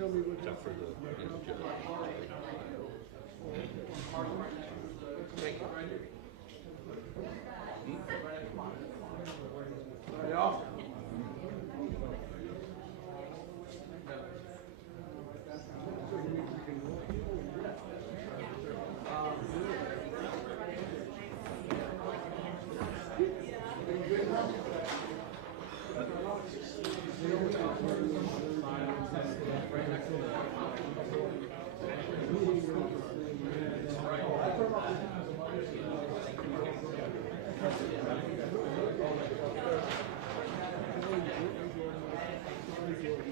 except for the judge. Thank you.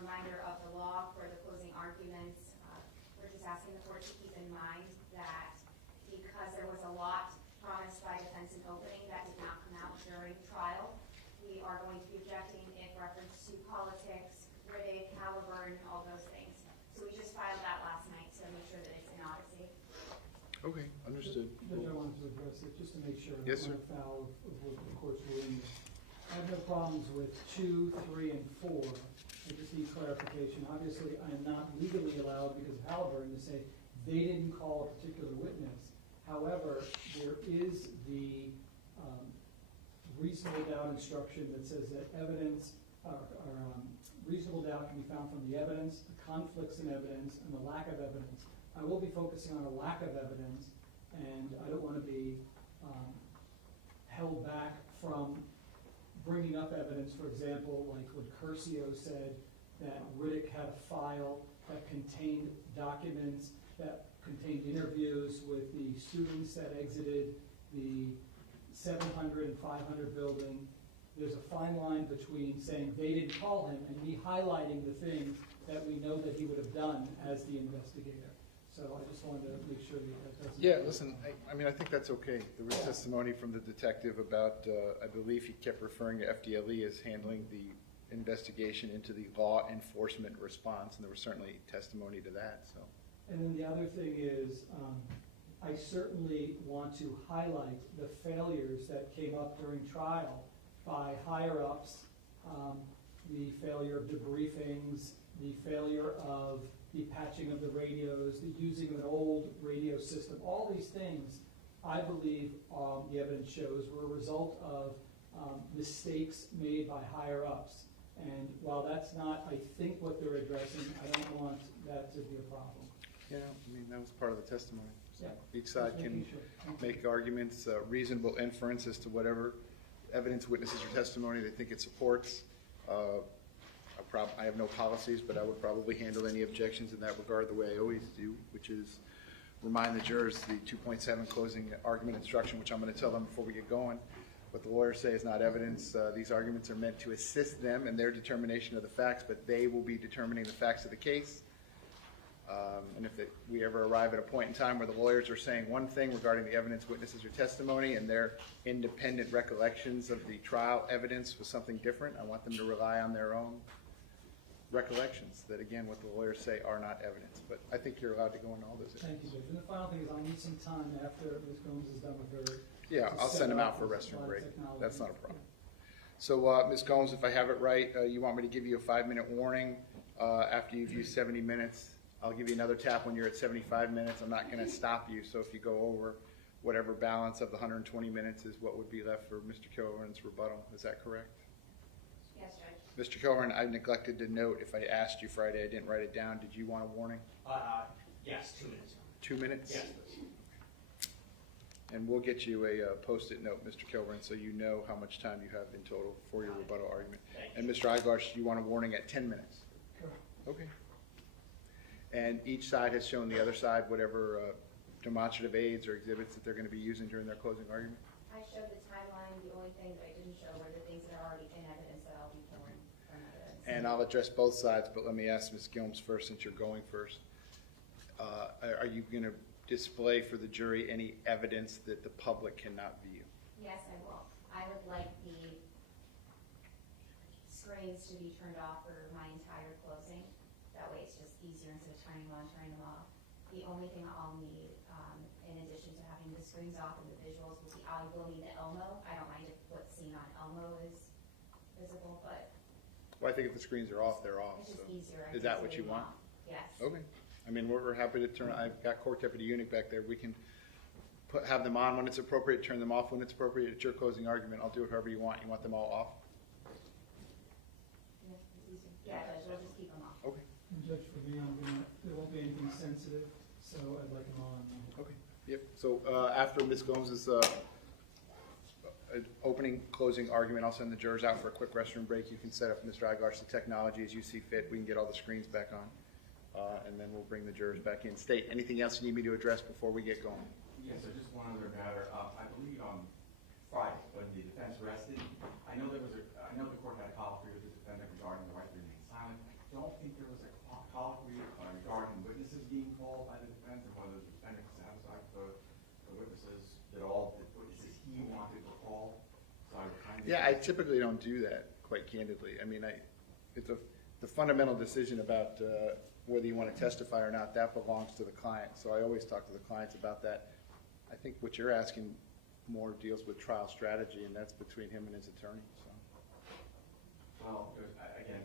reminder of the law for the closing arguments. We're just asking the court to keep in mind that because there was a lot promised by defense in opening that did not come out during trial, we are going to be objecting in reference to politics, Riddick, Halliburton, all those things. So we just filed that last night to make sure that it's in Odyssey. Okay, understood. Judge, I wanted to address it just to make sure I'm Yes, sir. not foul of what the court's ruling is. I have no problems with 2, 3, and 4. I just need clarification. Obviously, I am not legally allowed because of Halliburton to say they didn't call a particular witness. However, there is the reasonable doubt instruction that says that evidence reasonable doubt can be found from the evidence, the conflicts in evidence, and the lack of evidence. I will be focusing on a lack of evidence, and I don't want to be held back from bringing up evidence, for example, like when Curcio said that Riddick had a file that contained documents, that contained interviews with the students that exited the 700 and 500 building. There's a fine line between saying they didn't call him and me highlighting the things that we know that he would have done as the investigator. So I just wanted to make sure that doesn't. Yeah, listen, I mean, I think that's okay. There was testimony from the detective about, I believe he kept referring to FDLE as handling the investigation into the law enforcement response, and there was certainly testimony to that, so. And then the other thing is, I certainly want to highlight the failures that came up during trial by higher-ups, the failure of debriefings, the failure of the patching of the radios, the using of an old radio system. All these things, I believe, the evidence shows, were a result of mistakes made by higher-ups. And while that's not, I think, what they're addressing, I don't want that to be a problem. Yeah, I mean, that was part of the testimony. So Yeah. each side Just can making sure. make arguments, reasonable inference as to whatever evidence, witnesses, or testimony they think it supports. I have no policies, but I would probably handle any objections in that regard the way I always do, which is remind the jurors the 2.7 closing argument instruction, which I'm going to tell them before we get going. What the lawyers say is not evidence. These arguments are meant to assist them in their determination of the facts, but they will be determining the facts of the case. And if we ever arrive at a point in time where the lawyers are saying one thing regarding the evidence, witnesses, or testimony, and their independent recollections of the trial evidence was something different, I want them to rely on their own recollections, that again, what the lawyers say are not evidence. But I think you're allowed to go into all those Thank areas. you, Judge. And the final thing is I need some time after Ms. Gomes is done with her. Yeah, to I'll set send them up out for a with restroom live break. technology. That's not a problem. So, Ms. Gomes, if I have it right, you want me to give you a 5-minute warning after you've used 70 minutes. I'll give you another tap when you're at 75 minutes. I'm not going to stop you, so if you go over whatever balance of the 120 minutes is what would be left for Mr. Kilhoran's rebuttal. Is that correct? Yes, Judge. Mr. Kilhoran, I neglected to note, if I asked you Friday, I didn't write it down. Did you want a warning? Yes, 2 minutes. 2 minutes? Yes, please. And we'll get you a post-it note, Mr. Kilhoran, so you know how much time you have in total for your rebuttal argument. Thank And Mr. Igarsh, you want a warning at 10 minutes? Correct. Okay. And each side has shown the other side whatever demonstrative aids or exhibits that they're going to be using during their closing argument? I showed the timeline. The only thing that I didn't show were the things that are already in evidence that I'll be pulling from evidence. And I'll address both sides, but let me ask Ms. Gilms first, since you're going first. Are you going to display for the jury any evidence that the public cannot view? Yes, I will. I would like the screens to be turned off for my entire closing. That way it's just easier instead of turning them on, turning them off. The only thing I'll need, in addition to having the screens off and the visuals, will be I will need the Elmo. I don't mind if what's seen on Elmo is visible, but Well, I think if the screens are off, they're off. it's just So. easier. I Is can that what zoom you want? off. Yes. Okay. I mean, we're happy to turn, I've got Court Deputy Unique back there. We can have them on when it's appropriate, turn them off when it's appropriate. It's your closing argument. I'll do it however you want. You want them all off? Yeah, it's easier. Yeah, Judge, we'll just keep them off. Okay. And Judge, for me, there won't be anything sensitive, so I'd like them on. Okay. Yep. So after Ms. Gomes's opening, closing argument, I'll send the jurors out for a quick restroom break. You can set up, Mr. Igarsh, the technology as you see fit. We can get all the screens back on. And then we'll bring the jurors back in. State, anything else you need me to address before we get going? Yes, sir, just one other matter. I believe Friday, when the defense rested, I know the court had a colloquy with the defendant regarding the right to remain silent. I don't Yeah, I typically don't do that, quite candidly. I mean, the fundamental decision about whether you want to testify or not, that belongs to the client. So I always talk to the clients about that. I think what you're asking more deals with trial strategy, and that's between him and his attorney, so. Well, again,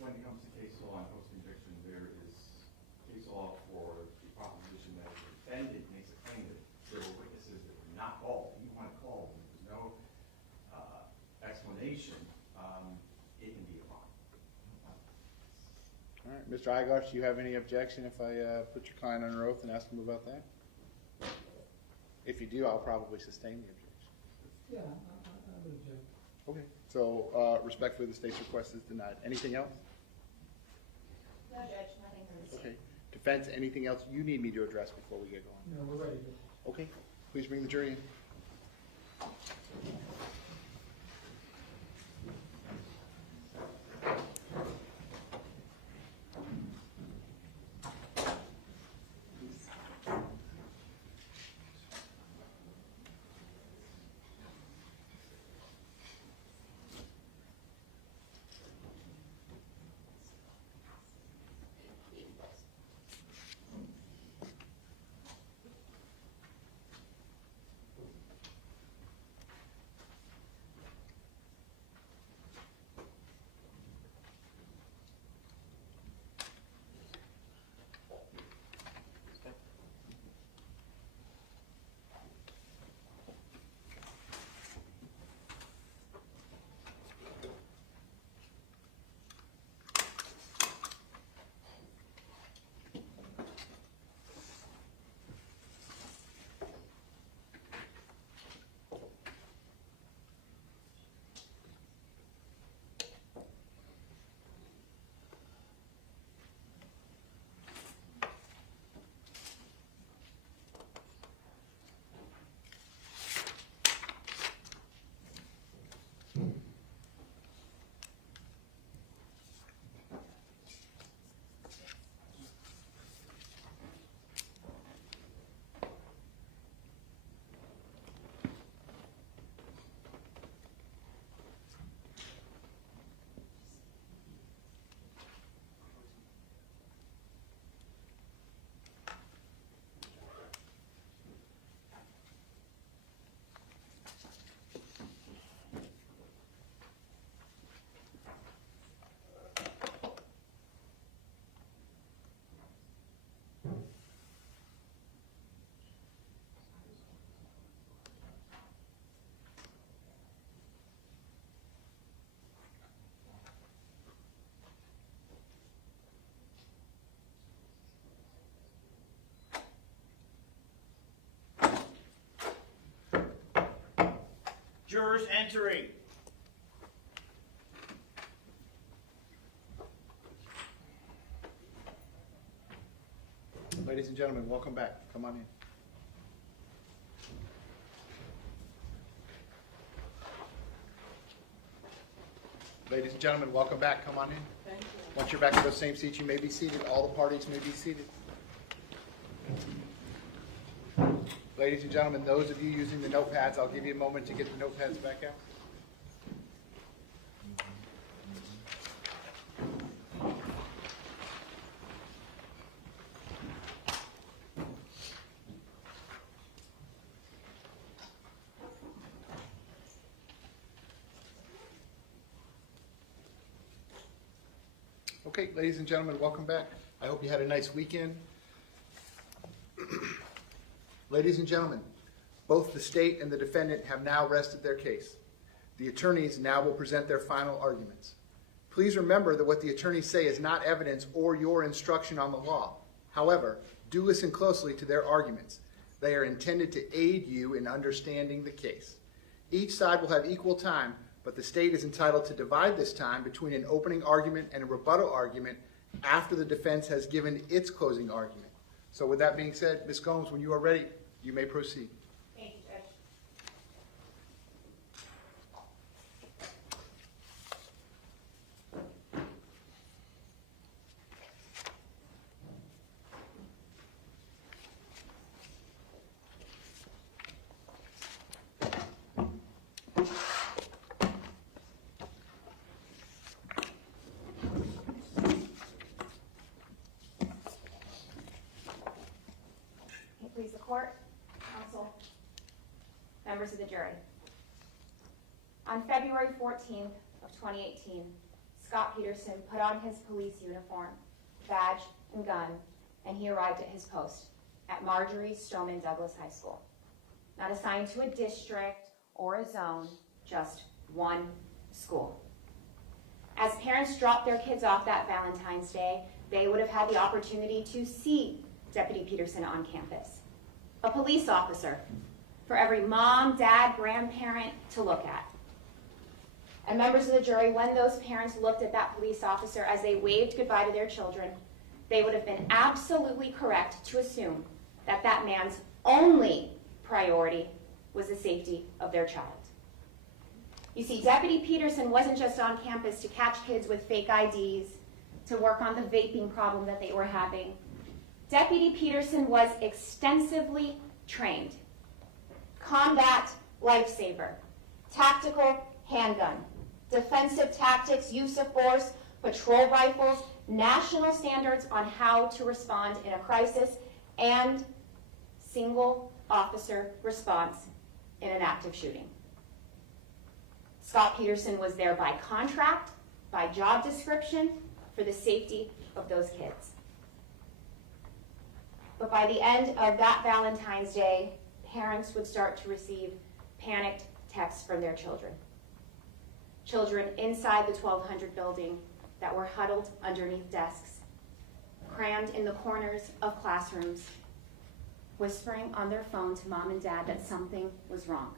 when it comes to case law and post-conviction, there is case law for the proposition that the defendant makes a claim that there were witnesses that were not called. You want to call them. There's no explanation. It can be a crime. All right, Mr. Igosh, do you have any objection if I put your client under oath and ask him about that? If you do, I'll probably sustain the objection. Yeah, I would object. Okay, so respectfully, the state's request is denied. Anything else? No, Judge, nothing from the state. Okay. Defense, anything else you need me to address before we get going? No, we're ready. Okay, please bring the jury in. Jurors entering. Ladies and gentlemen, welcome back. Come on in. Ladies and gentlemen, welcome back. Come on in. Thank you. Once you're back to those same seats, you may be seated. All the parties may be seated. Ladies and gentlemen, those of you using the notepads, I'll give you a moment to get the notepads back out. Okay, ladies and gentlemen, welcome back. I hope you had a nice weekend. Ladies and gentlemen, both the state and the defendant have now rested their case. The attorneys now will present their final arguments. Please remember that what the attorneys say is not evidence or your instruction on the law. However, do listen closely to their arguments. They are intended to aid you in understanding the case. Each side will have equal time, but the state is entitled to divide this time between an opening argument and a rebuttal argument after the defense has given its closing argument. So with that being said, Ms. Gomes, when you are ready, you may proceed. Thank you, Judge. please the court, counsel, members of the jury. On February 14th of 2018, Scot Peterson put on his police uniform, badge, and gun, and he arrived at his post at Marjory Stoneman Douglas High School. Not assigned to a district or a zone, just one school. As parents dropped their kids off that Valentine's Day, they would have had the opportunity to see Deputy Peterson on campus. A police officer for every mom, dad, grandparent to look at. And members of the jury, when those parents looked at that police officer as they waved goodbye to their children, they would have been absolutely correct to assume that that man's only priority was the safety of their child. You see, Deputy Peterson wasn't just on campus to catch kids with fake IDs, to work on the vaping problem that they were having. Deputy Peterson was extensively trained. Combat lifesaver, tactical handgun, defensive tactics, use of force, patrol rifles, national standards on how to respond in a crisis, and single officer response in an active shooting. Scot Peterson was there by contract, by job description, for the safety of those kids. But by the end of that Valentine's Day, parents would start to receive panicked texts from their children. Children inside the 1200 building that were huddled underneath desks, crammed in the corners of classrooms, whispering on their phone to mom and dad that something was wrong.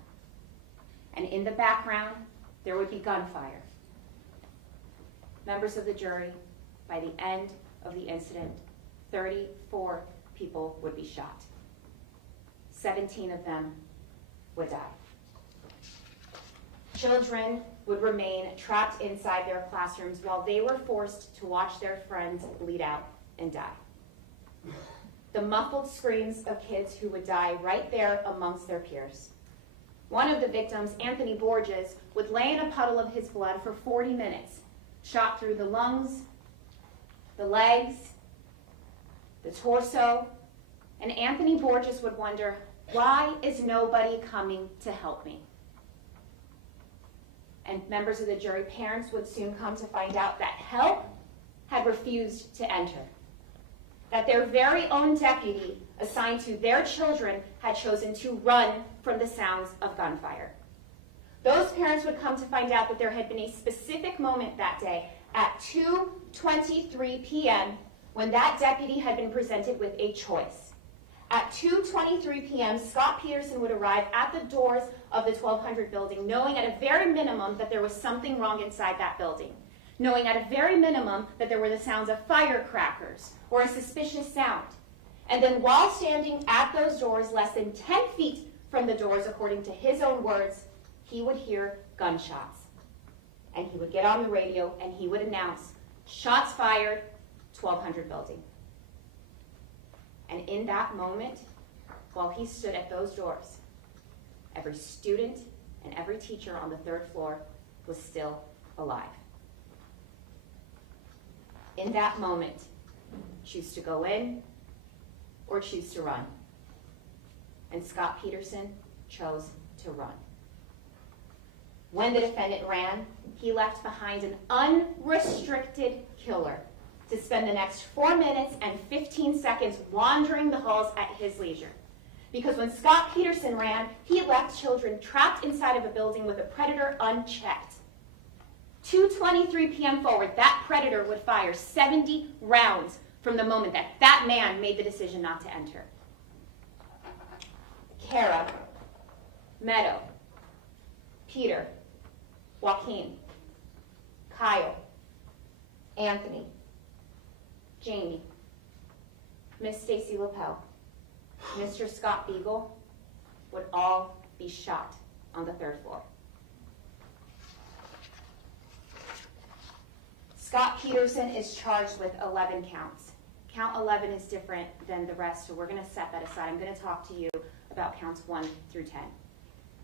And in the background, there would be gunfire. Members of the jury, by the end of the incident, 34 people would be shot. 17 of them would die. Children would remain trapped inside their classrooms while they were forced to watch their friends bleed out and die. The muffled screams of kids who would die right there amongst their peers. One of the victims, Anthony Borges, would lay in a puddle of his blood for 40 minutes, shot through the lungs, the legs, the torso, and Anthony Borges would wonder, why is nobody coming to help me? And members of the jury, parents would soon come to find out that help had refused to enter. That their very own deputy assigned to their children had chosen to run from the sounds of gunfire. Those parents would come to find out that there had been a specific moment that day at 2:23 p.m. when that deputy had been presented with a choice. At 2:23 p.m., Scot Peterson would arrive at the doors of the 1200 building, knowing at a very minimum that there was something wrong inside that building, knowing at a very minimum that there were the sounds of firecrackers or a suspicious sound. And then while standing at those doors, less than 10 feet from the doors, according to his own words, he would hear gunshots. And he would get on the radio and he would announce, shots fired, 1200 building. And in that moment, while he stood at those doors, every student and every teacher on the third floor was still alive. In that moment, choose to go in or choose to run. And Scot Peterson chose to run. When the defendant ran, he left behind an unrestricted killer to spend the next 4 minutes and 15 seconds wandering the halls at his leisure. Because when Scot Peterson ran, he left children trapped inside of a building with a predator unchecked. 2:23 p.m. forward, that predator would fire 70 rounds from the moment that that man made the decision not to enter. Kara, Meadow, Peter, Joaquin, Kyle, Anthony, Jamie, Miss Stacy Lapel, Mr. Scott Beagle would all be shot on the third floor. Scot Peterson is charged with 11 counts. Count 11 is different than the rest, so we're going to set that aside. I'm going to talk to you about counts 1 through 10.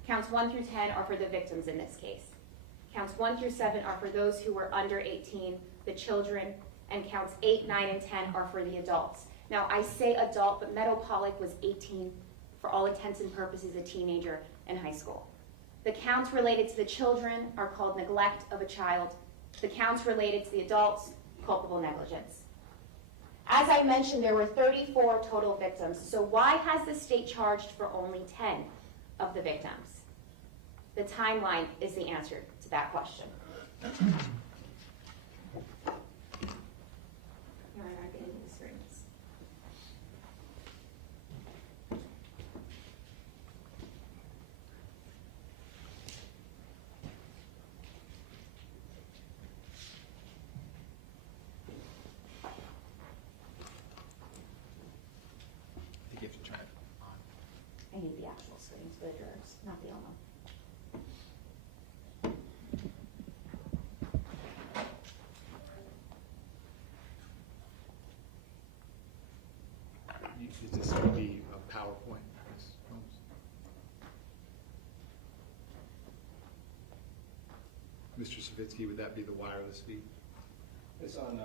Counts 1 through 10 are for the victims in this case. Counts 1 through 7 are for those who were under 18, the children, and counts 8, 9, and 10 are for the adults. Now, I say adult, but Meadow Pollock was 18 for all intents and purposes, a teenager in high school. The counts related to the children are called neglect of a child. The counts related to the adults, culpable negligence. As I mentioned, there were 34 total victims. So why has the state charged for only 10 of the victims? The timeline is the answer to that question. Here, I get into the screens. I think you have to turn it on. I need the actual screens for the jurors, not the Elmo. Is this going to be a PowerPoint? Ms. Holmes? Mr. Savitsky, would that be the wireless feed? It's on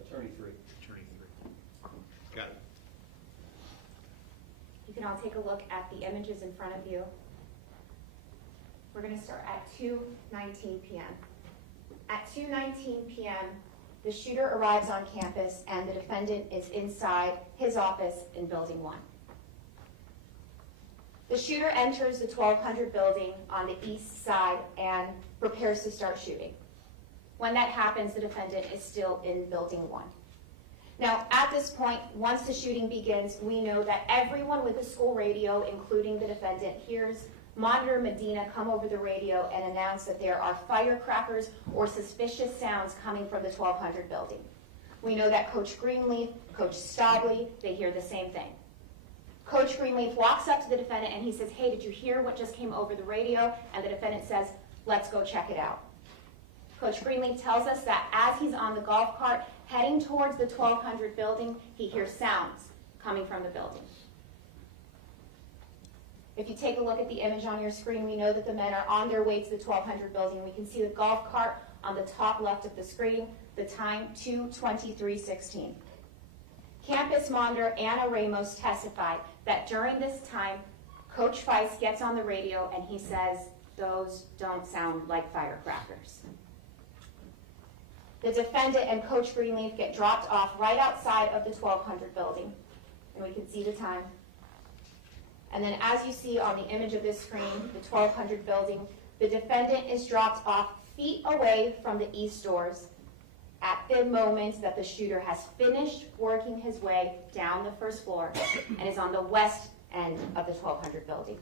Attorney 3. Attorney 3. Got it. You can all take a look at the images in front of you. We're going to start at 2:19 p.m. At 2:19 p.m., the shooter arrives on campus and the defendant is inside his office in Building 1. The shooter enters the 1200 building on the east side and prepares to start shooting. When that happens, the defendant is still in Building 1. Now, at this point, once the shooting begins, we know that everyone with a school radio, including the defendant, hears Monitor Medina come over the radio and announce that there are firecrackers or suspicious sounds coming from the 1200 building. We know that Coach Greenleaf, Coach Stobley, they hear the same thing. Coach Greenleaf walks up to the defendant and he says, "Hey, did you hear what just came over the radio?" And the defendant says, "Let's go check it out." Coach Greenleaf tells us that as he's on the golf cart heading towards the 1200 building, he hears sounds coming from the building. If you take a look at the image on your screen, we know that the men are on their way to the 1200 building. We can see the golf cart on the top left of the screen, the time 2:23:16. Campus monitor Anna Ramos testified that during this time, Coach Feist gets on the radio and he says, "Those don't sound like firecrackers." The defendant and Coach Greenleaf get dropped off right outside of the 1200 building, and we can see the time. And then as you see on the image of this screen, the 1200 building, the defendant is dropped off feet away from the east doors at the moment that the shooter has finished working his way down the first floor and is on the west end of the 1200 building.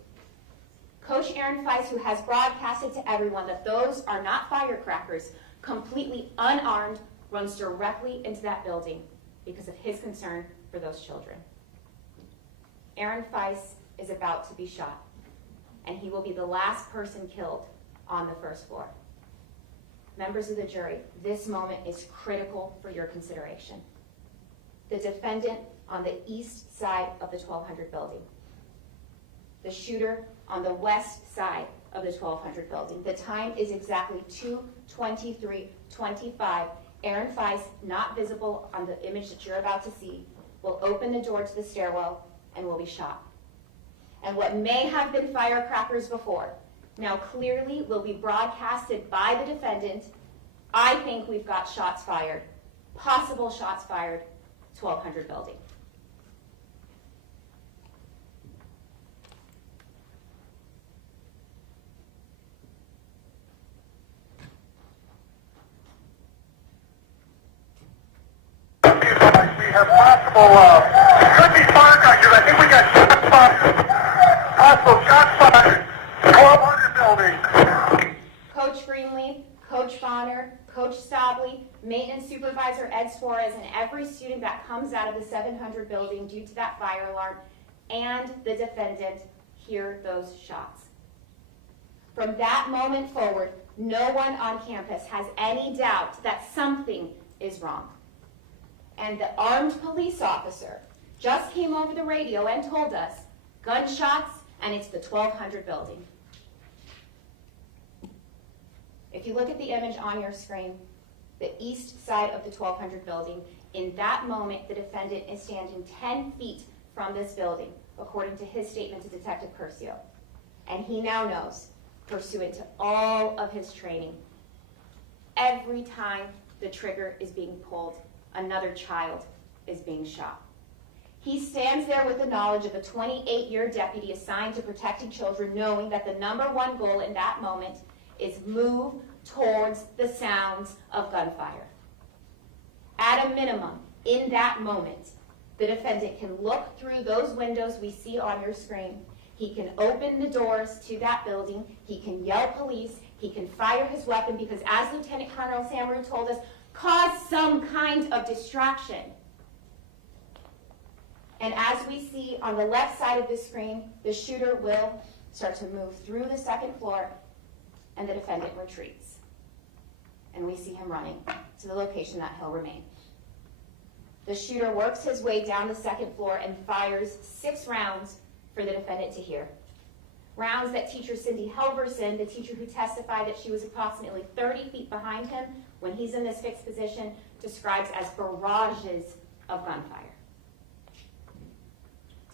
Coach Aaron Feist, who has broadcasted to everyone that those are not firecrackers, completely unarmed, runs directly into that building because of his concern for those children. Aaron Feist is about to be shot, and he will be the last person killed on the first floor. Members of the jury, this moment is critical for your consideration. The defendant on the east side of the 1200 building. The shooter on the west side of the 1200 building. The time is exactly 2:23:25. Aaron Feist, not visible on the image that you're about to see, will open the door to the stairwell and will be shot. And what may have been firecrackers before, now clearly will be broadcasted by the defendant. I think we've got shots fired, possible shots fired, 1200 building. We have could be firecrackers. I think we got shots fired. Possible shots fired. 1200 building. Coach Greenleaf, Coach Bonner, Coach Stobley, Maintenance Supervisor Ed Suarez, and every student that comes out of the 700 building due to that fire alarm, and the defendant hear those shots. From that moment forward, no one on campus has any doubt that something is wrong. And the armed police officer just came over the radio and told us, gunshots, and it's the 1200 building. If you look at the image on your screen, the east side of the 1200 building, in that moment, the defendant is standing 10 feet from this building, according to his statement to Detective Curcio. And he now knows, pursuant to all of his training, every time the trigger is being pulled, another child is being shot. He stands there with the knowledge of a 28-year deputy assigned to protecting children, knowing that the number one goal in that moment is move towards the sounds of gunfire. At a minimum, in that moment, the defendant can look through those windows we see on your screen. He can open the doors to that building. He can yell police. He can fire his weapon because, as Lieutenant Colonel Samaru told us, cause some kind of distraction. And as we see on the left side of the screen, the shooter will start to move through the second floor, and the defendant retreats. And we see him running to the location that he'll remain. The shooter works his way down the second floor and fires 6 rounds for the defendant to hear. Rounds that teacher Cindy Helverson, the teacher who testified that she was approximately 30 feet behind him when he's in this fixed position, describes as barrages of gunfire.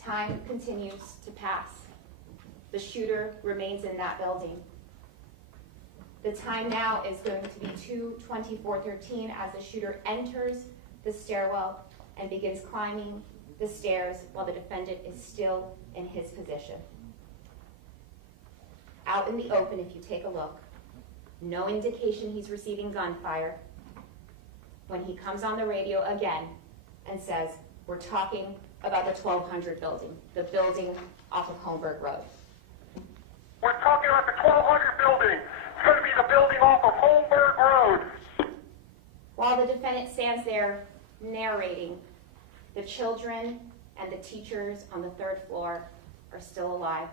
Time continues to pass. The shooter remains in that building. The time now is going to be 2:24:13 as the shooter enters the stairwell and begins climbing the stairs while the defendant is still in his position. Out in the open, if you take a look, no indication he's receiving gunfire when he comes on the radio again and says, we're talking about the 1200 building, the building off of Holmberg Road. We're talking about the 1200 building. It's going to be the building off of Holmberg Road. While the defendant stands there narrating, the children and the teachers on the 3rd floor are still alive,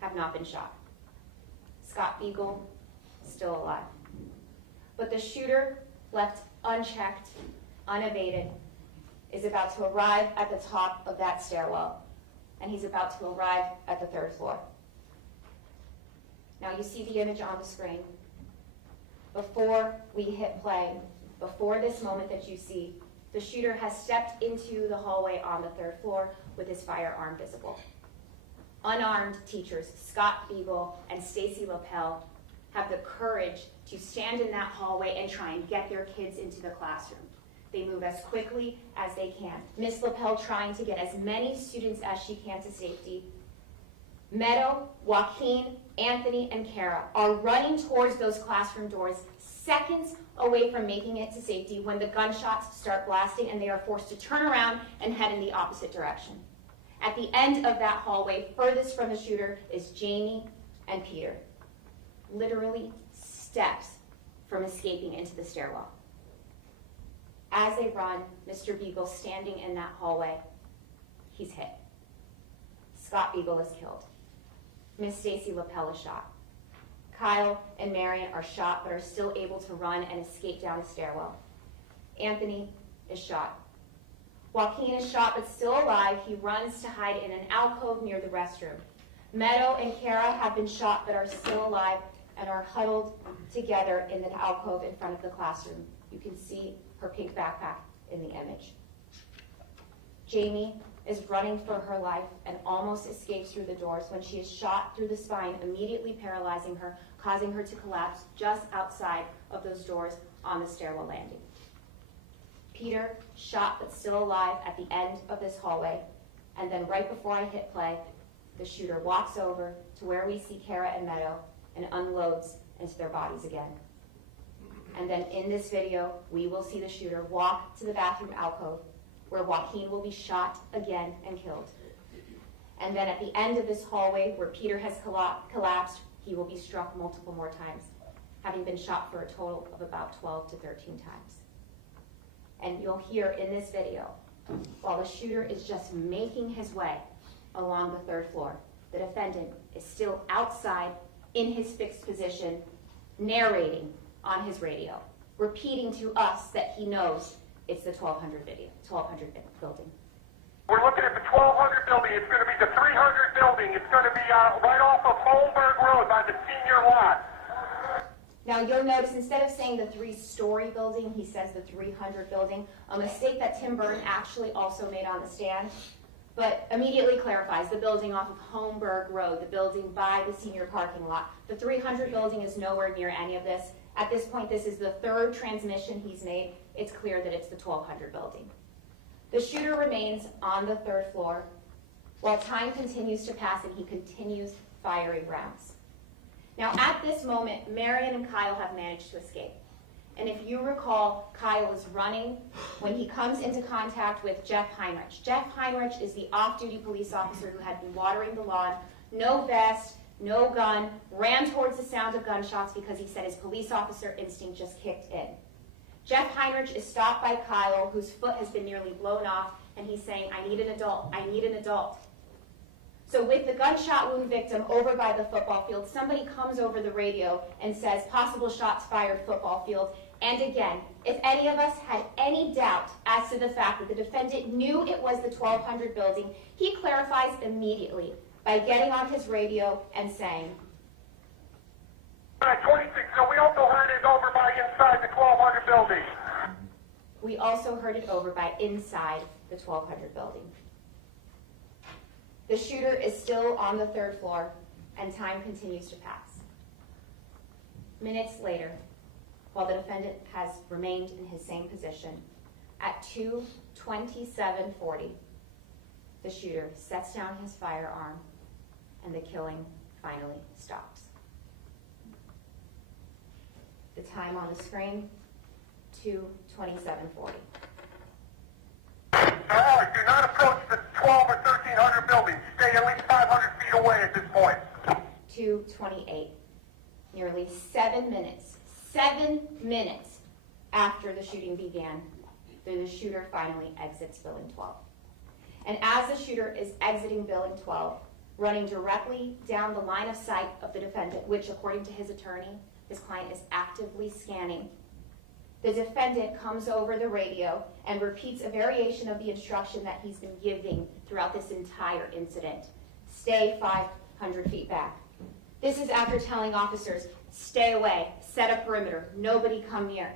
have not been shot. Scott Beagle, still alive. But the shooter, left unchecked, unabated, is about to arrive at the top of that stairwell, and he's about to arrive at the 3rd floor. Now you see the image on the screen. Before we hit play, before this moment that you see, the shooter has stepped into the hallway on the 3rd floor with his firearm visible. Unarmed teachers, Scott Beagle and Stacy Lapel, have the courage to stand in that hallway and try and get their kids into the classroom. They move as quickly as they can. Miss Lapel trying to get as many students as she can to safety. Meadow, Joaquin, Anthony, and Kara are running towards those classroom doors, seconds away from making it to safety when the gunshots start blasting and they are forced to turn around and head in the opposite direction. At the end of that hallway, furthest from the shooter, is Jamie and Peter, literally steps from escaping into the stairwell. As they run, Mr. Beagle standing in that hallway, he's hit. Scott Beagle is killed. Miss Stacy Lapel is shot. Kyle and Marion are shot but are still able to run and escape down the stairwell. Anthony is shot. Joaquin is shot but still alive. He runs to hide in an alcove near the restroom. Meadow and Kara have been shot but are still alive and are huddled together in the alcove in front of the classroom. You can see her pink backpack in the image. Jamie is running for her life and almost escapes through the doors when she is shot through the spine, immediately paralyzing her, causing her to collapse just outside of those doors on the stairwell landing. Peter, shot but still alive at the end of this hallway, and then right before I hit play, the shooter walks over to where we see Kara and Meadow and unloads into their bodies again. And then in this video, we will see the shooter walk to the bathroom alcove where Joaquin will be shot again and killed. And then at the end of this hallway where Peter has collapsed, he will be struck multiple more times, having been shot for a total of about 12 to 13 times. And you'll hear in this video, while the shooter is just making his way along the 3rd floor, the defendant is still outside in his fixed position, narrating on his radio, repeating to us that he knows it's the 1200 building. We're looking at the 1200 building. It's going to be the 300 building. It's going to be right off of Holmberg Road by the senior lot. Now you'll notice instead of saying the 3-story building, he says the 300 building, a mistake that Tim Burton actually also made on the stand. but immediately clarifies the building off of Holmberg Road, the building by the senior parking lot. The 300 building is nowhere near any of this. At this point, this is the third transmission he's made. It's clear that it's the 1200 building. The shooter remains on the third floor while time continues to pass and he continues firing rounds. Now, at this moment, Marion and Kyle have managed to escape. And if you recall, Kyle is running when he comes into contact with Jeff Heinrich. Jeff Heinrich is the off-duty police officer who had been watering the lawn, no vest, no gun, ran towards the sound of gunshots because he said his police officer instinct just kicked in. Jeff Heinrich is stopped by Kyle, whose foot has been nearly blown off, and he's saying, "I need an adult, I need an adult." So with the gunshot wound victim over by the football field, somebody comes over the radio and says, "Possible shots fired, football field." And again, if any of us had any doubt as to the fact that the defendant knew it was the 1200 building, he clarifies immediately by getting on his radio and saying, 26, so we also heard it over by inside the 1200 building. we also heard it over by inside the 1200 building. The shooter is still on the third floor, and time continues to pass. Minutes later, while the defendant has remained in his same position, at 2:27:40, the shooter sets down his firearm, and the killing finally stops. The time on the screen, 2:27:40. Alex, do not approach the 12 or 1300 buildings. Stay at least 500 feet away at this point. 2:28, nearly 7 minutes after the shooting began, the shooter finally exits Building 12. And as the shooter is exiting Building 12, running directly down the line of sight of the defendant, which according to his attorney, his client is actively scanning, the defendant comes over the radio and repeats a variation of the instruction that he's been giving throughout this entire incident. Stay 500 feet back. This is after telling officers, stay away, set a perimeter, nobody come near.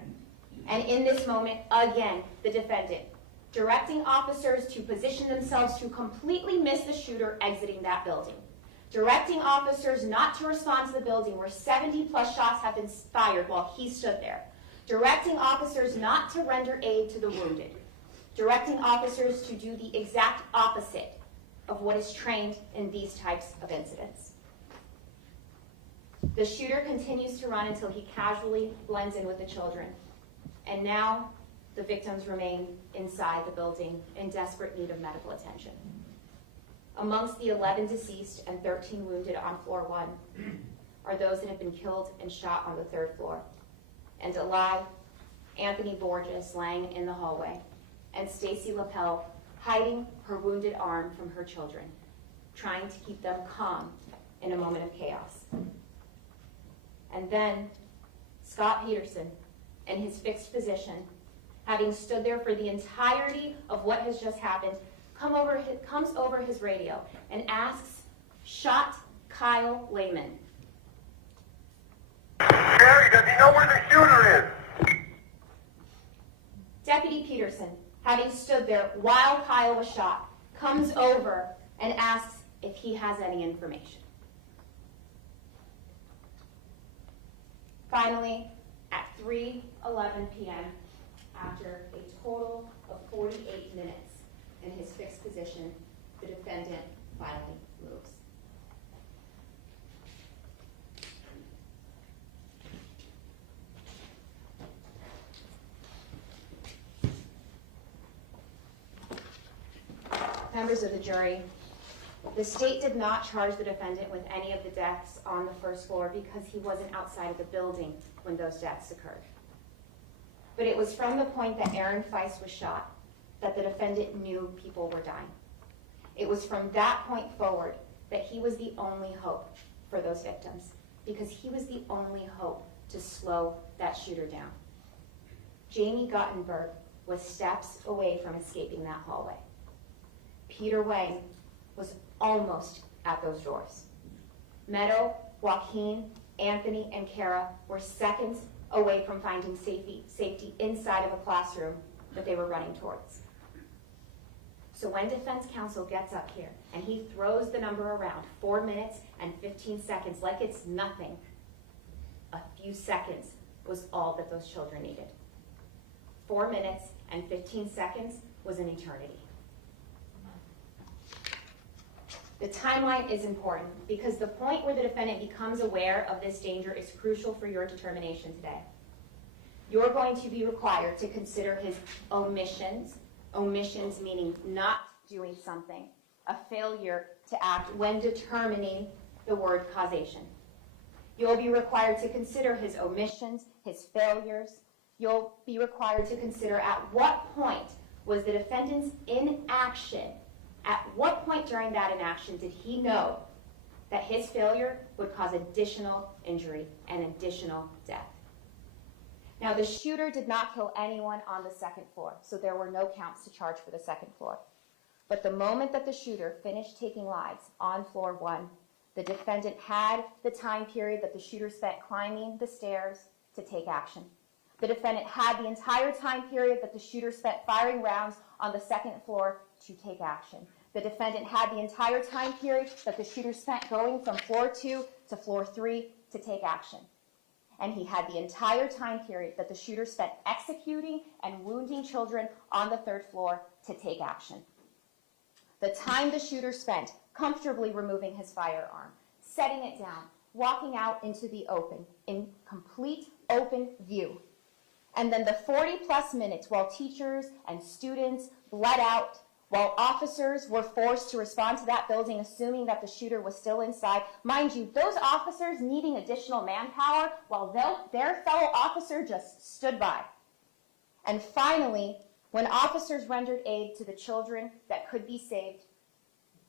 And in this moment, again, the defendant, directing officers to position themselves to completely miss the shooter exiting that building. Directing officers not to respond to the building where 70 plus shots have been fired while he stood there. Directing officers not to render aid to the wounded. Directing officers to do the exact opposite of what is trained in these types of incidents. The shooter continues to run until he casually blends in with the children. And now the victims remain inside the building in desperate need of medical attention. Amongst the 11 deceased and 13 wounded on floor 1 are those that have been killed and shot on the third floor. And alive, Anthony Borges laying in the hallway, and Stacy Lapel hiding her wounded arm from her children, trying to keep them calm in a moment of chaos. And then Scot Peterson, in his fixed position, having stood there for the entirety of what has just happened, comes over his radio and asks shot Kyle Lehman, Jerry, does he know where the shooter is? Deputy Peterson, having stood there while Kyle was shot, comes over and asks if he has any information. Finally, at 3:11 p.m., after a total of 48 minutes in his fixed position, the defendant finally moves. Members of the jury, the state did not charge the defendant with any of the deaths on the first floor because he wasn't outside of the building when those deaths occurred. But it was from the point that Aaron Feist was shot that the defendant knew people were dying. It was from that point forward that he was the only hope for those victims, because he was the only hope to slow that shooter down. Jamie Guttenberg was steps away from escaping that hallway. Peter Wang was almost at those doors. Meadow, Joaquin, Anthony, and Kara were seconds away from finding safety inside of a classroom that they were running towards. So when defense counsel gets up here and he throws the number around, 4 minutes and 15 seconds, like it's nothing, a few seconds was all that those children needed. 4 minutes and 15 seconds was an eternity. The timeline is important because the point where the defendant becomes aware of this danger is crucial for your determination today. You're going to be required to consider his omissions meaning not doing something, a failure to act when determining the word causation. You'll be required to consider his omissions, his failures. You'll be required to consider at what point was the defendant's inaction, at what point during that inaction did he know that his failure would cause additional injury and additional death. Now, the shooter did not kill anyone on the second floor, so there were no counts to charge for the second floor. But the moment that the shooter finished taking lives on floor 1, the defendant had the time period that the shooter spent climbing the stairs to take action. The defendant had the entire time period that the shooter spent firing rounds on the second floor to take action. The defendant had the entire time period that the shooter spent going from floor 2 to floor 3 to take action. And he had the entire time period that the shooter spent executing and wounding children on the 3rd floor to take action. The time the shooter spent comfortably removing his firearm, setting it down, walking out into the open, in complete open view. And then the 40-plus minutes while teachers and students bled out, while officers were forced to respond to that building assuming that the shooter was still inside. Mind you, those officers needing additional manpower while their fellow officer just stood by. And finally, when officers rendered aid to the children that could be saved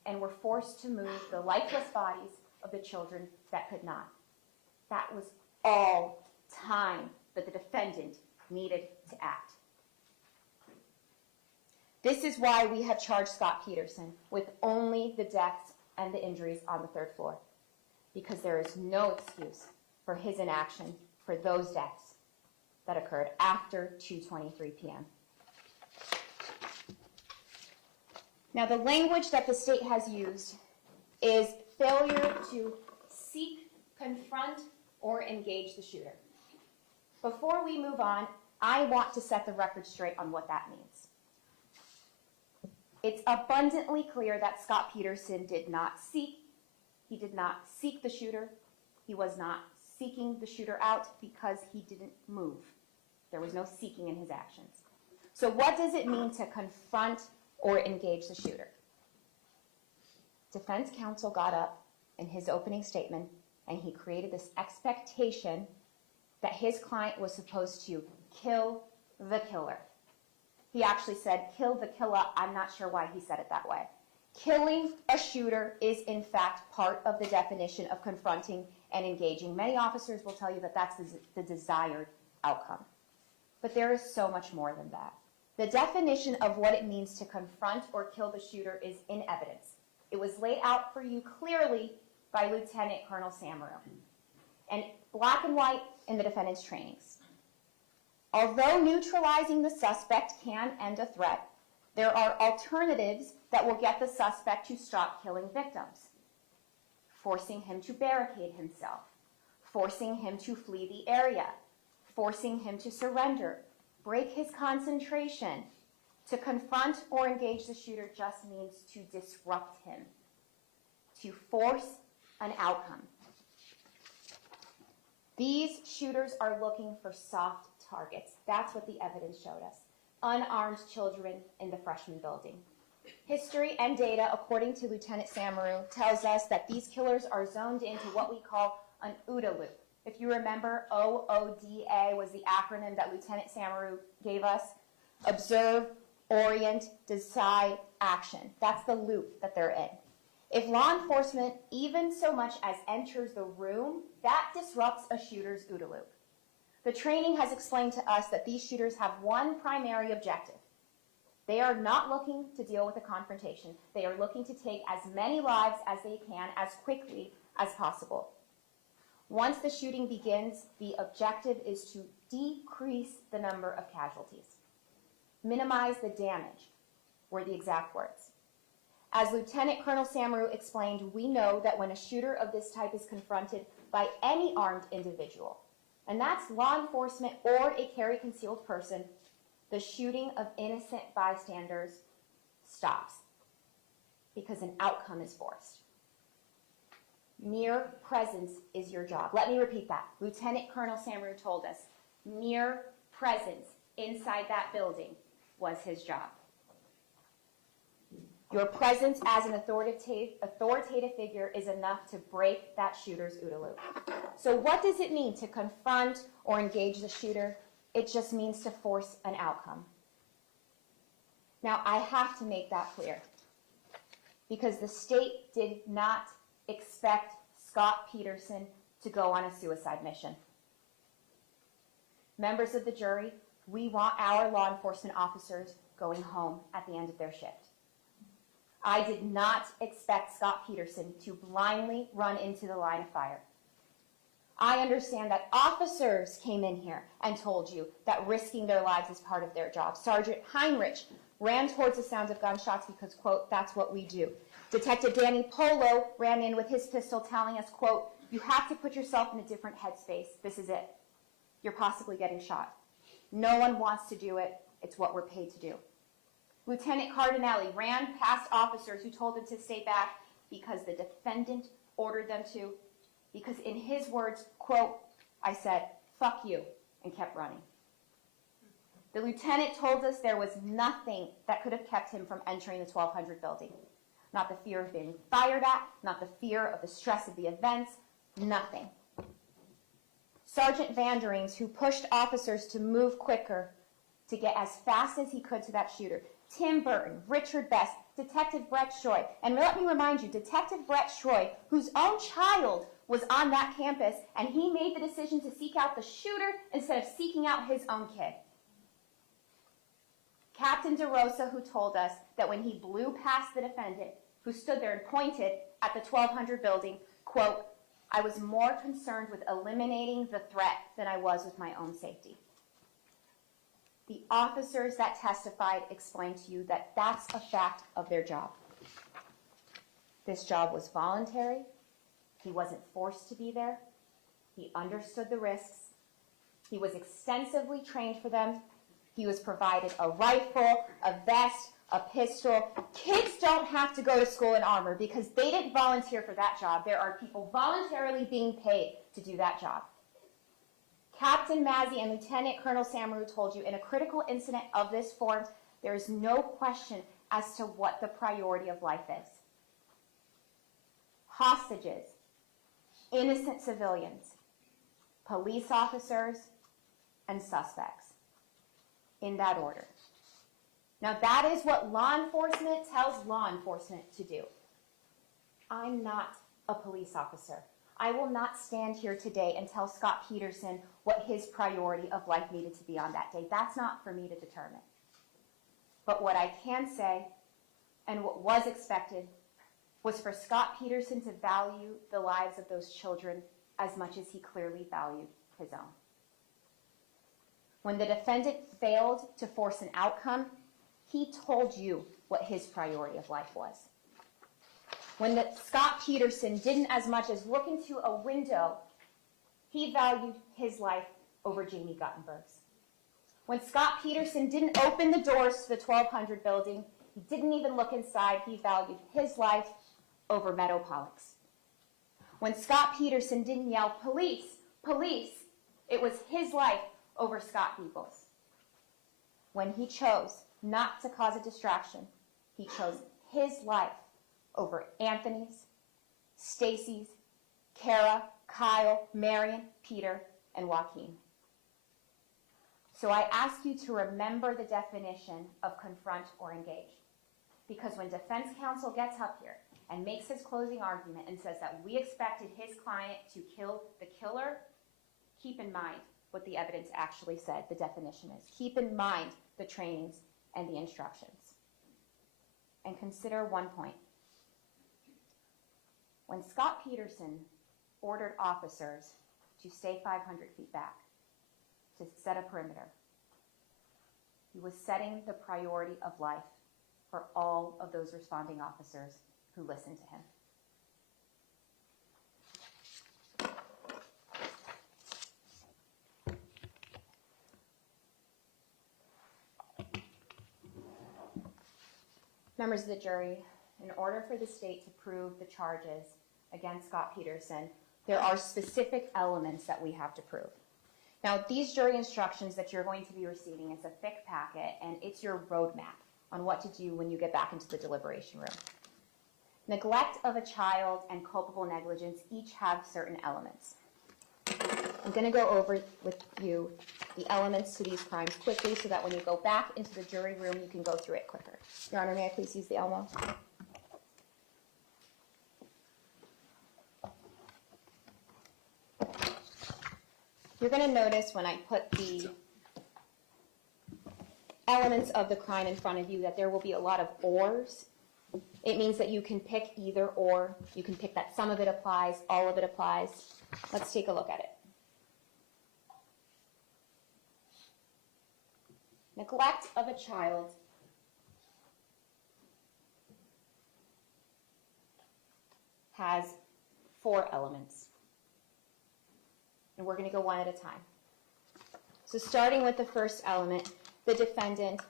and were forced to move the lifeless bodies of the children that could not. That was all time that the defendant needed to act. This is why we have charged Scot Peterson with only the deaths and the injuries on the 3rd floor, because there is no excuse for his inaction for those deaths that occurred after 2:23 p.m. Now, the language that the state has used is failure to seek, confront, or engage the shooter. Before we move on, I want to set the record straight on what that means. It's abundantly clear that Scot Peterson did not seek. He did not seek the shooter. He was not seeking the shooter out because he didn't move. There was no seeking in his actions. So what does it mean to confront or engage the shooter? Defense counsel got up in his opening statement and he created this expectation that his client was supposed to kill the killer. He actually said, kill the killer. I'm not sure why he said it that way. Killing a shooter is, in fact, part of the definition of confronting and engaging. Many officers will tell you that that's the desired outcome. But there is so much more than that. The definition of what it means to confront or kill the shooter is in evidence. It was laid out for you clearly by Lieutenant Colonel Samaru, and black and white in the defendant's trainings. Although neutralizing the suspect can end a threat, there are alternatives that will get the suspect to stop killing victims. Forcing him to barricade himself, forcing him to flee the area, forcing him to surrender, break his concentration. To confront or engage the shooter just means to disrupt him, to force an outcome. These shooters are looking for soft targets. That's what the evidence showed us. Unarmed children in the freshman building. History and data, according to Lieutenant Samaru, tells us that these killers are zoned into what we call an OODA loop. If you remember, OODA was the acronym that Lieutenant Samaru gave us. Observe, orient, decide, action. That's the loop that they're in. If law enforcement even so much as enters the room, that disrupts a shooter's OODA loop. The training has explained to us that these shooters have one primary objective. They are not looking to deal with a confrontation. They are looking to take as many lives as they can as quickly as possible. Once the shooting begins, the objective is to decrease the number of casualties, minimize the damage, were the exact words. As Lieutenant Colonel Samaru explained, we know that when a shooter of this type is confronted by any armed individual, and that's law enforcement or a carry concealed person, the shooting of innocent bystanders stops because an outcome is forced. Mere presence is your job. Let me repeat that. Lieutenant Colonel Samaru told us mere presence inside that building was his job. Your presence as an authoritative figure is enough to break that shooter's OODA loop. So what does it mean to confront or engage the shooter? It just means to force an outcome. Now, I have to make that clear because the state did not expect Scot Peterson to go on a suicide mission. Members of the jury, we want our law enforcement officers going home at the end of their shift. I did not expect Scot Peterson to blindly run into the line of fire. I understand that officers came in here and told you that risking their lives is part of their job. Sergeant Heinrich ran towards the sounds of gunshots because, quote, that's what we do. Detective Danny Polo ran in with his pistol telling us, quote, you have to put yourself in a different headspace. This is it. You're possibly getting shot. No one wants to do it. It's what we're paid to do. Lieutenant Cardinelli ran past officers who told him to stay back because the defendant ordered them to, because in his words, quote, I said, fuck you, and kept running. The lieutenant told us there was nothing that could have kept him from entering the 1200 building. Not the fear of being fired at, not the fear of the stress of the events, nothing. Sergeant Vanderings, who pushed officers to move quicker to get as fast as he could to that shooter, Tim Burton, Richard Best, Detective Brett Schroy, and let me remind you, Detective Brett Schroy, whose own child was on that campus, and he made the decision to seek out the shooter instead of seeking out his own kid. Captain DeRosa, who told us that when he blew past the defendant, who stood there and pointed at the 1200 building, quote, I was more concerned with eliminating the threat than I was with my own safety. The officers that testified explained to you that that's a fact of their job. This job was voluntary. He wasn't forced to be there. He understood the risks. He was extensively trained for them. He was provided a rifle, a vest, a pistol. Kids don't have to go to school in armor because they didn't volunteer for that job. There are people voluntarily being paid to do that job. Captain Mazzi and Lieutenant Colonel Samaru told you in a critical incident of this form, there is no question as to what the priority of life is. Hostages, innocent civilians, police officers, and suspects. In that order. Now that is what law enforcement tells law enforcement to do. I'm not a police officer. I will not stand here today and tell Scot Peterson what his priority of life needed to be on that day. That's not for me to determine. But what I can say, and what was expected, was for Scot Peterson to value the lives of those children as much as he clearly valued his own. When the defendant failed to force an outcome, he told you what his priority of life was. When Scot Peterson didn't as much as look into a window, he valued his life over Jamie Guttenberg's. When Scot Peterson didn't open the doors to the 1200 building, he didn't even look inside, he valued his life over Meadow Pollock's. When Scot Peterson didn't yell, police, police, it was his life over Scott Eagles. When he chose not to cause a distraction, he chose his life over Anthony's, Stacy's, Kara, Kyle, Marion, Peter, and Joaquin. So I ask you to remember the definition of confront or engage. Because when defense counsel gets up here and makes his closing argument and says that we expected his client to kill the killer, keep in mind what the evidence actually said the definition is. Keep in mind the trainings and the instructions. And consider one point. When Scot Peterson ordered officers to stay 500 feet back, to set a perimeter, he was setting the priority of life for all of those responding officers who listened to him. Members of the jury, in order for the state to prove the charges against Scot Peterson, there are specific elements that we have to prove. Now, these jury instructions that you're going to be receiving, it's a thick packet, and it's your roadmap on what to do when you get back into the deliberation room. Neglect of a child and culpable negligence each have certain elements. I'm going to go over with you the elements to these crimes quickly so that when you go back into the jury room, you can go through it quicker. Your Honor, may I please use the Elmo? You're going to notice when I put the elements of the crime in front of you that there will be a lot of ors. It means that you can pick either or. You can pick that some of it applies, all of it applies. Let's take a look at it. Neglect of a child has 4 elements. And we're going to go one at a time. So starting with the first element, the defendant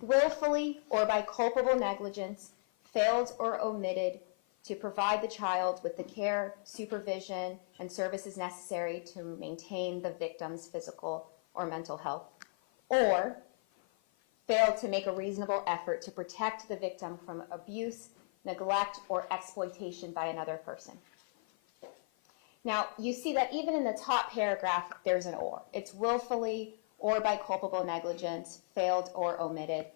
willfully or by culpable negligence failed or omitted to provide the child with the care, supervision, and services necessary to maintain the victim's physical or mental health, or failed to make a reasonable effort to protect the victim from abuse, neglect, or exploitation by another person. Now, you see that even in the top paragraph, there's an or. It's willfully or by culpable negligence, failed or omitted.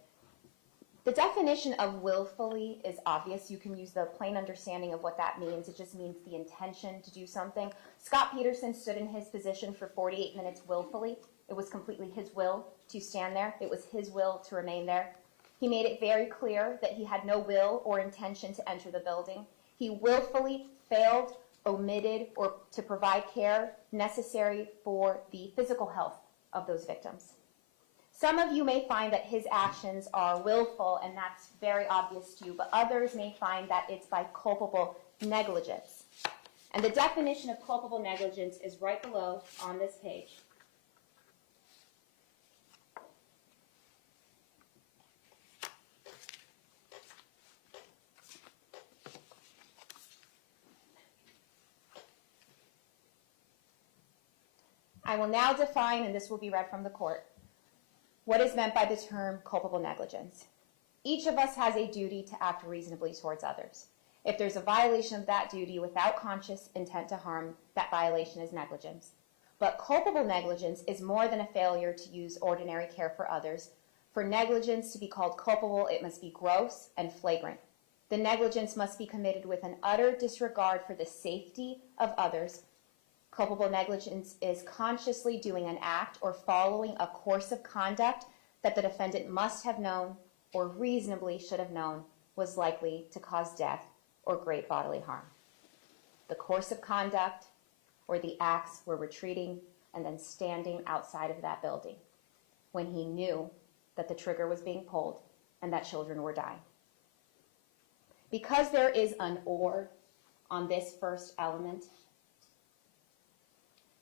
The definition of willfully is obvious. You can use the plain understanding of what that means. It just means the intention to do something. Scot Peterson stood in his position for 48 minutes willfully. It was completely his will to stand there. It was his will to remain there. He made it very clear that he had no will or intention to enter the building. He willfully failed, omitted, or to provide care necessary for the physical health of those victims. Some of you may find that his actions are willful, and that's very obvious to you, but others may find that it's by culpable negligence. And the definition of culpable negligence is right below on this page. I will now define, and this will be read from the court, what is meant by the term culpable negligence. Each of us has a duty to act reasonably towards others. If there's a violation of that duty without conscious intent to harm, that violation is negligence. But culpable negligence is more than a failure to use ordinary care for others. For negligence to be called culpable, it must be gross and flagrant. The negligence must be committed with an utter disregard for the safety of others. Culpable negligence is consciously doing an act or following a course of conduct that the defendant must have known or reasonably should have known was likely to cause death or great bodily harm. The course of conduct or the acts were retreating and then standing outside of that building when he knew that the trigger was being pulled and that children were dying. Because there is an or on this first element,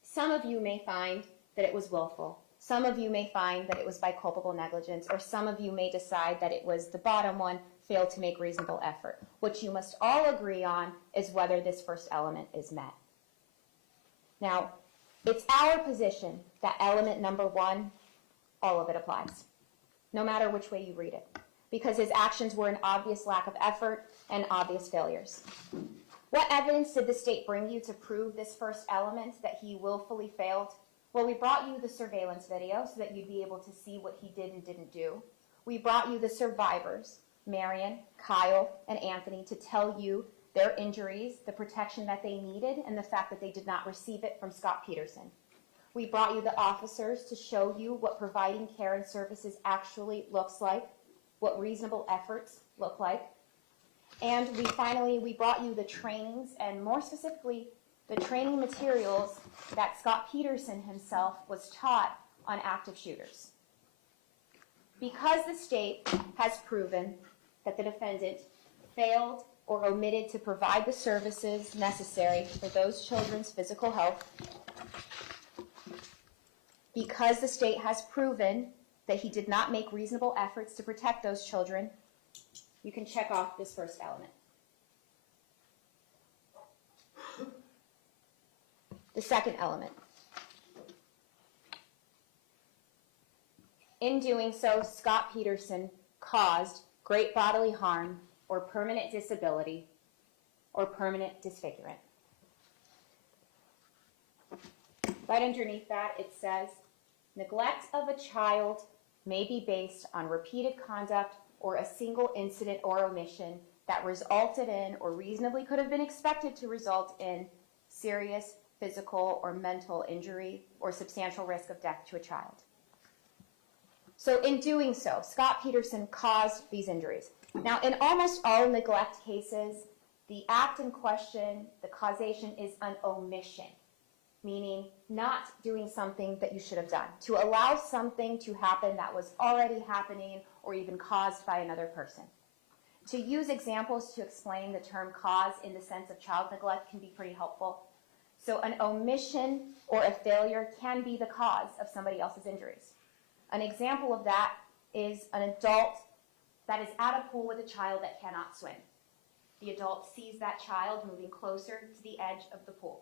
some of you may find that it was willful. Some of you may find that it was by culpable negligence, or some of you may decide that it was the bottom one, failed to make reasonable effort. What you must all agree on is whether this first element is met. Now, it's our position that element number 1, all of it applies, no matter which way you read it, because his actions were an obvious lack of effort and obvious failures. What evidence did the state bring you to prove this first element, that he willfully failed? Well, we brought you the surveillance video so that you'd be able to see what he did and didn't do. We brought you the survivors, Marion, Kyle, and Anthony, to tell you their injuries, the protection that they needed, and the fact that they did not receive it from Scot Peterson. We brought you the officers to show you what providing care and services actually looks like, what reasonable efforts look like. And we brought you the trainings, and more specifically, the training materials that Scot Peterson himself was taught on active shooters. Because the state has proven that the defendant failed or omitted to provide the services necessary for those children's physical health, because the state has proven that he did not make reasonable efforts to protect those children, you can check off this first element. The second element. In doing so, Scot Peterson caused great bodily harm or permanent disability or permanent disfigurement. Right underneath that, it says, neglect of a child may be based on repeated conduct or a single incident or omission that resulted in or reasonably could have been expected to result in serious physical or mental injury or substantial risk of death to a child. So in doing so, Scot Peterson caused these injuries. Now, in almost all neglect cases, the act in question, the causation is an omission, meaning not doing something that you should have done, to allow something to happen that was already happening or even caused by another person. To use examples to explain the term cause in the sense of child neglect can be pretty helpful. So an omission or a failure can be the cause of somebody else's injuries. An example of that is an adult that is at a pool with a child that cannot swim. The adult sees that child moving closer to the edge of the pool.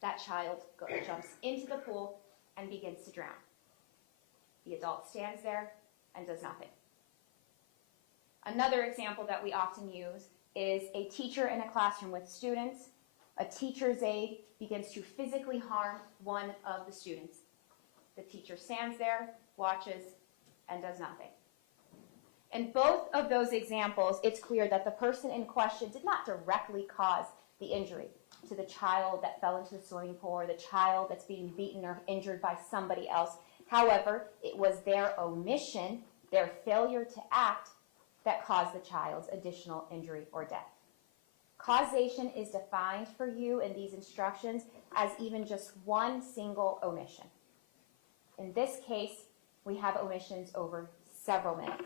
That child jumps into the pool and begins to drown. The adult stands there and does nothing. Another example that we often use is a teacher in a classroom with students. A teacher's aide begins to physically harm one of the students. The teacher stands there, watches, and does nothing. In both of those examples, it's clear that the person in question did not directly cause the injury to the child that fell into the swimming pool or the child that's being beaten or injured by somebody else. However, it was their omission, their failure to act, that caused the child's additional injury or death. Causation is defined for you in these instructions as even just one single omission. In this case, we have omissions over several minutes.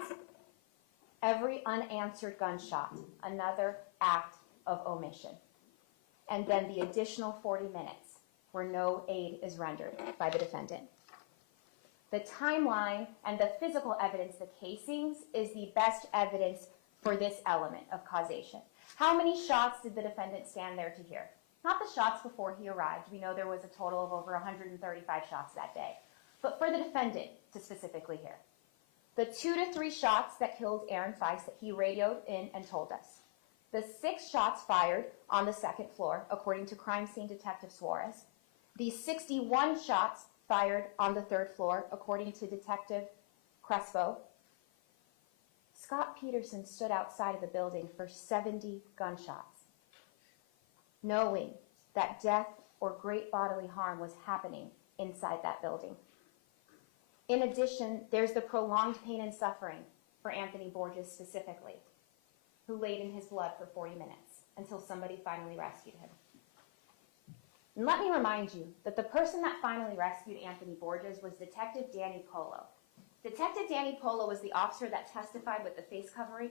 Every unanswered gunshot, another act of omission. And then the additional 40 minutes where no aid is rendered by the defendant. The timeline and the physical evidence, the casings, is the best evidence for this element of causation. How many shots did the defendant stand there to hear? Not the shots before he arrived. We know there was a total of over 135 shots that day. But for the defendant to specifically hear. The 2 to 3 shots that killed Aaron Feist that he radioed in and told us. The 6 shots fired on the second floor, according to crime scene detective Suarez. The 61 shots fired on the third floor, according to Detective Crespo. Scot Peterson stood outside of the building for 70 gunshots, knowing that death or great bodily harm was happening inside that building. In addition, there's the prolonged pain and suffering for Anthony Borges specifically, who laid in his blood for 40 minutes until somebody finally rescued him. And let me remind you that the person that finally rescued Anthony Borges was Detective Danny Polo. Detective Danny Polo was the officer that testified with the face covering.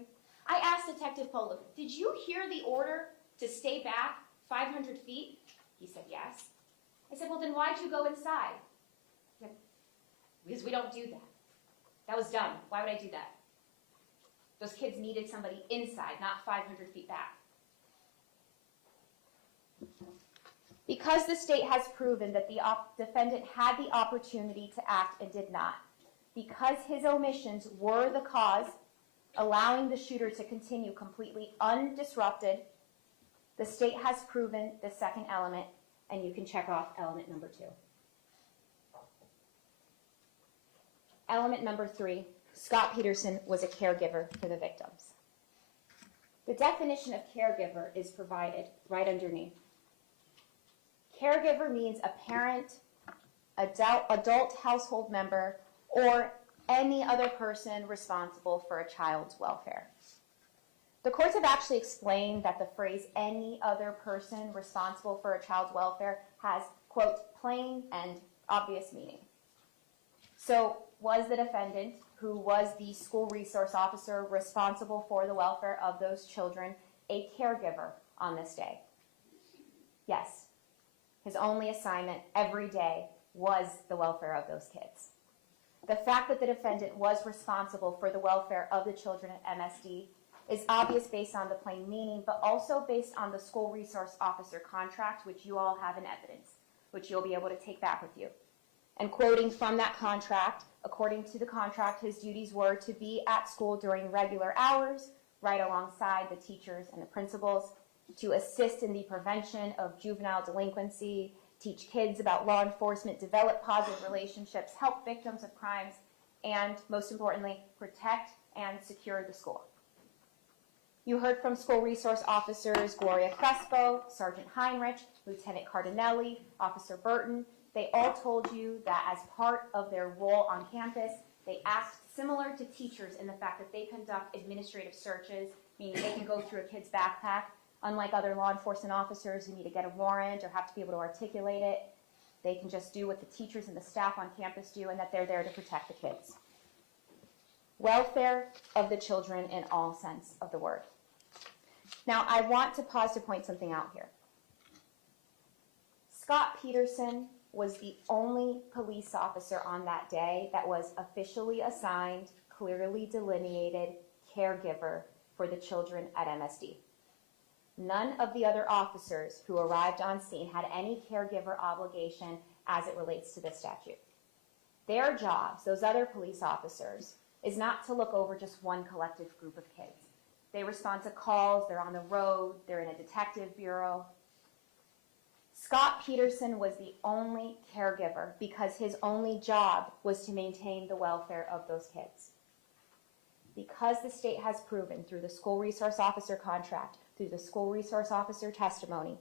I asked Detective Polo, did you hear the order to stay back 500 feet? He said, yes. I said, well, then why'd you go inside? He said, because we don't do that. That was dumb. Why would I do that? Those kids needed somebody inside, not 500 feet back. Because the state has proven that the defendant had the opportunity to act and did not, because his omissions were the cause, allowing the shooter to continue completely undisrupted, the state has proven the second element, and you can check off element number 2. Element number 3, Scot Peterson was a caregiver for the victims. The definition of caregiver is provided right underneath. Caregiver means a parent, adult household member, or any other person responsible for a child's welfare. The courts have actually explained that the phrase any other person responsible for a child's welfare has, quote, plain and obvious meaning. So was the defendant who was the school resource officer responsible for the welfare of those children, a caregiver on this day. Yes, his only assignment every day was the welfare of those kids. The fact that the defendant was responsible for the welfare of the children at MSD is obvious based on the plain meaning, but also based on the school resource officer contract, which you all have in evidence, which you'll be able to take back with you. And quoting from that contract, according to the contract, his duties were to be at school during regular hours, right alongside the teachers and the principals, to assist in the prevention of juvenile delinquency, teach kids about law enforcement, develop positive relationships, help victims of crimes, and most importantly, protect and secure the school. You heard from school resource officers Gloria Crespo, Sergeant Heinrich, Lieutenant Cardinelli, Officer Burton. They all told you that as part of their role on campus, they asked, similar to teachers in the fact that they conduct administrative searches, meaning they can go through a kid's backpack, unlike other law enforcement officers who need to get a warrant or have to be able to articulate it. They can just do what the teachers and the staff on campus do, and that they're there to protect the kids. Welfare of the children in all sense of the word. Now, I want to pause to point something out here. Scot Peterson was the only police officer on that day that was officially assigned, clearly delineated caregiver for the children at MSD. None of the other officers who arrived on scene had any caregiver obligation as it relates to this statute. Their jobs, those other police officers, is not to look over just one collective group of kids. They respond to calls, they're on the road, they're in a detective bureau. Scot Peterson was the only caregiver because his only job was to maintain the welfare of those kids. Because the state has proven through the school resource officer contract, through the school resource officer testimony,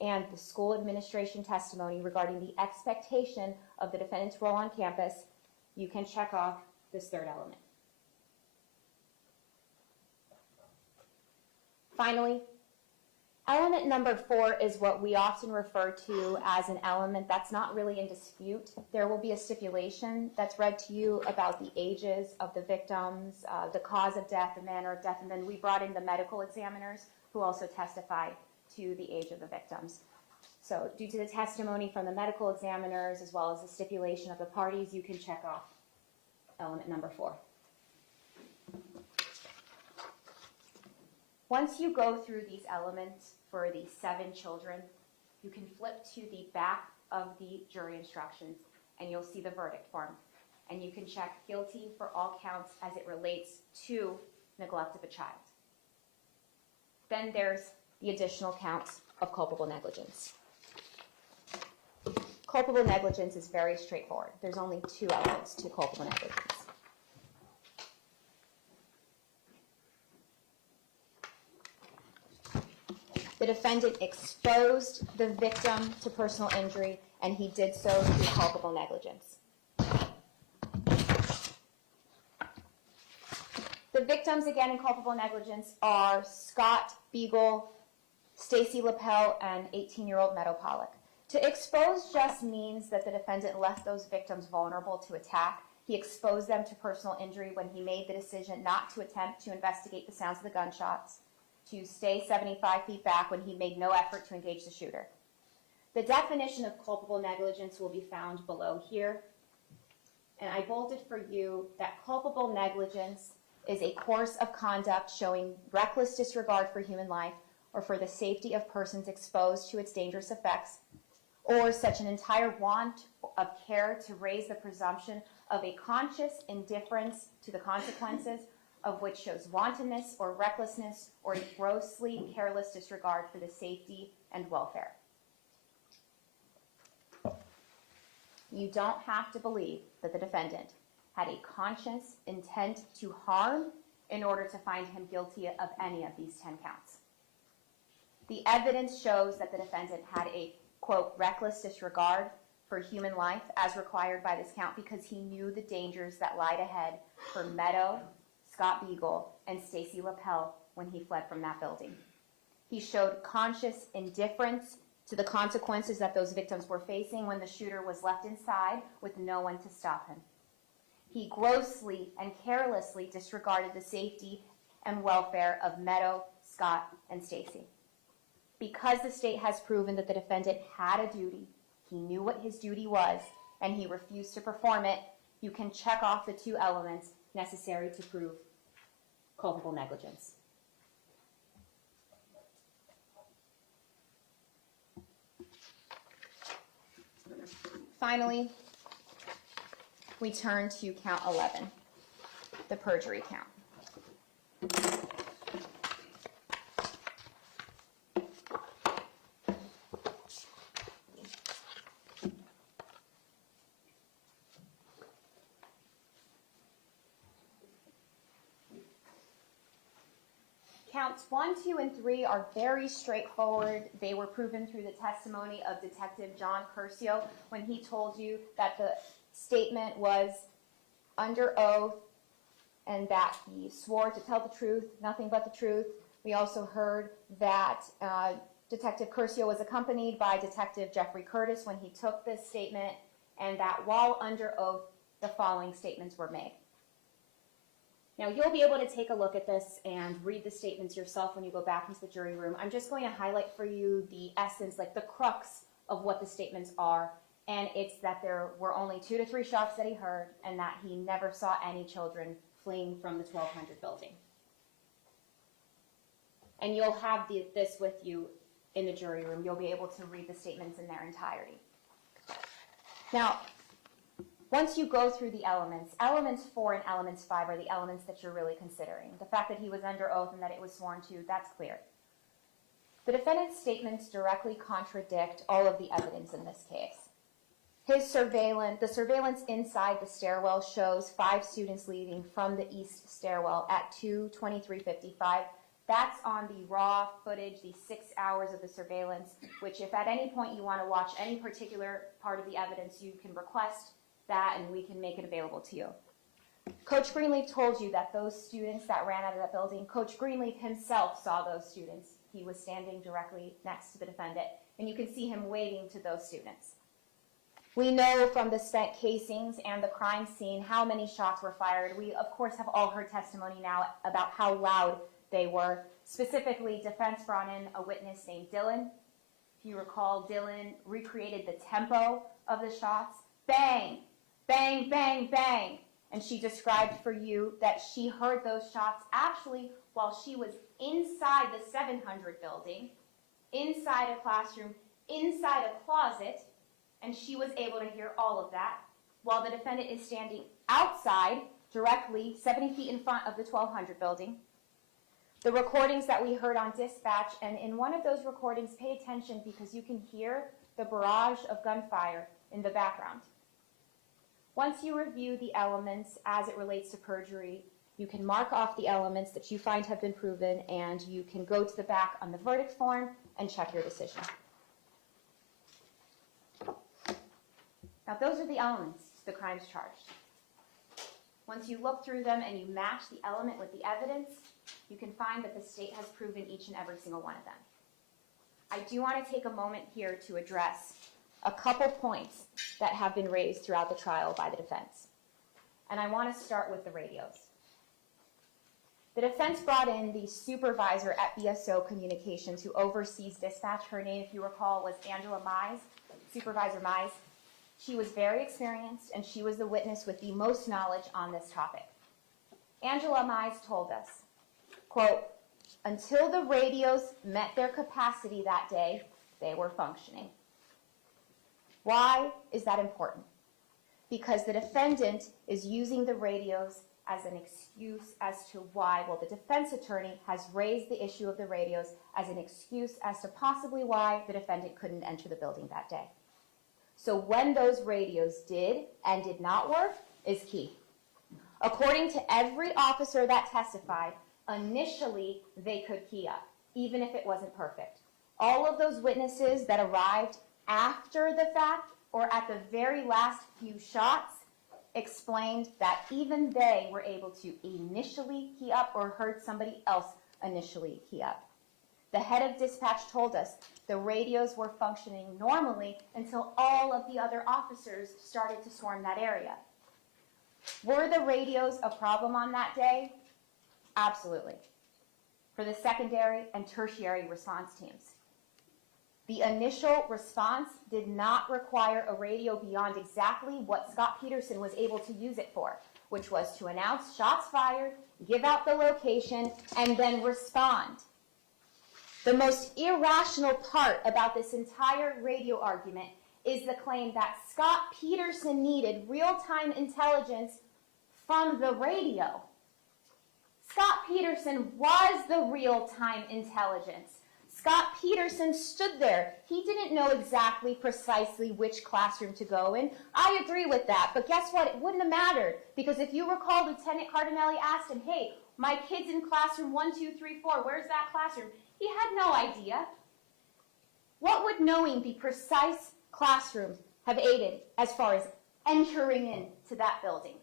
and the school administration testimony regarding the expectation of the defendant's role on campus, you can check off this third element. Finally, element number 4 is what we often refer to as an element that's not really in dispute. There will be a stipulation that's read to you about the ages of the victims, the cause of death, the manner of death, and then we brought in the medical examiners who also testified to the age of the victims. So due to the testimony from the medical examiners as well as the stipulation of the parties, you can check off element number 4. Once you go through these elements for the 7 children, you can flip to the back of the jury instructions and you'll see the verdict form. And you can check guilty for all counts as it relates to neglect of a child. Then there's the additional counts of culpable negligence. Culpable negligence is very straightforward. There's only 2 elements to culpable negligence. The defendant exposed the victim to personal injury, and he did so through culpable negligence. The victims, again, in culpable negligence are Scott Beagle, Stacy Lapel, and 18-year-old Meadow Pollock. To expose just means that the defendant left those victims vulnerable to attack. He exposed them to personal injury when he made the decision not to attempt to investigate the sounds of the gunshots, to stay 75 feet back when he made no effort to engage the shooter. The definition of culpable negligence will be found below here. And I bolded for you that culpable negligence is a course of conduct showing reckless disregard for human life or for the safety of persons exposed to its dangerous effects, or such an entire want of care to raise the presumption of a conscious indifference to the consequences of which shows wantonness or recklessness or a grossly careless disregard for the safety and welfare. You don't have to believe that the defendant had a conscious intent to harm in order to find him guilty of any of these 10 counts. The evidence shows that the defendant had a, quote, reckless disregard for human life as required by this count because he knew the dangers that lied ahead for Meadow, Scott Beagle, and Stacy Lapel when he fled from that building. He showed conscious indifference to the consequences that those victims were facing when the shooter was left inside with no one to stop him. He grossly and carelessly disregarded the safety and welfare of Meadow, Scott, and Stacy. Because the state has proven that the defendant had a duty, he knew what his duty was, and he refused to perform it, you can check off the two elements necessary to prove culpable negligence. Finally, we turn to count 11, the perjury count. Counts 1, 2, and 3 are very straightforward. They were proven through the testimony of Detective John Curcio when he told you that the statement was under oath and that he swore to tell the truth, nothing but the truth. We also heard that Detective Curcio was accompanied by Detective Jeffrey Curtis when he took this statement, and that while under oath, the following statements were made. Now, you'll be able to take a look at this and read the statements yourself when you go back into the jury room. I'm just going to highlight for you the essence, like the crux of what the statements are, and it's that there were only 2 to 3 shots that he heard and that he never saw any children fleeing from the 1200 building. And you'll have this with you in the jury room. You'll be able to read the statements in their entirety. Now, once you go through the elements, elements 4 and elements 5 are the elements that you're really considering. The fact that he was under oath and that it was sworn to, that's clear. The defendant's statements directly contradict all of the evidence in this case. The surveillance inside the stairwell shows 5 students leaving from the east stairwell at 2:23:55. That's on the raw footage, the 6 hours of the surveillance, which if at any point you want to watch any particular part of the evidence, you can request that and we can make it available to you. Coach Greenleaf told you that those students that ran out of that building, Coach Greenleaf himself saw those students. He was standing directly next to the defendant, and you can see him waving to those students. We know from the spent casings and the crime scene how many shots were fired. We, of course, have all heard testimony now about how loud they were. Specifically, defense brought in a witness named Dylan. If you recall, Dylan recreated the tempo of the shots. Bang, bang, bang, bang. And she described for you that she heard those shots actually while she was inside the 700 building, inside a classroom, inside a closet, and she was able to hear all of that, while the defendant is standing outside, directly 70 feet in front of the 1200 building. The recordings that we heard on dispatch, and in one of those recordings, pay attention because you can hear the barrage of gunfire in the background. Once you review the elements as it relates to perjury, you can mark off the elements that you find have been proven, and you can go to the back on the verdict form and check your decision. Now, those are the elements to the crimes charged. Once you look through them and you match the element with the evidence, you can find that the state has proven each and every single one of them. I do want to take a moment here to address a couple points that have been raised throughout the trial by the defense. And I want to start with the radios. The defense brought in the supervisor at BSO Communications who oversees dispatch. Her name, if you recall, was Angela Mize, Supervisor Mize. She was very experienced, and she was the witness with the most knowledge on this topic. Angela Mize told us, quote, "Until the radios met their capacity that day, they were functioning." Why is that important? Because the defendant is using the radios as an excuse as to why, well, the defense attorney has raised the issue of the radios as an excuse as to possibly why the defendant couldn't enter the building that day. So when those radios did and did not work is key. According to every officer that testified, initially they could key up, even if it wasn't perfect. All of those witnesses that arrived after the fact or at the very last few shots explained that even they were able to initially key up or heard somebody else initially key up. The head of dispatch told us the radios were functioning normally until all of the other officers started to swarm that area. Were the radios a problem on that day? Absolutely. For the secondary and tertiary response teams. The initial response did not require a radio beyond exactly what Scot Peterson was able to use it for, which was to announce shots fired, give out the location, and then respond. The most irrational part about this entire radio argument is the claim that Scot Peterson needed real-time intelligence from the radio. Scot Peterson was the real-time intelligence. Scot Peterson stood there. He didn't know exactly precisely which classroom to go in. I agree with that, but guess what? It wouldn't have mattered, because if you recall, Lieutenant Cardinelli asked him, hey, my kid's in classroom 1, 2, 3, 4. Where's that classroom? He had no idea. What would knowing the precise classroom have aided as far as entering into that building?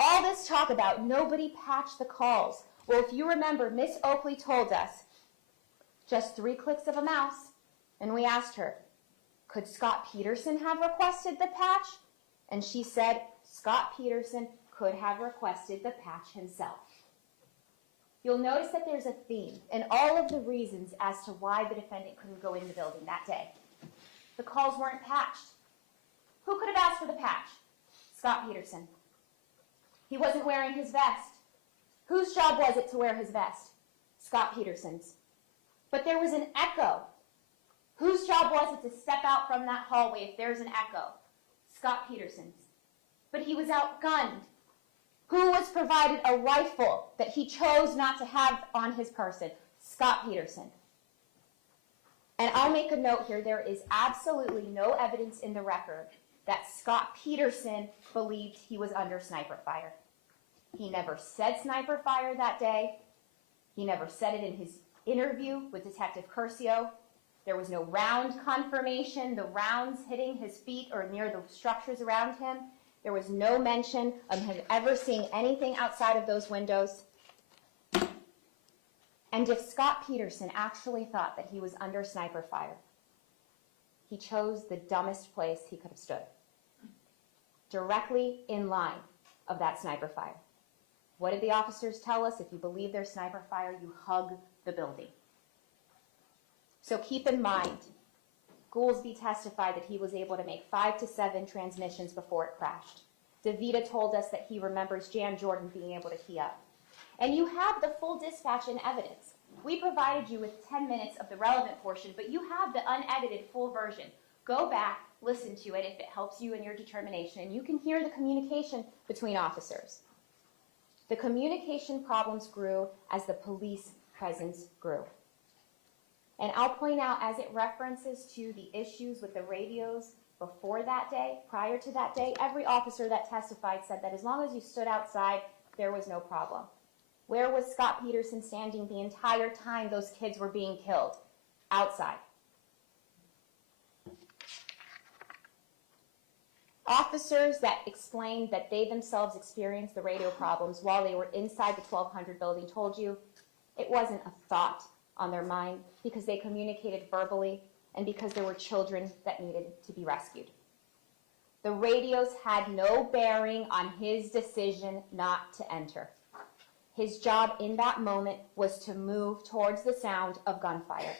All this talk about nobody patched the calls. Well, if you remember, Miss Oakley told us just 3 clicks of a mouse, and we asked her, could Scot Peterson have requested the patch? And she said Scot Peterson could have requested the patch himself. You'll notice that there's a theme in all of the reasons as to why the defendant couldn't go in the building that day. The calls weren't patched. Who could have asked for the patch? Scot Peterson. He wasn't wearing his vest. Whose job was it to wear his vest? Scot Peterson's. But there was an echo. Whose job was it to step out from that hallway if there's an echo? Scot Peterson's. But he was outgunned. Who was provided a rifle that he chose not to have on his person? Scot Peterson. And I'll make a note here, there is absolutely no evidence in the record that Scot Peterson believed he was under sniper fire. He never said sniper fire that day. He never said it in his interview with Detective Curcio. There was no round confirmation, the rounds hitting his feet or near the structures around him. There was no mention of him ever seeing anything outside of those windows. And if Scot Peterson actually thought that he was under sniper fire, he chose the dumbest place he could have stood. Directly in line of that sniper fire. What did the officers tell us? If you believe there's sniper fire, you hug the building. So keep in mind, Goolsby testified that he was able to make 5 to 7 transmissions before it crashed. DeVita told us that he remembers Jan Jordan being able to key up. And you have the full dispatch and evidence. We provided you with 10 minutes of the relevant portion, but you have the unedited full version. Go back, listen to it if it helps you in your determination, and you can hear the communication between officers. The communication problems grew as the police presence grew. And I'll point out, as it references to the issues with the radios before that day, prior to that day, every officer that testified said that as long as you stood outside, there was no problem. Where was Scot Peterson standing the entire time those kids were being killed? Outside. Officers that explained that they themselves experienced the radio problems while they were inside the 1200 building told you it wasn't a thought on their mind because they communicated verbally and because there were children that needed to be rescued. The radios had no bearing on his decision not to enter. His job in that moment was to move towards the sound of gunfire.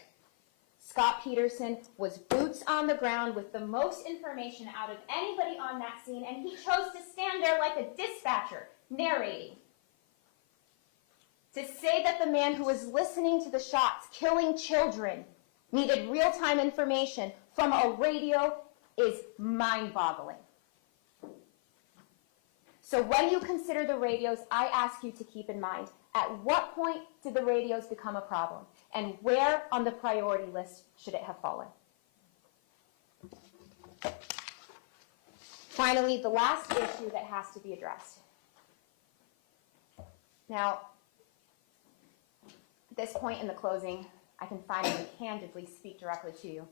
Scot Peterson was boots on the ground with the most information out of anybody on that scene, and he chose to stand there like a dispatcher, narrating. To say that the man who was listening to the shots, killing children, needed real-time information from a radio is mind-boggling. So when you consider the radios, I ask you to keep in mind, at what point did the radios become a problem? And where on the priority list should it have fallen? Finally, the last issue that has to be addressed. Now, at this point in the closing, I can finally candidly speak directly to you.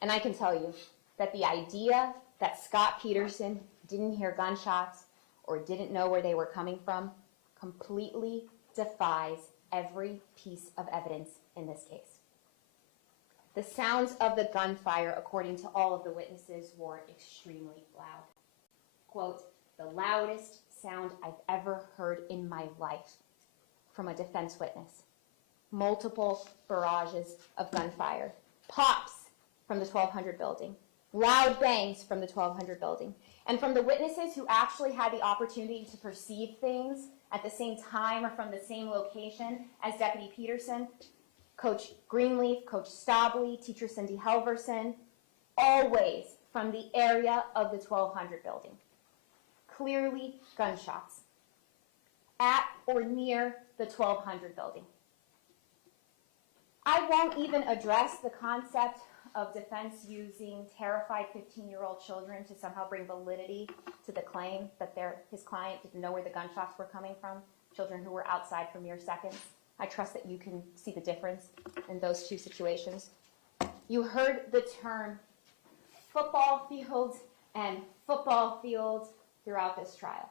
And I can tell you that the idea that Scot Peterson didn't hear gunshots or didn't know where they were coming from completely defies every piece of evidence in this case. The sounds of the gunfire, according to all of the witnesses, were extremely loud. quote, the loudest sound I've ever heard in my life from a defense witness. Multiple barrages of gunfire, pops from the 1200 building, loud bangs from the 1200 building. And from the witnesses who actually had the opportunity to perceive things at the same time or from the same location as Deputy Peterson, Coach Greenleaf, Coach Stabley, Teacher Cindy Helverson, always from the area of the 1200 building. Clearly gunshots at or near the 1200 building. I won't even address the concept of defense using terrified 15-year-old children to somehow bring validity to the claim that his client didn't know where the gunshots were coming from, children who were outside for mere seconds. I trust that you can see the difference in those two situations. You heard the term football fields and football fields throughout this trial.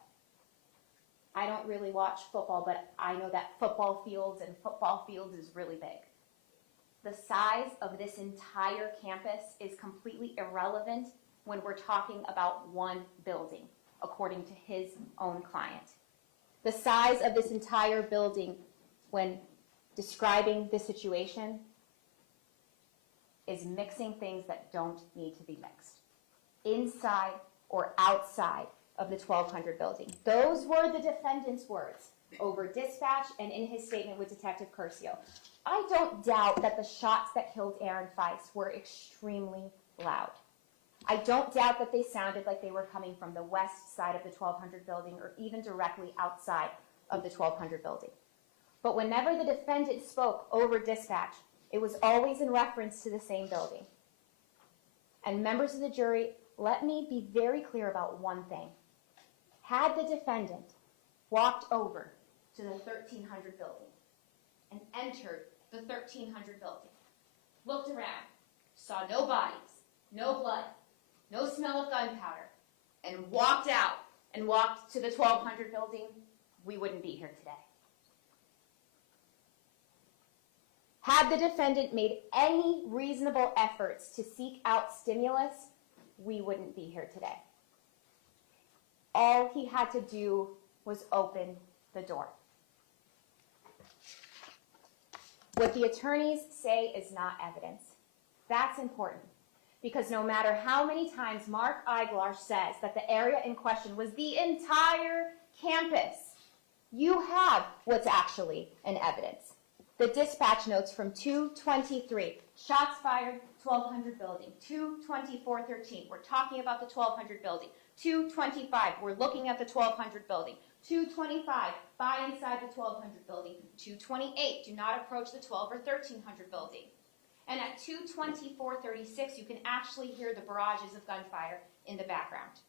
I don't really watch football, but I know that football fields and football fields is really big. The size of this entire campus is completely irrelevant when we're talking about one building, according to his own client. The size of this entire building, when describing the situation, is mixing things that don't need to be mixed, inside or outside of the 1200 building. Those were the defendant's words over dispatch and in his statement with Detective Curcio. I don't doubt that the shots that killed Aaron Feist were extremely loud. I don't doubt that they sounded like they were coming from the west side of the 1200 building or even directly outside of the 1200 building. But whenever the defendant spoke over dispatch, it was always in reference to the same building. And members of the jury, let me be very clear about one thing. Had the defendant walked over to the 1300 building and entered the 1300 building, looked around, saw no bodies, no blood, no smell of gunpowder, and walked out and walked to the 1200 building, we wouldn't be here today. Had the defendant made any reasonable efforts to seek out stimulus, we wouldn't be here today. All he had to do was open the door. What the attorneys say is not evidence. That's important, because no matter how many times Mark Eiglar says that the area in question was the entire campus, you have what's actually in evidence. The dispatch notes from 2:23, shots fired, 1200 building. 2:24:13, we're talking about the 1200 building. 2:25, we're looking at the 1200 building. 2:25, by inside the 1200 building. 2:28, do not approach the 12 or 1300 building. And at 2:24:36, you can actually hear the barrages of gunfire in the background.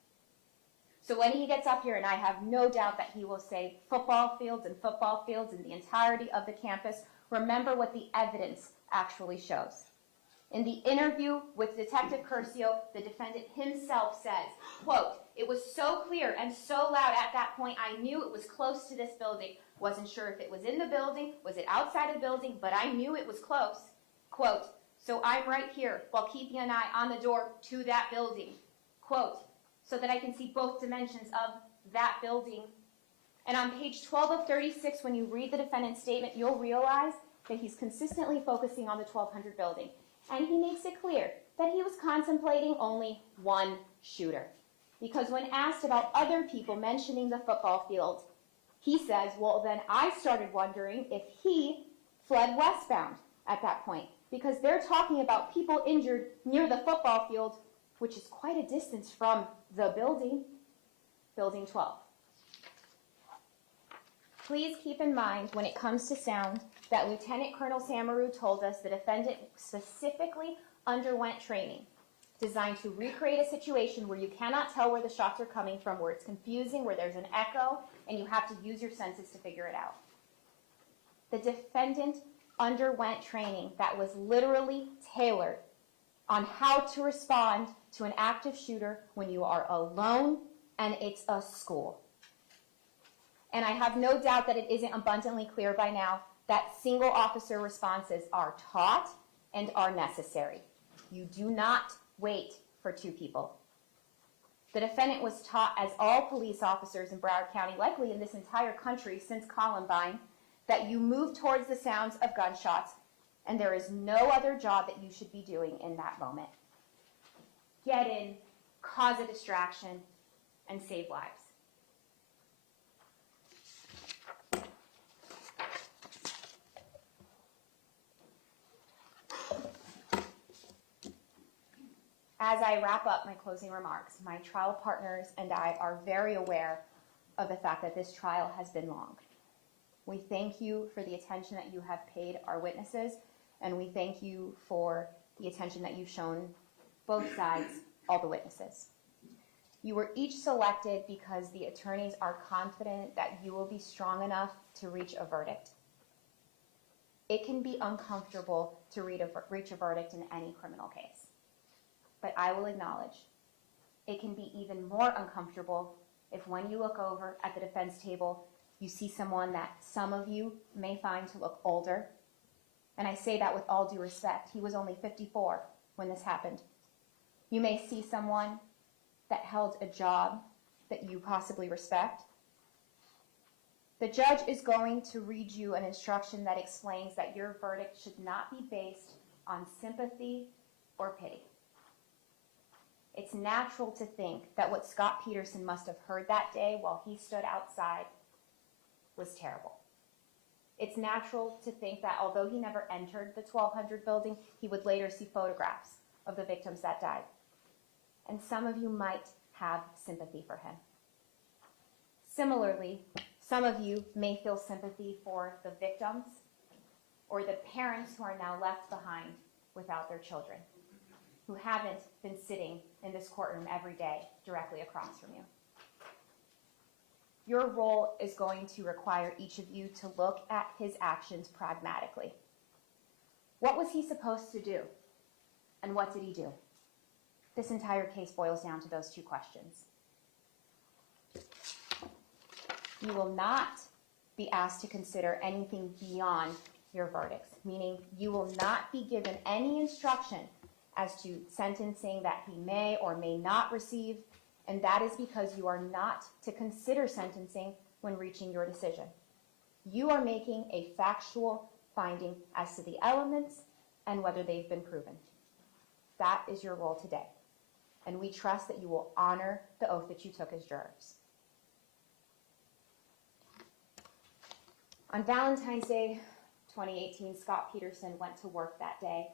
So when he gets up here, and I have no doubt that he will say football fields and the entirety of the campus, remember what the evidence actually shows. In the interview with Detective Curcio, the defendant himself says, quote, "It was so clear and so loud at that point, I knew it was close to this building. Wasn't sure if it was in the building, was it outside the building, but I knew it was close." Quote, "So I'm right here while keeping an eye on the door to that building." Quote, "So that I can see both dimensions of that building." And on page 12 of 36, when you read the defendant's statement, you'll realize that he's consistently focusing on the 1200 building. And he makes it clear that he was contemplating only one shooter. Because when asked about other people mentioning the football field, he says, well, then I started wondering if he fled westbound at that point. Because they're talking about people injured near the football field, which is quite a distance from the building, building 12. Please keep in mind when it comes to sound that Lieutenant Colonel Samaru told us the defendant specifically underwent training designed to recreate a situation where you cannot tell where the shots are coming from, where it's confusing, where there's an echo, and you have to use your senses to figure it out. The defendant underwent training that was literally tailored on how to respond to an active shooter when you are alone and it's a school. And I have no doubt that it isn't abundantly clear by now that single officer responses are taught and are necessary. You do not wait for two people. The defendant was taught, as all police officers in Broward County, likely in this entire country since Columbine, that you move towards the sounds of gunshots, and there is no other job that you should be doing in that moment. Get in, cause a distraction, and save lives. As I wrap up my closing remarks, my trial partners and I are very aware of the fact that this trial has been long. We thank you for the attention that you have paid our witnesses, and we thank you for the attention that you've shown both sides, all the witnesses. You were each selected because the attorneys are confident that you will be strong enough to reach a verdict. It can be uncomfortable to reach a verdict in any criminal case. But I will acknowledge, it can be even more uncomfortable if when you look over at the defense table, you see someone that some of you may find to look older. And I say that with all due respect. He was only 54 when this happened. You may see someone that held a job that you possibly respect. The judge is going to read you an instruction that explains that your verdict should not be based on sympathy or pity. It's natural to think that what Scot Peterson must have heard that day while he stood outside was terrible. It's natural to think that although he never entered the 1200 building, he would later see photographs of the victims that died. And some of you might have sympathy for him. Similarly, some of you may feel sympathy for the victims or the parents who are now left behind without their children, who haven't been sitting in this courtroom every day directly across from you. Your role is going to require each of you to look at his actions pragmatically. What was he supposed to do? And what did he do? This entire case boils down to those two questions. You will not be asked to consider anything beyond your verdicts, meaning you will not be given any instruction as to sentencing that he may or may not receive, and that is because you are not to consider sentencing when reaching your decision. You are making a factual finding as to the elements and whether they've been proven. That is your role today, and we trust that you will honor the oath that you took as jurors. On Valentine's Day 2018, Scot Peterson went to work that day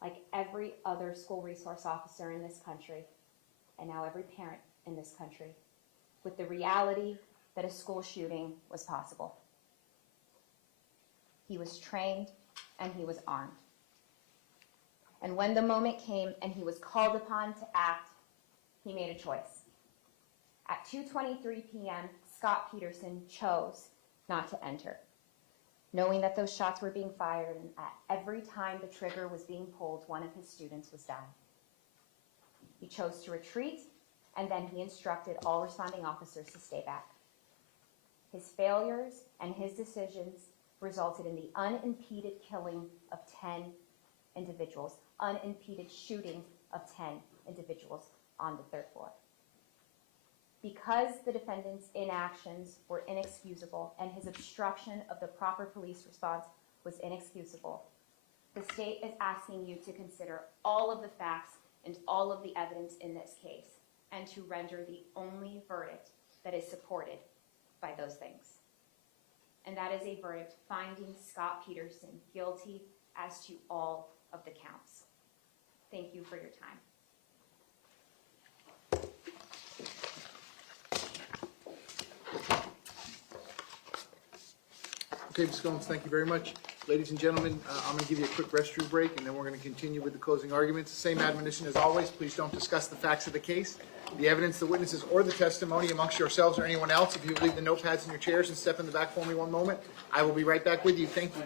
like every other school resource officer in this country, and now every parent in this country, with the reality that a school shooting was possible. He was trained and he was armed. And when the moment came and he was called upon to act, he made a choice. At 2:23 p.m., Scot Peterson chose not to enter, knowing that those shots were being fired, and at every time the trigger was being pulled, one of his students was dying. He chose to retreat, and then he instructed all responding officers to stay back. His failures and his decisions resulted in the unimpeded killing of 10 individuals, unimpeded shooting of 10 individuals on the third floor. Because the defendant's inactions were inexcusable and his obstruction of the proper police response was inexcusable, the state is asking you to consider all of the facts and all of the evidence in this case and to render the only verdict that is supported by those things. And that is a verdict finding Scot Peterson guilty as to all of the counts. Thank you for your time. Okay, Ms. Gomes, thank you very much. Ladies and gentlemen, I'm going to give you a quick restroom break, and then we're going to continue with the closing arguments. Same admonition as always. Please don't discuss the facts of the case, the evidence, the witnesses, or the testimony amongst yourselves or anyone else. If you leave the notepads in your chairs and step in the back for me one moment, I will be right back with you. Thank you.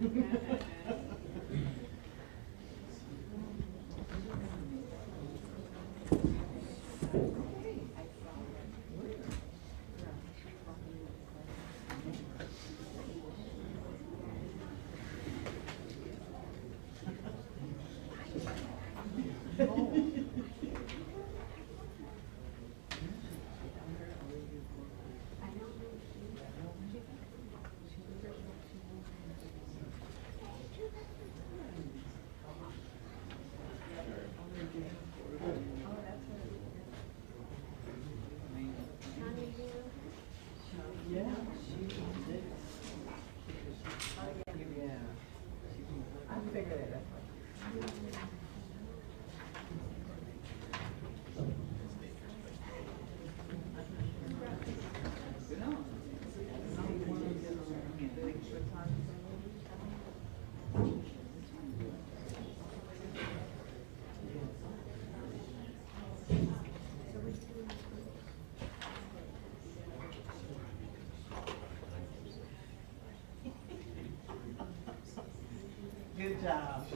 Good job.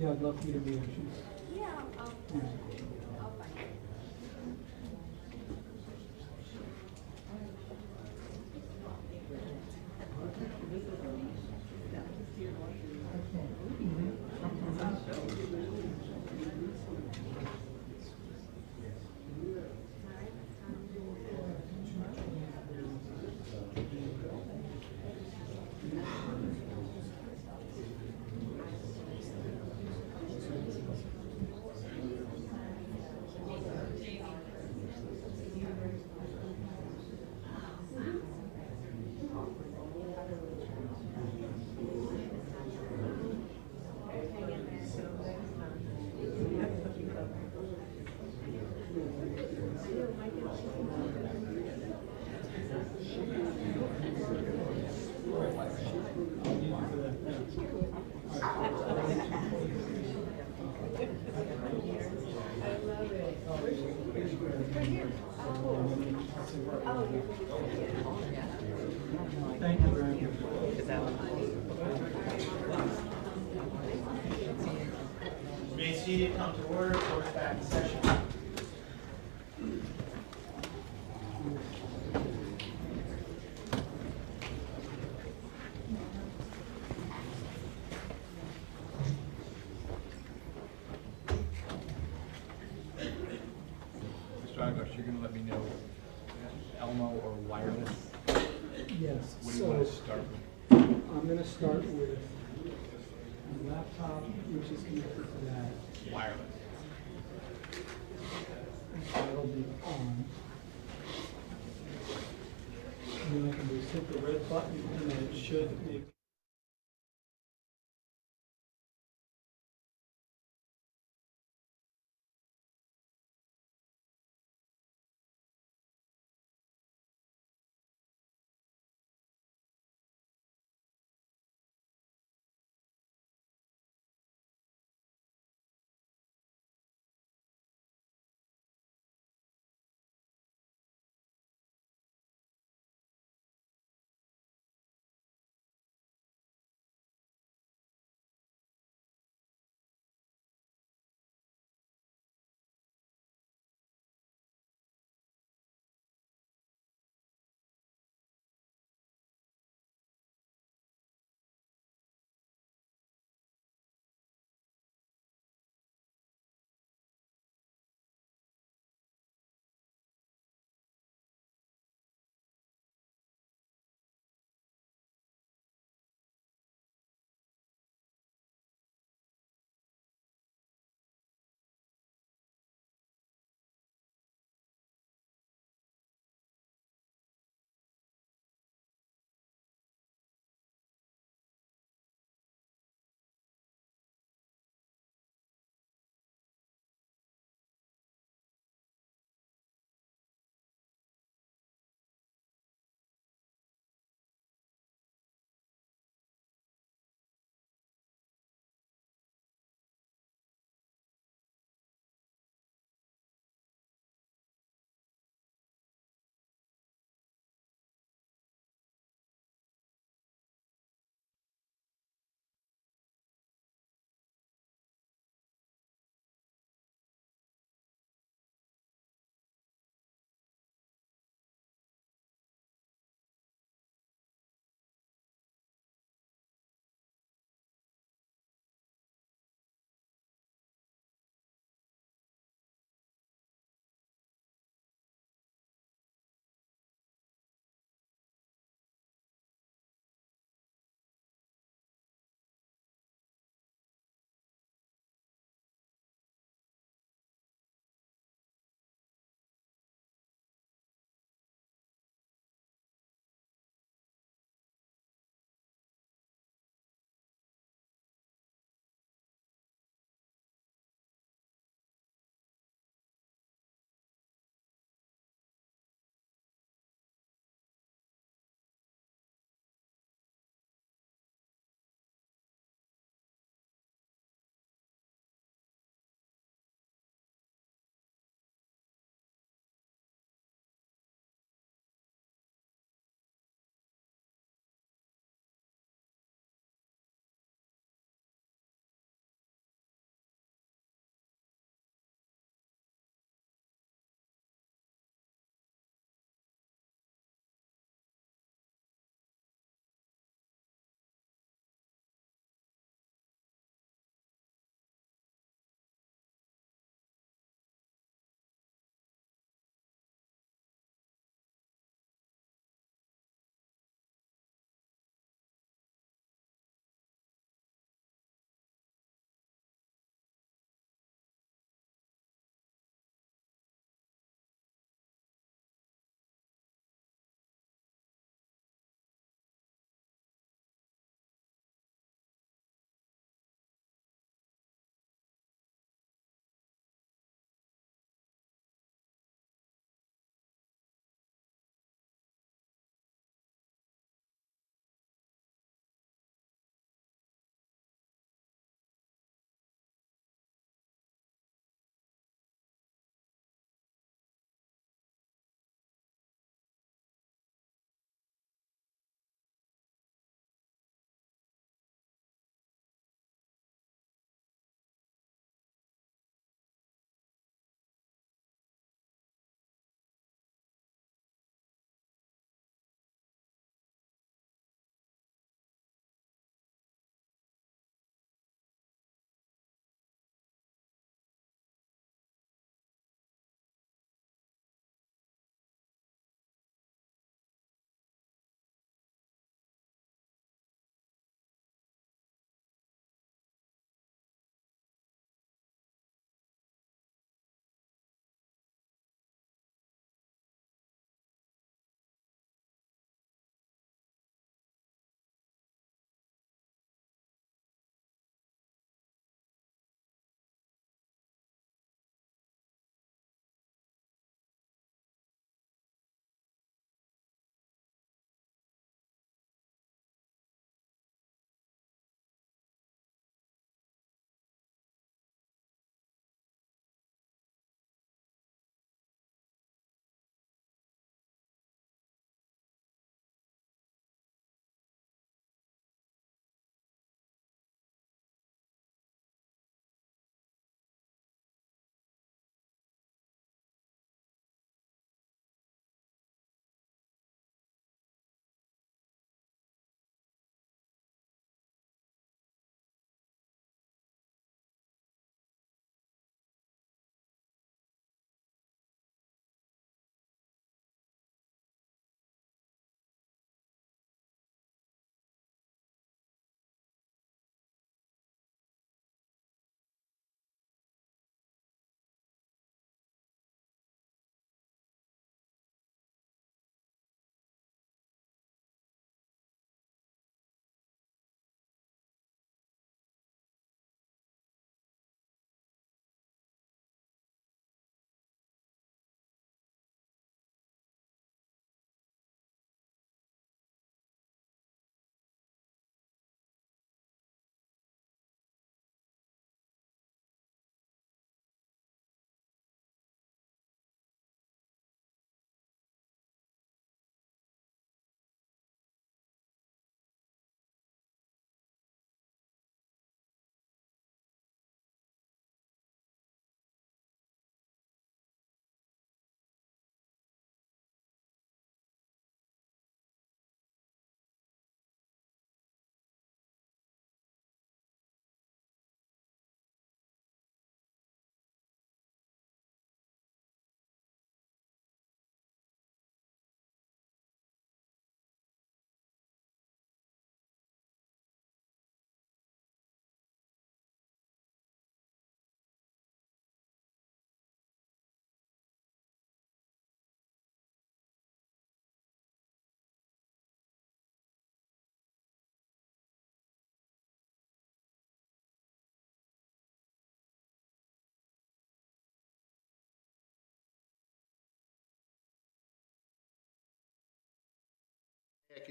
Yeah, I'd love for you to be here. Yeah, I'll find it. Thank you very much. Remain seated, come to order, court back in session. Mr. Agosh, you're gonna let me know Elmo or wireless? Yes, What do you want to start with? I'm gonna start with a laptop, which is connected to that. Wireless. That'll be on. And then I can just hit the red button and then it should make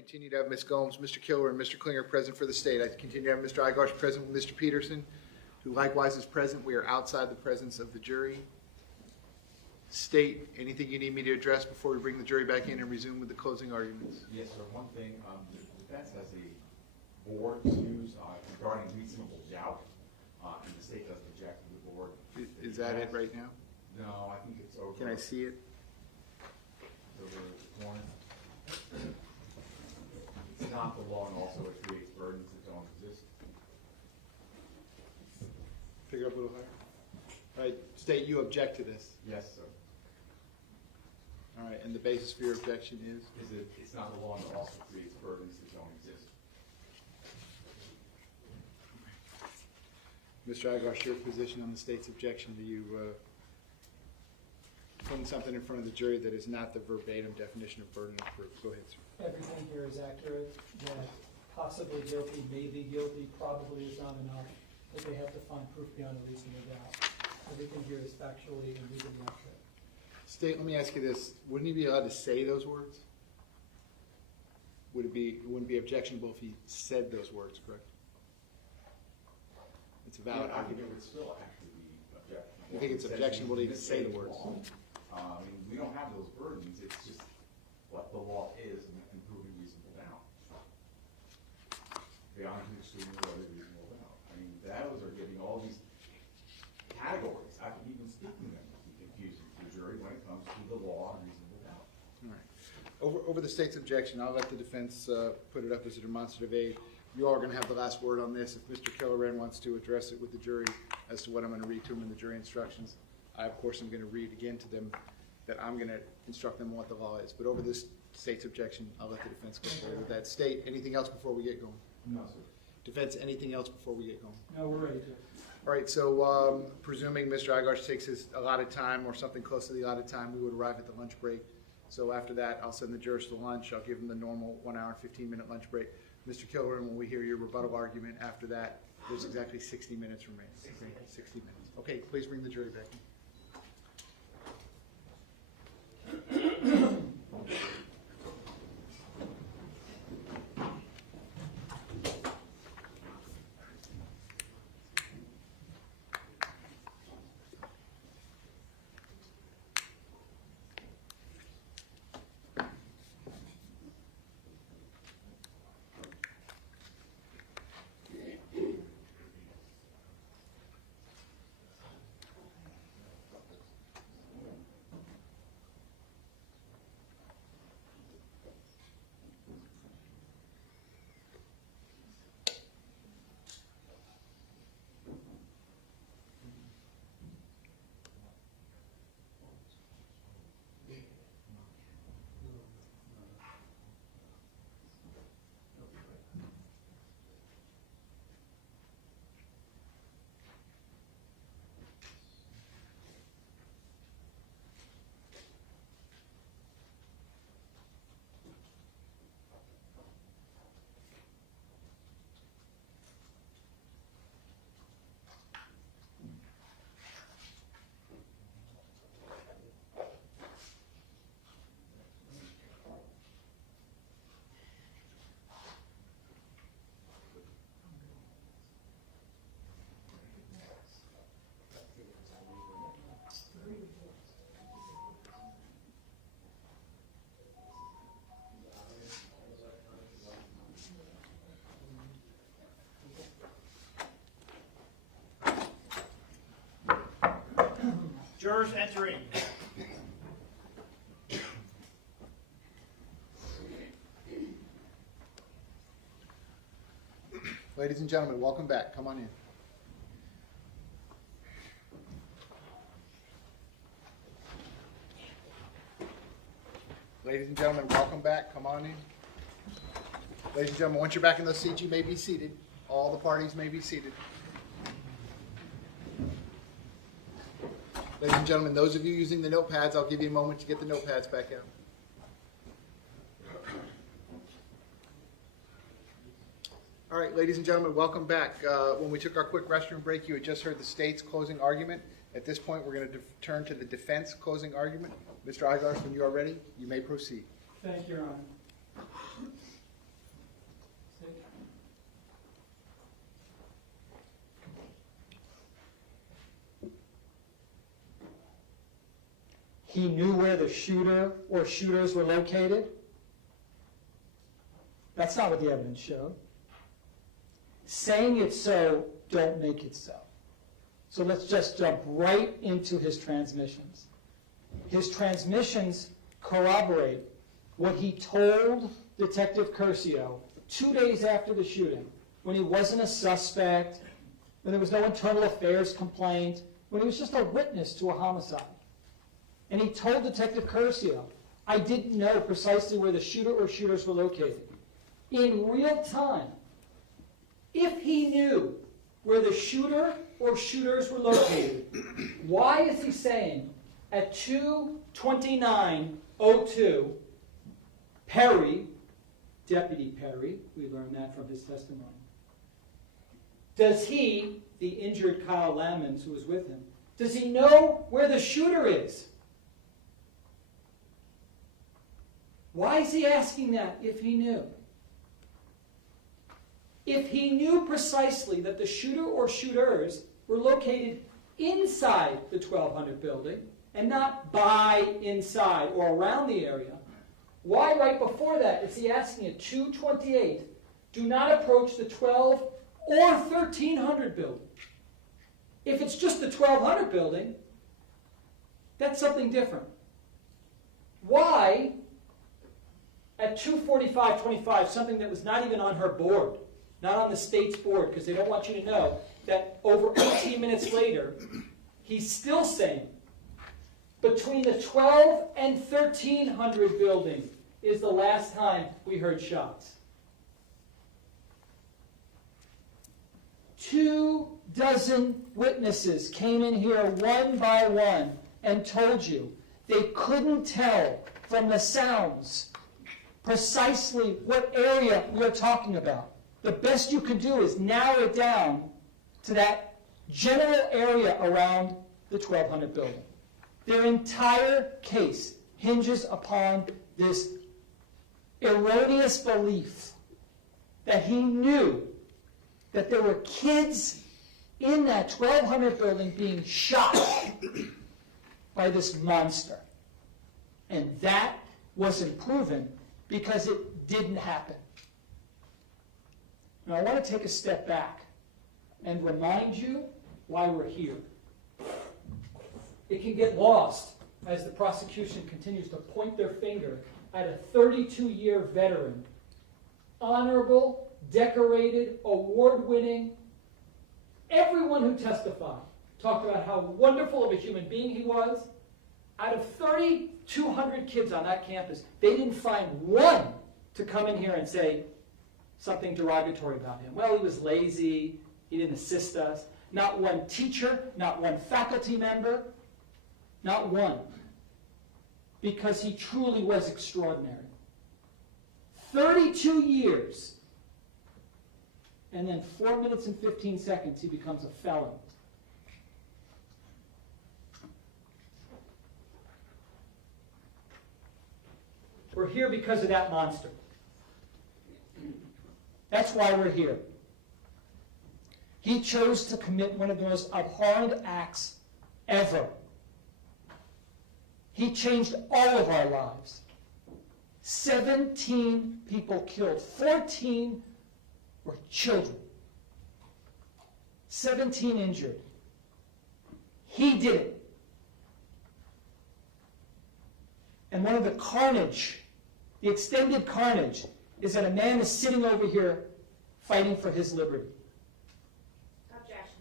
continue to have Ms. Gomes, Mr. Killer, and Mr. Klinger present for the state. I continue to have Mr. Igosh present with Mr. Peterson, who likewise is present. We are outside the presence of the jury. State, anything you need me to address before we bring the jury back in and resume with the closing arguments? Yes, sir. One thing, the defense has a board used regarding reasonable doubt, and the state doesn't object to the board. Is that it right now? No, I think it's over. Can I see it? It's over the corner. It's not the law, and also it creates burdens that don't exist. Pick it up a little higher. All right, state, you object to this. Yes, sir. All right, and the basis for your objection is? Is it, it's not the law, and it also creates burdens that don't exist. Mr. Igosh, your position on the state's objection to you putting something in front of the jury that is not the verbatim definition of burden of proof. Go ahead, sir. Everything here is accurate, that possibly guilty, maybe guilty, probably is not enough, that they have to find proof beyond a reasonable doubt. Everything here is factually and legally accurate. State, let me ask you this. Wouldn't he be allowed to say those words? It wouldn't be objectionable if he said those words, correct? It's a valid I think argument. it would still actually be objectionable. You think it's objectionable to even say the words? I mean, we don't have those burdens, it's just what the law is and proving reasonable doubt. Beyond the extreme of other reasonable doubt. I mean, those are giving all these categories, I can even speaking them, be confusing to the jury when it comes to the law and reasonable doubt. All right. Over the state's objection, I'll let the defense put it up as a demonstrative aid. You all are going to have the last word on this. If Mr. Killoran wants to address it with the jury as to what I'm going to read to him in the jury instructions, I, of course, am going to read again to them that I'm going to instruct them on what the law is. But over this state's objection, I'll let the defense go forward with that. State, anything else before we get going? No, sir. Defense, anything else before we get going? No, we're ready to. All right, so presuming Mr. Igosh takes his allotted time or something close to the allotted time, we would arrive at the lunch break. So after that, I'll send the jurors to lunch. I'll give them the normal 1 hour, 15-minute lunch break. Mr. Killoran, when we hear your rebuttal argument after that, there's exactly 60 minutes remaining. 60 minutes. Okay, please bring the jury back in. Jurors entering. Ladies and gentlemen, welcome back. Come on in. Ladies and gentlemen, welcome back. Come on in. Ladies and gentlemen, once you're back in those seats, you may be seated. All the parties may be seated. Ladies and gentlemen, those of you using the notepads, I'll give you a moment to get the notepads back out. All right, ladies and gentlemen, welcome back. When we took our quick restroom break, you had just heard the state's closing argument. At this point, we're going to turn to the defense closing argument. Mr. Igosh, when you are ready, you may proceed. Thank you, Your Honor. he knew where the shooter or shooters were located? That's not what the evidence showed. Saying it's so don't make it so. So let's just jump right into his transmissions. His transmissions corroborate what he told Detective Curcio 2 days after the shooting, when he wasn't a suspect, when there was no internal affairs complaint, when he was just a witness to a homicide. And he told Detective Curcio, I didn't know precisely where the shooter or shooters were located. In real time, if he knew where the shooter or shooters were located, why is he saying at 2:29:02, Perry, Deputy Perry, we learned that from his testimony, does he, the injured Kyle Lammons who was with him, does he know where the shooter is? Why is he asking that if he knew? If he knew precisely that the shooter or shooters were located inside the 1200 building and not by, inside, or around the area, why right before that is he asking at 2:28, do not approach the 12 or 1300 building? If it's just the 1200 building, that's something different. Why, at 2:45:25, something that was not even on her board, not on the state's board, because they don't want you to know that over 18 minutes later, he's still saying, between the 12 and 1300 building is the last time we heard shots. 24 witnesses came in here one by one and told you they couldn't tell from the sounds precisely what area we are talking about. The best you can do is narrow it down to that general area around the 1200 building. Their entire case hinges upon this erroneous belief that he knew that there were kids in that 1200 building being shot by this monster. And that wasn't proven because it didn't happen. Now I want to take a step back and remind you why we're here. It can get lost as the prosecution continues to point their finger at a 32-year veteran, honorable, decorated, award-winning. Everyone who testified talked about how wonderful of a human being he was. Out of 3,200 kids on that campus, they didn't find one to come in here and say something derogatory about him. Well, he was lazy, he didn't assist us. Not one teacher, not one faculty member, not one. Because he truly was extraordinary. 32 years. And then 4 minutes and 15 seconds, he becomes a felon. We're here because of that monster. That's why we're here. He chose to commit one of the most abhorrent acts ever. He changed all of our lives. 17 people killed. 14 were children. 17 injured. He did it. And one of the carnage, the extended carnage, is that a man is sitting over here fighting for his liberty. Objection,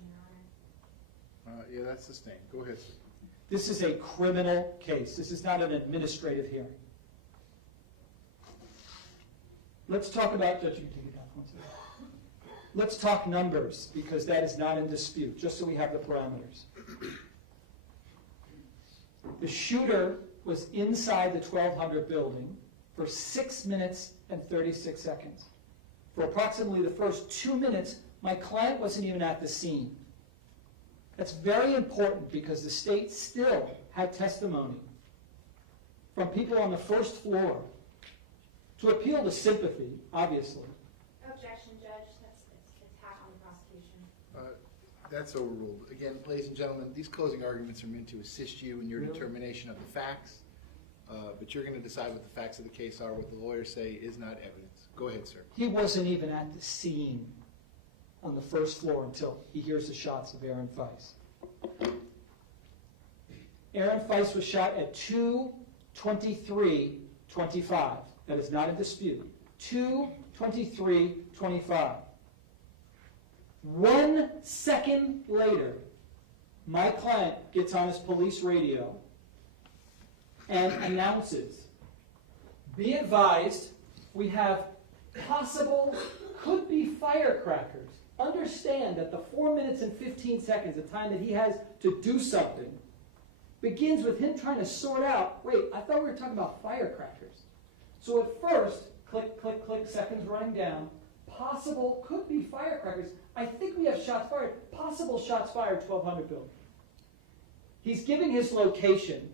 Your Honor. Yeah, that's sustained. Go ahead, sir. This is a criminal case. This is not an administrative hearing. Let's talk about, Judge, you can take it down. Let's talk numbers, because that is not in dispute, just so we have the parameters. The shooter was inside the 1200 building for 6 minutes and 36 seconds. For approximately the first 2 minutes, my client wasn't even at the scene. That's very important because the state still had testimony from people on the first floor to appeal to sympathy, obviously. Objection, Judge. That's attack on the prosecution. That's overruled. Again, ladies and gentlemen, these closing arguments are meant to assist you in your determination of the facts, but you're going to decide what the facts of the case are. What the lawyers say is not evidence. Go ahead, sir. He wasn't even at the scene on the first floor until he hears the shots of Aaron Feist. Aaron Feist was shot at 2:23:25. That is not in dispute. 2:23:25. 1 second later, my client gets on his police radio and announces, "Be advised, we have possible, could be firecrackers." Understand that the 4 minutes and 15 seconds, the time that he has to do something, begins with him trying to sort out, wait, I thought we were talking about firecrackers. So at first, click, click, click, seconds running down, possible, could be firecrackers. I think we have shots fired. Possible shots fired, 1200 building. He's giving his location,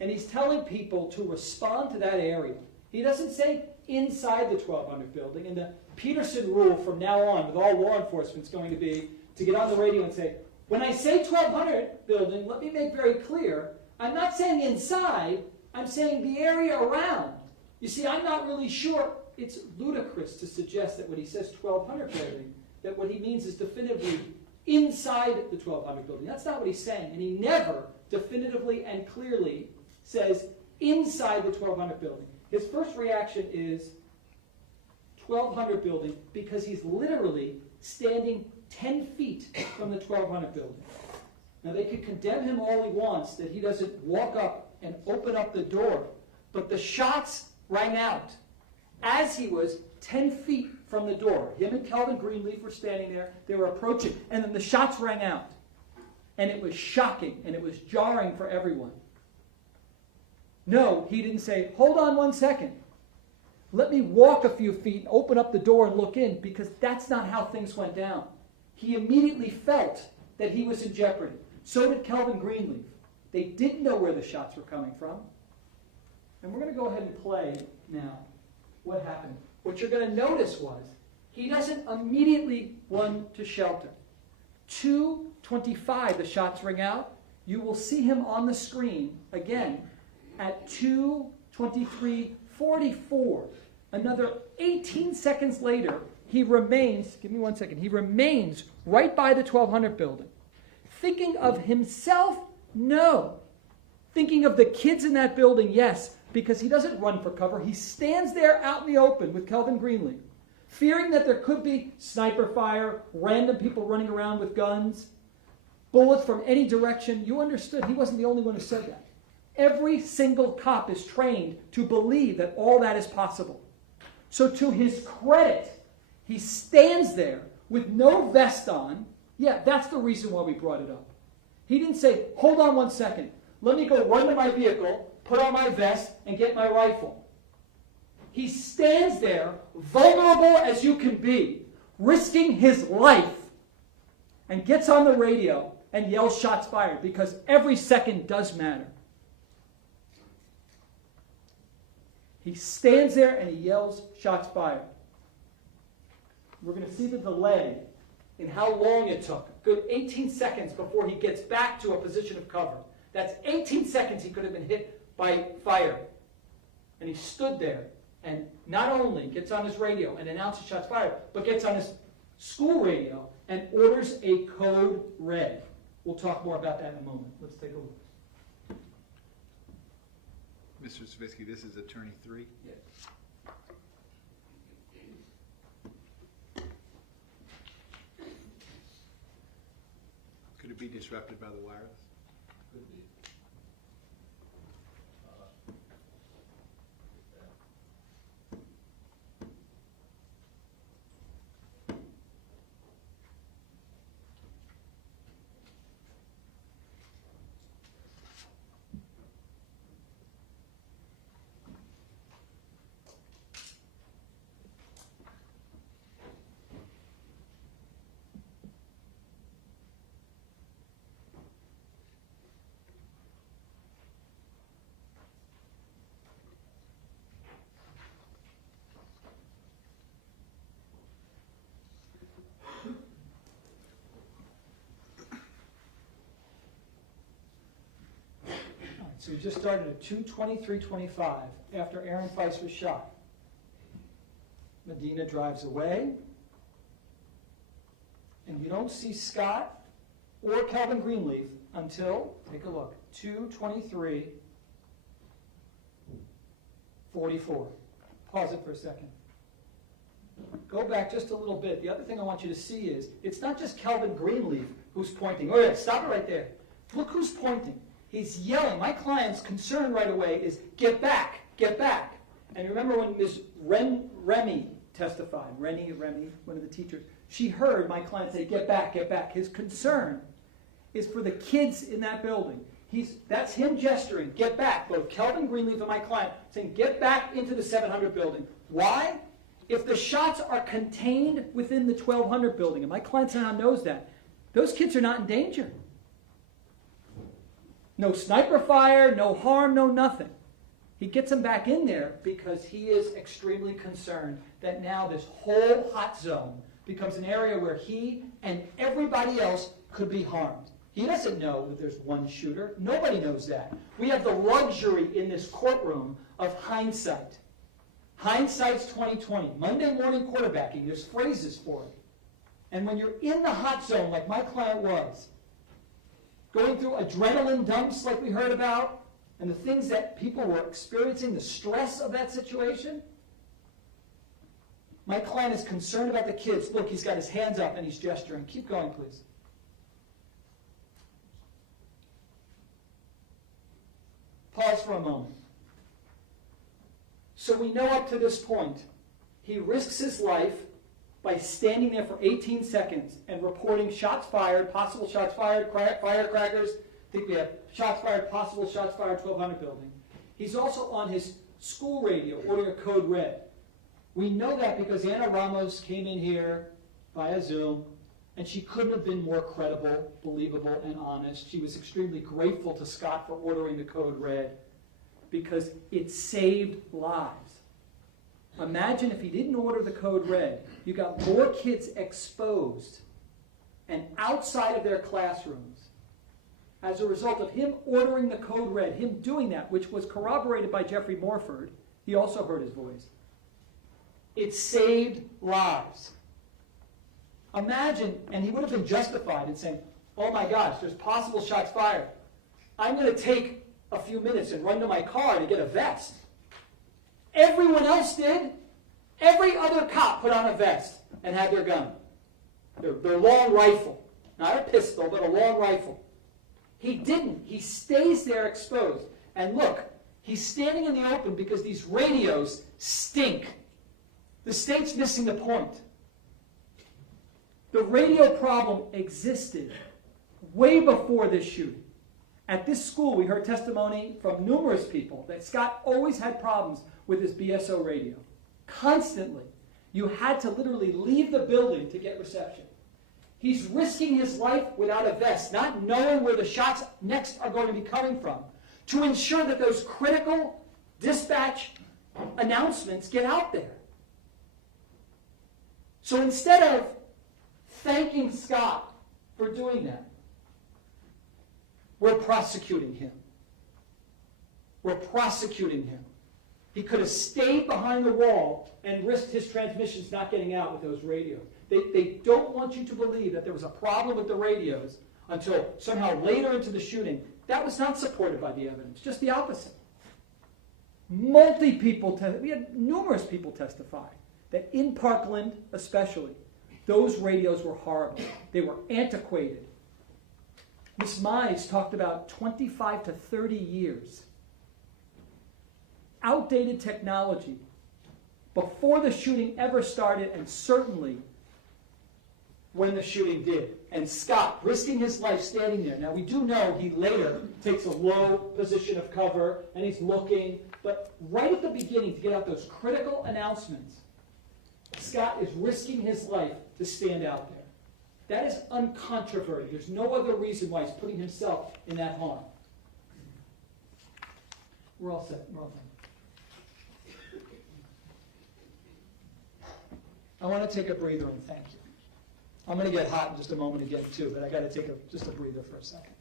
and he's telling people to respond to that area. He doesn't say inside the 1200 building. And the Peterson rule from now on with all law enforcement is going to be to get on the radio and say, when I say 1200 building, let me make very clear, I'm not saying inside, I'm saying the area around. You see, I'm not really sure. It's ludicrous to suggest that when he says 1200 building, that what he means is definitively inside the 1200 building. That's not what he's saying. And he never definitively and clearly says inside the 1200 building. His first reaction is 1200 building because he's literally standing 10 feet from the 1200 building. Now they could condemn him all he wants that he doesn't walk up and open up the door, but the shots rang out as he was 10 feet from the door. Him and Calvin Greenleaf were standing there. They were approaching, and then the shots rang out. And it was shocking, and it was jarring for everyone. No, he didn't say, hold on 1 second. Let me walk a few feet and open up the door and look in, because that's not how things went down. He immediately felt that he was in jeopardy. So did Calvin Greenleaf. They didn't know where the shots were coming from. And we're going to go ahead and play now what happened. What you're going to notice was he doesn't immediately run to shelter. 2:25, the shots ring out. You will see him on the screen again at 2:23:44. Another 18 seconds later, he remains, give me 1 second, he remains right by the 1200 building. Thinking of himself? No. Thinking of the kids in that building? Yes. Because he doesn't run for cover. He stands there out in the open with Calvin Greenleaf, fearing that there could be sniper fire, random people running around with guns, bullets from any direction. You understood. He wasn't the only one who said that. Every single cop is trained to believe that all that is possible. So to his credit, he stands there with no vest on. Yeah, that's the reason why we brought it up. He didn't say, hold on 1 second. Let me go run to my vehicle, put on my vest, and get my rifle. He stands there, vulnerable as you can be, risking his life, and gets on the radio and yells shots fired, because every second does matter. He stands there and he yells shots fired. We're going to see the delay in how long it took. A good 18 seconds before he gets back to a position of cover. That's 18 seconds he could have been hit by fire. And he stood there and not only gets on his radio and announces shots fired, but gets on his school radio and orders a code red. We'll talk more about that in a moment. Let's take a look. Mr. Savitsky, this is Attorney 3. Yes. Could it be disrupted by the wireless? Could be. So we just started at 2:23:25 after Aaron Feist was shot. Medina drives away, and you don't see Scott or Calvin Greenleaf until, take a look, 2:23:44. Pause it for a second. Go back just a little bit. The other thing I want you to see is, it's not just Calvin Greenleaf who's pointing. Oh yeah, stop it right there. Look who's pointing. He's yelling. My client's concern right away is, get back, get back. And remember when Ms. Remy testified, Remy, one of the teachers, she heard my client say, get back, get back. His concern is for the kids in that building. That's him gesturing, get back. Both Calvin Greenleaf and my client saying, get back into the 700 building. Why? If the shots are contained within the 1200 building, and my client now knows that, those kids are not in danger. No sniper fire, no harm, no nothing. He gets them back in there because he is extremely concerned that now this whole hot zone becomes an area where he and everybody else could be harmed. He doesn't know that there's one shooter. Nobody knows that. We have the luxury in this courtroom of hindsight. Hindsight's 20/20. Monday morning quarterbacking, there's phrases for it. And when you're in the hot zone like my client was, going through adrenaline dumps like we heard about, and the things that people were experiencing, the stress of that situation, my client is concerned about the kids. Look, he's got his hands up and he's gesturing. Keep going, please. Pause for a moment. So we know up to this point, he risks his life by standing there for 18 seconds and reporting shots fired, possible shots fired, firecrackers. I think we have shots fired, possible shots fired, 1200 building. He's also on his school radio ordering a code red. We know that because Anna Ramos came in here via Zoom, and she couldn't have been more credible, believable, and honest. She was extremely grateful to Scott for ordering the code red because it saved lives. Imagine if he didn't order the code red, you got more kids exposed and outside of their classrooms as a result of him ordering the code red, him doing that, which was corroborated by Jeffrey Morford. He also heard his voice. It saved lives. Imagine, and he would have been justified in saying, oh my gosh, there's possible shots fired. I'm going to take a few minutes and run to my car to get a vest. Everyone else did. Every other cop put on a vest and had their gun. Their long rifle. Not a pistol, but a long rifle. He didn't. He stays there exposed. And look, he's standing in the open because these radios stink. The state's missing the point. The radio problem existed way before this shooting. At this school, we heard testimony from numerous people that Scott always had problems with his BSO radio. Constantly. You had to literally leave the building to get reception. He's risking his life without a vest, not knowing where the shots next are going to be coming from, to ensure that those critical dispatch announcements get out there. So instead of thanking Scott for doing that, we're prosecuting him. We're prosecuting him. He could have stayed behind the wall and risked his transmissions not getting out with those radios. They don't want you to believe that there was a problem with the radios until somehow later into the shooting. That was not supported by the evidence, just the opposite. We had numerous people testify that in Parkland especially, those radios were horrible. They were antiquated. Ms. Mize talked about 25 to 30 years. Outdated technology before the shooting ever started, and certainly when the shooting did. And Scott, risking his life standing there. Now, we do know he later takes a low position of cover, and he's looking, but right at the beginning, to get out those critical announcements, Scott is risking his life to stand out there. That is uncontroverted. There's no other reason why he's putting himself in that harm. We're all set. We're all done. I want to take a breather and thank you. I'm going to get hot in just a moment again too, but I got to take just a breather for a second.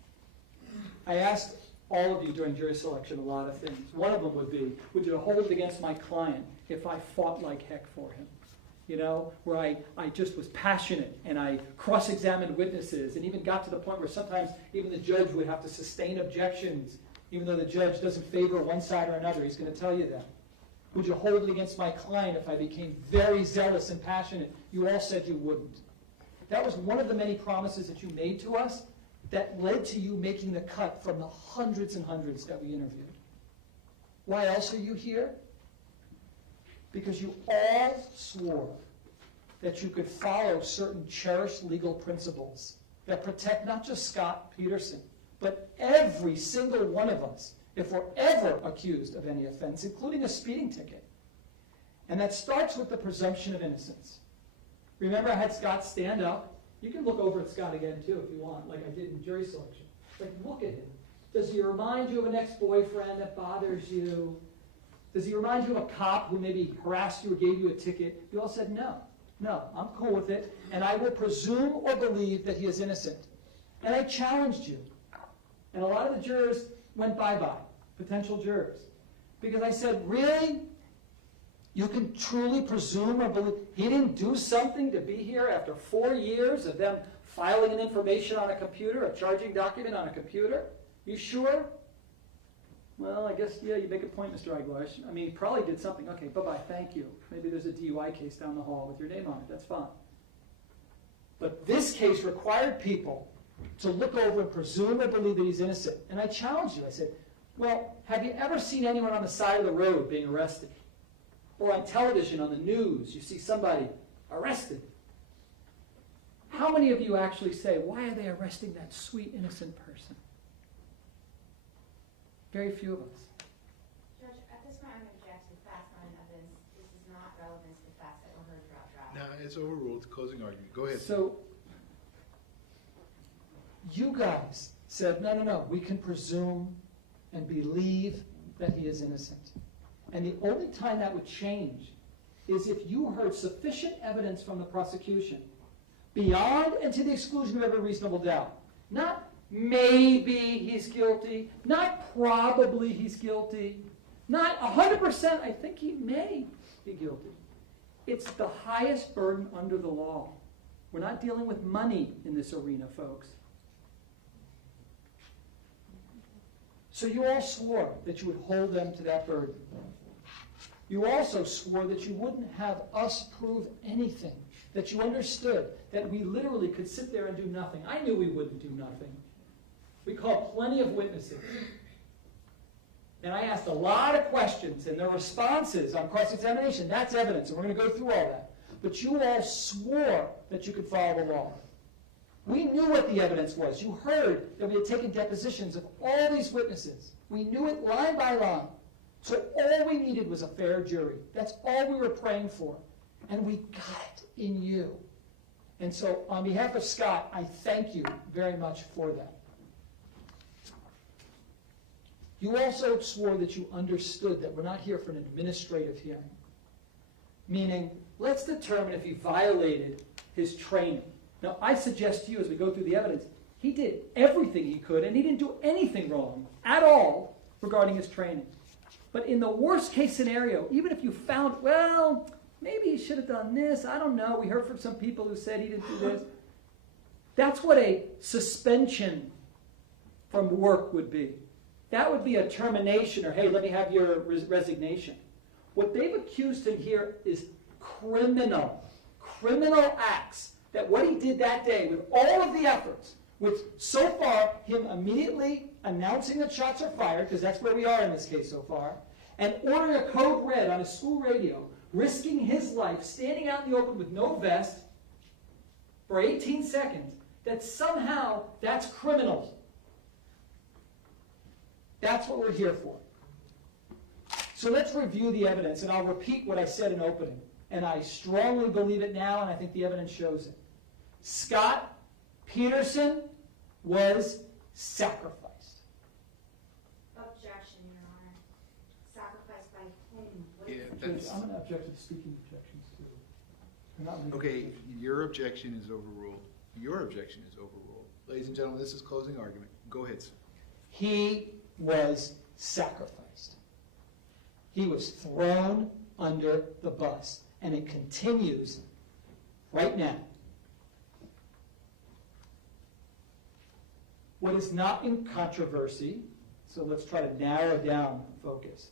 I asked all of you during jury selection a lot of things. One of them would be, would you hold against my client if I fought like heck for him? You know, where I just was passionate and I cross-examined witnesses and even got to the point where sometimes even the judge would have to sustain objections, even though the judge doesn't favor one side or another. He's going to tell you that. Would you hold it against my client if I became very zealous and passionate? You all said you wouldn't. That was one of the many promises that you made to us that led to you making the cut from the hundreds and hundreds that we interviewed. Why else are you here? Because you all swore that you could follow certain cherished legal principles that protect not just Scot Peterson, but every single one of us if we're ever accused of any offense, including a speeding ticket. And that starts with the presumption of innocence. Remember, I had Scott stand up. You can look over at Scott again, too, if you want, like I did in jury selection. Like, look at him. Does he remind you of an ex-boyfriend that bothers you? Does he remind you of a cop who maybe harassed you or gave you a ticket? You all said, no, I'm cool with it, and I will presume or believe that he is innocent. And I challenged you. And a lot of the jurors went bye-bye, potential jurors. Because I said, really? You can truly presume or believe he didn't do something to be here after 4 years of them filing an information on a computer, a charging document on a computer? You sure? Well, I guess, yeah, you make a point, Mr. Aguilar. I mean, he probably did something. Okay, bye-bye, thank you. Maybe there's a DUI case down the hall with your name on it. That's fine. But this case required people to look over and presume or believe that he's innocent. And I challenged you. I said, well, have you ever seen anyone on the side of the road being arrested? Or on television, on the news, you see somebody arrested. How many of you actually say, why are they arresting that sweet, innocent person? Very few of us. Judge, at this point, I'm going to object to the fast-running evidence. This is not relevant to the facts that were heard throughout trial. No, it's overruled. Closing argument. Go ahead. So, you guys said, no, we can presume and believe that he is innocent. And the only time that would change is if you heard sufficient evidence from the prosecution beyond and to the exclusion of every reasonable doubt. Not maybe he's guilty, not probably he's guilty, not 100% I think he may be guilty. It's the highest burden under the law. We're not dealing with money in this arena, folks. So you all swore that you would hold them to that burden. You also swore that you wouldn't have us prove anything, that you understood that we literally could sit there and do nothing. I knew we wouldn't do nothing. We called plenty of witnesses. And I asked a lot of questions, and their responses on cross-examination, that's evidence, and we're going to go through all that. But you all swore that you could follow the law. We knew what the evidence was. You heard that we had taken depositions of all these witnesses. We knew it line by line. So all we needed was a fair jury. That's all we were praying for. And we got it in you. And so on behalf of Scott, I thank you very much for that. You also swore that you understood that we're not here for an administrative hearing. Meaning, let's determine if he violated his training. Now, I suggest to you as we go through the evidence, he did everything he could, and he didn't do anything wrong at all regarding his training. But in the worst case scenario, even if you found, well, maybe he should have done this, I don't know, we heard from some people who said he didn't do this. That's what a suspension from work would be. That would be a termination, or hey, let me have your resignation. What they've accused him here is criminal acts. That what he did that day with all of the efforts, with so far him immediately announcing that shots are fired, because that's where we are in this case so far, and ordering a code red on a school radio, risking his life, standing out in the open with no vest for 18 seconds, that somehow that's criminal. That's what we're here for. So let's review the evidence, and I'll repeat what I said in opening. And I strongly believe it now, and I think the evidence shows it. Scot Peterson was sacrificed. Objection, Your Honor. Sacrificed by whom? Yeah, I'm going to object to the speaking objections, too. They're not legal. Okay, your objection is overruled. Your objection is overruled. Ladies and gentlemen, this is closing argument. Go ahead, sir. He was sacrificed. He was thrown under the bus, and it continues right now. What is not in controversy, so let's try to narrow down focus,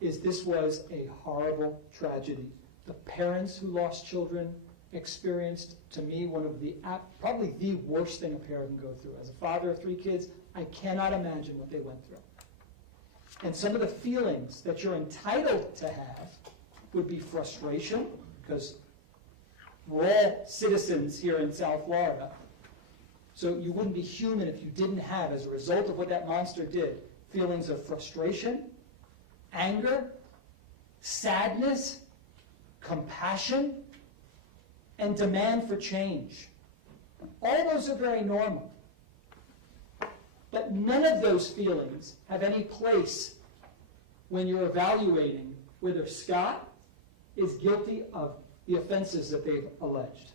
is this was a horrible tragedy. The parents who lost children experienced, to me, one of the, probably the worst thing a parent can go through. As a father of 3 kids, I cannot imagine what they went through. And some of the feelings that you're entitled to have would be frustration, because we're all citizens here in South Florida. So you wouldn't be human if you didn't have, as a result of what that monster did, feelings of frustration, anger, sadness, compassion, and demand for change. All those are very normal. But none of those feelings have any place when you're evaluating whether Scott is guilty of the offenses that they've alleged.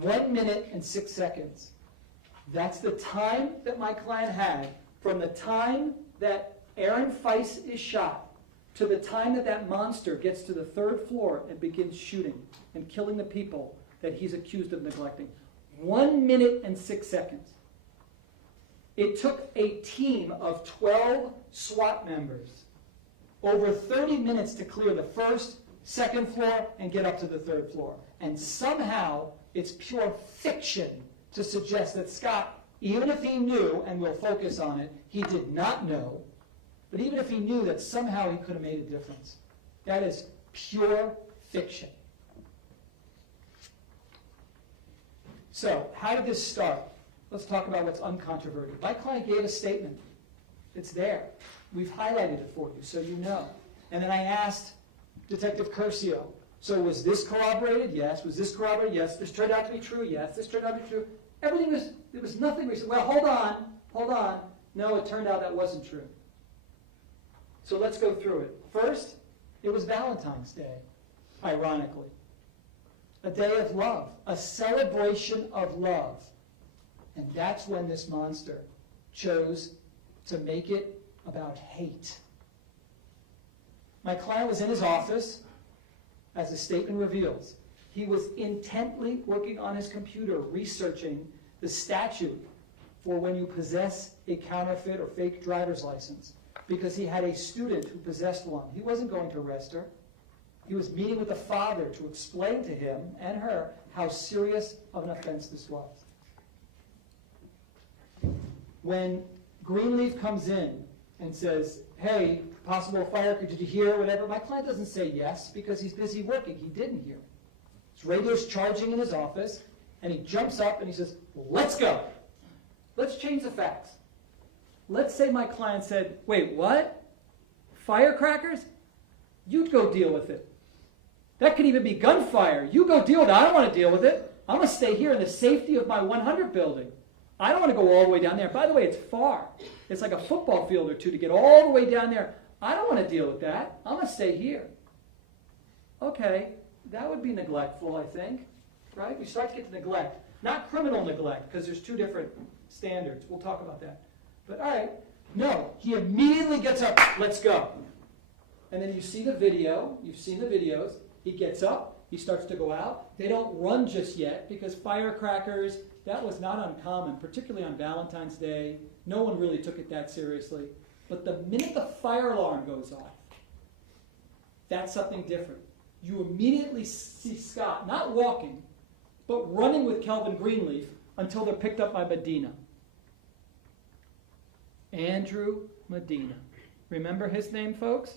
One minute and 6 seconds. That's the time that my client had from the time that Aaron Feist is shot to the time that that monster gets to the 3rd floor and begins shooting and killing the people that he's accused of neglecting. 1 minute and 6 seconds. It took a team of 12 SWAT members over 30 minutes to clear the 1st, 2nd floor and get up to the 3rd floor. And somehow it's pure fiction to suggest that Scott, even if he knew, and we'll focus on it, he did not know, but even if he knew, that somehow he could have made a difference. That is pure fiction. So, how did this start? Let's talk about what's uncontroverted. My client gave a statement. It's there. We've highlighted it for you, so you know. And then I asked Detective Curcio, so was this corroborated? Yes. Was this corroborated? Yes. This turned out to be true? Yes. This turned out to be true? Everything was, there was nothing recent. Well, hold on. No, it turned out that wasn't true. So let's go through it. First, it was Valentine's Day, ironically. A day of love, a celebration of love. And that's when this monster chose to make it about hate. My client was in his office, as the statement reveals. He was intently working on his computer, researching the statute for when you possess a counterfeit or fake driver's license, because he had a student who possessed one. He wasn't going to arrest her. He was meeting with the father to explain to him and her how serious of an offense this was. When Greenleaf comes in and says, hey, possible fire, did you hear, whatever, my client doesn't say yes because he's busy working. He didn't hear. His radio's charging in his office, and he jumps up and he says, let's go. Let's change the facts. Let's say my client said, wait, what? Firecrackers? You'd go deal with it. That could even be gunfire. You go deal with it. I don't want to deal with it. I'm going to stay here in the safety of my 100 building. I don't want to go all the way down there. By the way, it's far. It's like a football field or two to get all the way down there. I don't want to deal with that. I'm going to stay here. Okay, that would be neglectful, I think. Right? We start to get to neglect. Not criminal neglect, because there's 2 different standards. We'll talk about that. But all right, no. He immediately gets up. Let's go. And then you see the video. You've seen the videos. He gets up. He starts to go out. They don't run just yet because firecrackers, that was not uncommon, particularly on Valentine's Day. No one really took it that seriously. But the minute the fire alarm goes off, that's something different. You immediately see Scott not walking, but running with Kelvin Greenleaf until they're picked up by Medina. Andrew Medina. Remember his name, folks?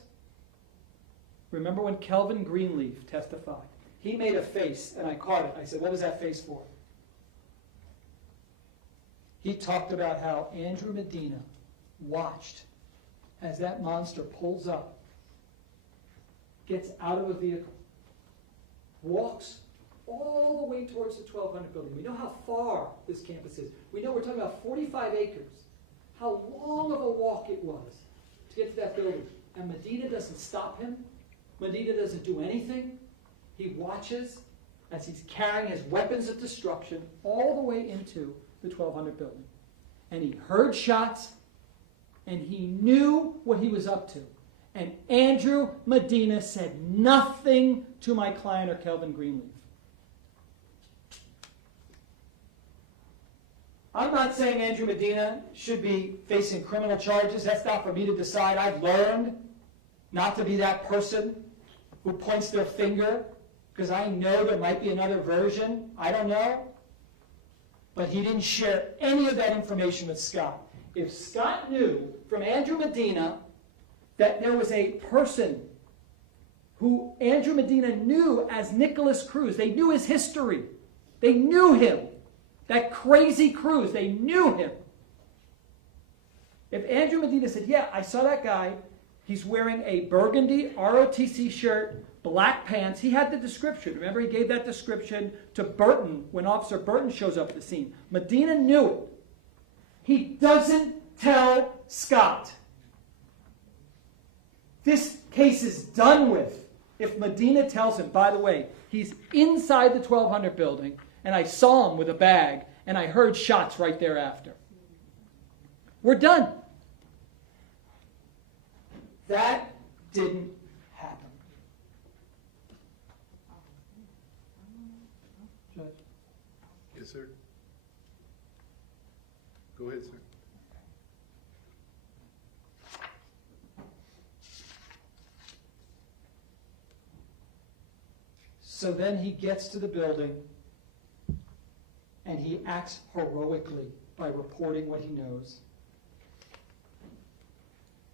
Remember when Kelvin Greenleaf testified? He made a face, and I caught it. I said, what was that face for? He talked about how Andrew Medina watched as that monster pulls up, gets out of a vehicle, walks all the way towards the 1200 building. We know how far this campus is. We know we're talking about 45 acres. How long of a walk it was to get to that building. And Medina doesn't stop him. Medina doesn't do anything. He watches as he's carrying his weapons of destruction all the way into the 1200 building. And he heard shots, and he knew what he was up to. And Andrew Medina said nothing to my client or Kelvin Greenleaf. I'm not saying Andrew Medina should be facing criminal charges. That's not for me to decide. I've learned not to be that person who points their finger, because I know there might be another version. I don't know. But he didn't share any of that information with Scott. If Scott knew from Andrew Medina that there was a person who Andrew Medina knew as Nicholas Cruz, they knew his history. They knew him. That crazy Cruz, they knew him. If Andrew Medina said, yeah, I saw that guy, he's wearing a burgundy ROTC shirt, black pants, he had the description. Remember, he gave that description to Burton when Officer Burton shows up at the scene. Medina knew it. He doesn't tell Scott. This case is done with if Medina tells him, by the way, he's inside the 1200 building, and I saw him with a bag, and I heard shots right thereafter. We're done. That didn't happen. Judge? Yes, sir. Go ahead, sir. So then he gets to the building, and he acts heroically by reporting what he knows.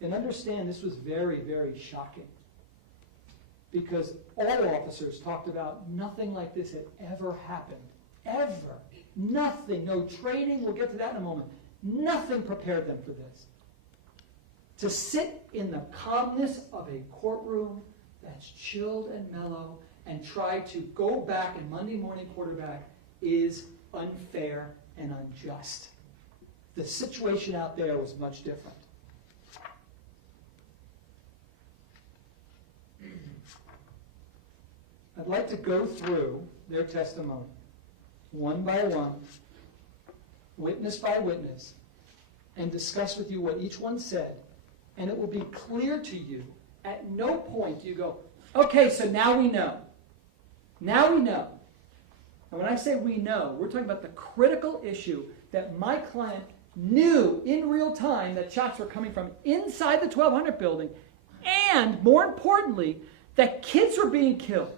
And understand, this was very, very shocking, because all officers talked about nothing like this had ever happened. Ever. Nothing. No training. We'll get to that in a moment. Nothing prepared them for this. To sit in the calmness of a courtroom that's chilled and mellow and try to go back and Monday morning quarterback is unfair and unjust. The situation out there was much different. I'd like to go through their testimony, one by one, witness by witness, and discuss with you what each one said. And it will be clear to you, at no point do you go, okay, so now we know. Now we know. And when I say we know, we're talking about the critical issue that my client knew in real time that shots were coming from inside the 1200 building, and more importantly, that kids were being killed.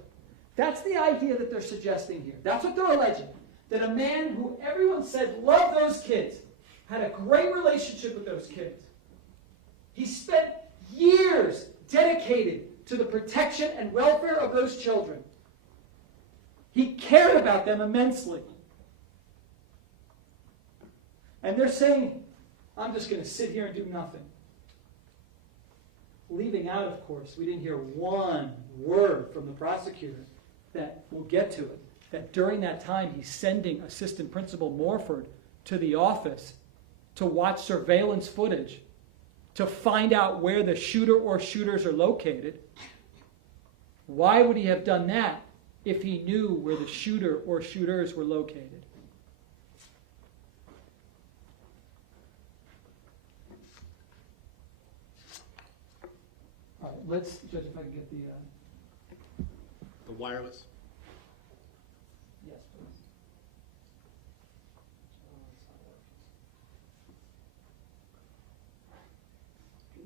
That's the idea that they're suggesting here. That's what they're alleging. That a man who everyone said loved those kids, had a great relationship with those kids. He spent years dedicated to the protection and welfare of those children. He cared about them immensely. And they're saying, I'm just going to sit here and do nothing. Leaving out, of course, we didn't hear one word from the prosecutor that, we'll get to it, that during that time he's sending Assistant Principal Morford to the office to watch surveillance footage to find out where the shooter or shooters are located. Why would he have done that if he knew where the shooter or shooters were located? All right, let's, Judge, if I can get the wireless. yes, please.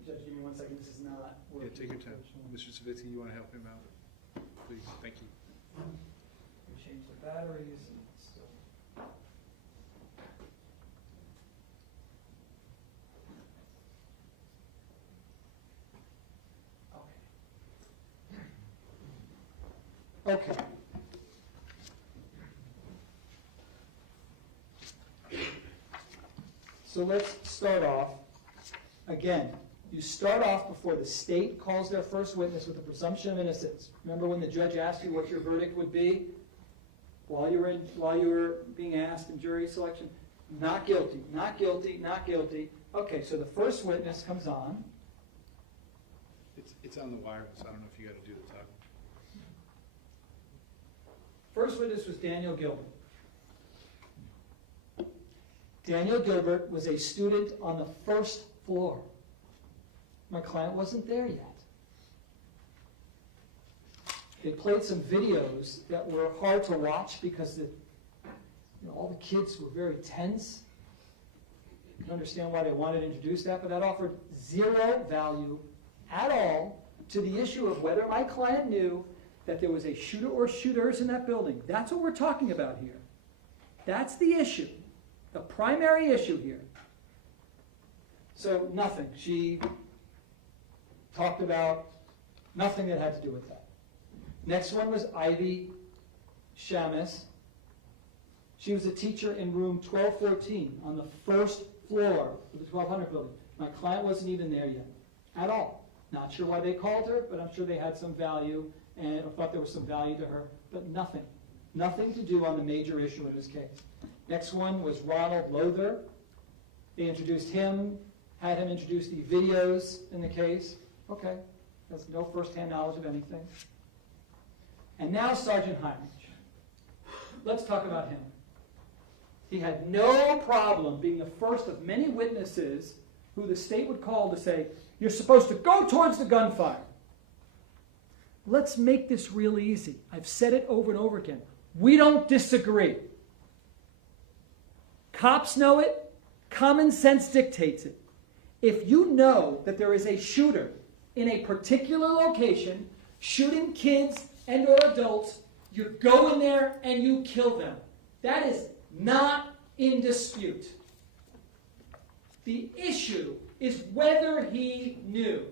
Judge, give me 1 second. This is not working. Yeah, take your time. Mr. Savitsky, you want to help him out? Please, thank you. We change the batteries and still. Okay. So let's start off. Again, you start off before the state calls their first witness with the presumption of innocence. Remember when the judge asked you what your verdict would be? While you were being asked in jury selection, not guilty, not guilty, not guilty. Okay, so the first witness comes on. It's on the wireless. I don't know if you got to do the toggle. First witness was Daniel Gilbert. Daniel Gilbert was a student on the first floor. My client wasn't there yet. They played some videos that were hard to watch because all the kids were very tense. You can understand why they wanted to introduce that, but that offered zero value at all to the issue of whether my client knew that there was a shooter or shooters in that building. That's what we're talking about here. That's the issue, the primary issue here. So nothing. She talked about nothing that had to do with that. Next one was Ivy Shamus. She was a teacher in room 1214 on the first floor of the 1200 building. My client wasn't even there yet at all. Not sure why they called her, but I'm sure they had some value and thought there was some value to her, but nothing. Nothing to do on the major issue in this case. Next one was Ronald Lother. They introduced him, had him introduce the videos in the case. Okay, that's no first-hand knowledge of anything. And now Sergeant Heinrich. Let's talk about him. He had no problem being the first of many witnesses who the state would call to say, you're supposed to go towards the gunfire. Let's make this real easy. I've said it over and over again. We don't disagree. Cops know it. Common sense dictates it. If you know that there is a shooter in a particular location shooting kids and or adults, you go in there and you kill them. That is not in dispute. The issue is whether he knew,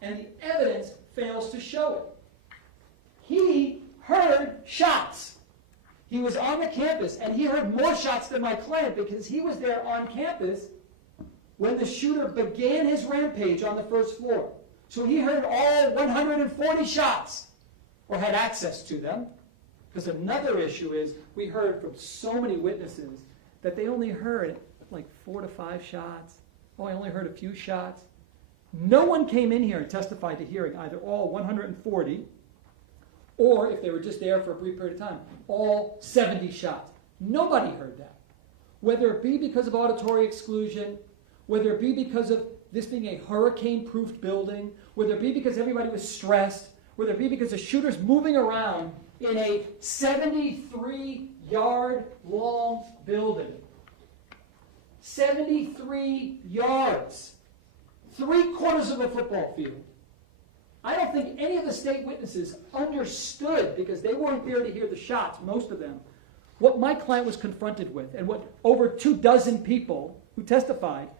and the evidence fails to show it. He heard shots. He was on the campus, and he heard more shots than my client because he was there on campus when the shooter began his rampage on the first floor. So he heard all 140 shots, or had access to them. Because another issue is, we heard from so many witnesses that they only heard like 4 to 5 shots. Oh, I only heard a few shots. No one came in here and testified to hearing either all 140, or if they were just there for a brief period of time, all 70 shots. Nobody heard that. Whether it be because of auditory exclusion, whether it be because of this being a hurricane-proofed building, whether it be because everybody was stressed, whether it be because the shooter's moving around in a 73-yard long building. 73 yards. 3/4 of a football field. I don't think any of the state witnesses understood, because they weren't there to hear the shots, most of them, what my client was confronted with and what over 24 people who testified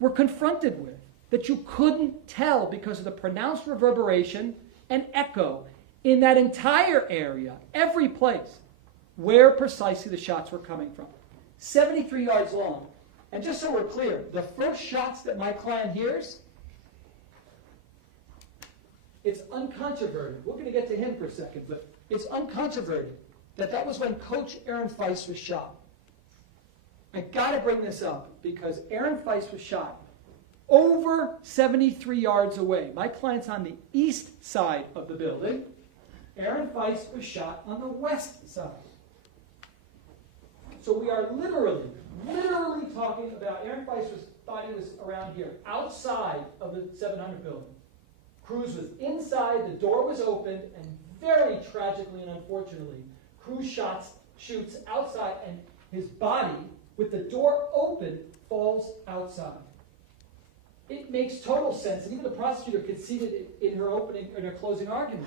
were confronted with, that you couldn't tell because of the pronounced reverberation and echo in that entire area, every place, where precisely the shots were coming from. 73 yards long. And just so we're clear, the first shots that my client hears, it's uncontroverted. We're going to get to him for a second, but it's uncontroverted that was when Coach Aaron Feist was shot. I got to bring this up because Aaron Feist was shot over 73 yards away. My client's on the east side of the building. Aaron Feist was shot on the west side. So we are literally talking about Aaron Feist thought he was around here, outside of the 700 building. Cruz was inside, the door was open, and very tragically and unfortunately, Cruz shoots outside, and his body, with the door open, falls outside. It makes total sense, and even the prosecutor conceded in her closing argument,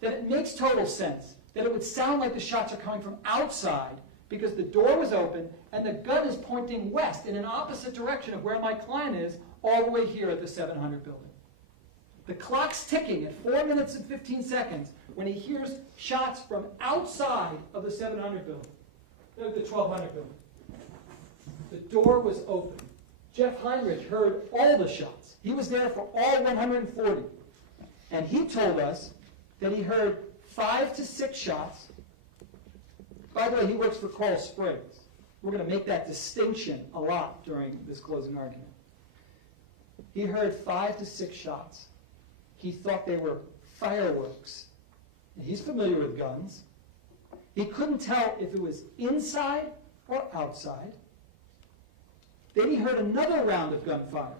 that it makes total sense that it would sound like the shots are coming from outside because the door was open and the gun is pointing west in an opposite direction of where my client is, all the way here at the 700 building. The clock's ticking at 4 minutes and 15 seconds when he hears shots from outside of the 700 building, the 1200 building. The door was open. Jeff Heinrich heard all the shots. He was there for all 140. And he told us that he heard 5 to 6 shots. By the way, he works for Coral Springs. We're going to make that distinction a lot during this closing argument. He heard 5 to 6 shots. He thought they were fireworks. And he's familiar with guns. He couldn't tell if it was inside or outside. Then he heard another round of gunfire.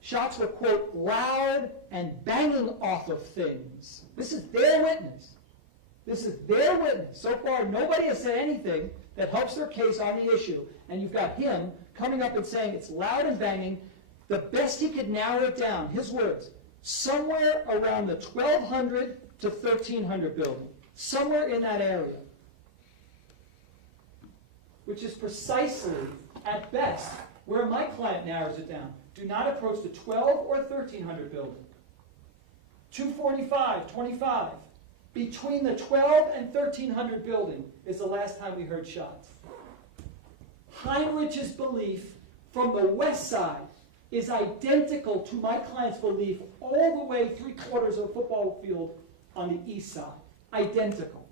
Shots were, quote, loud and banging off of things. This is their witness. This is their witness. So far, nobody has said anything that helps their case on the issue. And you've got him coming up and saying it's loud and banging. The best he could narrow it down, his words, somewhere around the 1200 to 1300 building. Somewhere in that area. Which is precisely, at best, where my client narrows it down. Do not approach the 12 or 1300 building. 245, 25. Between the 12 and 1300 building is the last time we heard shots. Heinrich's belief from the west side is identical to my client's belief all the way 3/4 of the football field on the east side. Identical.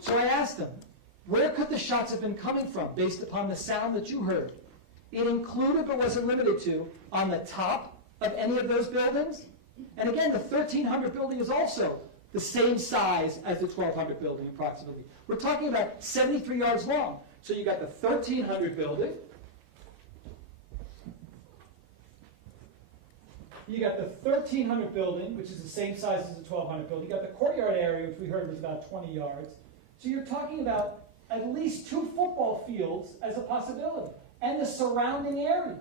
So I asked him, where could the shots have been coming from based upon the sound that you heard? It included but wasn't limited to on the top of any of those buildings. And again, the 1300 building is also the same size as the 1200 building approximately. We're talking about 73 yards long. So you got the 1300 building. You got the 1300 building, which is the same size as the 1200 building. You got the courtyard area, which we heard was about 20 yards. So you're talking about at least 2 football fields as a possibility, and the surrounding areas.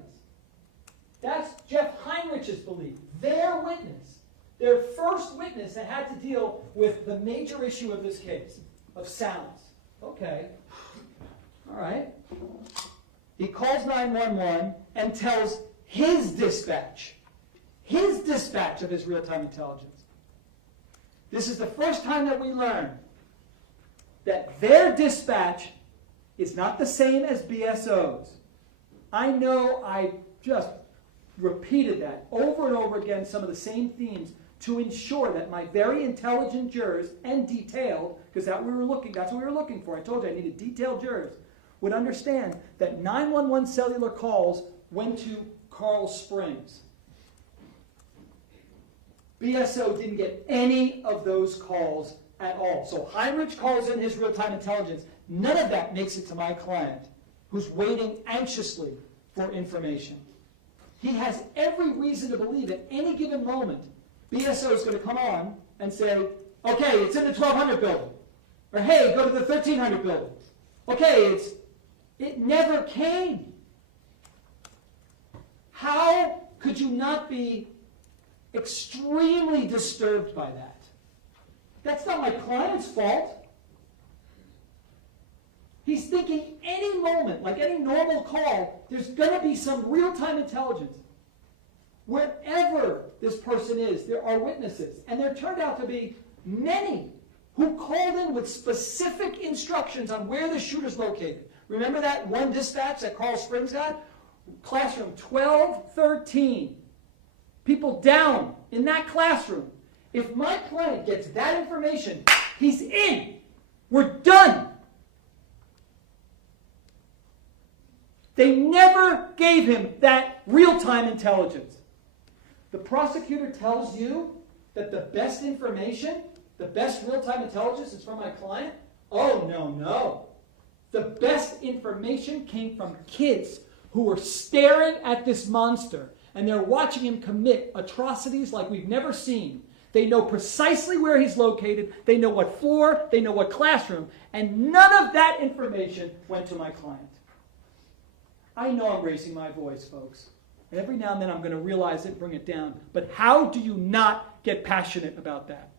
That's Jeff Heinrich's belief, their witness, their first witness that had to deal with the major issue of this case, of sounds. Okay, all right. He calls 911 and tells his dispatch of his real-time intelligence. This is the first time that we learn that their dispatch is not the same as BSO's. I know I just repeated that over and over again, some of the same themes, to ensure that my very intelligent jurors, and detailed, because that's what we were looking for. I told you I needed detailed jurors, would understand that 911 cellular calls went to Carl Springs. BSO didn't get any of those calls at all. So Heinrich calls in his real-time intelligence. None of that makes it to my client, who's waiting anxiously for information. He has every reason to believe at any given moment, BSO is going to come on and say, okay, it's in the 1200 building. Or hey, go to the 1300 building. Okay, it never came. How could you not be extremely disturbed by that? That's not my client's fault. He's thinking any moment, like any normal call, there's going to be some real-time intelligence. Wherever this person is, there are witnesses. And there turned out to be many who called in with specific instructions on where the shooter's located. Remember that one dispatch that Carl Springs got? Classroom 1213. People down in that classroom. If my client gets that information, he's in. We're done. They never gave him that real-time intelligence. The prosecutor tells you that the best information, the best real-time intelligence is from my client? Oh, no. The best information came from kids who were staring at this monster, and they're watching him commit atrocities like we've never seen. They know precisely where he's located. They know what floor. They know what classroom. And none of that information went to my client. I know I'm raising my voice, folks. And every now and then I'm going to realize it and bring it down. But how do you not get passionate about that?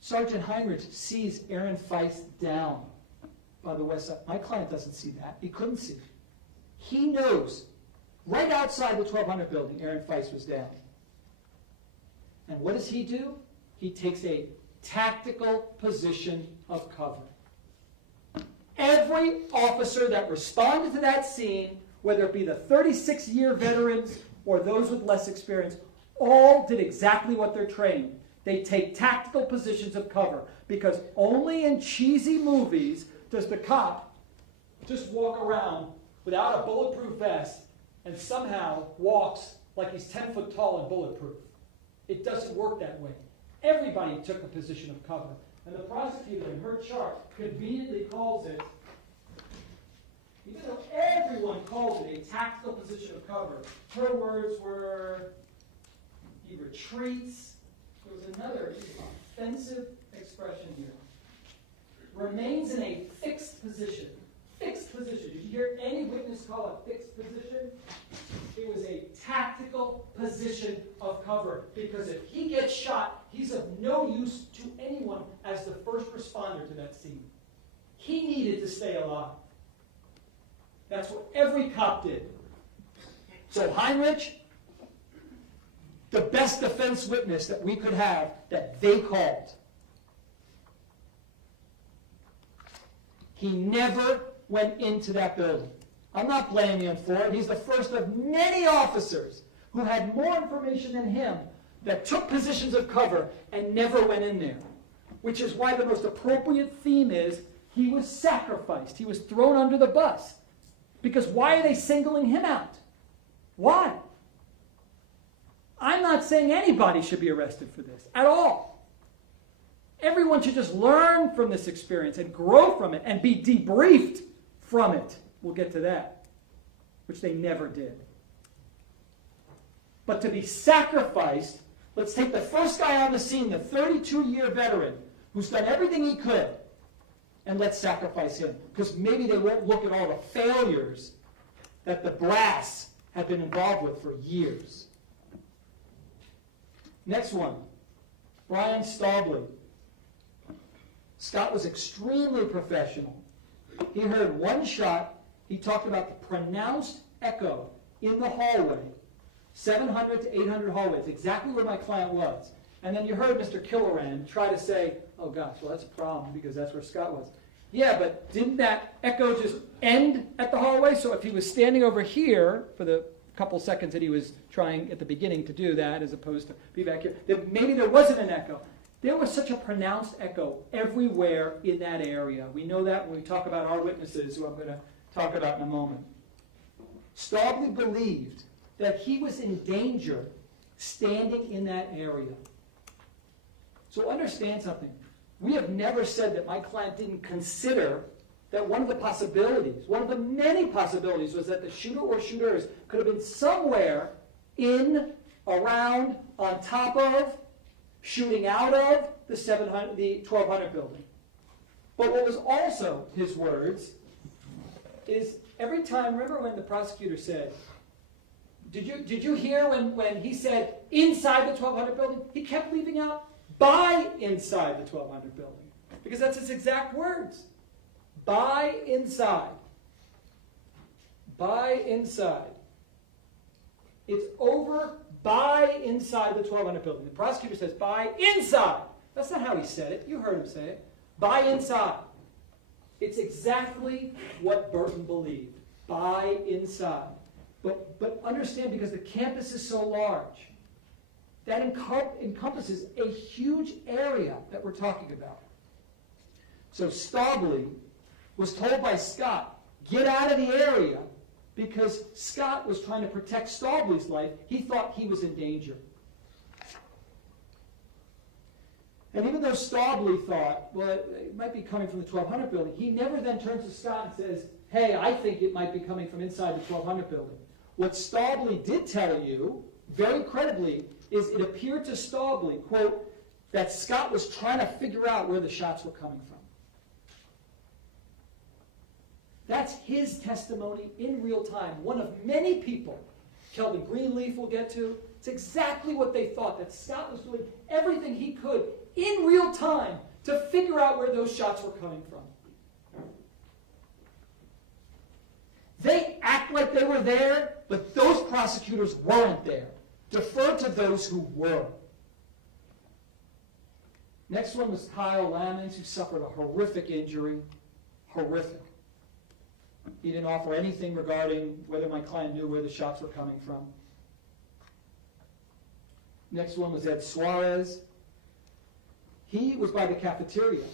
Sergeant Heinrich sees Aaron Feist down by the west side. My client doesn't see that. He couldn't see. He knows right outside the 1200 building, Aaron Feist was down. And what does he do? He takes a tactical position of cover. Every officer that responded to that scene, whether it be the 36-year veterans or those with less experience, all did exactly what they're trained. They take tactical positions of cover, because only in cheesy movies does the cop just walk around without a bulletproof vest and somehow walks like he's 10 foot tall and bulletproof. It doesn't work that way. Everybody took a position of cover. And the prosecutor in her chart conveniently calls it, even though everyone calls it a tactical position of cover, her words were, he retreats. There was another offensive expression here. Remains in a fixed position. Fixed position. Did you hear any witness call a fixed position? It was a tactical position of cover, because if he gets shot, he's of no use to anyone as the first responder to that scene. He needed to stay alive. That's what every cop did. So Heinrich, the best defense witness that we could have, that they called. He never went into that building. I'm not blaming him for it. He's the first of many officers who had more information than him that took positions of cover and never went in there. Which is why the most appropriate theme is he was sacrificed. He was thrown under the bus. Because why are they singling him out? Why? I'm not saying anybody should be arrested for this at all. Everyone should just learn from this experience and grow from it and be debriefed from it. We'll get to that, which they never did. But to be sacrificed, let's take the first guy on the scene, the 32-year veteran, who's done everything he could, and let's sacrifice him. Because maybe they won't look at all the failures that the brass have been involved with for years. Next one, Brian Staubley. Scott was extremely professional. He heard one shot. He talked about the pronounced echo in the hallway, 700 to 800 hallways, exactly where my client was. And then you heard Mr. Killoran try to say, oh gosh, well that's a problem because that's where Scott was. Yeah, but didn't that echo just end at the hallway? So if he was standing over here for the couple seconds that he was trying at the beginning to do that as opposed to be back here, then maybe there wasn't an echo. There was such a pronounced echo everywhere in that area. We know that when we talk about our witnesses, who I'm going to talk about in a moment. Staubley believed that he was in danger standing in that area. So understand something. We have never said that my client didn't consider that one of the possibilities, one of the many possibilities, was that the shooter or shooters could have been somewhere in, around, on top of, shooting out of the 1200 building. But what was also his words is every time, remember when the prosecutor said, did you hear when he said inside the 1200 building? He kept leaving out by inside the 1200 building. Because that's his exact words. By inside. By inside. It's over by inside the 1200 building. The prosecutor says by inside. That's not how he said it. You heard him say it. By inside. It's exactly what Burton believed. By inside. But understand, because the campus is so large, that encompasses a huge area that we're talking about. So Staubley was told by Scott, get out of the area, because Scott was trying to protect Staubley's life. He thought he was in danger. And even though Staubley thought, well, it might be coming from the 1200 building, he never then turns to Scott and says, hey, I think it might be coming from inside the 1200 building. What Staubley did tell you, very credibly, is it appeared to Staubley, quote, that Scott was trying to figure out where the shots were coming from. That's his testimony in real time. One of many people, Kelvin Greenleaf will get to, it's exactly what they thought, that Scott was doing everything he could in real time to figure out where those shots were coming from. They act like they were there, but those prosecutors weren't there. Defer to those who were. Next one was Kyle Lamons, who suffered a horrific injury. Horrific. He didn't offer anything regarding whether my client knew where the shots were coming from. Next one was Ed Suarez. He was by the cafeteria.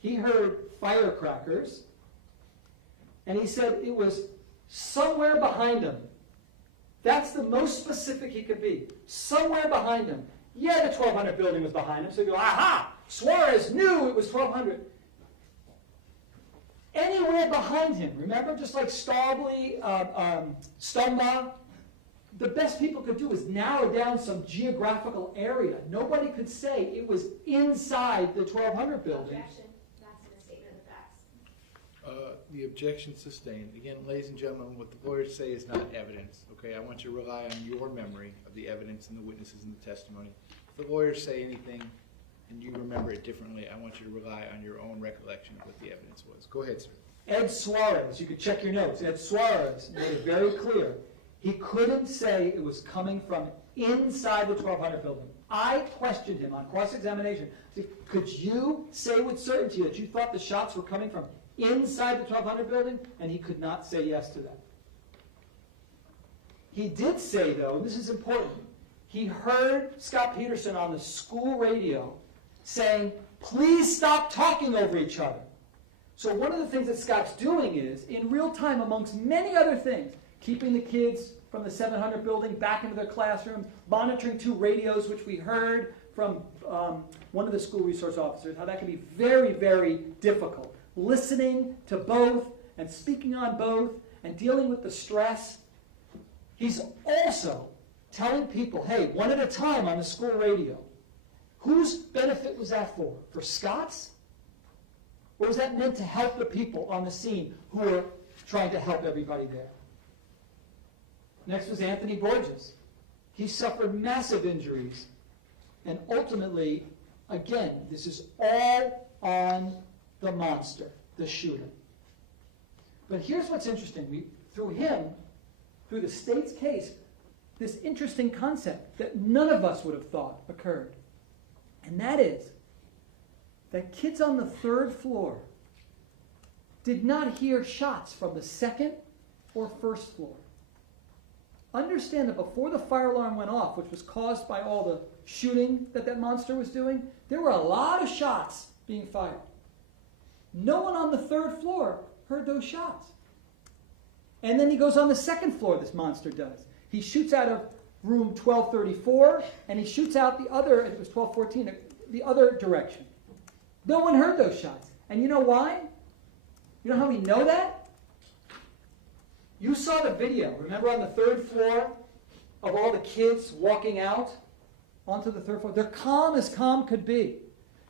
He heard firecrackers, and he said it was somewhere behind him. That's the most specific he could be. Somewhere behind him. Yeah, the 1200 building was behind him, so you go, aha! Suarez knew it was 1200. Anywhere behind him, remember, just like Stoneman, the best people could do was narrow down some geographical area. Nobody could say it was inside the 1200 building. Objection. That's a misstatement of the facts. The objection sustained. Again, ladies and gentlemen, what the lawyers say is not evidence. Okay, I want you to rely on your memory of the evidence and the witnesses and the testimony. If the lawyers say anything and you remember it differently, I want you to rely on your own recollection of what the evidence was. Go ahead, sir. Ed Suarez, you could check your notes. Ed Suarez made it very clear. He couldn't say it was coming from inside the 1200 building. I questioned him on cross-examination. Could you say with certainty that you thought the shots were coming from inside the 1200 building? And he could not say yes to that. He did say, though, this is important, he heard Scot Peterson on the school radio saying, please stop talking over each other. So one of the things that Scott's doing is, in real time, amongst many other things, keeping the kids from the 700 building back into their classrooms, monitoring 2 radios, which we heard from one of the school resource officers, how that can be very, very difficult. Listening to both and speaking on both and dealing with the stress. He's also telling people, hey, one at a time on the school radio. Whose benefit was that for? For Scott's? Or was that meant to help the people on the scene who were trying to help everybody there? Next was Anthony Borges. He suffered massive injuries. And ultimately, again, this is all on the monster, the shooter. But here's what's interesting. Through him, through the state's case, this interesting concept that none of us would have thought occurred. And that is that kids on the 3rd floor did not hear shots from the 2nd or 1st floor. Understand that before the fire alarm went off, which was caused by all the shooting that monster was doing, there were a lot of shots being fired. No one on the 3rd floor heard those shots. And then he goes on the 2nd floor, this monster does. He shoots out of room 1234, and he shoots out the other, it was 1214, the other direction. No one heard those shots. And you know why? You know how we know that? You saw the video, remember, on the 3rd floor of all the kids walking out onto the 3rd floor? They're calm as calm could be.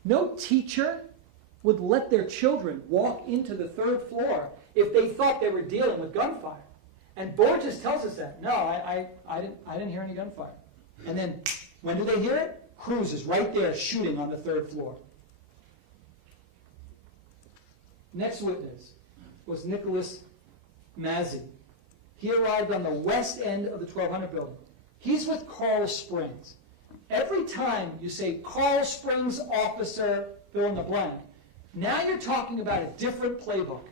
No teacher would let their children walk into the 3rd floor if they thought they were dealing with gunfire. And Borges tells us that. No, I didn't hear any gunfire. And then, when do they hear it? Cruz is right there shooting on the 3rd floor. Next witness was Nicholas Mazzi. He arrived on the west end of the 1200 building. He's with Carl Springs. Every time you say Carl Springs officer, fill in the blank, now you're talking about a different playbook.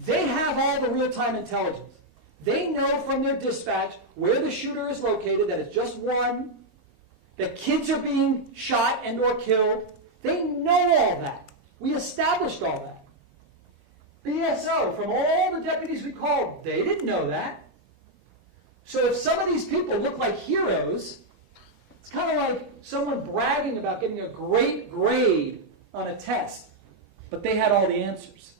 They have all the real-time intelligence. They know from their dispatch where the shooter is located, that it's just one, that kids are being shot and or killed. They know all that. We established all that. BSO, from all the deputies we called, they didn't know that. So if some of these people look like heroes, it's kind of like someone bragging about getting a great grade on a test, but they had all the answers.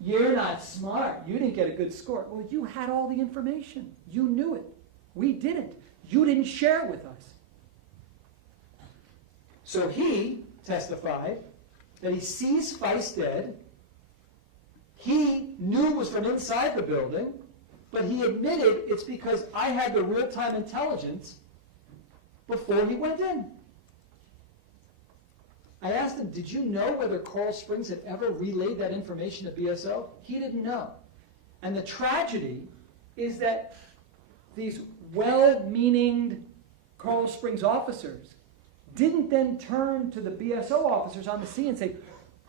You're not smart. You didn't get a good score. Well, you had all the information. You knew it. We didn't. You didn't share it with us. So he testified that he sees Feist dead. He knew it was from inside the building, but he admitted it's because I had the real-time intelligence before he went in. I asked him, did you know whether Carl Springs had ever relayed that information to BSO? He didn't know. And the tragedy is that these well-meaning Carl Springs officers didn't then turn to the BSO officers on the scene and say,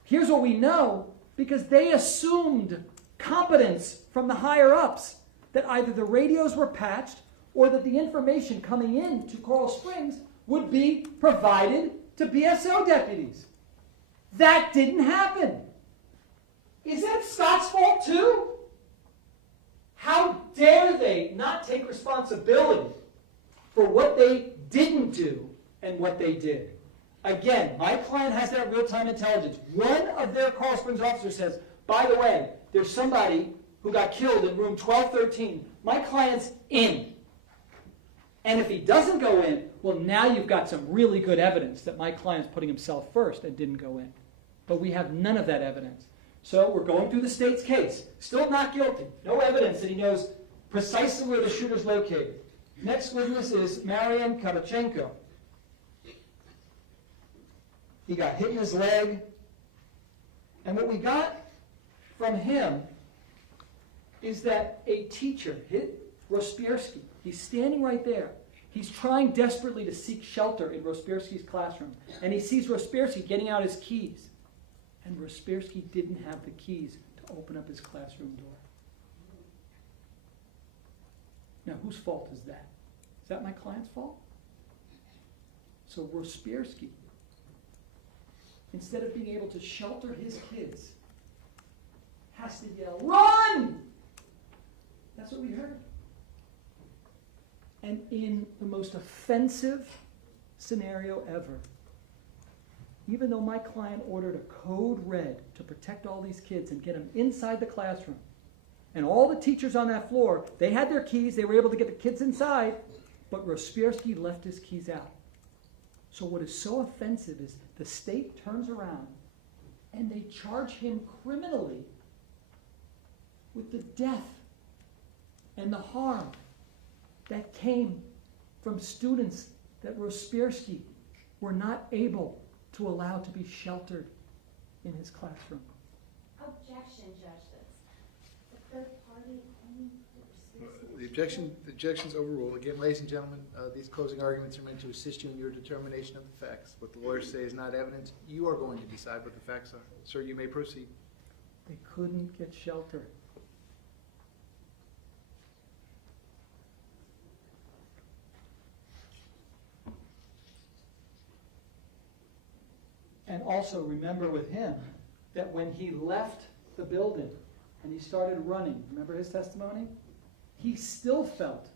here's what we know, because they assumed competence from the higher-ups that either the radios were patched or that the information coming in to Carl Springs would be provided to BSO deputies. That didn't happen. Is that Scott's fault too? How dare they not take responsibility for what they didn't do and what they did? Again, my client has that real-time intelligence. One of their Coral Springs officers says, by the way, there's somebody who got killed in room 1213. My client's in. And if he doesn't go in, well, now you've got some really good evidence that my client's putting himself first and didn't go in. But we have none of that evidence. So we're going through the state's case. Still not guilty. No evidence that he knows precisely where the shooter's located. Next witness is Marian Kabachenko. He got hit in his leg. And what we got from him is that a teacher hit Rospierski. He's standing right there. He's trying desperately to seek shelter in Rospierski's classroom. And he sees Rospierski getting out his keys. And Rospierski didn't have the keys to open up his classroom door. Now, whose fault is that? Is that my client's fault? So Rospierski, instead of being able to shelter his kids, has to yell, "Run!" That's what we heard. And in the most offensive scenario ever, even though my client ordered a code red to protect all these kids and get them inside the classroom, and all the teachers on that floor, they had their keys, they were able to get the kids inside, but Rospierski left his keys out. So what is so offensive is the state turns around and they charge him criminally with the death and the harm that came from students that Rospierski were not able to allow to be sheltered in his classroom. Objection, Judge. The third party only. The objection's overruled. Again, ladies and gentlemen, these closing arguments are meant to assist you in your determination of the facts. What the lawyers say is not evidence. You are going to decide what the facts are. Sir, you may proceed. They couldn't get shelter. And also remember with him that when he left the building and he started running, remember his testimony? He still felt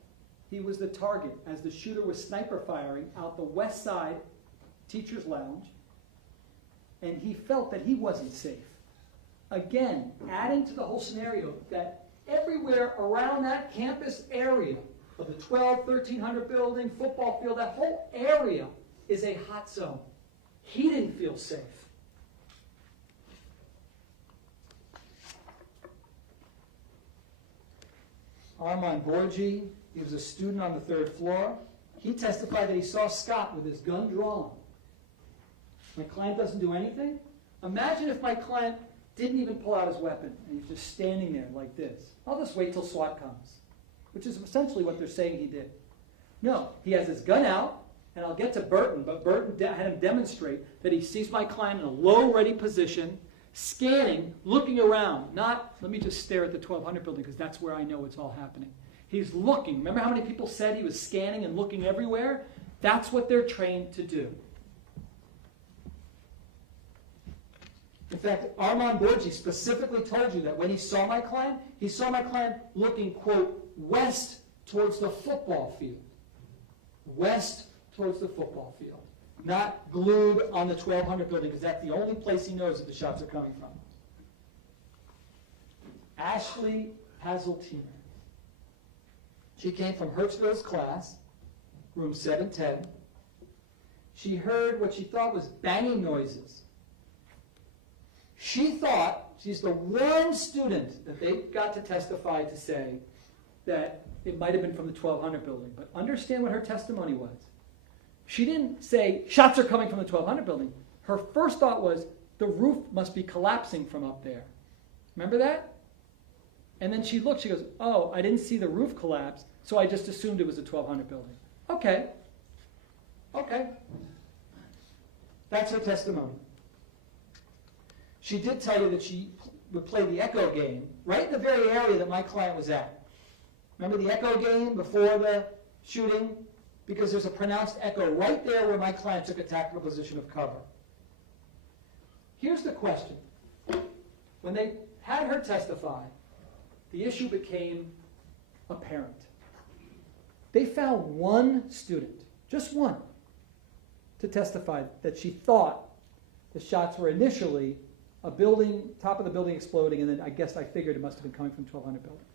he was the target as the shooter was sniper firing out the west side teacher's lounge, and he felt that he wasn't safe. Again, adding to the whole scenario that everywhere around that campus area of the 1300 building, football field, that whole area is a hot zone. He didn't feel safe. Armand Borgi, he was a student on the 3rd floor. He testified that he saw Scott with his gun drawn. My client doesn't do anything? Imagine if my client didn't even pull out his weapon and he's just standing there like this. I'll just wait till SWAT comes, which is essentially what they're saying he did. No, he has his gun out. And I'll get to Burton, but Burton had him demonstrate that he sees my client in a low ready position, scanning, looking around. Not, let me just stare at the 1200 building because that's where I know it's all happening. He's looking. Remember how many people said he was scanning and looking everywhere? That's what they're trained to do. In fact, Armand Borgi specifically told you that when he saw my client looking, quote, west towards the football field. West towards the football field. Not glued on the 1200 building, because that's the only place he knows that the shots are coming from. Ashley Hazeltine. She came from Hertzville's class, room 710. She heard what she thought was banging noises. She thought, she's the one student that they got to testify to say that it might have been from the 1200 building. But understand what her testimony was. She didn't say, shots are coming from the 1200 building. Her first thought was, the roof must be collapsing from up there. Remember that? And then she looked, she goes, oh, I didn't see the roof collapse, so I just assumed it was a 1200 building. Okay. Okay. That's her testimony. She did tell you that she would play the echo game right in the very area that my client was at. Remember the echo game before the shooting? Because there's a pronounced echo right there where my client took a tactical position of cover. Here's the question. When they had her testify, the issue became a parent. They found one student, just one, to testify that she thought the shots were initially a building, top of the building exploding, and then I figured it must have been coming from 1200 building.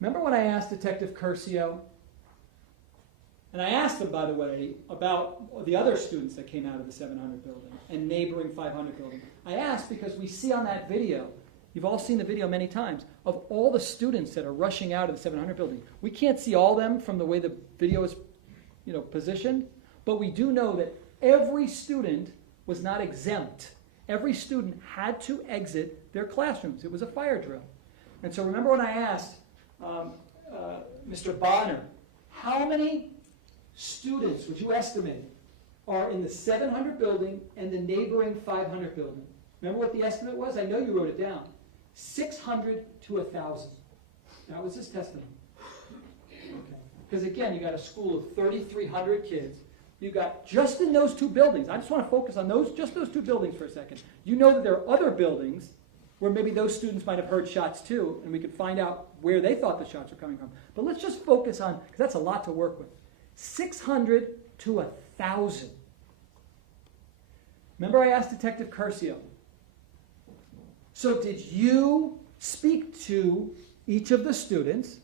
Remember when I asked Detective Curcio? And I asked him, by the way, about the other students that came out of the 700 building and neighboring 500 building. I asked because we see on that video, you've all seen the video many times, of all the students that are rushing out of the 700 building. We can't see all of them from the way the video is, positioned, but we do know that every student was not exempt. Every student had to exit their classrooms. It was a fire drill. And so remember when I asked Mr. Bonner, how many students would you estimate are in the 700 building and the neighboring 500 building? Remember what the estimate was? I know you wrote it down. 600 to 1,000. That was his testimony. Because again, you got a school of 3,300 kids. You got just in those two buildings. I just want to focus on just those two buildings for a second. You know that there are other buildings where maybe those students might have heard shots too, and we could find out where they thought the shots were coming from. But let's just focus on, because that's a lot to work with. 600 to 1,000. Remember I asked Detective Curcio, so did you speak to each of the students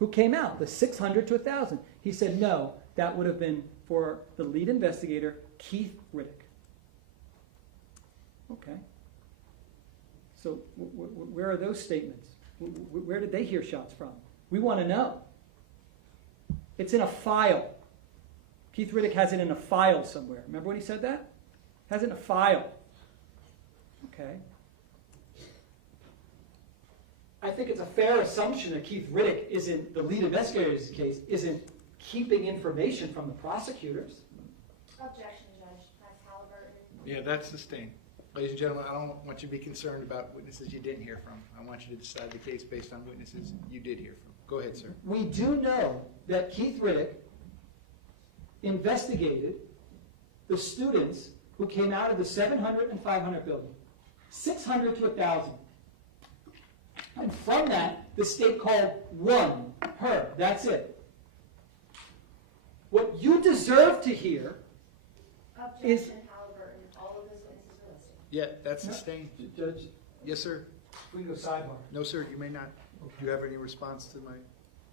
who came out, the 600 to 1,000? He said, no, that would have been for the lead investigator, Keith Riddick. Okay. So where are those statements? Where did they hear shots from? We want to know. It's in a file. Keith Riddick has it in a file somewhere. Remember when he said that? Has it in a file. Okay. I think it's a fair assumption that Keith Riddick isn't, the lead investigator in this case, isn't keeping information from the prosecutors. Objection, Judge. That's Halliburton. Yeah, that's sustained. Ladies and gentlemen, I don't want you to be concerned about witnesses you didn't hear from. I want you to decide the case based on witnesses you did hear from. Go ahead, sir. We do know that Keith Riddick investigated the students who came out of the 700 and 500 building, 600 to 1,000. And from that, the state called one, her. That's it. What you deserve to hear is... Objection, Halliburton. All of those witnesses are listed. Yeah, that's sustained. Judge, Yes, sir. we can go sidebar. No, sir, you may not. Do you have any response to my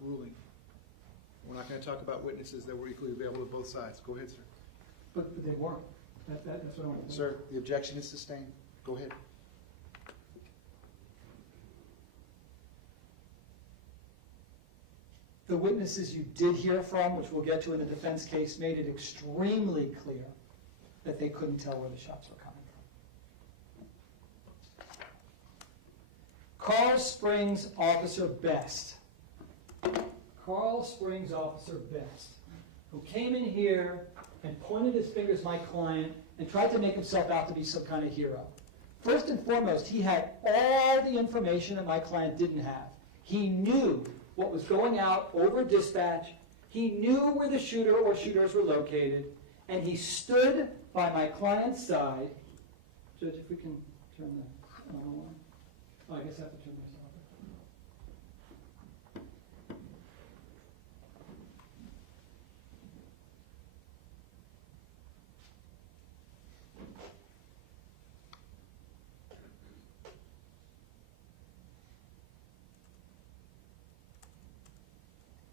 ruling? We're not going to talk about witnesses that were equally available to both sides. Go ahead, sir. But they weren't. That's what I want to say. Sir, the objection is sustained. Go ahead. The witnesses you did hear from, which we'll get to in the defense case, made it extremely clear that they couldn't tell where the shots were coming from. Carl Springs Officer Best, who came in here and pointed his fingers at my client and tried to make himself out to be some kind of hero. First and foremost, he had all the information that my client didn't have. He knew what was going out over dispatch. He knew where the shooter or shooters were located, and he stood by my client's side. Judge, if we can turn the on. Oh, I guess I have to turn this off.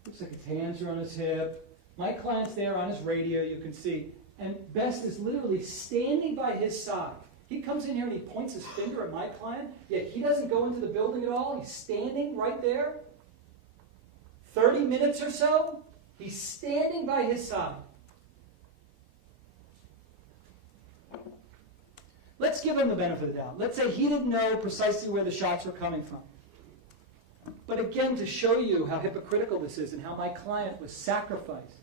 Looks like his hands are on his hip. My client's there on his radio, you can see. And Best is literally standing by his side. He comes in here and he points his finger at my client, yet he doesn't go into the building at all. He's standing right there. 30 minutes or so, he's standing by his side. Let's give him the benefit of the doubt. Let's say he didn't know precisely where the shots were coming from. But again, to show you how hypocritical this is and how my client was sacrificed.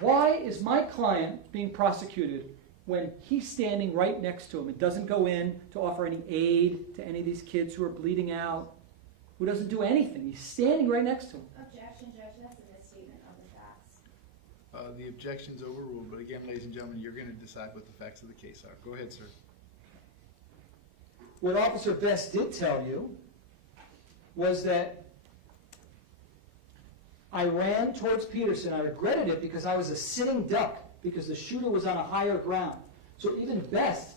Why is my client being prosecuted when he's standing right next to him and doesn't go in to offer any aid to any of these kids who are bleeding out, who doesn't do anything? He's standing right next to him. Objection, Judge. That's a misstatement of the facts. The objection's overruled, but again, ladies and gentlemen, you're going to decide what the facts of the case are. Go ahead, sir. What Officer Best did tell you was that I ran towards Peterson. I regretted it because I was a sitting duck because the shooter was on a higher ground. So even best,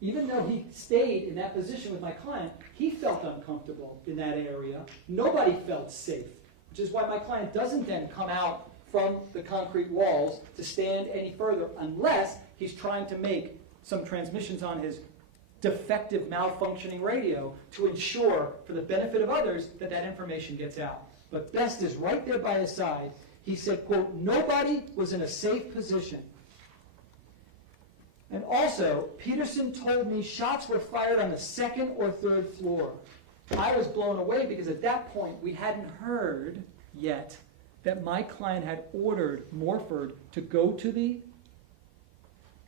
even though he stayed in that position with my client, he felt uncomfortable in that area. Nobody felt safe, which is why my client doesn't then come out from the concrete walls to stand any further unless he's trying to make some transmissions on his defective, malfunctioning radio to ensure, for the benefit of others, that that information gets out. But Best is right there by his side. He said, quote, nobody was in a safe position. And also, Peterson told me shots were fired on the second or third floor. I was blown away because at that point we hadn't heard yet that my client had ordered Morford to go to the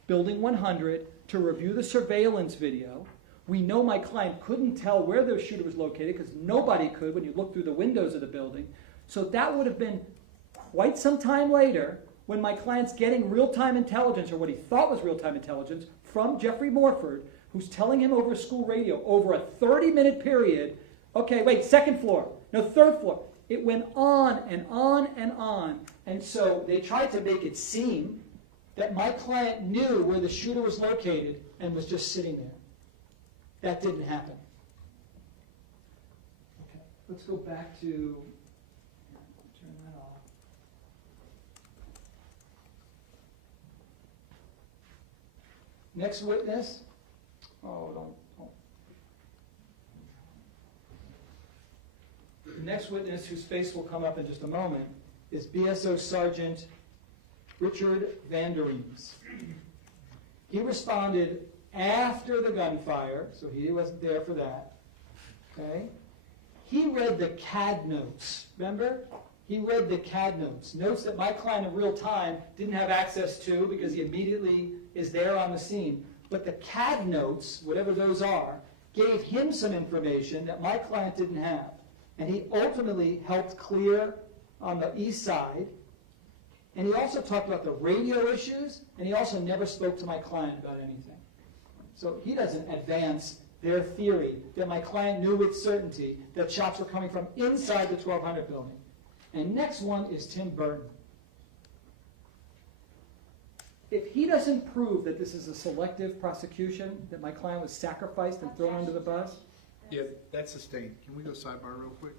Building 100 to review the surveillance video. We know my client couldn't tell where the shooter was located because nobody could when you look through the windows of the building. So that would have been quite some time later when my client's getting real-time intelligence, or what he thought was real-time intelligence, from Jeffrey Morford, who's telling him over school radio over a 30-minute period, okay, wait, second floor, no, third floor. It went on and on and on. And so they tried to make it seem that my client knew where the shooter was located and was just sitting there. That didn't happen. Okay, let's go back to, turn that off. Next witness. Oh, don't. The next witness, whose face will come up in just a moment, is BSO Sergeant Richard Vandereems. He responded after the gunfire, so he wasn't there for that. Okay? He read the CAD notes. Remember? He read the CAD notes. Notes that my client in real time didn't have access to because he immediately is there on the scene. But the CAD notes, whatever those are, gave him some information that my client didn't have. And he ultimately helped clear on the east side. And he also talked about the radio issues, and he also never spoke to my client about anything. So he doesn't advance their theory that my client knew with certainty that shots were coming from inside the 1200 building. And next one is Tim Burton. If he doesn't prove that this is a selective prosecution, that my client was sacrificed and thrown under the bus, Yeah, that's sustained. Can we go sidebar real quick?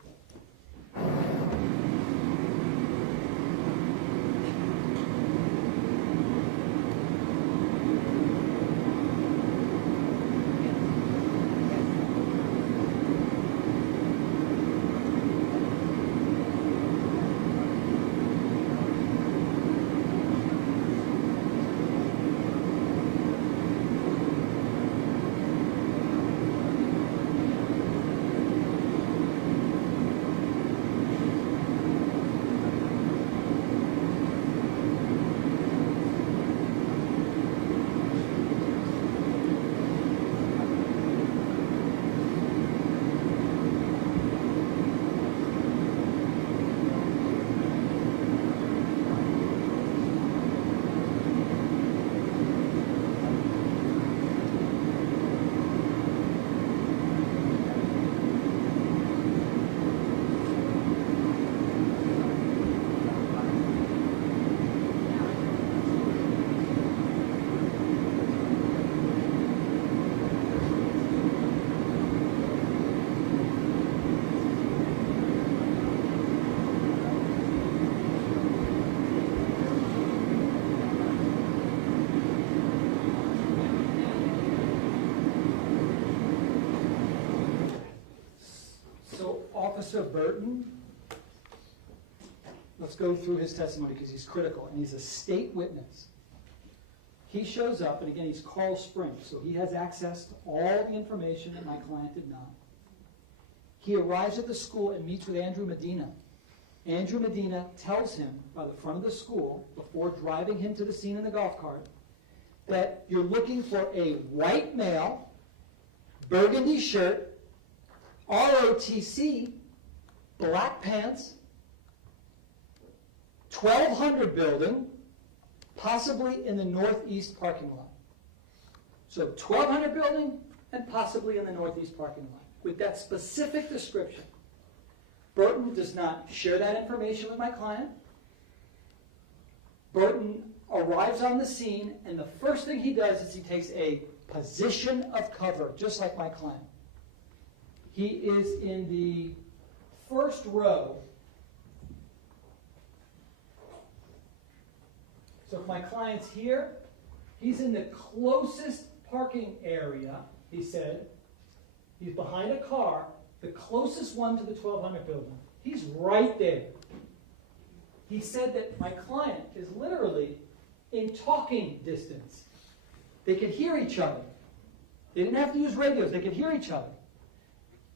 Officer Burton, let's go through his testimony because he's critical, and he's a state witness. He shows up, and again, he's Carl Spring, so he has access to all the information that my client did not. He arrives at the school and meets with Andrew Medina. Andrew Medina tells him by the front of the school, before driving him to the scene in the golf cart, that you're looking for a white male, burgundy shirt, ROTC, black pants, 1200 building, possibly in the northeast parking lot. So 1200 building and possibly in the northeast parking lot with that specific description. Burton does not share that information with my client. Burton arrives on the scene, and the first thing he does is he takes a position of cover, just like my client. He is in the first row. So if my client's here, he's in the closest parking area, he said. He's behind a car, the closest one to the 1200 building. He's right there. He said that my client is literally in talking distance. They could hear each other. They didn't have to use radios. They could hear each other.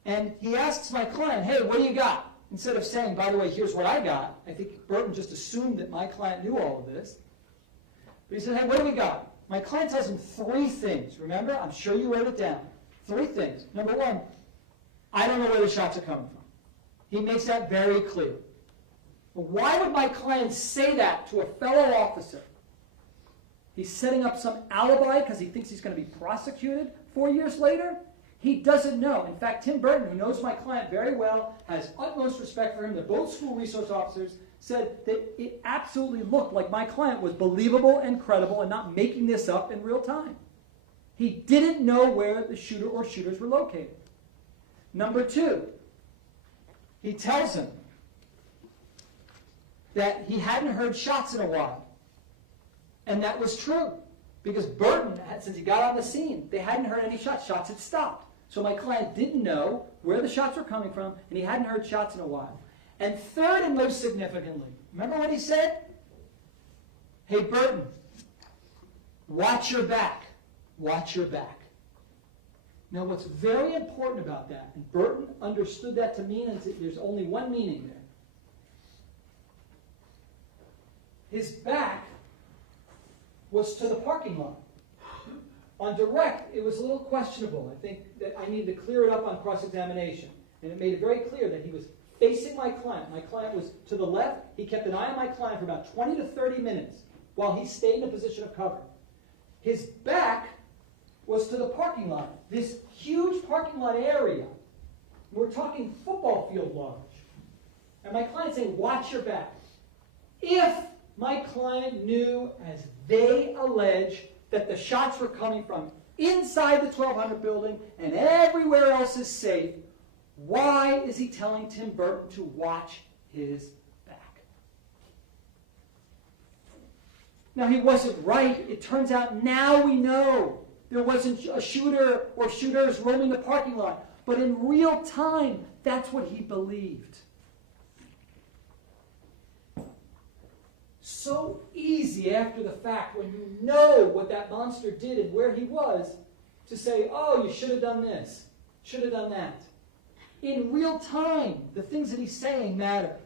And he asks my client, hey, what do you got? Instead of saying, by the way, here's what I got. I think Burton just assumed that my client knew all of this. But he said, hey, what do we got? My client tells him 3 things. Remember? I'm sure you wrote it down. 3 things. Number 1, I don't know where the shots are coming from. He makes that very clear. But why would my client say that to a fellow officer? He's setting up some alibi because he thinks he's going to be prosecuted 4 years later? He doesn't know. In fact, Tim Burton, who knows my client very well, has utmost respect for him, they're both school resource officers, said that it absolutely looked like my client was believable and credible and not making this up in real time. He didn't know where the shooter or shooters were located. Number 2, he tells him that he hadn't heard shots in a while. And that was true, because Burton, since he got on the scene, they hadn't heard any shots. Shots had stopped. So my client didn't know where the shots were coming from, and he hadn't heard shots in a while. And third and most significantly, remember what he said? Hey, Burton, watch your back. Watch your back. Now, what's very important about that, and Burton understood that to mean, and there's only one meaning there. His back was to the parking lot. On direct, it was a little questionable. I think that I needed to clear it up on cross-examination. And it made it very clear that he was facing my client. My client was to the left. He kept an eye on my client for about 20 to 30 minutes while he stayed in a position of cover. His back was to the parking lot, this huge parking lot area. We're talking football field large. And my client saying, watch your back. If my client knew, as they allege, that the shots were coming from inside the 1200 building and everywhere else is safe, why is he telling Tim Burton to watch his back? Now, he wasn't right. It turns out now we know there wasn't a shooter or shooters roaming the parking lot. But in real time, that's what he believed. So easy after the fact, when you know what that monster did and where he was, to say, oh, you should have done this, should have done that. In real time, the things that he's saying matter.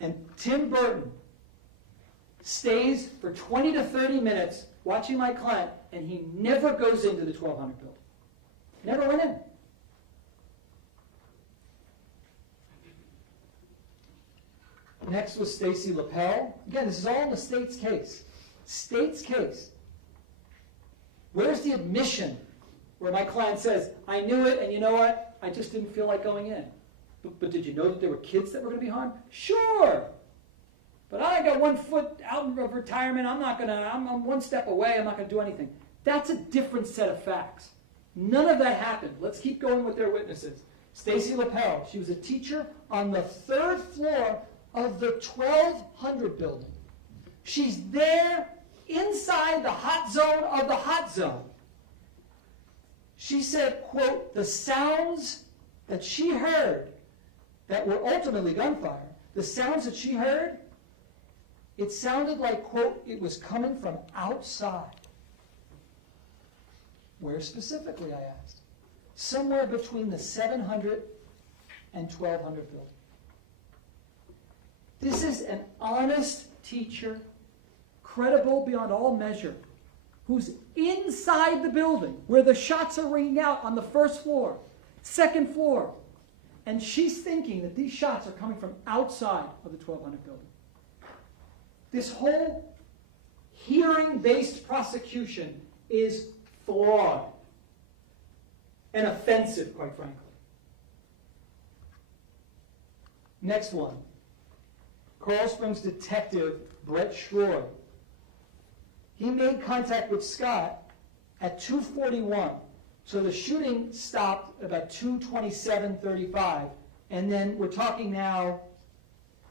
And Tim Burton stays for 20 to 30 minutes watching my client, and he never goes into the 1200 building. Never went in. Next was Stacy Lapel. Again, this is all in the state's case. State's case. Where's the admission where my client says, I knew it, and you know what? I just didn't feel like going in. But did you know that there were kids that were going to be harmed? Sure. But I got 1 foot out of retirement. I'm 1 step away. I'm not going to do anything. That's a different set of facts. None of that happened. Let's keep going with their witnesses. Stacy Lapel. She was a teacher on the 3rd floor of the 1200 building. She's there inside the hot zone of the hot zone. She said, quote, the sounds that she heard that were ultimately gunfire, the sounds that she heard, it sounded like, quote, it was coming from outside. Where specifically, I asked? Somewhere between the 700 and 1200 building. This is an honest teacher, credible beyond all measure, who's inside the building where the shots are ringing out on the 1st floor, 2nd floor. And she's thinking that these shots are coming from outside of the 1200 building. This whole hearing-based prosecution is flawed and offensive, quite frankly. Next one. Coral Springs detective Brett Schroy. He made contact with Scott at 2:41. So the shooting stopped about 2:27:35, and then we're talking now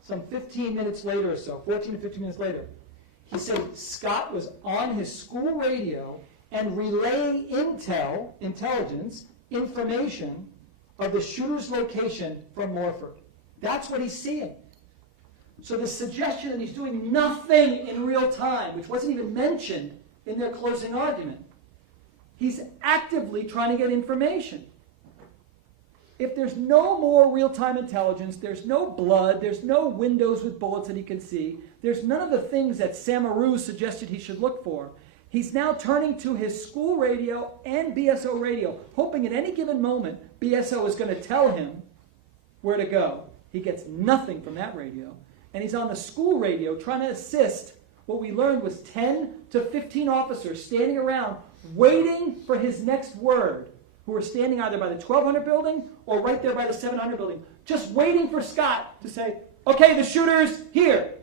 some 15 minutes later or so, 14 to 15 minutes later. He said Scott was on his school radio and relaying intelligence, information of the shooter's location from Morford. That's what he's seeing. So the suggestion that he's doing nothing in real time, which wasn't even mentioned in their closing argument, he's actively trying to get information. If there's no more real-time intelligence, there's no blood, there's no windows with bullets that he can see, there's none of the things that Samaru suggested he should look for, he's now turning to his school radio and BSO radio, hoping at any given moment BSO is going to tell him where to go. He gets nothing from that radio. And he's on the school radio trying to assist. What we learned was 10 to 15 officers standing around waiting for his next word, who were standing either by the 1200 building or right there by the 700 building, just waiting for Scott to say, okay, the shooter's here.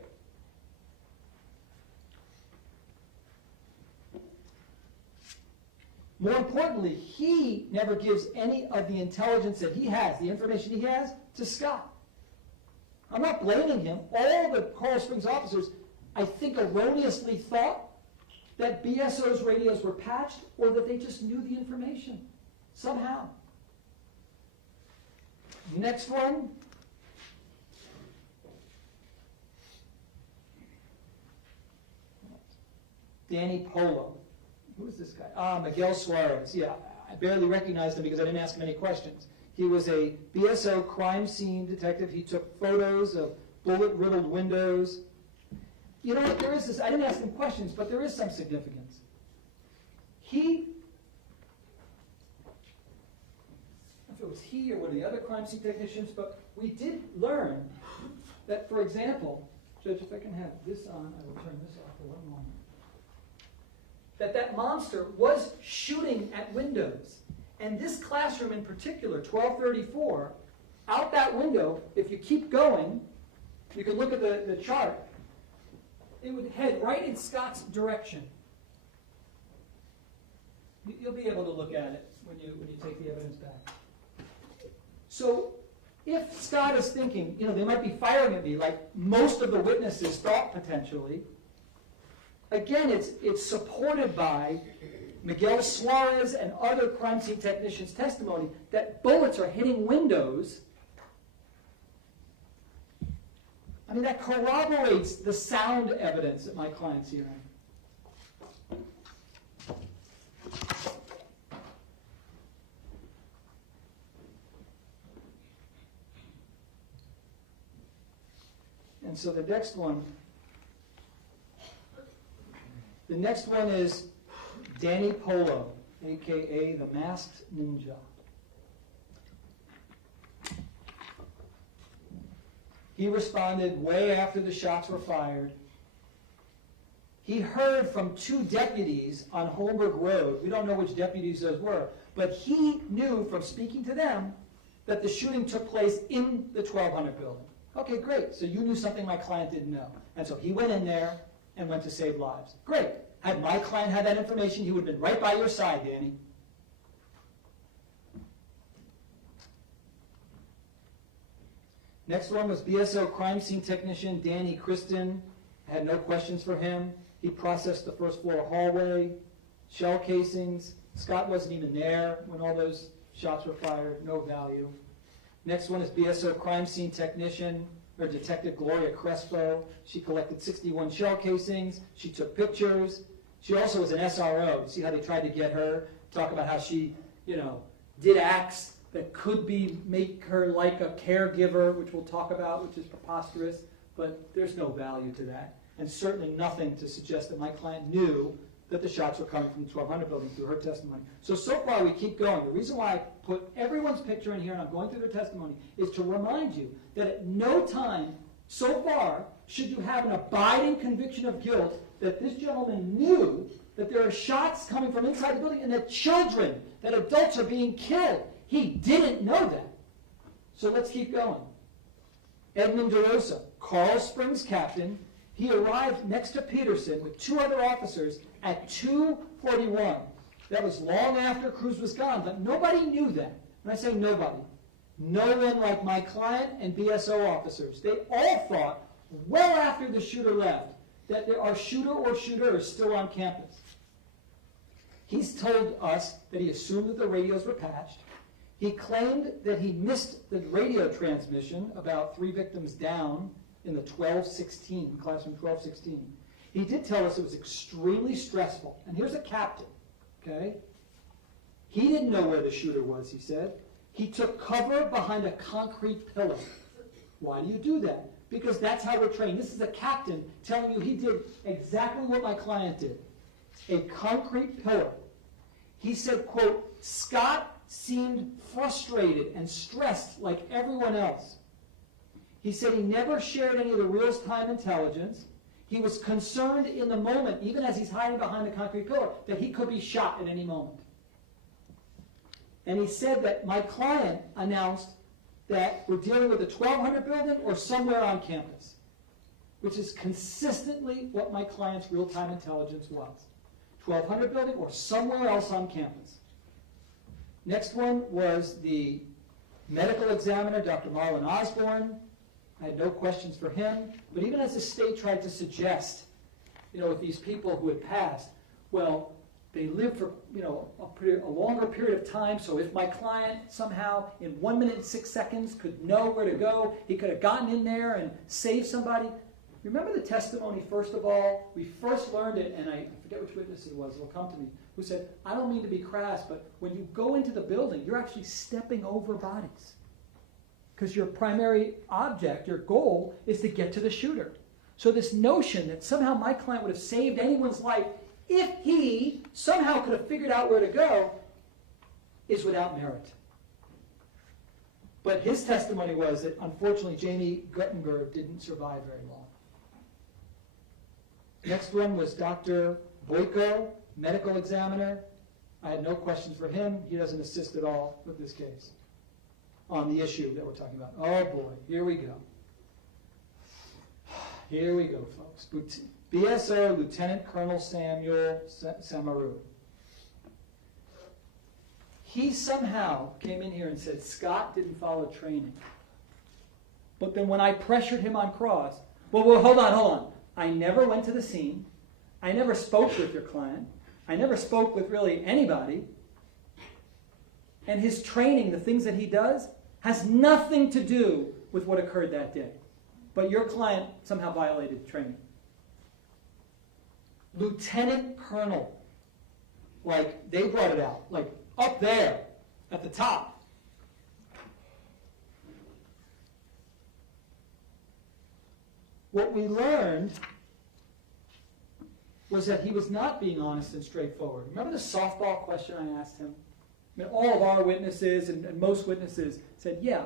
More importantly, he never gives any of the intelligence that he has, the information he has, to Scott. I'm not blaming him. All the Coral Springs officers, I think, erroneously thought that BSO's radios were patched or that they just knew the information somehow. Next one. Danny Polo. Who is this guy? Miguel Suarez. Yeah, I barely recognized him because I didn't ask him any questions. He was a BSO crime scene detective. He took photos of bullet-riddled windows. You know what, there is this, I didn't ask him questions, but there is some significance. I don't know if it was he or one of the other crime scene technicians, but we did learn that, for example, Judge, if I can have this on, I will turn this off for one moment, that monster was shooting at windows. And this classroom in particular, 1234, out that window, if you keep going, you can look at the chart, it would head right in Scott's direction. You'll be able to look at it when you take the evidence back. So if Scott is thinking, they might be firing at me like most of the witnesses thought potentially, again, it's supported by Miguel Suarez and other crime scene technicians' testimony that bullets are hitting windows. I mean, that corroborates the sound evidence that my client's hearing. And so the next one is Danny Polo, a.k.a. the Masked Ninja. He responded way after the shots were fired. He heard from 2 deputies on Holmberg Road. We don't know which deputies those were, but he knew from speaking to them that the shooting took place in the 1200 building. Okay, great. So you knew something my client didn't know. And so he went in there and went to save lives. Great. Had my client had that information, he would have been right by your side, Danny. Next one was BSO crime scene technician Danny Kristen. Had no questions for him. He processed the first floor hallway, shell casings. Scott wasn't even there when all those shots were fired. No value. Next one is BSO crime scene technician, or Detective Gloria Crespo. She collected 61 shell casings. She took pictures. She also was an SRO. See how they tried to get her? Talk about how she, did acts that could make her like a caregiver, which we'll talk about, which is preposterous. But there's no value to that. And certainly nothing to suggest that my client knew that the shots were coming from the 1200 building through her testimony. So far we keep going. The reason why I put everyone's picture in here and I'm going through their testimony is to remind you that at no time so far should you have an abiding conviction of guilt that this gentleman knew that there are shots coming from inside the building and that children, that adults are being killed. He didn't know that. So let's keep going. Edmund DeRosa, Carl Springs captain. He arrived next to Peterson with 2 other officers at 2:41. That was long after Cruz was gone, but nobody knew that. When I say nobody, no one like my client and BSO officers. They all thought, well after the shooter left, that there are shooter or shooters still on campus. He's told us that he assumed that the radios were patched. He claimed that he missed the radio transmission about 3 victims down in the classroom 1216. He did tell us it was extremely stressful. And here's a captain, okay? He didn't know where the shooter was, he said. He took cover behind a concrete pillar. Why do you do that? Because that's how we're trained. This is a captain telling you he did exactly what my client did. A concrete pillar. He said, quote, Scott seemed frustrated and stressed like everyone else. He said he never shared any of the real-time intelligence. He was concerned in the moment, even as he's hiding behind the concrete pillar, that he could be shot at any moment. And he said that my client announced that we're dealing with a 1200 building or somewhere on campus, which is consistently what my client's real-time intelligence was. 1200 building or somewhere else on campus. Next one was the medical examiner, Dr. Marlon Osborne. I had no questions for him. But even as the state tried to suggest, with these people who had passed, well, they lived for, a longer period of time, so if my client somehow in 1 minute and 6 seconds could know where to go, he could have gotten in there and saved somebody. Remember the testimony, first of all? We first learned it, and I forget which witness it was, it'll come to me, who said, I don't mean to be crass, but when you go into the building, you're actually stepping over bodies. Because your primary object, your goal, is to get to the shooter. So this notion that somehow my client would have saved anyone's life if he somehow could have figured out where to go is without merit. But his testimony was that, unfortunately, Jamie Guttenberg didn't survive very long. Next one was Dr. Boyko, medical examiner. I had no questions for him. He doesn't assist at all with this case on the issue that we're talking about. Oh boy, here we go. Here we go, folks. BSO Lieutenant Colonel Samuel Samaru. He somehow came in here and said Scott didn't follow training. But then when I pressured him on cross, well, hold on. I never went to the scene. I never spoke with your client. I never spoke with really anybody. And his training, the things that he does, has nothing to do with what occurred that day. But your client somehow violated training. Lieutenant Colonel, like they brought it out, like up there at the top. What we learned was that he was not being honest and straightforward. Remember the softball question I asked him? I mean, all of our witnesses and most witnesses said, yeah,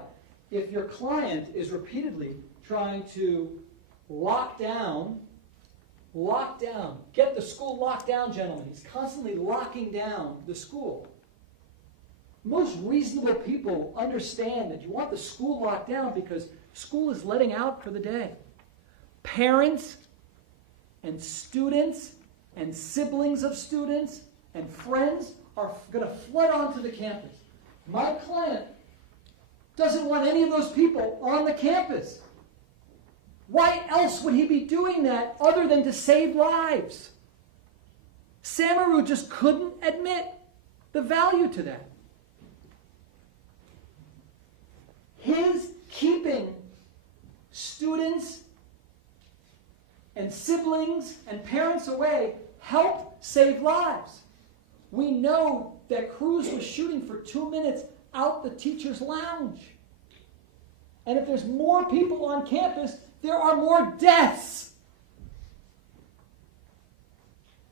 if your client is repeatedly trying to lock down, get the school locked down, gentlemen. He's constantly locking down the school. Most reasonable people understand that you want the school locked down because school is letting out for the day. Parents and students and siblings of students and friends are going to flood onto the campus. My client doesn't want any of those people on the campus. Why else would he be doing that other than to save lives? Samaru just couldn't admit the value to that. His keeping students and siblings and parents away helped save lives. We know that Cruz was shooting for 2 minutes out the teacher's lounge. And if there's more people on campus, there are more deaths.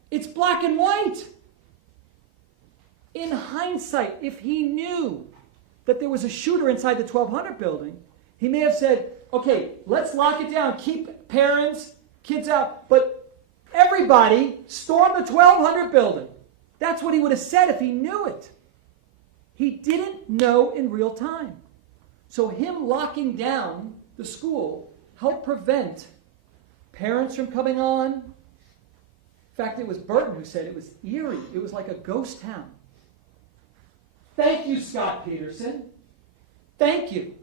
It's black and white. In hindsight, if he knew that there was a shooter inside the 1200 building, he may have said, okay, let's lock it down, keep parents, kids out, but everybody storm the 1200 building. That's what he would have said if he knew it. He didn't know in real time. So him locking down the school helped prevent parents from coming on. In fact, it was Burton who said it was eerie. It was like a ghost town. Thank you, Scot Peterson. Thank you.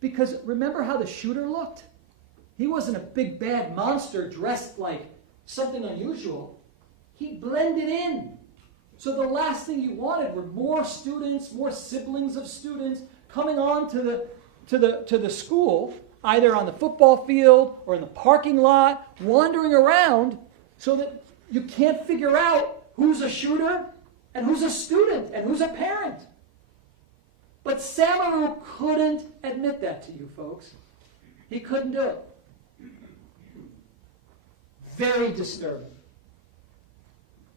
Because remember how the shooter looked? He wasn't a big bad monster dressed like something unusual. He blended in. So the last thing you wanted were more students, more siblings of students coming on to the school, either on the football field or in the parking lot, wandering around so that you can't figure out who's a shooter and who's a student and who's a parent. But Samaru couldn't admit that to you folks. He couldn't do it. Very disturbing.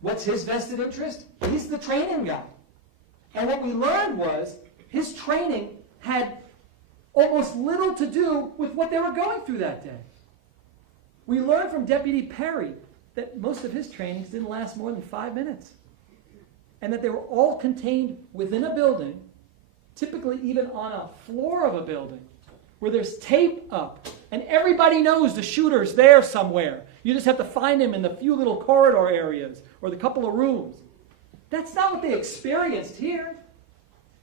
What's his vested interest? He's the training guy. And what we learned was his training had almost little to do with what they were going through that day. We learned from Deputy Perry that most of his trainings didn't last more than 5 minutes. And that they were all contained within a building, typically even on a floor of a building, where there's tape up. And everybody knows the shooter's there somewhere. You just have to find him in the few little corridor areas or the couple of rooms. That's not what they experienced here.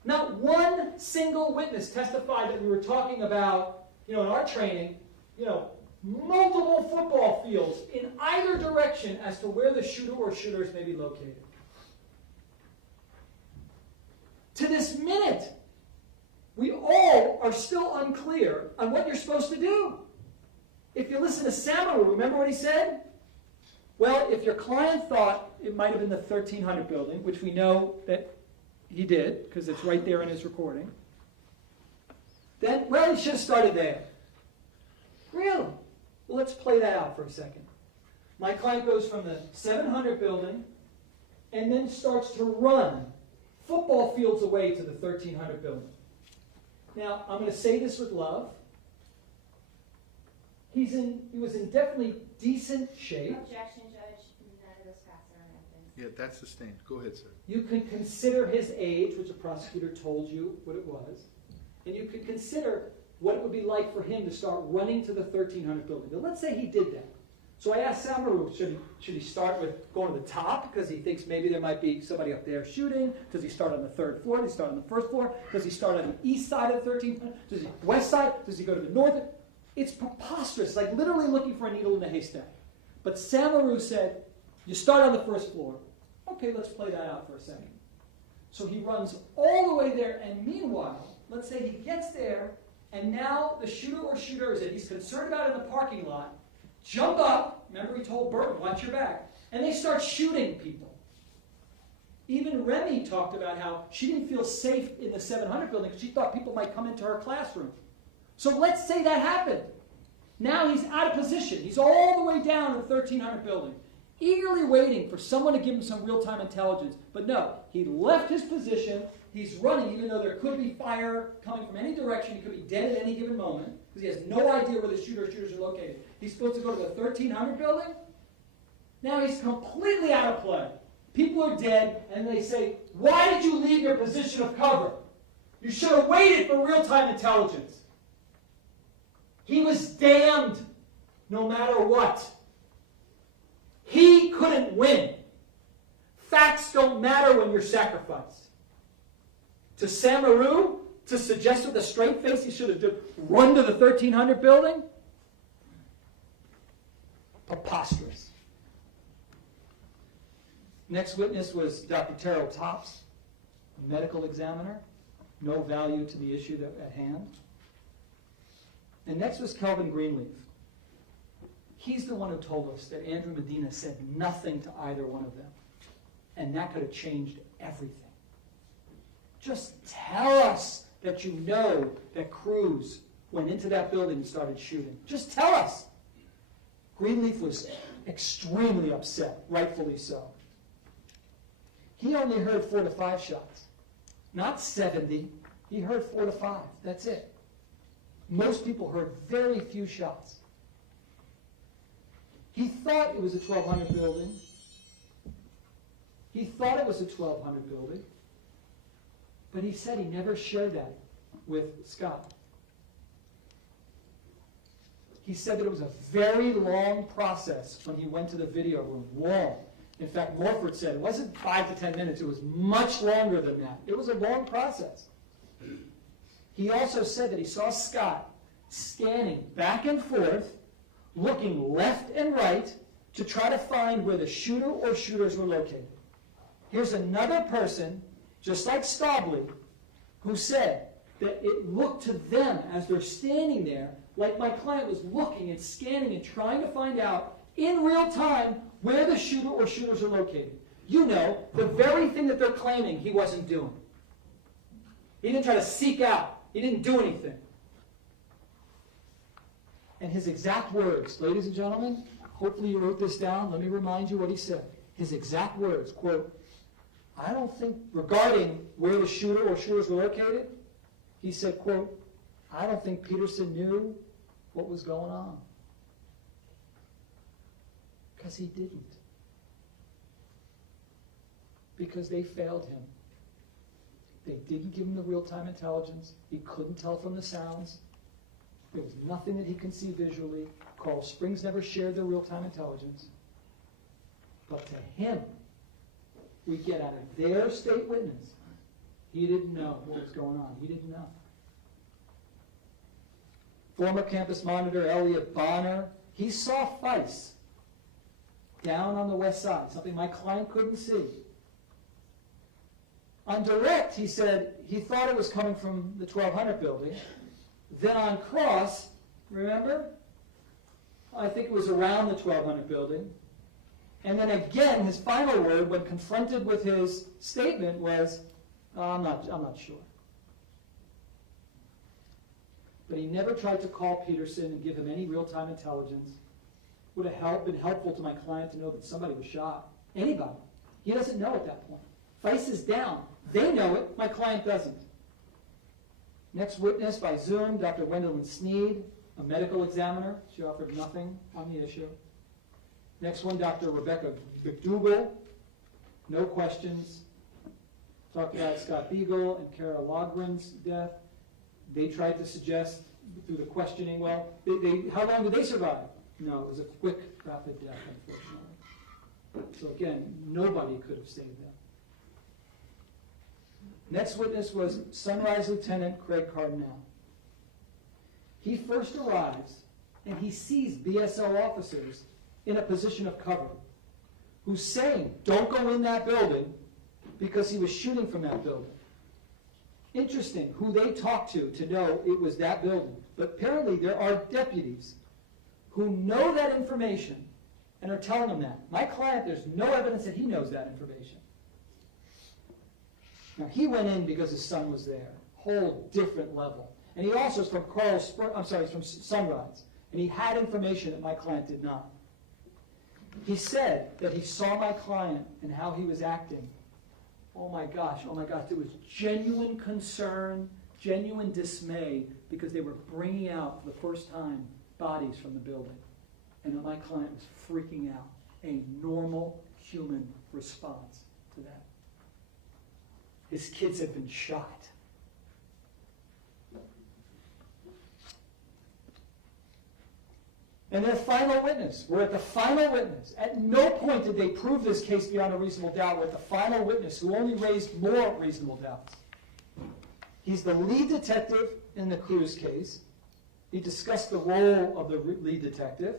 Not one single witness testified that we were talking about, in our training, multiple football fields in either direction as to where the shooter or shooters may be located. To this minute, we all are still unclear on what you're supposed to do. If you listen to Samaru, remember what he said? Well, if your client thought it might have been the 1300 building, which we know that he did, because it's right there in his recording, then, he should have started there. Really? Well, let's play that out for a second. My client goes from the 700 building and then starts to run football fields away to the 1300 building. Now, I'm going to say this with love. He was in definitely decent shape. Objection, Judge. None of those facts are evidence. Yeah, that's sustained. Go ahead, sir. You can consider his age, which the prosecutor told you what it was, and you could consider what it would be like for him to start running to the 1300 building. But let's say he did that. So I asked Samaru, should he start with going to the top because he thinks maybe there might be somebody up there shooting? Does he start on the third floor? Does he start on the first floor? Does he start on the east side of the 1300? Does he west side? Does he go to the north? It's preposterous, like literally looking for a needle in a haystack. But Samaru said, you start on the first floor. Okay, let's play that out for a second. So he runs all the way there, and meanwhile, let's say he gets there, and now the shooter or shooters that he's concerned about in the parking lot jump up. Remember he told Burton, watch your back. And they start shooting people. Even Remy talked about how she didn't feel safe in the 700 building because she thought people might come into her classroom. So let's say that happened. Now he's out of position. He's all the way down in the 1300 building, eagerly waiting for someone to give him some real-time intelligence. But no, he left his position. He's running, even though there could be fire coming from any direction. He could be dead at any given moment because he has no idea where the shooters are located. He's supposed to go to the 1300 building. Now he's completely out of play. People are dead, and they say, why did you leave your position of cover? You should have waited for real-time intelligence. He was damned no matter what. He couldn't win. Facts don't matter when you're sacrificed. To Samaru, to suggest with a straight face he should have just run to the 1300 building? Preposterous. Next witness was Dr. Terrell Tops, a medical examiner. No value to the issue at hand. And next was Kelvin Greenleaf. He's the one who told us that Andrew Medina said nothing to either one of them. And that could have changed everything. Just tell us that you know that Cruz went into that building and started shooting. Just tell us. Greenleaf was extremely upset, rightfully so. He only heard 4 to 5 shots. Not 70. He heard 4 to 5. That's it. Most people heard very few shots. He thought it was a 1200 building. He thought it was a 1200 building. But he said he never shared that with Scott. He said that it was a very long process when he went to the video room. Long. In fact, Morford said it wasn't 5 to 10 minutes. It was much longer than that. It was a long process. He also said that he saw Scott scanning back and forth, looking left and right to try to find where the shooter or shooters were located. Here's another person, just like Stobley, who said that it looked to them as they're standing there like my client was looking and scanning and trying to find out in real time where the shooter or shooters are located. You know, the very thing that they're claiming he wasn't doing. He didn't try to seek out. He didn't do anything. And his exact words, ladies and gentlemen, hopefully you wrote this down. Let me remind you what he said. His exact words, quote, I don't think, regarding where the shooter or shooters were located, he said, quote, I don't think Peterson knew what was going on. Because he didn't. Because they failed him. They didn't give him the real-time intelligence. He couldn't tell from the sounds. There was nothing that he could see visually. Carl Springs never shared the real-time intelligence. But to him, we get out of their state witness, he didn't know what was going on. He didn't know. Former campus monitor Elliot Bonner, he saw Feist down on the west side, something my client couldn't see. On direct, he said he thought it was coming from the 1200 building. Then on cross, remember? I think it was around the 1200 building. And then again, his final word when confronted with his statement was, I'm not sure. But he never tried to call Peterson and give him any real-time intelligence. Would have been helpful to my client to know that somebody was shot. Anybody. He doesn't know at that point. Feist is down. They know it. My client doesn't. Next witness by Zoom, Dr. Gwendolyn Sneed, a medical examiner. She offered nothing on the issue. Next one, Dr. Rebecca McDougall. No questions. Talked about Scott Beagle and Kara Logren's death. They tried to suggest through the questioning, well, how long did they survive? No, it was a quick, rapid death, unfortunately. So again, nobody could have saved them. Next witness was Sunrise Lieutenant Craig Cardinal. He first arrives and he sees BSO officers in a position of cover who's saying, don't go in that building because he was shooting from that building. Interesting who they talked to know it was that building. But apparently there are deputies who know that information and are telling them that. My client, there's no evidence that he knows that information. Now, he went in because his son was there. Whole different level. And he also is from he's from Sunrise. And he had information that my client did not. He said that he saw my client and how he was acting. Oh my gosh, there was genuine concern, genuine dismay, because they were bringing out for the first time bodies from the building. And my client was freaking out. A normal human response to that. His kids had been shot. And their final witness, we're at the final witness. At no point did they prove this case beyond a reasonable doubt. We're at the final witness who only raised more reasonable doubts. He's the lead detective in the Cruz case. He discussed the role of the lead detective.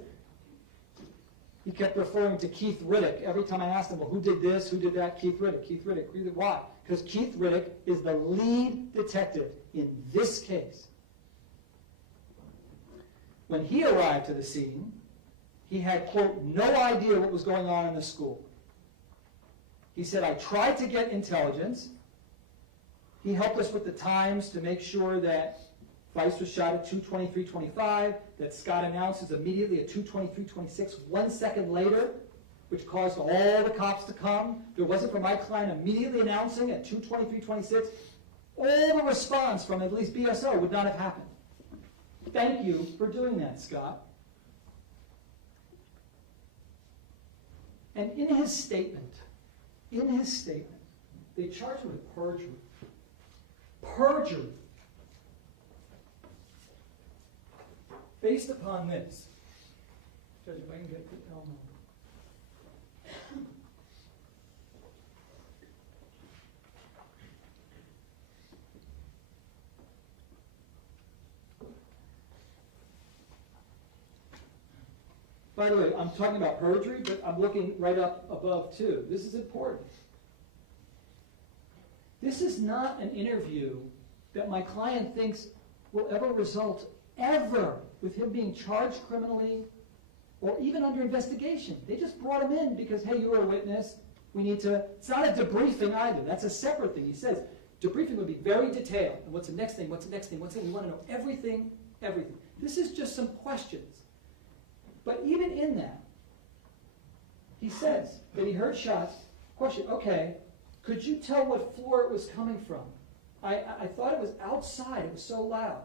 He kept referring to Keith Riddick. Every time I asked him, well, who did this, who did that? Keith Riddick, Keith Riddick. Why? Because Keith Riddick is the lead detective in this case. When he arrived to the scene, he had, quote, no idea what was going on in the school. He said, I tried to get intelligence. He helped us with the times to make sure that Feist was shot at 2:23:25, that Scott announces immediately at 2:23:26, 1 second later, which caused all the cops to come. If it wasn't for my client immediately announcing at 2:23:26, all the response from at least BSO would not have happened. Thank you for doing that, Scott. And in his statement, they charged him with perjury. Perjury. based upon this, Judge, if I can get the Elmo. By the way, I'm talking about perjury, but I'm looking right up above too. This is important. This is not an interview that my client thinks will ever result ever with him being charged criminally or even under investigation. They just brought him in because, hey, you were a witness. We need to, it's not a debriefing either. That's a separate thing. He says debriefing would be very detailed. And what's the next thing? What's the next thing? What's the next thing? We want to know everything, everything. This is just some questions. But even in that, he says that he heard shots. Question, okay, could you tell what floor it was coming from? I thought it was outside. It was so loud.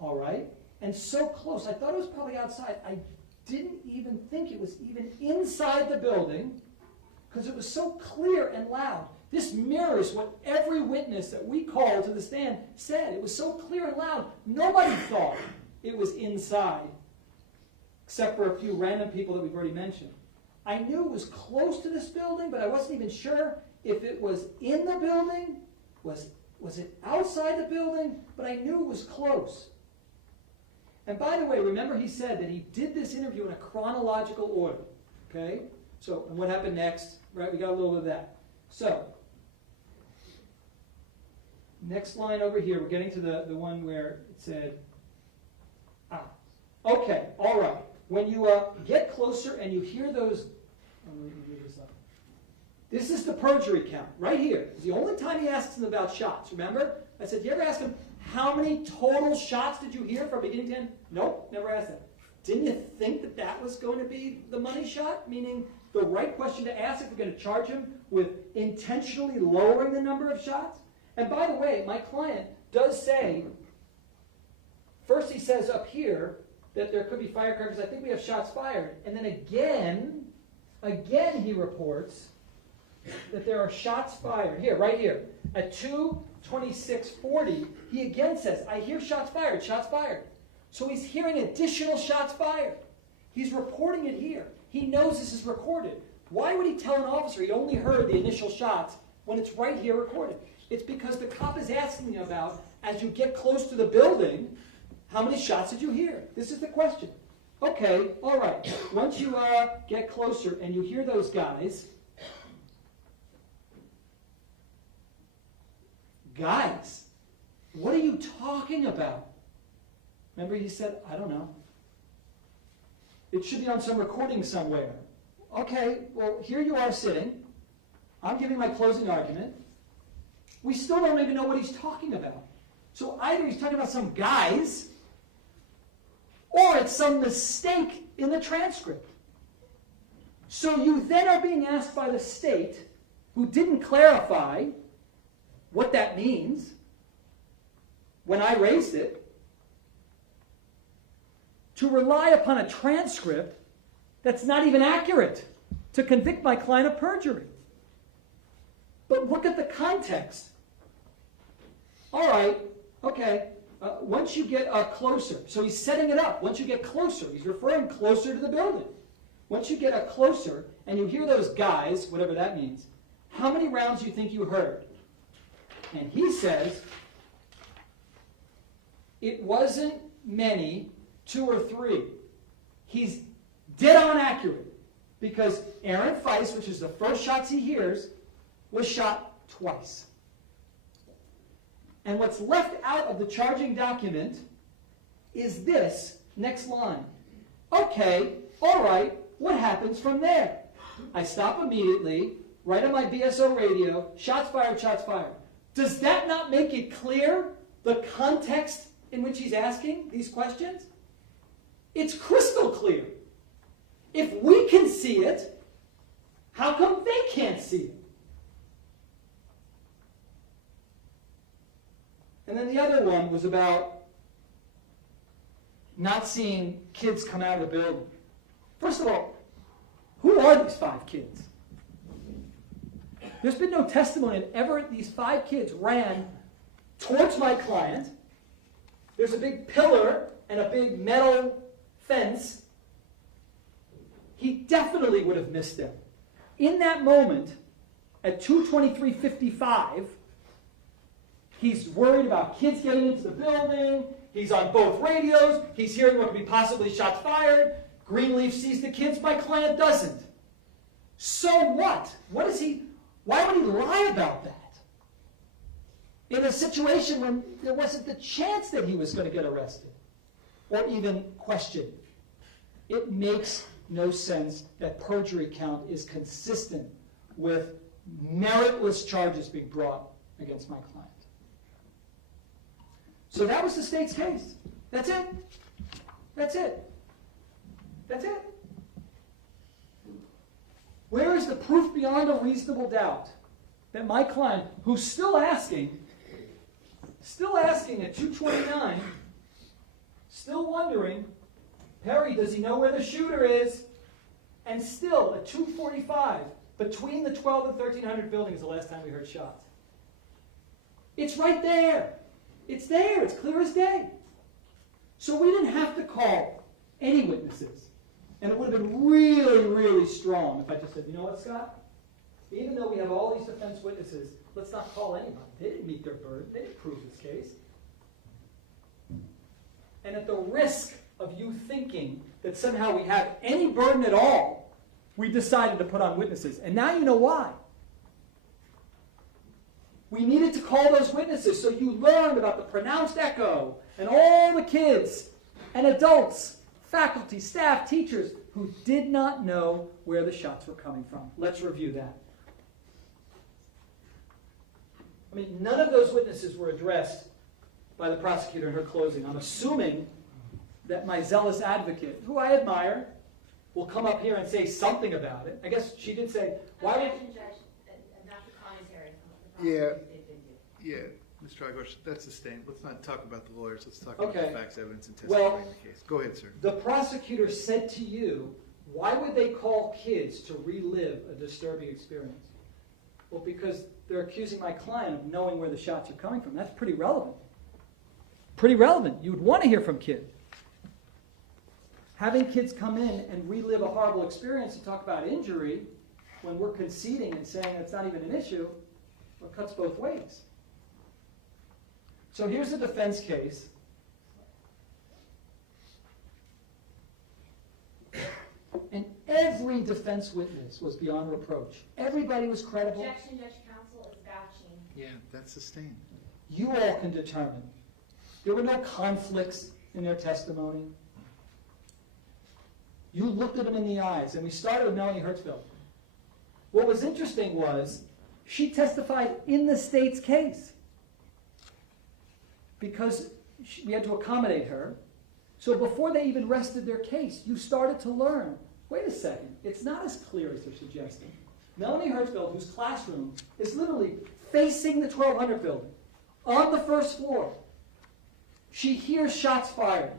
All right? And so close. I thought it was probably outside. I didn't even think it was even inside the building because it was so clear and loud. This mirrors what every witness that we called to the stand said. It was so clear and loud. Nobody thought it was inside, except for a few random people that we've already mentioned. I knew it was close to this building, but I wasn't even sure if it was in the building. Was it outside the building? But I knew it was close. And by the way, remember he said that he did this interview in a chronological order. Okay? So, and what happened next? Right, we got a little bit of that. So, next line over here, we're getting to the one where it said, okay, all right. When you get closer and you hear those, let me move this up. This is the perjury count, right here. It's the only time he asks him about shots, remember? I said, you ever ask him, how many total shots did you hear from beginning to end? Nope, never asked that. Didn't you think that that was going to be the money shot? Meaning the right question to ask if we're going to charge him with intentionally lowering the number of shots? And by the way, my client does say, first he says up here that there could be firecrackers. I think we have shots fired. And then again he reports that there are shots fired. Here, right here. At 2:26:40, he again says, I hear shots fired, shots fired. So he's hearing additional shots fired. He's reporting it here. He knows this is recorded. Why would he tell an officer he only heard the initial shots when it's right here recorded? It's because the cop is asking about, as you get close to the building, how many shots did you hear? This is the question. Okay, all right. Once you get closer and you hear those guys, what are you talking about? Remember he said, I don't know. It should be on some recording somewhere. Okay, well, here you are sitting. I'm giving my closing argument. We still don't even know what he's talking about. So either he's talking about some guys, or it's some mistake in the transcript. So you then are being asked by the state, who didn't clarify what that means when I raised it, to rely upon a transcript that's not even accurate to convict my client of perjury. But look at the context. All right, okay, once you get closer, so he's setting it up. Once you get closer, he's referring closer to the building. Once you get closer and you hear those guys, whatever that means, how many rounds do you think you heard? And he says, it wasn't many, 2 or 3. He's dead on accurate because Aaron Feist, which is the first shots he hears, was shot twice. And what's left out of the charging document is this next line. Okay, all right, what happens from there? I stop immediately, right on my BSO radio, shots fired, shots fired. Does that not make it clear the context in which he's asking these questions? It's crystal clear. If we can see it, how come they can't see it? And then the other one was about not seeing kids come out of the building. First of all, who are these 5 kids? There's been no testimony that ever these 5 kids ran towards my client. There's a big pillar and a big metal fence, he definitely would have missed him. In that moment, at 2:23:55, he's worried about kids getting into the building. He's on both radios. He's hearing what could be possibly shots fired. Greenleaf sees the kids. My client doesn't. So what? Why would he lie about that? In a situation when there wasn't the chance that he was going to get arrested or even questioned. It makes no sense that perjury count is consistent with meritless charges being brought against my client. So that was the state's case. That's it. That's it. That's it. Where is the proof beyond a reasonable doubt that my client, who's still asking at 2:29, still wondering, Perry, does he know where the shooter is? And still, at 2:45, between the 12 and 1300 buildings, the last time we heard shots. It's right there. It's there. It's clear as day. So we didn't have to call any witnesses. And it would have been really, really strong if I just said, you know what, Scott? Even though we have all these defense witnesses, let's not call anybody. They didn't meet their burden. They didn't prove this case. And at the risk of you thinking that somehow we have any burden at all, we decided to put on witnesses. And now you know why. We needed to call those witnesses so you learned about the pronounced echo and all the kids and adults, faculty, staff, teachers who did not know where the shots were coming from. Let's review that. I mean, none of those witnesses were addressed by the prosecutor in her closing. I'm assuming that my zealous advocate, who I admire, will come up here and say something about it. I guess she did say, why would... Objection, Judge, not the commentary from the prosecutor did do. Yeah, Mr. Agosh, that's sustained. Let's not talk about the lawyers. Let's talk Okay. about the facts, evidence, and testimony Well, in the case. Go ahead, sir. The prosecutor said to you, why would they call kids to relive a disturbing experience? Well, because they're accusing my client of knowing where the shots are coming from. That's pretty relevant. Pretty relevant. You would want to hear from kids. Having kids come in and relive a horrible experience and talk about injury when we're conceding and saying it's not even an issue, well, it cuts both ways. So here's the defense case. And every defense witness was beyond reproach. Everybody was credible. Objection, Judge, counsel is vouching. Yeah, that's sustained. You all can determine. There were no conflicts in their testimony. You looked at them in the eyes, and we started with Melanie Hertzfeld. What was interesting was she testified in the state's case because we had to accommodate her. So before they even rested their case, you started to learn, wait a second, it's not as clear as they're suggesting. Melanie Hertzfeld, whose classroom is literally facing the 1200 building, on the first floor, she hears shots fired.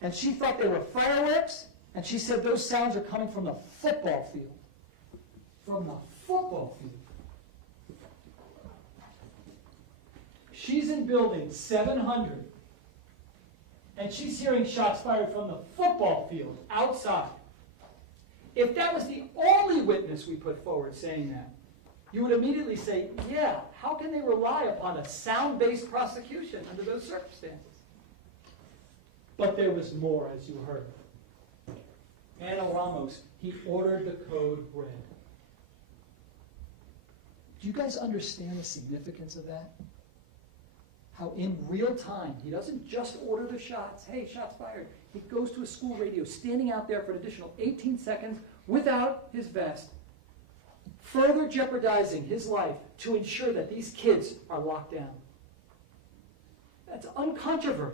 And she thought they were fireworks, and she said those sounds are coming from the football field. From the football field. She's in building 700, and she's hearing shots fired from the football field outside. If that was the only witness we put forward saying that, you would immediately say, yeah, how can they rely upon a sound-based prosecution under those circumstances? But there was more, as you heard. Anna Ramos, he ordered the code read. Do you guys understand the significance of that? How in real time, he doesn't just order the shots. Hey, shots fired. He goes to a school radio, standing out there for an additional 18 seconds without his vest, further jeopardizing his life to ensure that these kids are locked down. That's uncontroverted.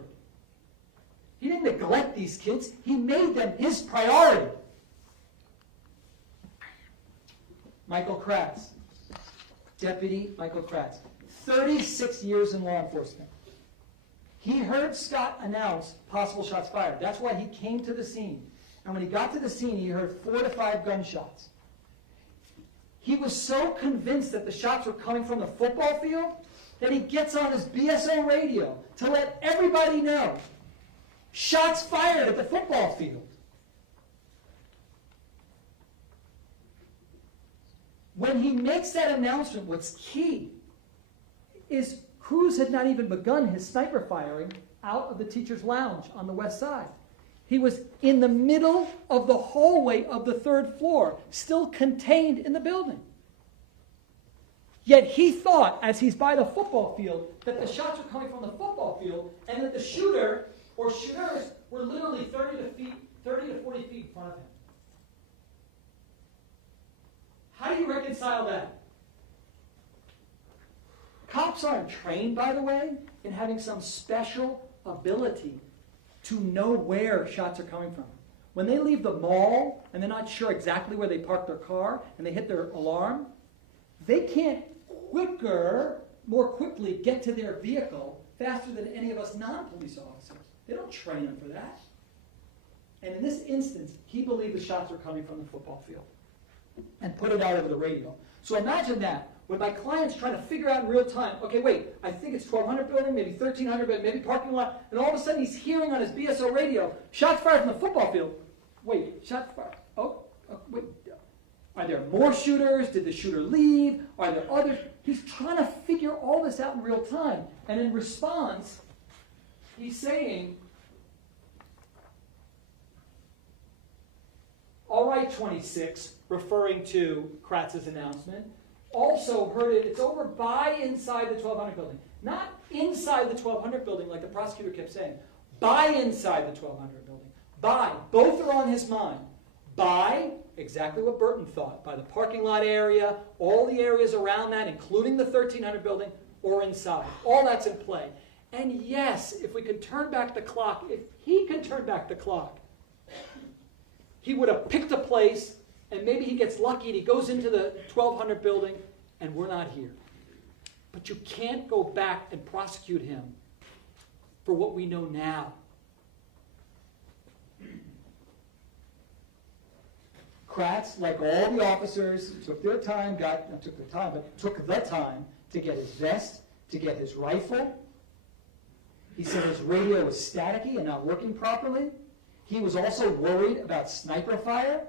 He didn't neglect these kids. He made them his priority. Michael Kratz, Deputy Michael Kratz, 36 years in law enforcement. He heard Scott announce possible shots fired. That's why he came to the scene. And when he got to the scene, he heard 4 to 5 gunshots. He was so convinced that the shots were coming from the football field that he gets on his BSO radio to let everybody know shots fired at the football field. When he makes that announcement, what's key is Cruz had not even begun his sniper firing out of the teacher's lounge on the west side. He was in the middle of the hallway of the 3rd floor, still contained in the building. Yet he thought, as he's by the football field, that the shots were coming from the football field and that the shooter or shooters were literally 30 to 40 feet in front of him. How do you reconcile that? Cops aren't trained, by the way, in having some special ability to know where shots are coming from. When they leave the mall and they're not sure exactly where they parked their car and they hit their alarm, they can't more quickly get to their vehicle faster than any of us non-police officers. They don't train them for that. And in this instance, he believed the shots were coming from the football field and put it out over the radio. So imagine that, when my client's trying to figure out in real time, okay, wait, I think it's 1200 building, maybe 1300 building, maybe parking lot, and all of a sudden he's hearing on his BSO radio, shots fired from the football field. Wait, shots fired. Wait. Are there more shooters? Did the shooter leave? Are there others? He's trying to figure all this out in real time. And in response, he's saying, all right, 26, referring to Kratz's announcement, also heard it, it's over by inside the 1200 building. Not inside the 1200 building like the prosecutor kept saying. By inside the 1200 building. By. Both are on his mind. By, exactly what Burton thought, by the parking lot area, all the areas around that, including the 1300 building, or inside. All that's in play. And yes, if we can turn back the clock, if he can turn back the clock, he would have picked a place, and maybe he gets lucky and he goes into the 1200 building, and we're not here. But you can't go back and prosecute him for what we know now. Kratz, like all the officers, took the time to get his vest, to get his rifle. He said his radio was staticky and not working properly. He was also worried about sniper fire.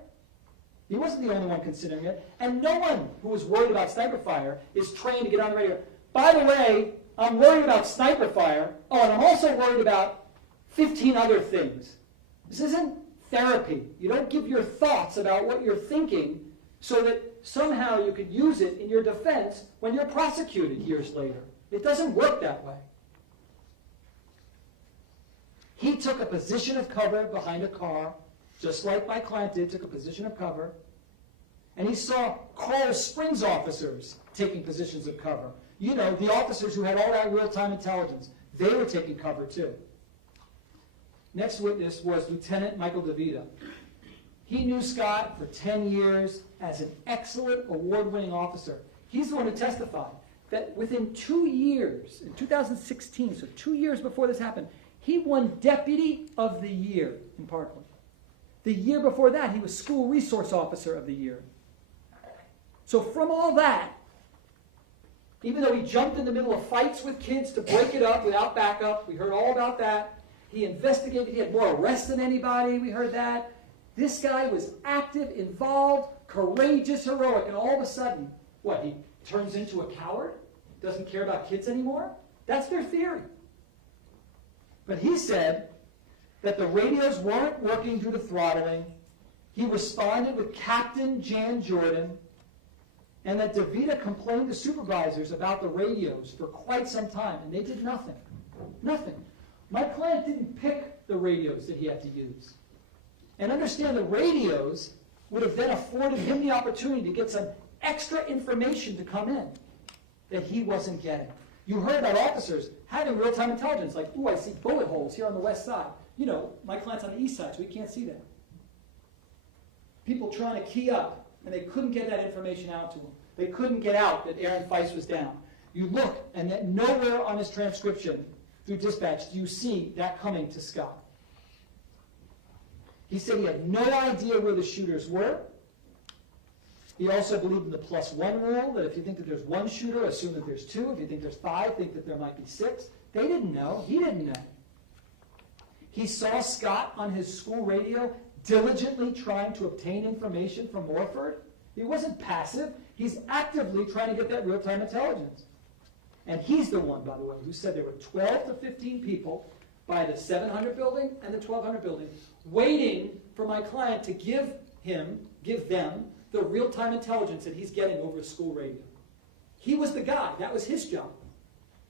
He wasn't the only one considering it. And no one who was worried about sniper fire is trained to get on the radio. By the way, I'm worried about sniper fire. Oh, and I'm also worried about 15 other things. This isn't therapy. You don't give your thoughts about what you're thinking so that somehow you could use it in your defense when you're prosecuted years later. It doesn't work that way. He took a position of cover behind a car, just like my client did, took a position of cover. And he saw Coral Springs officers taking positions of cover. You know, the officers who had all that real-time intelligence. They were taking cover too. Next witness was Lieutenant Michael DeVita. He knew Scott for 10 years as an excellent award-winning officer. He's the one who testified that within 2 years, in 2016, so 2 years before this happened, he won Deputy of the Year in Parkland. The year before that, he was School Resource Officer of the Year. So from all that, even though he jumped in the middle of fights with kids to break it up without backup, we heard all about that. He investigated, he had more arrests than anybody, we heard that. This guy was active, involved, courageous, heroic, and all of a sudden, what, he turns into a coward? Doesn't care about kids anymore? That's their theory. But he said that the radios weren't working due to throttling. He responded with Captain Jan Jordan, and that DeVita complained to supervisors about the radios for quite some time, and they did nothing. Nothing. My client didn't pick the radios that he had to use. And understand, the radios would have then afforded him the opportunity to get some extra information to come in that he wasn't getting. You heard about officers having real-time intelligence, like, ooh, I see bullet holes here on the west side. You know, my client's on the east side, so we can't see that. People trying to key up, and they couldn't get that information out to them. They couldn't get out that Aaron Feist was down. You look, and that nowhere on his transcription through dispatch do you see that coming to Scott. He said he had no idea where the shooters were. He also believed in the +1 rule, that if you think that there's one shooter, assume that there's two. If you think there's 5, think that there might be 6. They didn't know. He didn't know. He saw Scott on his school radio diligently trying to obtain information from Morford. He wasn't passive. He's actively trying to get that real-time intelligence. And he's the one, by the way, who said there were 12 to 15 people by the 700 building and the 1200 building waiting for my client to give them the real-time intelligence that he's getting over his school radio. He was the guy. That was his job.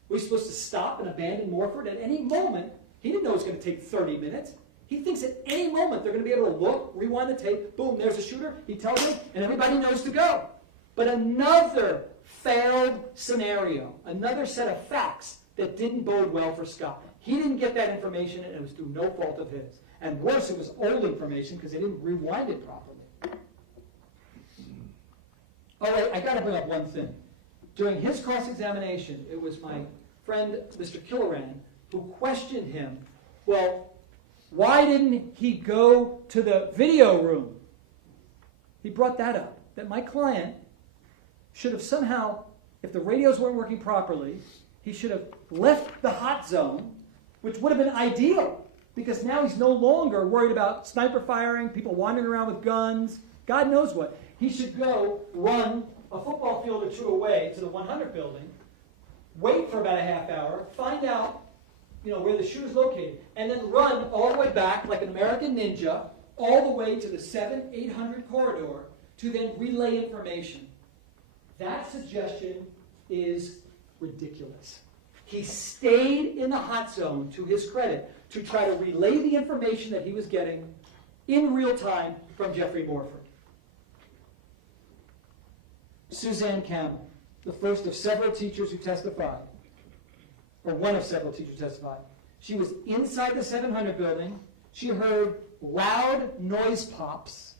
We're supposed to stop and abandon Morford at any moment. He didn't know it was going to take 30 minutes. He thinks at any moment they're going to be able to look, rewind the tape, boom, there's a shooter, he tells them, and everybody knows to go. But another failed scenario, another set of facts that didn't bode well for Scott. He didn't get that information, and it was through no fault of his. And worse, it was old information because they didn't rewind it properly. Oh, wait, I got to bring up one thing. During his cross-examination, it was my friend, Mr. Killoran, who questioned him, well, why didn't he go to the video room? He brought that up, that my client should have somehow, if the radios weren't working properly, he should have left the hot zone, which would have been ideal, because now he's no longer worried about sniper firing, people wandering around with guns, God knows what. He should go run a football field or two away to the 100 building, wait for about a half hour, find out where the shooter's located, and then run all the way back like an American ninja, all the way to the 700-800 corridor to then relay information. That suggestion is ridiculous. He stayed in the hot zone, to his credit, to try to relay the information that he was getting in real time from Jeffrey Morford. Suzanne Campbell, the first of several teachers who testified, or one of several teachers testified. She was inside the 700 building. She heard loud noise pops.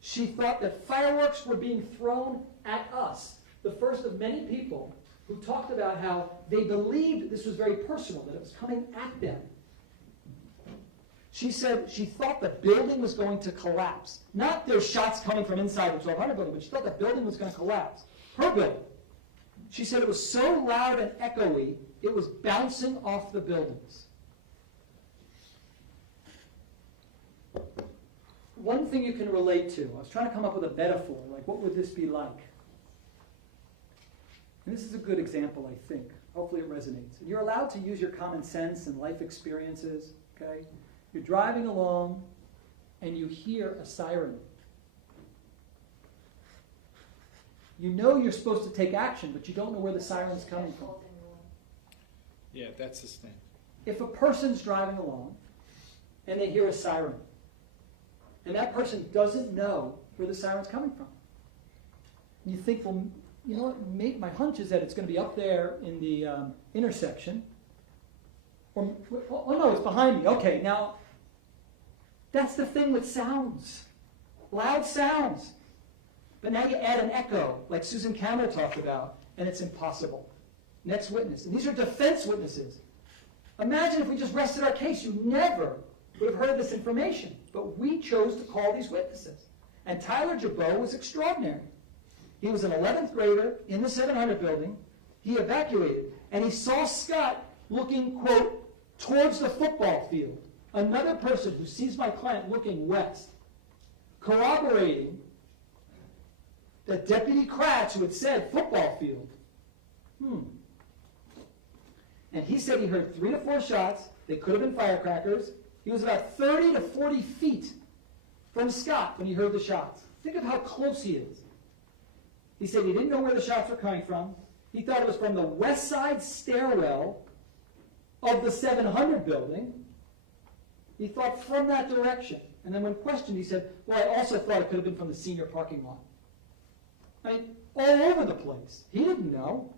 She thought that fireworks were being thrown at us. The first of many people who talked about how they believed this was very personal, that it was coming at them. She said she thought the building was going to collapse. Not there's shots coming from inside the 1200 building, but she thought the building was going to collapse. Her building. She said it was so loud and echoey, it was bouncing off the buildings. One thing you can relate to, I was trying to come up with a metaphor, like what would this be like? And this is a good example, I think. Hopefully it resonates. And you're allowed to use your common sense and life experiences, okay? You're driving along and you hear a siren. You know you're supposed to take action, but you don't know where the siren's coming from. Yeah, that's the thing. If a person's driving along and they hear a siren, and that person doesn't know where the siren's coming from, you think, well, you know what, my hunch is that it's going to be up there in the intersection. Or, oh no, it's behind me. Okay, now, that's the thing with sounds. Loud sounds. But now you add an echo, like Susan Campbell talked about, and it's impossible. Next witness. And these are defense witnesses. Imagine if we just rested our case. You never would have heard this information. But we chose to call these witnesses. And Tyler Jabot was extraordinary. He was an 11th grader in the 700 building. He evacuated. And he saw Scott looking, quote, towards the football field. Another person who sees my client looking west, corroborating that Deputy Kratz, who had said football field. And he said he heard 3 to 4 shots. They could have been firecrackers. He was about 30 to 40 feet from Scott when he heard the shots. Think of how close he is. He said he didn't know where the shots were coming from. He thought it was from the west side stairwell of the 700 building. He thought from that direction. And then when questioned, he said, well, I also thought it could have been from the senior parking lot. I mean, all over the place. He didn't know.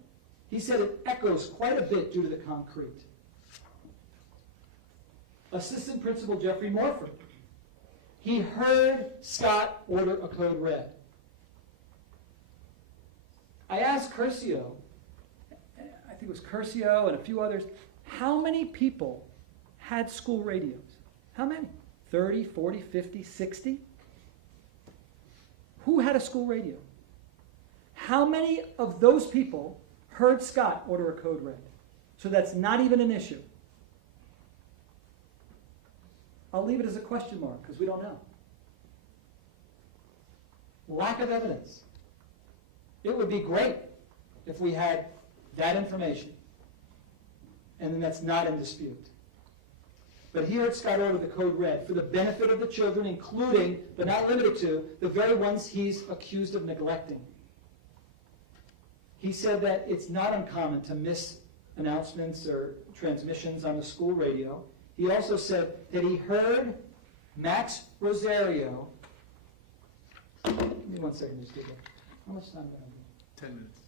He said it echoes quite a bit due to the concrete. Assistant Principal Jeffrey Morford. He heard Scott order a code red. I asked Curcio, I think it was Curcio and a few others, how many people had school radios? How many? 30, 40, 50, 60? Who had a school radio? How many of those people heard Scott order a code red? So that's not even an issue. I'll leave it as a question mark because we don't know. Lack of evidence. It would be great if we had that information, and then that's not in dispute. But he heard Scott order the code red for the benefit of the children, including, but not limited to, the very ones he's accused of neglecting. He said that it's not uncommon to miss announcements or transmissions on the school radio. He also said that he heard Max Rosario. Give me 1 second, just do that. How much time do I have? 10 minutes.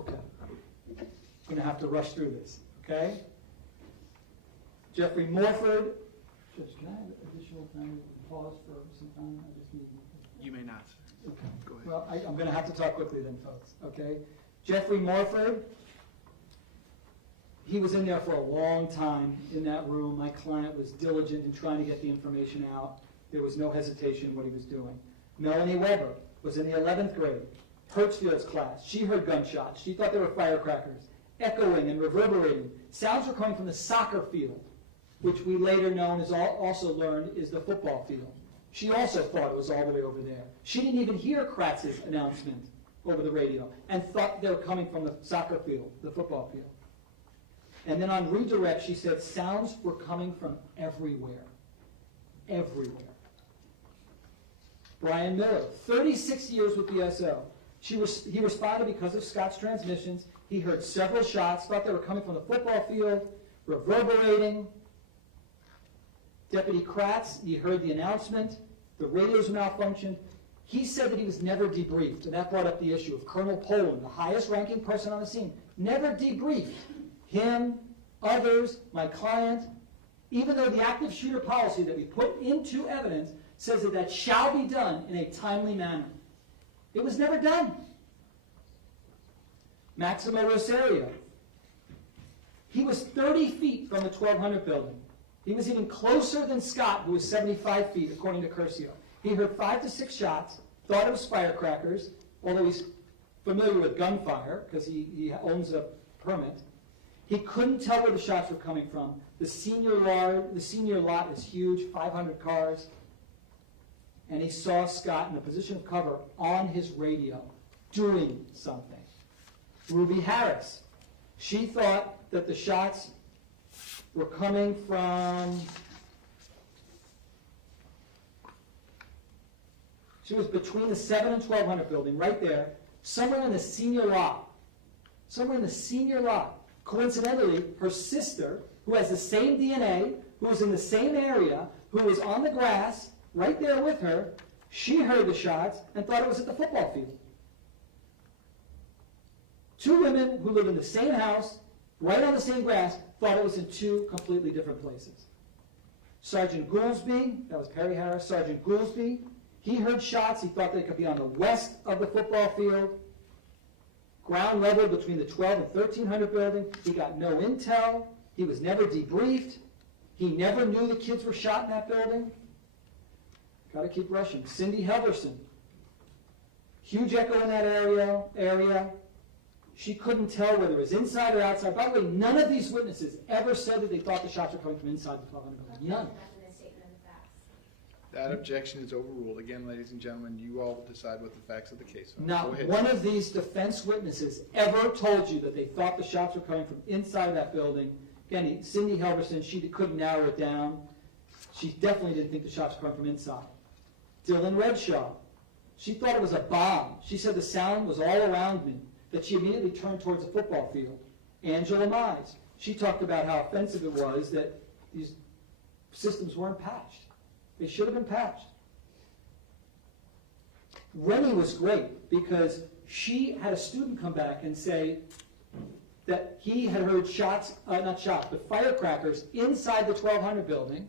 Okay. I'm going to have to rush through this, okay? Jeffrey Morford. Judge, can I have additional time to pause for some time? I just need... You may not. Okay. Go ahead. Well, I'm going to have to talk quickly then, folks, okay? Jeffrey Morford. He was in there for a long time in that room. My client was diligent in trying to get the information out. There was no hesitation in what he was doing. Melanie Weber was in the 11th grade, Hertzfield's class. She heard gunshots. She thought they were firecrackers, echoing and reverberating. Sounds were coming from the soccer field, which we later also learned is the football field. She also thought it was all the way over there. She didn't even hear Kratz's announcement over the radio and thought they were coming from the soccer field, the football field. And then on redirect, she said sounds were coming from everywhere. Everywhere. Brian Miller, 36 years with the SO. He responded because of Scott's transmissions. He heard several shots, thought they were coming from the football field, reverberating. Deputy Kratz, he heard the announcement. The radios malfunctioned. He said that he was never debriefed, and that brought up the issue of Colonel Poland, the highest-ranking person on the scene. Never debriefed. Him, others, my client, even though the active shooter policy that we put into evidence says that that shall be done in a timely manner. It was never done. Maximo Rosario. He was 30 feet from the 1200 building. He was even closer than Scott, who was 75 feet, according to Curcio. He heard 5 to 6 shots, thought it was firecrackers, although he's familiar with gunfire because he owns a permit. He couldn't tell where the shots were coming from. The senior lot is huge, 500 cars. And he saw Scott in a position of cover on his radio doing something. Ruby Harris. She thought that the shots were coming from... She was between the 7 and 1200 building, right there, somewhere in the senior lot. Somewhere in the senior lot. Coincidentally, her sister, who has the same DNA, who was in the same area, who was on the grass, right there with her, she heard the shots and thought it was at the football field. 2 women who live in the same house, right on the same grass, thought it was in 2 completely different places. Sergeant Goolsby, that was Perry Harris, Sergeant Goolsby, he heard shots. He thought they could be on the west of the football field, ground level between the 12 and 1300 building. He got no intel. He was never debriefed. He never knew the kids were shot in that building. Got to keep rushing. Cindy Helverson. Huge echo in that area. She couldn't tell whether it was inside or outside. By the way, none of these witnesses ever said that they thought the shots were coming from inside the 1200 building. None. That objection is overruled. Again, ladies and gentlemen, you all decide what the facts of the case are. Not one of these defense witnesses ever told you that they thought the shots were coming from inside of that building. Again, Cindy Helverson, she couldn't narrow it down. She definitely didn't think the shots were coming from inside. Dylan Redshaw, she thought it was a bomb. She said the sound was all around me, that she immediately turned towards the football field. Angela Mize, she talked about how offensive it was that these systems weren't patched. They should have been patched. Rennie was great because she had a student come back and say that he had heard but firecrackers inside the 1200 building.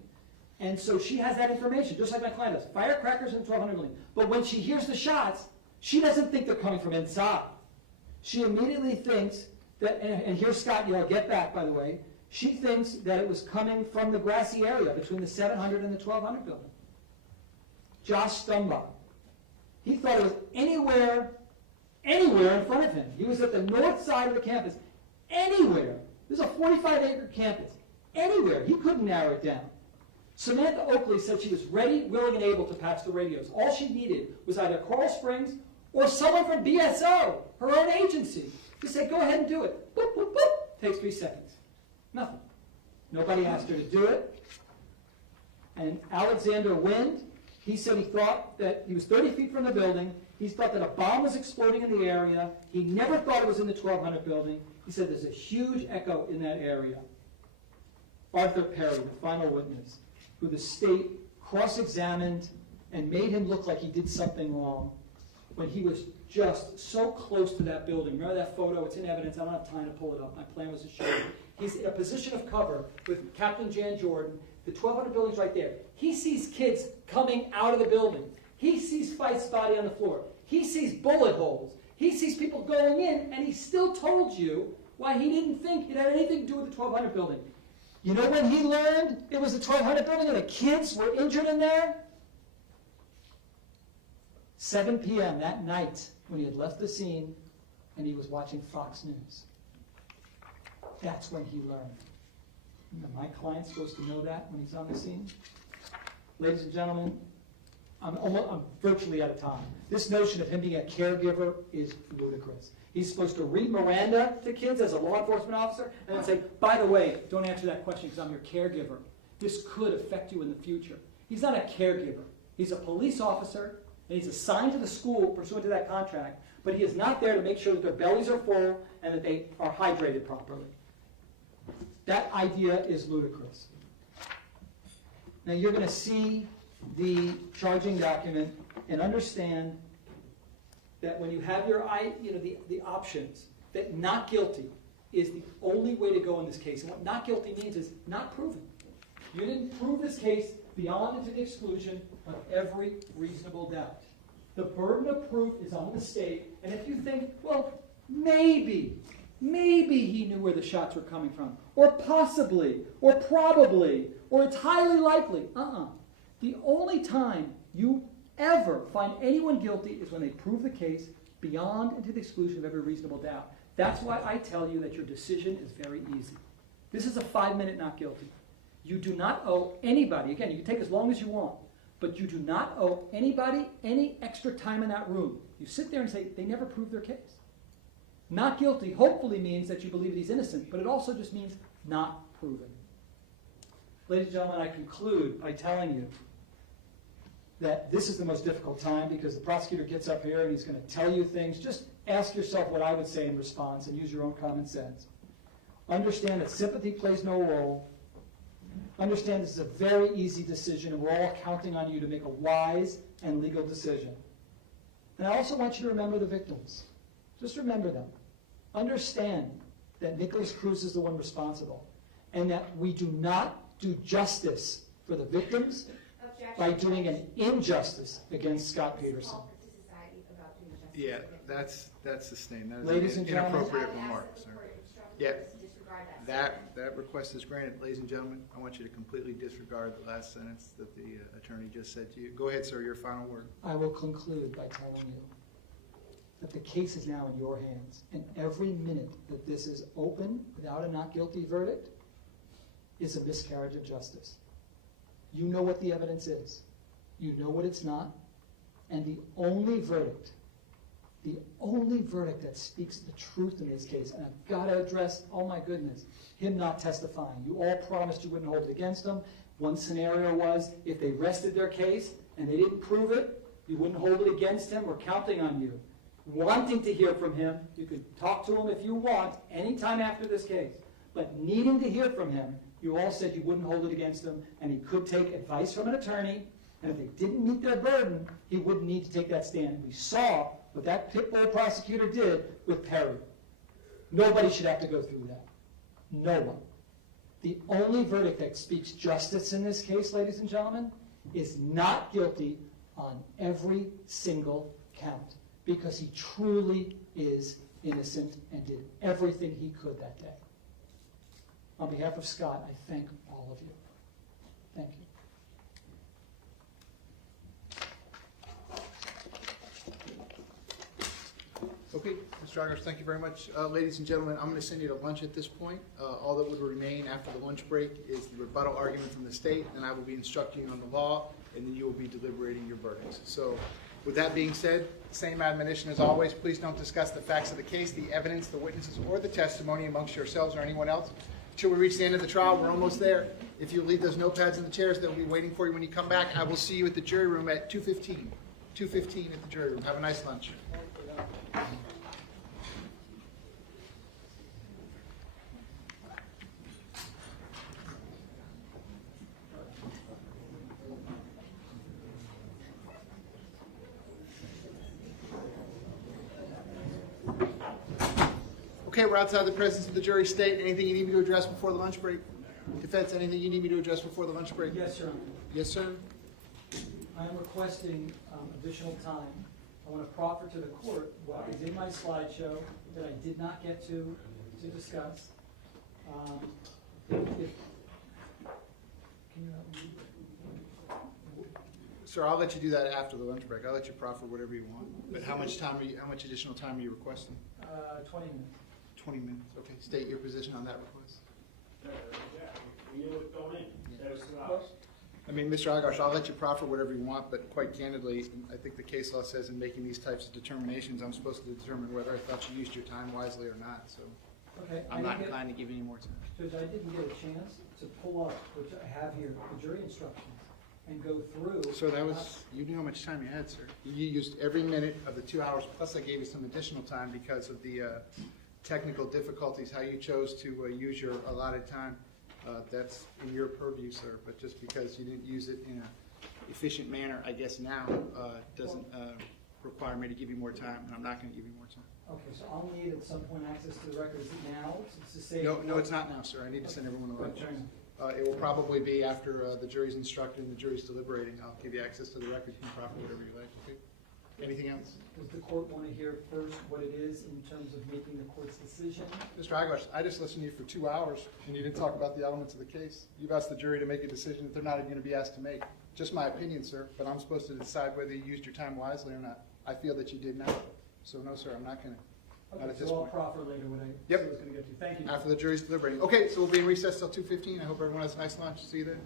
And so she has that information, just like my client does. Firecrackers in the 1200 building. But when she hears the shots, she doesn't think they're coming from inside. She immediately thinks that, and here's Scott yell, get back, by the way. She thinks that it was coming from the grassy area between the 700 and the 1200 building. Josh Stumbaugh. He thought it was anywhere in front of him. He was at the north side of the campus. Anywhere. This is a 45-acre campus. Anywhere. He couldn't narrow it down. Samantha Oakley said she was ready, willing, and able to patch the radios. All she needed was either Coral Springs or someone from BSO, her own agency, to say, go ahead and do it. Boop, boop, boop. Takes 3 seconds. Nothing. Nobody asked her to do it. And Alexander Wind, he said he thought that he was 30 feet from the building. He thought that a bomb was exploding in the area. He never thought it was in the 1200 building. He said there's a huge echo in that area. Arthur Perry, the final witness, who the state cross-examined and made him look like he did something wrong when he was just so close to that building. Remember that photo? It's in evidence. I don't have time to pull it up. My plan was to show you. He's in a position of cover with Captain Jan Jordan. The 1200 building's right there. He sees kids coming out of the building. He sees Feist's body on the floor. He sees bullet holes. He sees people going in, and he still told you why he didn't think it had anything to do with the 1200 building. You know when he learned it was the 1200 building and the kids were injured in there? 7 p.m. that night when he had left the scene and he was watching Fox News. That's when he learned. Am my client supposed to know that when he's on the scene? Ladies and gentlemen, I'm virtually out of time. This notion of him being a caregiver is ludicrous. He's supposed to read Miranda to kids as a law enforcement officer and then say, by the way, don't answer that question because I'm your caregiver. This could affect you in the future. He's not a caregiver. He's a police officer, and he's assigned to the school pursuant to that contract, but he is not there to make sure that their bellies are full and that they are hydrated properly. That idea is ludicrous. Now you're going to see the charging document and understand that when you have your the options, that not guilty is the only way to go in this case. And what not guilty means is not proven. You didn't prove this case beyond and to the exclusion of every reasonable doubt. The burden of proof is on the state, and if you think, well, maybe he knew where the shots were coming from, or possibly, or probably, or it's highly likely. The only time you ever find anyone guilty is when they prove the case beyond and to the exclusion of every reasonable doubt. That's why I tell you that your decision is very easy. This is a 5-minute not guilty. You do not owe anybody, again, you can take as long as you want, but you do not owe anybody any extra time in that room. You sit there and say, they never proved their case. Not guilty hopefully means that you believe that he's innocent, but it also just means not proven. Ladies and gentlemen, I conclude by telling you that this is the most difficult time because the prosecutor gets up here and he's going to tell you things. Just ask yourself what I would say in response and use your own common sense. Understand that sympathy plays no role. Understand this is a very easy decision and we're all counting on you to make a wise and legal decision. And I also want you to remember the victims. Just remember them. Understand that Nicholas Cruz is the one responsible and that we do not do justice for the victims by doing an injustice against Scot Peterson. Yeah, that's sustained. That is Ladies and an gentlemen. inappropriate remark, sir. Yeah, that request is granted. Ladies and gentlemen, I want you to completely disregard the last sentence that the attorney just said to you. Go ahead, sir, your final word. I will conclude by telling you that the case is now in your hands, and every minute that this is open without a not guilty verdict is a miscarriage of justice. You know what the evidence is. You know what it's not. And the only verdict that speaks the truth in this case, and I've got to address, oh my goodness, him not testifying. You all promised you wouldn't hold it against him. One scenario was if they rested their case and they didn't prove it, you wouldn't hold it against him. We're counting on you. Wanting to hear from him, you could talk to him if you want, anytime after this case. But needing to hear from him, you all said you wouldn't hold it against him, and he could take advice from an attorney, and if they didn't meet their burden, he wouldn't need to take that stand. We saw what that pit bull prosecutor did with Perry. Nobody should have to go through that. No one. The only verdict that speaks justice in this case, ladies and gentlemen, is not guilty on every single count, because he truly is innocent and did everything he could that day. On behalf of Scott, I thank all of you. Thank you. Mr. August, thank you very much. Ladies and gentlemen, I'm going to send you to lunch at this point. All that would remain after the lunch break is the rebuttal argument from the state, and I will be instructing you on the law, and then you will be deliberating your verdicts. So with that being said, same admonition as always, please don't discuss the facts of the case, the evidence, the witnesses, or the testimony amongst yourselves or anyone else until we reach the end of the trial. We're almost there. If you leave those notepads in the chairs, they'll be waiting for you when you come back. I will see you at the jury room at 2:15. 2:15 at the jury room. Have a nice lunch. Okay, we're outside the presence of the jury. State, anything you need me to address before the lunch break? Defense, anything you need me to address before the lunch break? Yes, Your Honor. Yes, sir. I am requesting additional time. I want to proffer to the court what is in my slideshow that I did not get to discuss. Can you help me? Sir, I'll let you do that after the lunch break. I'll let you proffer whatever you want. But how much additional time are you requesting? 20 minutes. 20 minutes. Okay. State your position on that request. We knew it going in. That was 2 hours. I mean, Mr. Agash, I'll let you proffer whatever you want, but quite candidly, I think the case law says in making these types of determinations, I'm supposed to determine whether I thought you used your time wisely or not. So Okay. I'm not inclined to give you any more time. Judge, I didn't get a chance to pull up, which I have here, the jury instructions, and go through. So that was, you knew how much time you had, sir. You used every minute of the 2 hours, plus I gave you some additional time because of the technical difficulties, how you chose to use your allotted time. That's in your purview, sir, but just because you didn't use it in an efficient manner, I guess now, doesn't require me to give you more time, and I'm not going to give you more time. Okay, so I'll need at some point access to the records now, to say. No, it's not now, sir. I need to send everyone a lunch. Okay. It will probably be after the jury's instructed and the jury's deliberating. I'll give you access to the record. You can proffer whatever you like. Okay? Anything else? Does the court want to hear first what it is in terms of making the court's decision? Mr. Agash, I just listened to you for 2 hours, and you didn't talk about the elements of the case. You've asked the jury to make a decision that they're not even going to be asked to make. Just my opinion, sir, but I'm supposed to decide whether you used your time wisely or not. I feel that you did not. So no, sir, I'm not going to. Not at Okay, this so I'll point. proffer later what I Yep. said I was going to get to. Thank you. After the jury's deliberating. Okay, so we'll be in recess till 2:15. I hope everyone has a nice lunch. See you then.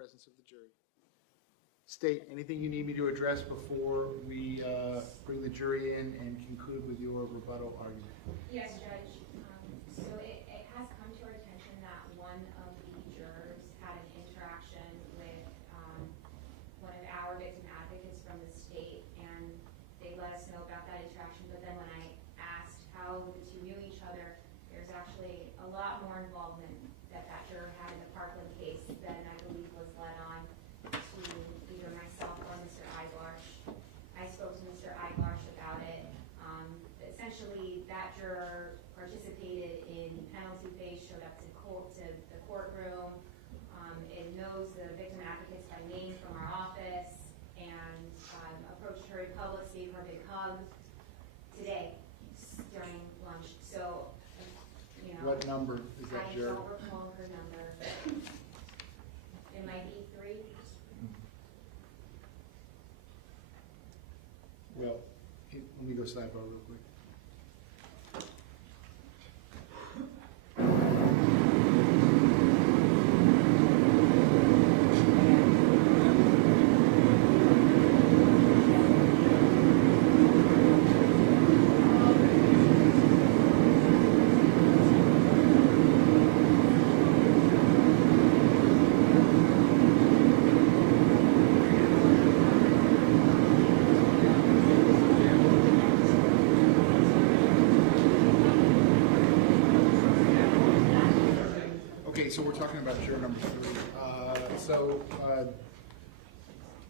presence of the jury. State, anything you need me to address before we bring the jury in and conclude with your rebuttal argument? Yes, Judge. So it has come to our attention that one of the jurors had an interaction with one of our victim advocates from the state, and they let us know about that interaction. But then when I asked how the two knew each other, there's actually a lot more involvement that juror had in the Parkland case than I believe was led on to either myself or Mr. Eiglarsh. I spoke to Mr. Eiglarsh about it. Essentially, that juror participated in penalty phase, showed up to the courtroom. It knows the victim advocates by name from our office, and approached her in public, gave her a big hug today during lunch. So, you know. What number is that juror? I don't recall her number. It might be 3. Well, let me go sidebar real quick. So we're talking about juror number 3.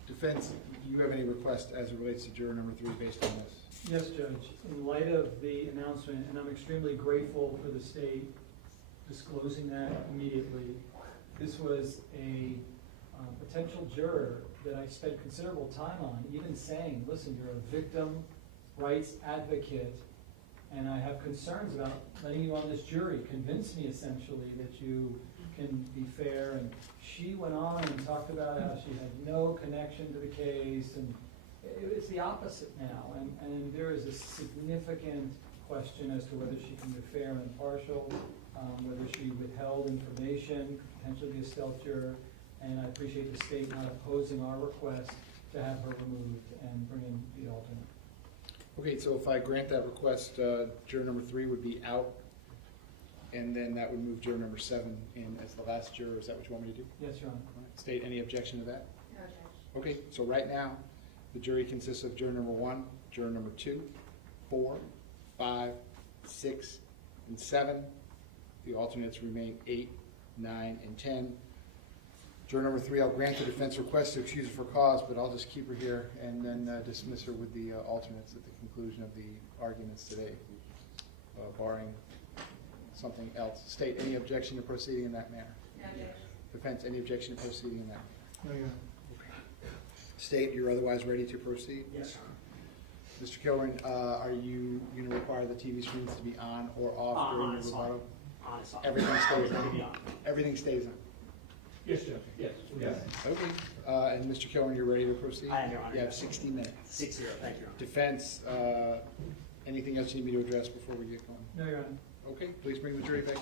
Defense, do you have any request as it relates to juror number 3 based on this? Yes, Judge. In light of the announcement, and I'm extremely grateful for the state disclosing that immediately, this was a potential juror that I spent considerable time on, even saying, listen, you're a victim rights advocate, and I have concerns about letting you on this jury. Convince me, essentially, that you can be fair. And she went on and talked about how she had no connection to the case, and it's the opposite now. And there is a significant question as to whether she can be fair and impartial, whether she withheld information, potentially be a stealth juror. And I appreciate the state not opposing our request to have her removed and bring in the alternate. Okay, so if I grant that request, juror number 3 would be out, and then that would move juror number 7 in as the last juror. Is that what you want me to do? Yes, Your Honor. State, any objection to that? No, Judge. Okay, so right now, the jury consists of juror number 1, juror number 2, 4, 5, 6, and 7. The alternates remain 8, 9, and 10. Juror number 3, I'll grant the defense request to excuse her for cause, but I'll just keep her here and then dismiss her with the alternates at the conclusion of the arguments today, barring something else. State, any objection to proceeding in that manner? No, Judge. Defense, any objection to proceeding in that? No, Your Honor. State, you're otherwise ready to proceed? Yes, sir. Mr. Kilran, are you going to require the TV screens to be on or off during the rebuttal? On. Everything stays on? Everything stays on? Yes, Judge. Yes. Yes. Okay. And Mr. Kilran, you're ready to proceed? I am, Your Honor. You have 60 minutes. 6-0. Thank you, Your Honor. Defense, anything else you need me to address before we get going? No, Your Honor. Okay, please bring the jury back in.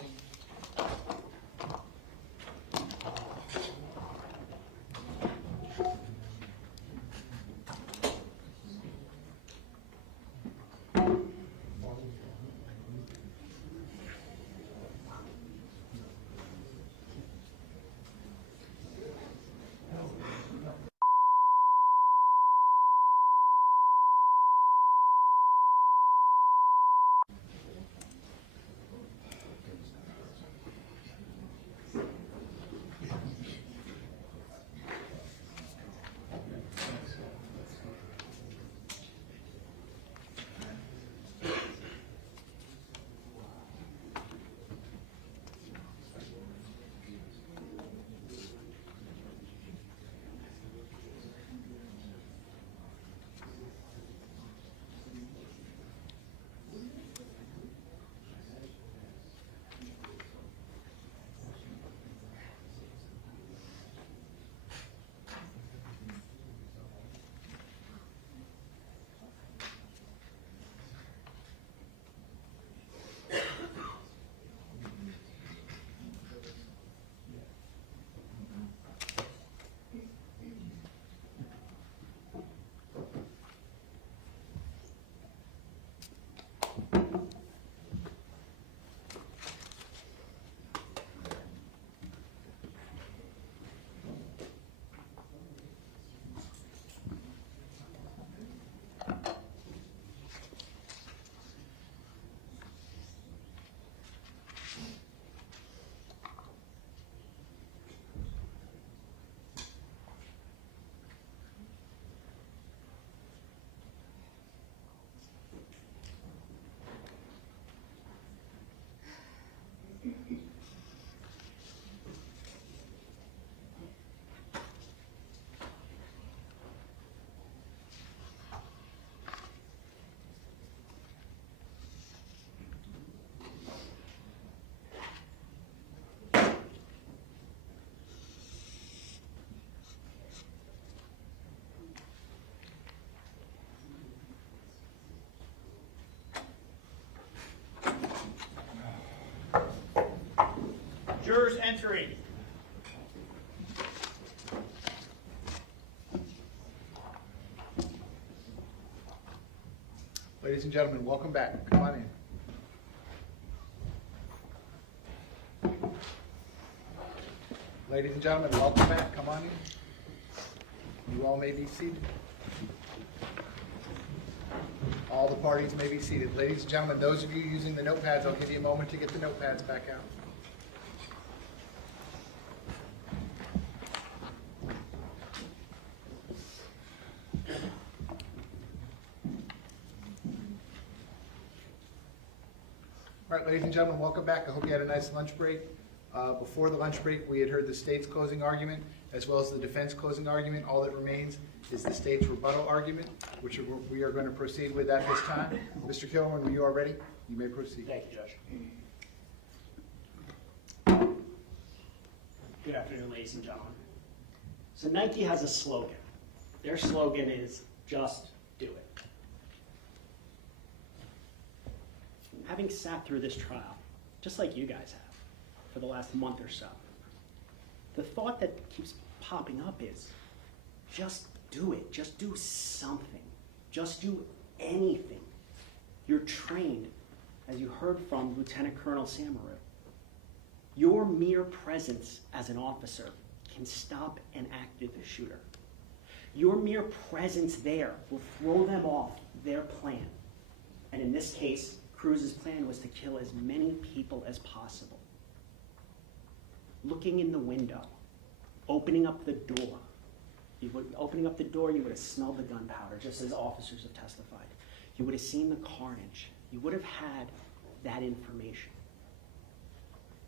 Jurors entering. Ladies and gentlemen, welcome back. Come on in. Ladies and gentlemen, welcome back. Come on in. You all may be seated. All the parties may be seated. Ladies and gentlemen, those of you using the notepads, I'll give you a moment to get the notepads back out. All right, ladies and gentlemen, welcome back. I hope you had a nice lunch break. Before the lunch break, we had heard the state's closing argument as well as the defense closing argument. All that remains is the state's rebuttal argument, which we are going to proceed with at this time. Mr. Kilman, when you are ready, you may proceed. Thank you, Judge. Good afternoon, ladies and gentlemen. So Nike has a slogan. Their slogan is, just do it. Having sat through this trial, just like you guys have, for the last month or so, the thought that keeps popping up is, just do it. Just do something. Just do anything. You're trained, as you heard from Lieutenant Colonel Samaru. Your mere presence as an officer can stop an active shooter. Your mere presence there will throw them off their plan. And in this case, Cruz's plan was to kill as many people as possible. Looking in the window, opening up the door. Opening up the door, you would have smelled the gunpowder, just as officers have testified. You would have seen the carnage. You would have had that information.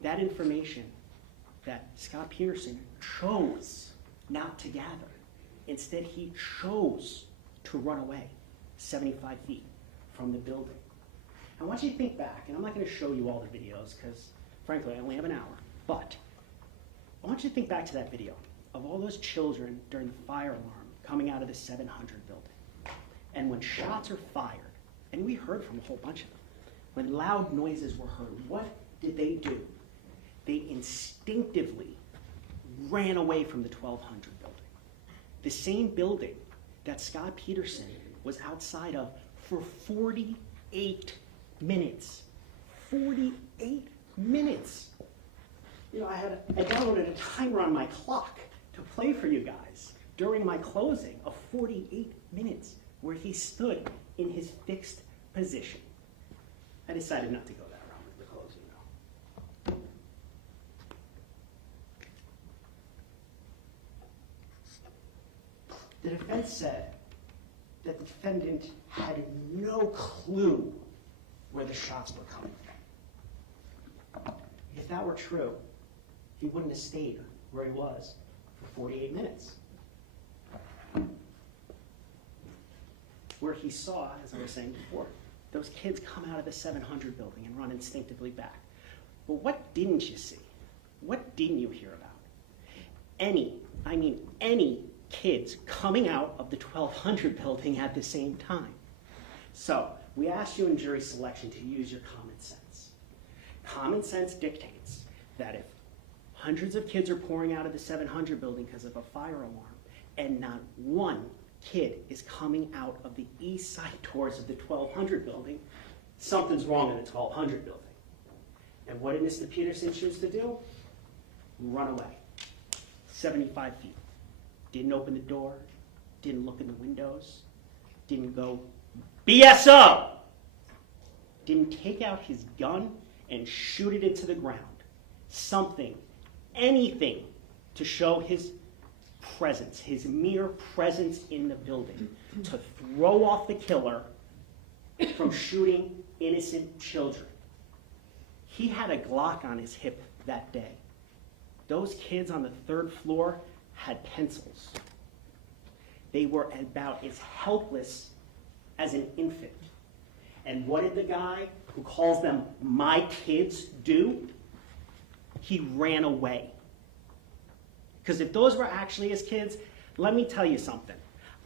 That information that Scot Peterson chose not to gather. Instead, he chose to run away 75 feet from the building. I want you to think back, and I'm not going to show you all the videos because, frankly, I only have an hour, but I want you to think back to that video of all those children during the fire alarm coming out of the 700 building. And when shots are fired, and we heard from a whole bunch of them, when loud noises were heard, what did they do? They instinctively ran away from the 1200 building. The same building that Scot Peterson was outside of for 48 minutes. 48 minutes. You know, I downloaded a timer on my clock to play for you guys during my closing of 48 minutes where he stood in his fixed position. I decided not to go that route with the closing, though. The defense said that the defendant had no clue where the shots were coming from. If that were true, he wouldn't have stayed where he was for 48 minutes. Where he saw, as I was saying before, those kids come out of the 700 building and run instinctively back. But what didn't you see? What didn't you hear about? Any kids coming out of the 1200 building at the same time. So we asked you in jury selection to use your common sense. Common sense dictates that if hundreds of kids are pouring out of the 700 building because of a fire alarm, and not one kid is coming out of the east side doors of the 1200 building, something's wrong in the 1200 building. And what did Mr. Peterson choose to do? Run away. 75 feet. Didn't open the door, didn't look in the windows, didn't go BSO! Didn't take out his gun and shoot it into the ground. Something, anything to show his presence, his mere presence in the building, to throw off the killer from shooting innocent children. He had a Glock on his hip that day. Those kids on the third floor had pencils. They were about as helpless as an infant. And what did the guy who calls them my kids do? He ran away. Because if those were actually his kids, let me tell you something.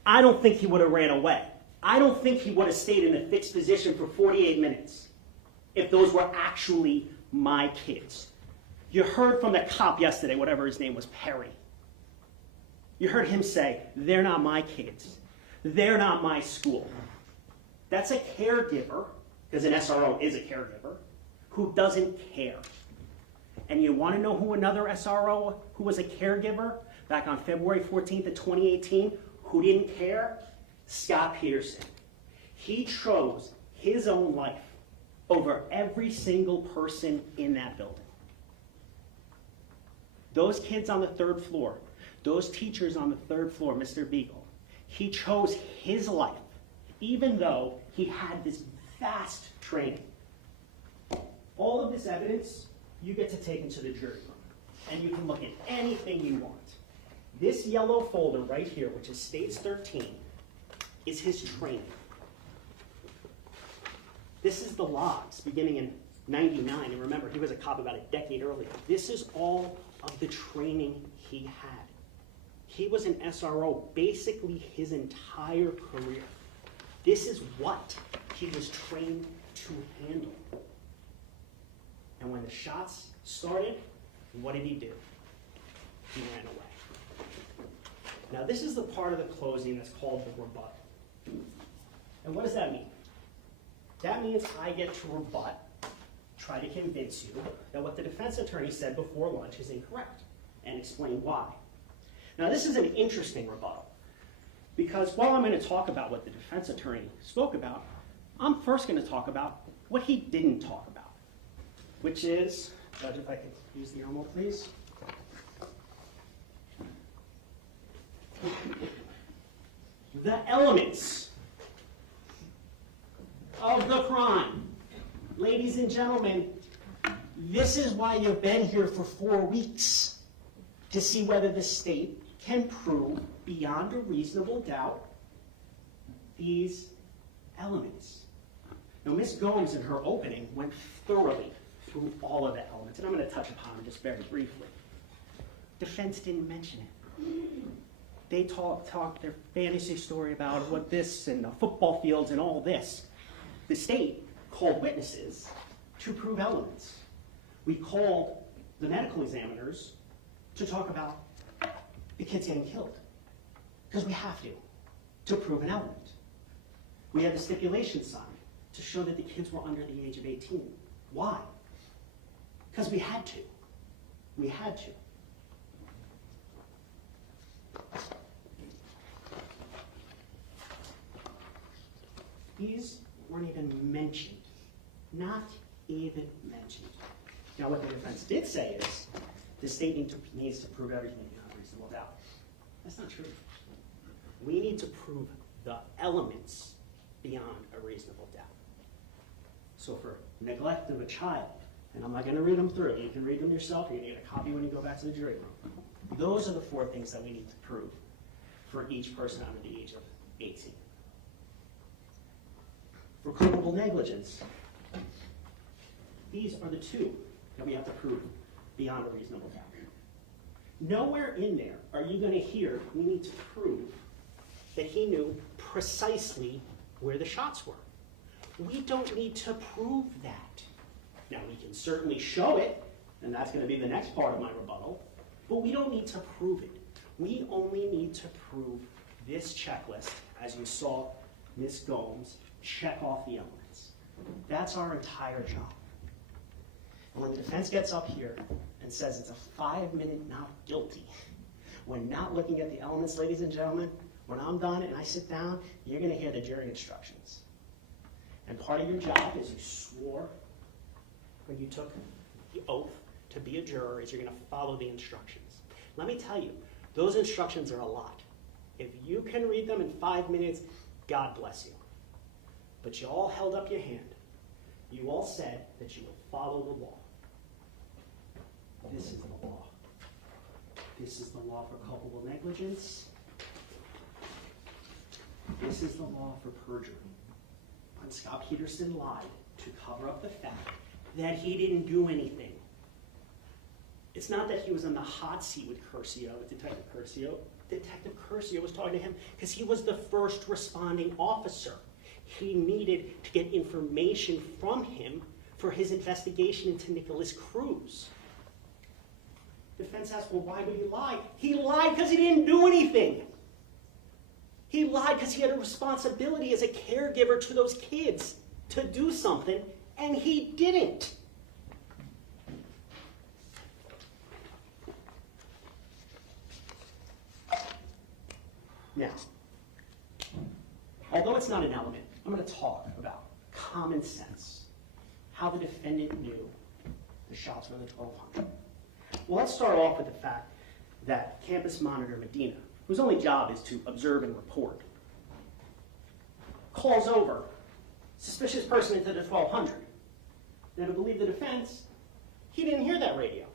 I don't think he would have ran away. I don't think he would have stayed in a fixed position for 48 minutes if those were actually my kids. You heard from the cop yesterday, whatever his name was, Perry. You heard him say, they're not my kids. They're not my school. That's a caregiver, because an SRO is a caregiver, who doesn't care. And you want to know who another SRO who was a caregiver back on February 14th of 2018, who didn't care? Scot Peterson. He chose his own life over every single person in that building. Those kids on the 3rd floor, those teachers on the 3rd floor, Mr. Beagle, he chose his life, even though he had this vast training. All of this evidence you get to take into the jury room, and you can look at anything you want. This yellow folder right here, which is States 13, is his training. This is the logs beginning in '99, and remember, he was a cop about a decade earlier. This is all of the training he had. He was an SRO basically his entire career. This is what he was trained to handle. And when the shots started, what did he do? He ran away. Now this is the part of the closing that's called the rebuttal. And what does that mean? That means I get to rebut, try to convince you that what the defense attorney said before lunch is incorrect, and explain why. Now this is an interesting rebuttal, because while I'm going to talk about what the defense attorney spoke about, I'm first going to talk about what he didn't talk about, which is, Judge, if I could use the arm, please. The elements of the crime. Ladies and gentlemen, this is why you've been here for 4 weeks, to see whether the state can prove beyond a reasonable doubt these elements. Now, Ms. Gomes in her opening went thoroughly through all of the elements, and I'm going to touch upon them just very briefly. Defense didn't mention it. They talked their fantasy story about what this and the football fields and all this. The state called witnesses to prove elements. We called the medical examiners to talk about the kids getting killed, because we have to prove an element. We had the stipulation signed to show that the kids were under the age of 18. Why? Because we had to. We had to. These weren't even mentioned. Not even mentioned. Now, what the defense did say is the state needs to prove everything beyond a reasonable doubt. That's not true. We need to prove the elements beyond a reasonable doubt. So for neglect of a child, and I'm not going to read them through. You can read them yourself. You're going to get a copy when you go back to the jury room. Those are the 4 things that we need to prove for each person under the age of 18. For culpable negligence, these are the 2 that we have to prove beyond a reasonable doubt. Nowhere in there are you going to hear we need to prove that he knew precisely where the shots were. We don't need to prove that. Now, we can certainly show it, and that's going to be the next part of my rebuttal, but we don't need to prove it. We only need to prove this checklist, as you saw Ms. Gomes check off the elements. That's our entire job. And when the defense gets up here and says it's a 5-minute not guilty, when not looking at the elements, ladies and gentlemen, when I'm done and I sit down, you're going to hear the jury instructions. And part of your job is you swore when you took the oath to be a juror is you're going to follow the instructions. Let me tell you, those instructions are a lot. If you can read them in 5 minutes, God bless you. But you all held up your hand. You all said that you would follow the law. This is the law. This is the law for culpable negligence. This is the law for perjury. When Scot Peterson lied to cover up the fact that he didn't do anything. It's not that he was on the hot seat with Curcio, with Detective Curcio. Detective Curcio was talking to him because he was the first responding officer. He needed to get information from him for his investigation into Nicholas Cruz. Defense asks, well, why would he lie? He lied because he didn't do anything. He lied because he had a responsibility as a caregiver to those kids to do something, and he didn't. Now, although it's not an element, I'm going to talk about common sense, how the defendant knew the shots were the 1200. Well, let's start off with the fact that campus monitor Medina, whose only job is to observe and report, calls over suspicious person into the 1200. Now, to believe the defense, he didn't hear that radio.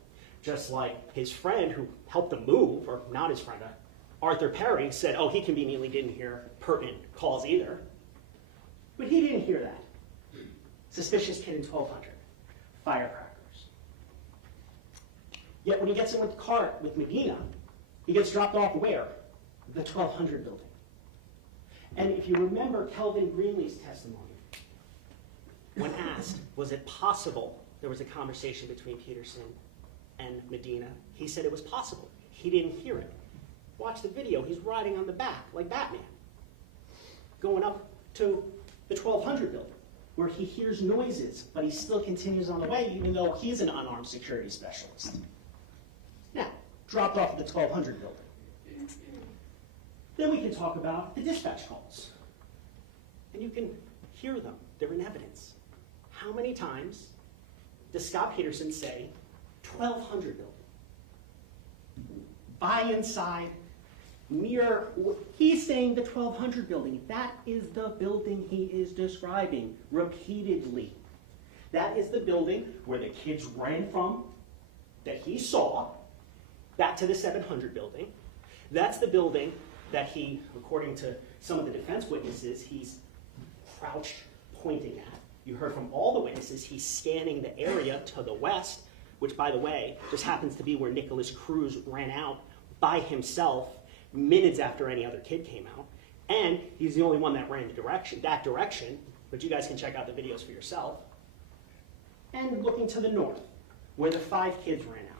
Just like his friend who helped him move, or not his friend, Arthur Perry, said, oh, he conveniently didn't hear pertinent calls either. But he didn't hear that. Suspicious kid in 1200. Firecrackers. Yet when he gets in with the cart with Medina, he gets dropped off where? The 1200 building. And if you remember Kelvin Greenlee's testimony, when asked, was it possible there was a conversation between Peterson and Medina, he said it was possible. He didn't hear it. Watch the video. He's riding on the back like Batman, going up to the 1200 building, where he hears noises, but he still continues on the way, even though he's an unarmed security specialist. Now, dropped off at the 1200 building. Then we can talk about the dispatch calls. And you can hear them. They're in evidence. How many times does Scot Peterson say 1200 building? By inside, mirror, he's saying the 1200 building. That is the building he is describing repeatedly. That is the building where the kids ran from, that he saw, back to the 700 building. That's the building that he, according to some of the defense witnesses, he's crouched pointing at. You heard from all the witnesses, he's scanning the area to the west, which, by the way, just happens to be where Nicholas Cruz ran out by himself minutes after any other kid came out. And he's the only one that ran that direction, but you guys can check out the videos for yourself. And looking to the north, where the 5 kids ran out.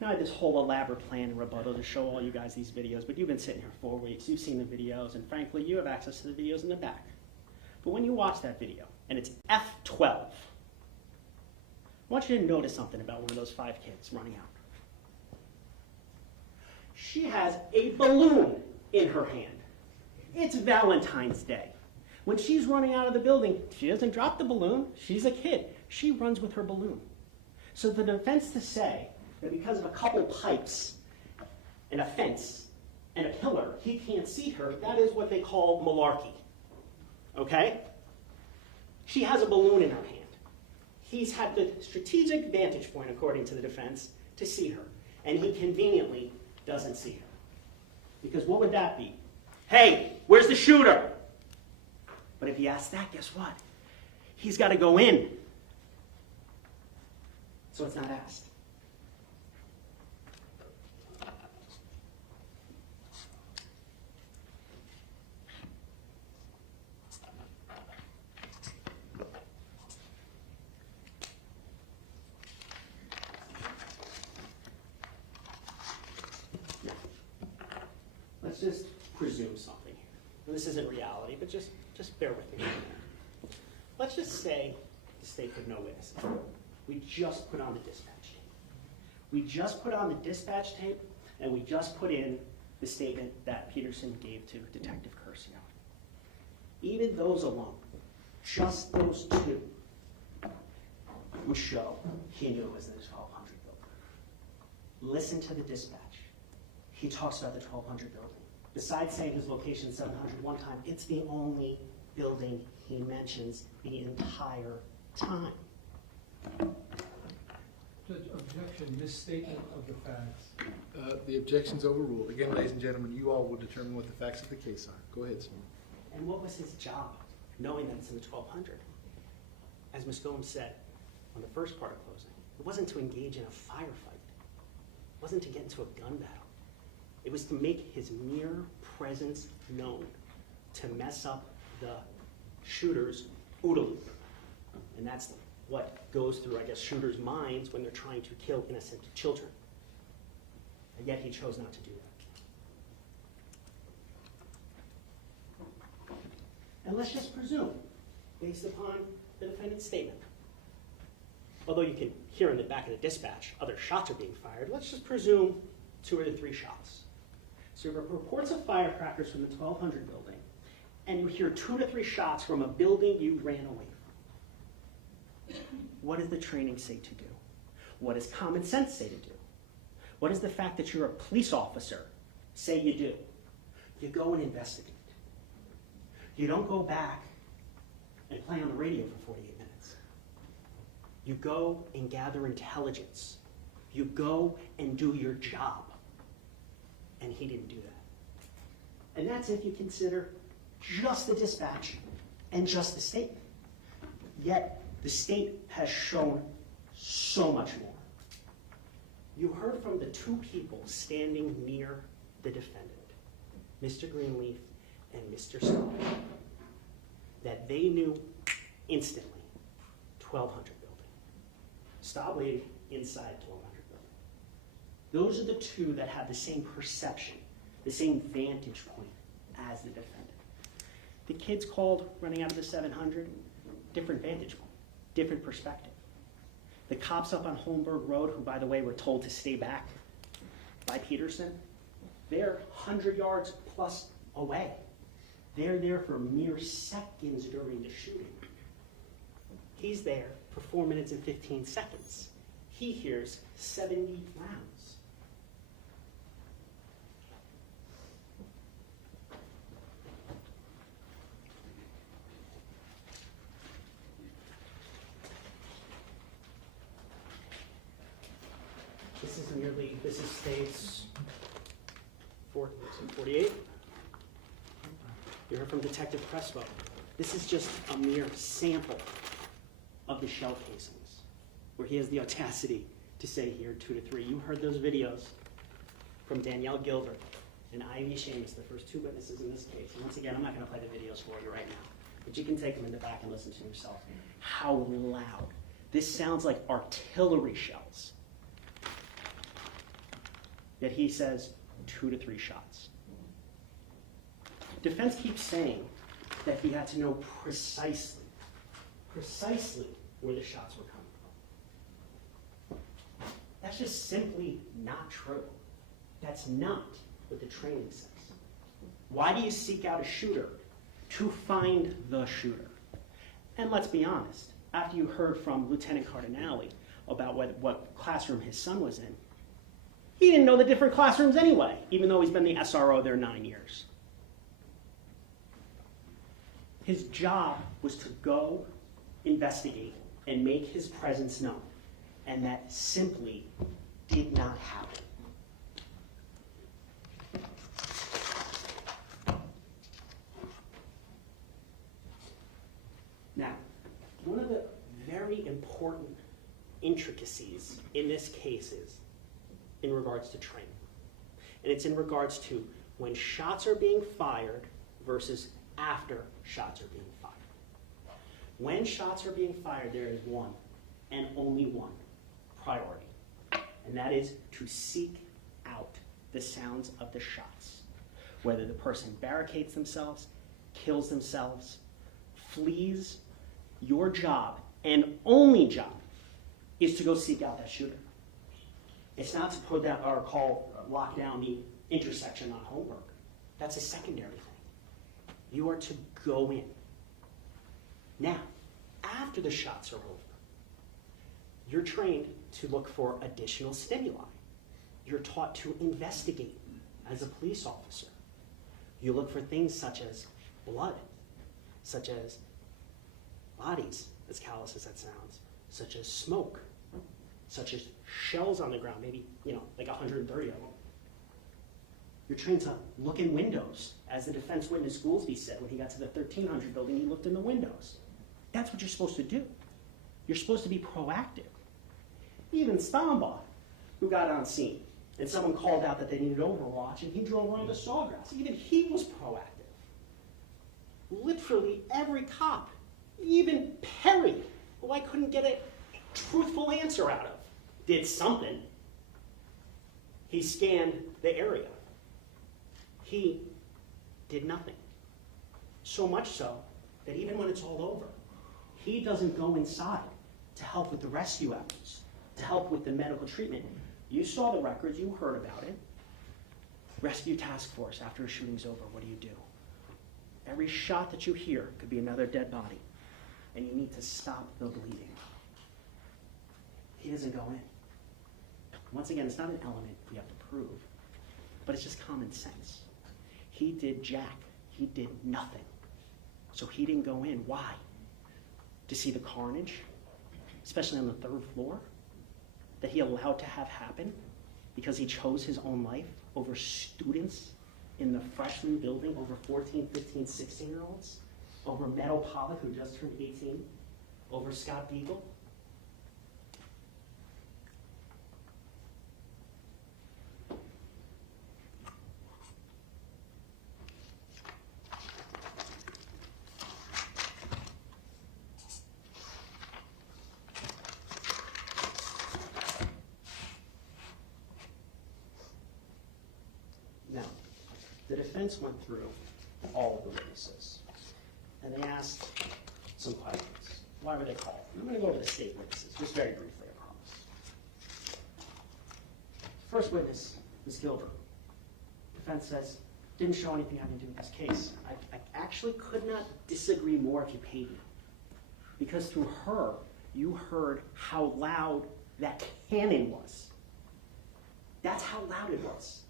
Now I had this whole elaborate plan and rebuttal to show all you guys these videos, but you've been sitting here 4 weeks, you've seen the videos, and frankly, you have access to the videos in the back. But when you watch that video, and it's F12, I want you to notice something about one of those 5 kids running out. She has a balloon in her hand. It's Valentine's Day. When she's running out of the building, she doesn't drop the balloon. She's a kid. She runs with her balloon. So the defense to say that because of a couple pipes and a fence and a pillar, he can't see her, that is what they call malarkey. Okay? She has a balloon in her hand. He's had the strategic vantage point, according to the defense, to see her. And he conveniently doesn't see her. Because what would that be? Hey, where's the shooter? But if he asks that, guess what? He's got to go in. So it's not asked. Let's just presume something here. And this isn't reality, but just bear with me. Let's just say the state had no witnesses. We just put on the dispatch tape. We just put on the dispatch tape, and we just put in the statement that Peterson gave to Detective Curcio. Even those alone, just those 2, would show he knew it was the 1200 building. Listen to the dispatch. He talks about the 1200 building. Besides saying his location 700 one time, it's the only building he mentions the entire time. Judge, objection, misstatement of the facts. The objection's overruled. Again, ladies and gentlemen, you all will determine what the facts of the case are. Go ahead, sir. And what was his job, knowing that it's in the 1200? As Ms. Gomes said on the first part of closing, it wasn't to engage in a firefight. It wasn't to get into a gun battle. It was to make his mere presence known, to mess up the shooter's OODA loop. And that's what goes through, I guess, shooters' minds when they're trying to kill innocent children. And yet he chose not to do that. And let's just presume, based upon the defendant's statement, although you can hear in the back of the dispatch other shots are being fired, let's just presume 2 or 3 shots. So you have reports of firecrackers from the 1200 building, and you hear 2 to 3 shots from a building you ran away from. What does the training say to do? What does common sense say to do? What does the fact that you're a police officer say you do? You go and investigate. You don't go back and play on the radio for 48 minutes. You go and gather intelligence. You go and do your job. And he didn't do that. And that's if you consider just the dispatch and just the statement. Yet, the state has shown so much more. You heard from the 2 people standing near the defendant, Mr. Greenleaf and Mr. Stoneman, that they knew instantly 1200 building. Stop waiting inside 1200 building. Those are the 2 that have the same perception, the same vantage point as the defendant. The kids called running out of the 700, different vantage point, different perspective. The cops up on Holmberg Road, who, by the way, were told to stay back by Peterson, they're 100 yards plus away. They're there for mere seconds during the shooting. He's there for 4 minutes and 15 seconds. He hears 70 rounds. This is states 48. You heard from Detective Crespo. This is just a mere sample of the shell casings, where he has the audacity to say here 2 to 3. You heard those videos from Danielle Gilbert and Ivy Seamus, the first 2 witnesses in this case. And once again, I'm not going to play the videos for you right now, but you can take them in the back and listen to yourself. How loud. This sounds like artillery shells. Yet he says 2 to 3 shots. Defense keeps saying that he had to know precisely where the shots were coming from. That's just simply not true. That's not what the training says. Why do you seek out a shooter? To find the shooter. And let's be honest, after you heard from Lieutenant Cardinale about what classroom his son was in, he didn't know the different classrooms anyway, even though he's been the SRO there 9 years. His job was to go, investigate, and make his presence known. And that simply did not happen. Now, one of the very important intricacies in this case is in regards to training. And it's in regards to when shots are being fired versus after shots are being fired. When shots are being fired, there is one and only one priority, and that is to seek out the sounds of the shots. Whether the person barricades themselves, kills themselves, flees, your job and only job is to go seek out that shooter. It's not to put down or lock down the intersection on Holmberg. That's a secondary thing. You are to go in. Now, after the shots are over, you're trained to look for additional stimuli. You're taught to investigate as a police officer. You look for things such as blood, such as bodies, as callous as that sounds, such as smoke, such as shells on the ground, maybe, like 130 of them. You're trained to look in windows. As the defense witness Goolsby said when he got to the 1300 building, he looked in the windows. That's what you're supposed to do. You're supposed to be proactive. Even Stambaugh, who got on scene, and someone called out that they needed overwatch, and he drove around the sawgrass. Even he was proactive. Literally every cop, even Perry, who I couldn't get a truthful answer out of, did something. He scanned the area. He did nothing. So much so that even when it's all over, he doesn't go inside to help with the rescue efforts, to help with the medical treatment. You saw the records, you heard about it. Rescue task force, after a shooting's over, what do? Every shot that you hear could be another dead body, and you need to stop the bleeding. He doesn't go in. Once again, it's not an element we have to prove, but it's just common sense. He did jack. He did nothing. So he didn't go in. Why? To see the carnage, especially on the 3rd floor, that he allowed to have happen because he chose his own life over students in the freshman building, over 14, 15, 16-year-olds, over Meadow Pollock, who just turned 18, over Scott Beagle. Now, the defense went through all of the witnesses, and they asked some questions. Why were they called? I'm going to go over the state witnesses, just very briefly, I promise. First witness, Ms. Gilbert. Defense says, didn't show anything having to do with this case. I actually could not disagree more if you paid me. Because through her, you heard how loud that cannon was. That's how loud it was.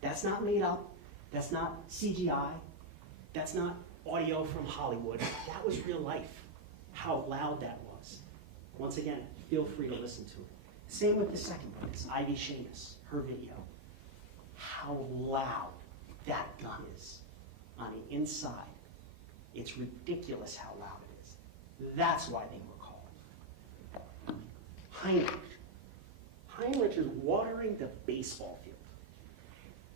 That's not made up. That's not CGI. That's not audio from Hollywood. That was real life, how loud that was. Once again, feel free to listen to it. Same with the second witness, Ivy Seamus, her video. How loud that gun is on the inside. It's ridiculous how loud it is. That's why they were called. Heinrich. Heinrich is watering the baseball field.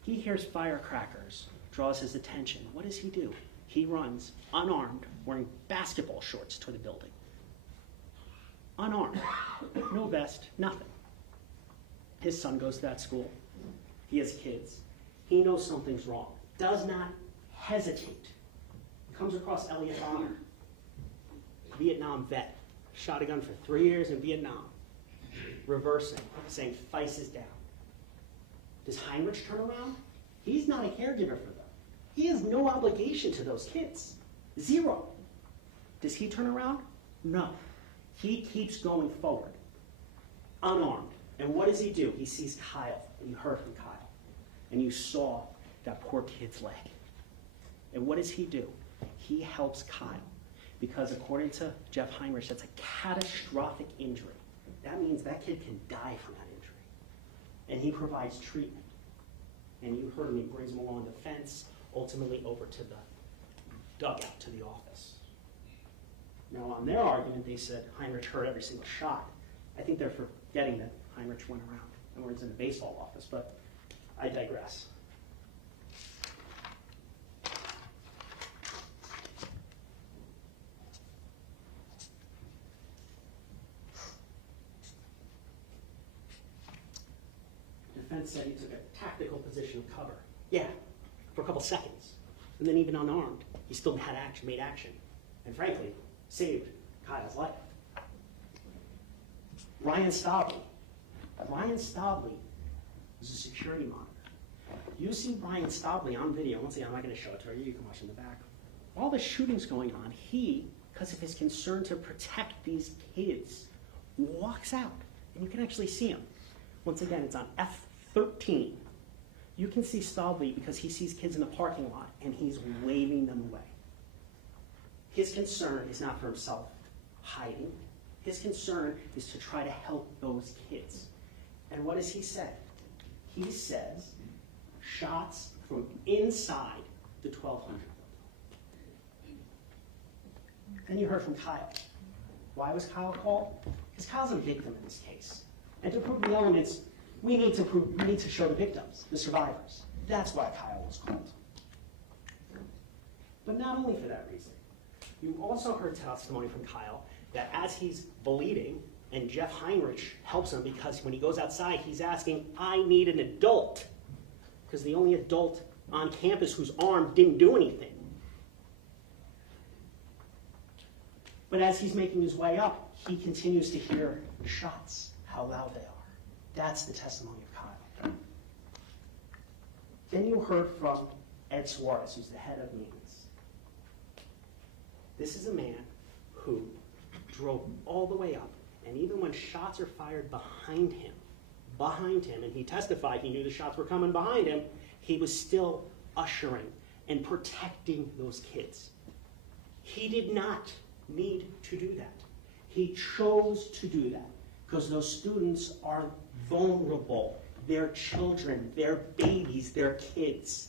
He hears firecrackers, draws his attention. What does he do? He runs, unarmed, wearing basketball shorts to the building. Unarmed, no vest, nothing. His son goes to that school. He has kids. He knows something's wrong. Does not hesitate. Comes across Elliot Bonner, Vietnam vet. Shot a gun for 3 years in Vietnam. Reversing, saying Feist is down. Does Heinrich turn around? He's not a caregiver for them. He has no obligation to those kids. Zero. Does he turn around? No. He keeps going forward, unarmed. And what does he do? He sees Kyle, and you heard from Kyle. And you saw that poor kid's leg. And what does he do? He helps Kyle. Because according to Jeff Heinrich, that's a catastrophic injury. That means that kid can die from that injury. And he provides treatment. And you heard him, he brings him along the fence, ultimately over to the dugout, to the office. Now, on their argument, they said Heinrich heard every single shot. I think they're forgetting that Heinrich went around and was in the baseball office, but I digress. Defense said he took a tactical position of cover. Yeah, for a couple seconds. And then even unarmed, he still had action, made action. And frankly, saved Kyle's life. Ryan Stobley. Ryan Stobley was a security monitor. You see Ryan Stobley on video. Once again, I'm not going to show it to you. You can watch in the back. While the shooting's going on, he, because of his concern to protect these kids, walks out. And you can actually see him. Once again, it's on F13. You can see Stobley because he sees kids in the parking lot, and he's waving them away. His concern is not for himself hiding. His concern is to try to help those kids. And what does he say? He says, shots from inside the 1200 building. Then you heard from Kyle. Why was Kyle called? Because Kyle's a victim in this case. And to prove the elements, we need to show the victims, the survivors. That's why Kyle was called. But not only for that reason. You also heard testimony from Kyle that as he's bleeding, and Jeff Heinrich helps him because when he goes outside, he's asking, I need an adult. Because the only adult on campus whose arm didn't do anything. But as he's making his way up, he continues to hear shots, how loud they are. That's the testimony of Kyle. Then you heard from Ed Suarez, who's the head of maintenance. This is a man who drove all the way up, and even when shots are fired behind him, and he testified he knew the shots were coming behind him, he was still ushering and protecting those kids. He did not need to do that. He chose to do that because those students are vulnerable. They're children, they're babies, they're kids.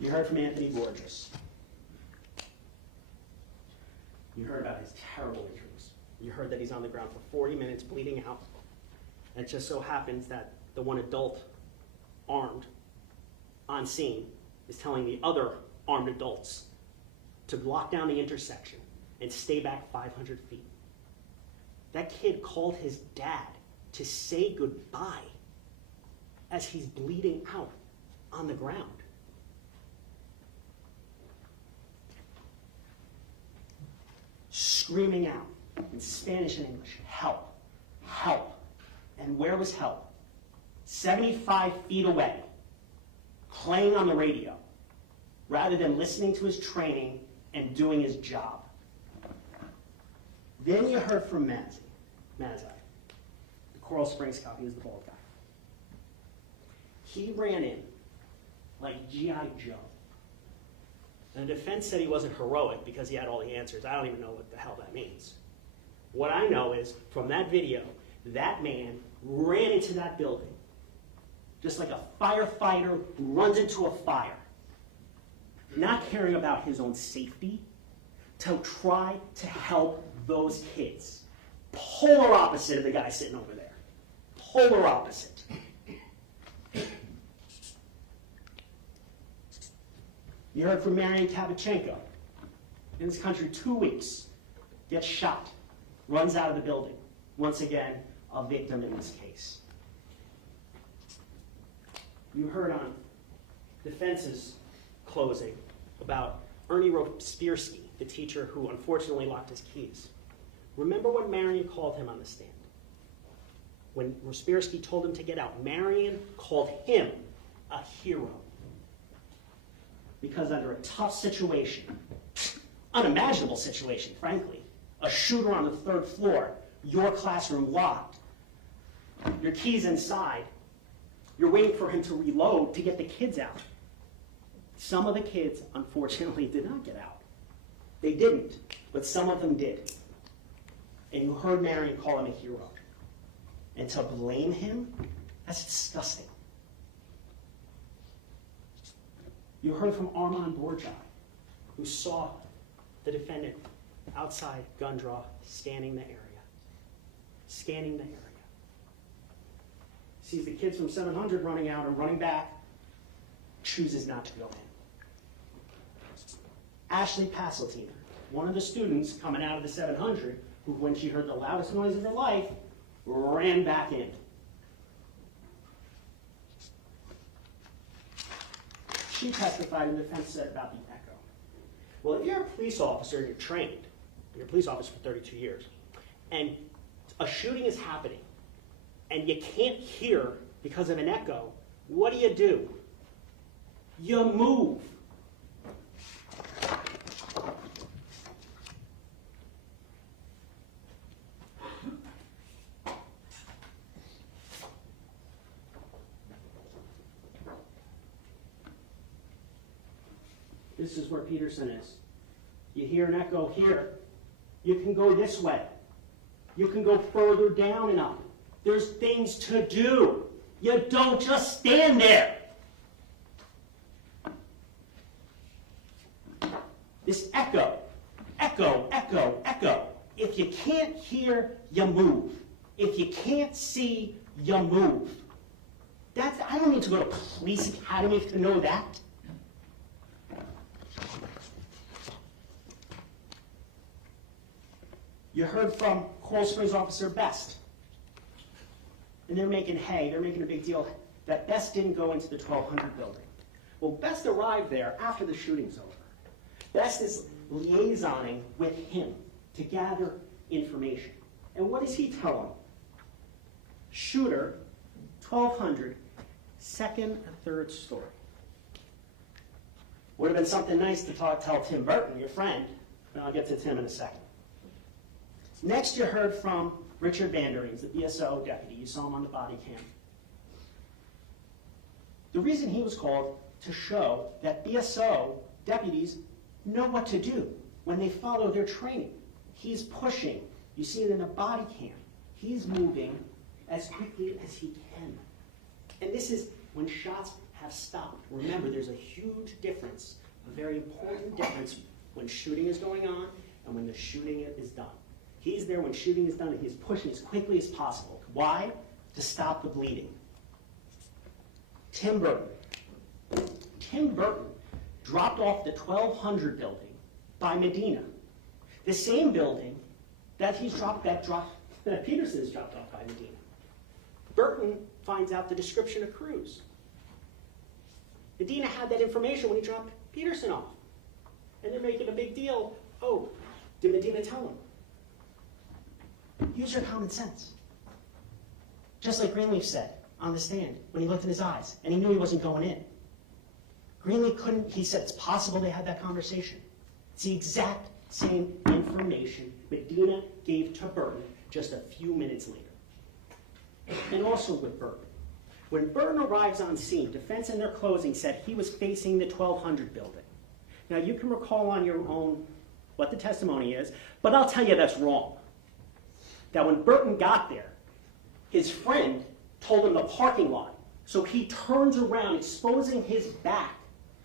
You heard from Anthony Borges. You heard about his terrible injuries. You heard that he's on the ground for 40 minutes bleeding out. And it just so happens that the one adult armed on scene is telling the other armed adults to lock down the intersection and stay back 500 feet. That kid called his dad to say goodbye as he's bleeding out on the ground. Screaming out in Spanish and English, help, help. And where was help? 75 feet away, playing on the radio, rather than listening to his training and doing his job. Then you heard from Mazzi, the Coral Springs cop. He was the bald guy. He ran in like G.I. Joe. And the defense said he wasn't heroic because he had all the answers. I don't even know what the hell that means. What I know is, from that video, that man ran into that building just like a firefighter who runs into a fire, not caring about his own safety, to try to help those kids. Polar opposite of the guy sitting over there. Polar opposite. You heard from Marian Kabachenko. In this country, 2 weeks, gets shot, runs out of the building. Once again, a victim in this case. You heard on defense's closing about Ernie Rospierski, the teacher who unfortunately locked his keys. Remember when Marian called him on the stand? When Rospierski told him to get out, Marian called him a hero. Because under a tough situation, unimaginable situation, frankly, a shooter on the 3rd floor, your classroom locked, your keys inside, you're waiting for him to reload to get the kids out. Some of the kids, unfortunately, did not get out. They didn't, but some of them did. And you heard Marian call him a hero. And to blame him, that's disgusting. You heard from Armand Borjai, who saw the defendant outside gun draw, scanning the area. Scanning the area. Sees the kids from 700 running out and running back, chooses not to go in. Ashley Passeltiner, one of the students coming out of the 700, who, when she heard the loudest noise of her life, ran back in. She testified, and the defense said about the echo. Well, if you're a police officer and you're trained, you're a police officer for 32 years, and a shooting is happening, and you can't hear because of an echo, what do? You move. This is where Peterson is. You hear an echo here. You can go this way. You can go further down and up. There's things to do. You don't just stand there. This echo, echo, echo, echo. If you can't hear, you move. If you can't see, you move. I don't need to go to police academy to know that. You heard from Coral Springs Officer Best. And they're making a big deal that Best didn't go into the 1200 building. Well, Best arrived there after the shooting's over. Best is liaisoning with him to gather information. And what does he tell him? Shooter, 1200, second and third story. Would have been something nice to tell Tim Burton, your friend, and I'll get to Tim in a second. Next, you heard from Richard Vanderings, the BSO deputy. You saw him on the body cam. The reason he was called to show that BSO deputies know what to do when they follow their training. He's pushing. You see it in the body cam. He's moving as quickly as he can. And this is when shots have stopped. Remember, there's a huge difference, a very important difference when shooting is going on and when the shooting is done. He's there when shooting is done and he's pushing as quickly as possible. Why? To stop the bleeding. Tim Burton. Tim Burton dropped off the 1200 building by Medina. The same building that that Peterson's dropped off by Medina. Burton finds out the description of Cruz. Medina had that information when he dropped Peterson off. And they're making a big deal. Oh, did Medina tell him? Use your common sense. Just like Greenleaf said on the stand when he looked in his eyes and he knew he wasn't going in. Greenleaf he said it's possible they had that conversation. It's the exact same information Medina gave to Burton just a few minutes later. And also with Burton. When Burton arrives on scene, defense in their closing said he was facing the 1200 building. Now you can recall on your own what the testimony is, but I'll tell you that's wrong. That when Burton got there, his friend told him the parking lot, so he turns around, exposing his back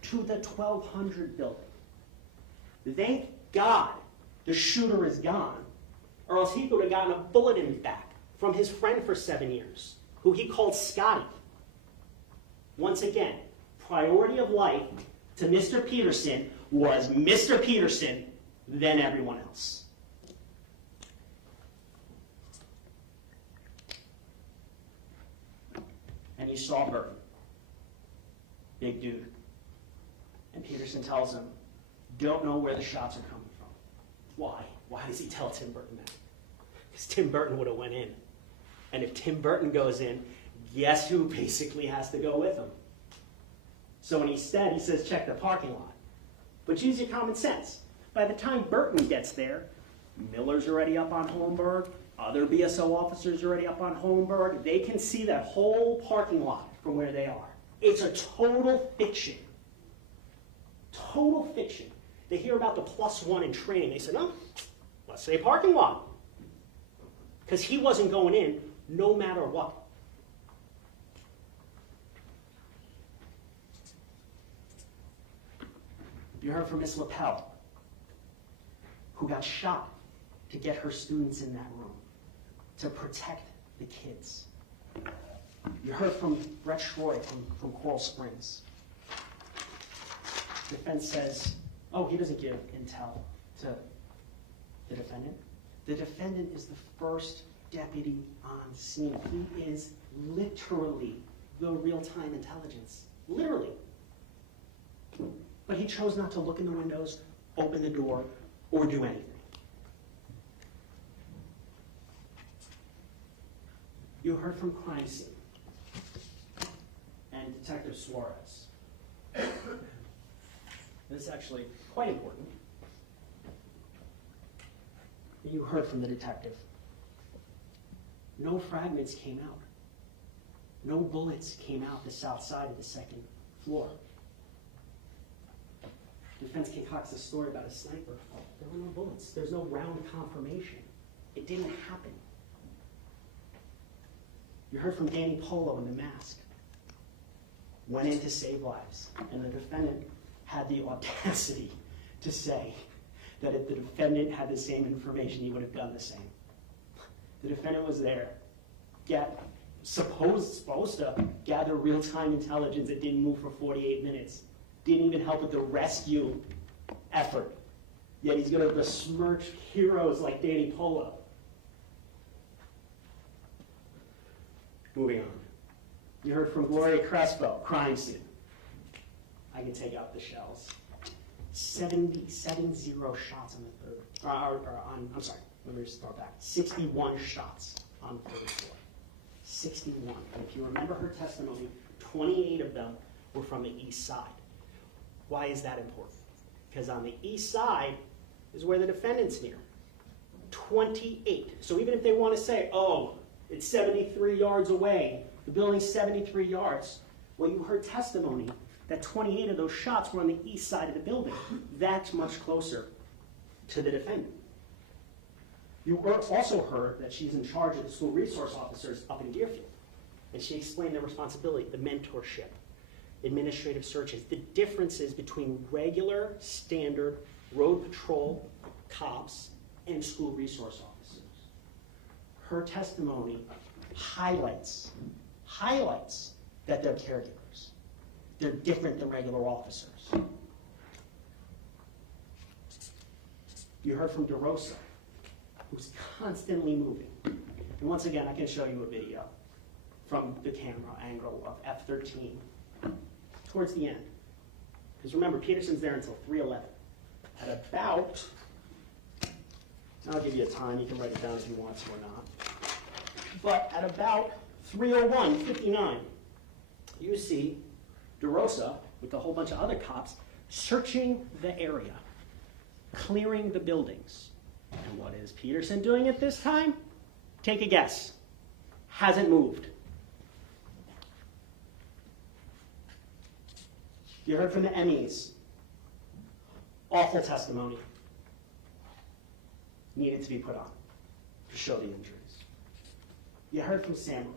to the 1200 building. Thank God the shooter is gone, or else he could have gotten a bullet in his back from his friend for 7 years, who he called Scotty. Once again, priority of life to Mr. Peterson was Mr. Peterson, then everyone else. And you saw Burton, big dude. And Peterson tells him, don't know where the shots are coming from. Why? Why does he tell Tim Burton that? Because Tim Burton would have went in. And if Tim Burton goes in, guess who basically has to go with him? So instead, he says, check the parking lot. But use your common sense. By the time Burton gets there, Miller's already up on Holmberg, other BSO officers are already up on Holmberg. They can see that whole parking lot from where they are. It's a total fiction. Total fiction. They hear about the +1 in training. They said, no, let's say parking lot. Because he wasn't going in no matter what. You heard from Miss LaPelle, who got shot to get her students in that room, to protect the kids. You heard from Brett Schroy from Coral Springs. Defense says, oh, he doesn't give intel to the defendant. The defendant is the first deputy on scene. He is literally the real-time intelligence. Literally. But he chose not to look in the windows, open the door, or do anything. You heard from crime scene and Detective Suarez. This is actually quite important. You heard from the detective. No fragments came out. No bullets came out the south side of the second floor. Defense concocts a story about a sniper. There were no bullets. There's no round confirmation. It didn't happen. You heard from Danny Polo in the mask. Went in to save lives. And the defendant had the audacity to say that if the defendant had the same information, he would have done the same. The defendant was there, supposed to gather real-time intelligence. It didn't move for 48 minutes. Didn't even help with the rescue effort. Yet he's going to besmirch heroes like Danny Polo. Moving on. You heard from Gloria Crespo, crime scene. I can take out the shells. 70 shots on the third. I'm sorry, let me start back. 61 shots on the third floor. 61. And if you remember her testimony, 28 of them were from the east side. Why is that important? Because on the east side is where the defendant's near. 28. So even if they want to say, oh, it's 73 yards away, the building's 73 yards, well, you heard testimony that 28 of those shots were on the east side of the building. That's much closer to the defendant. You also heard that she's in charge of the school resource officers up in Deerfield. And she explained their responsibility, the mentorship, administrative searches, the differences between regular, standard road patrol cops and school resource officers. Her testimony highlights that they're caregivers. They're different than regular officers. You heard from DeRosa, who's constantly moving. And once again, I can show you a video from the camera angle of F-13 towards the end. Because remember, Peterson's there until 3:11. At about, I'll give you a time, you can write it down if you want to or not. But at about 3:01:59, you see DeRosa with a whole bunch of other cops searching the area, clearing the buildings. And what is Peterson doing at this time? Take a guess. Hasn't moved. You heard from the Emmys. Awful testimony. Needed to be put on to show the injuries. You heard from Samuel.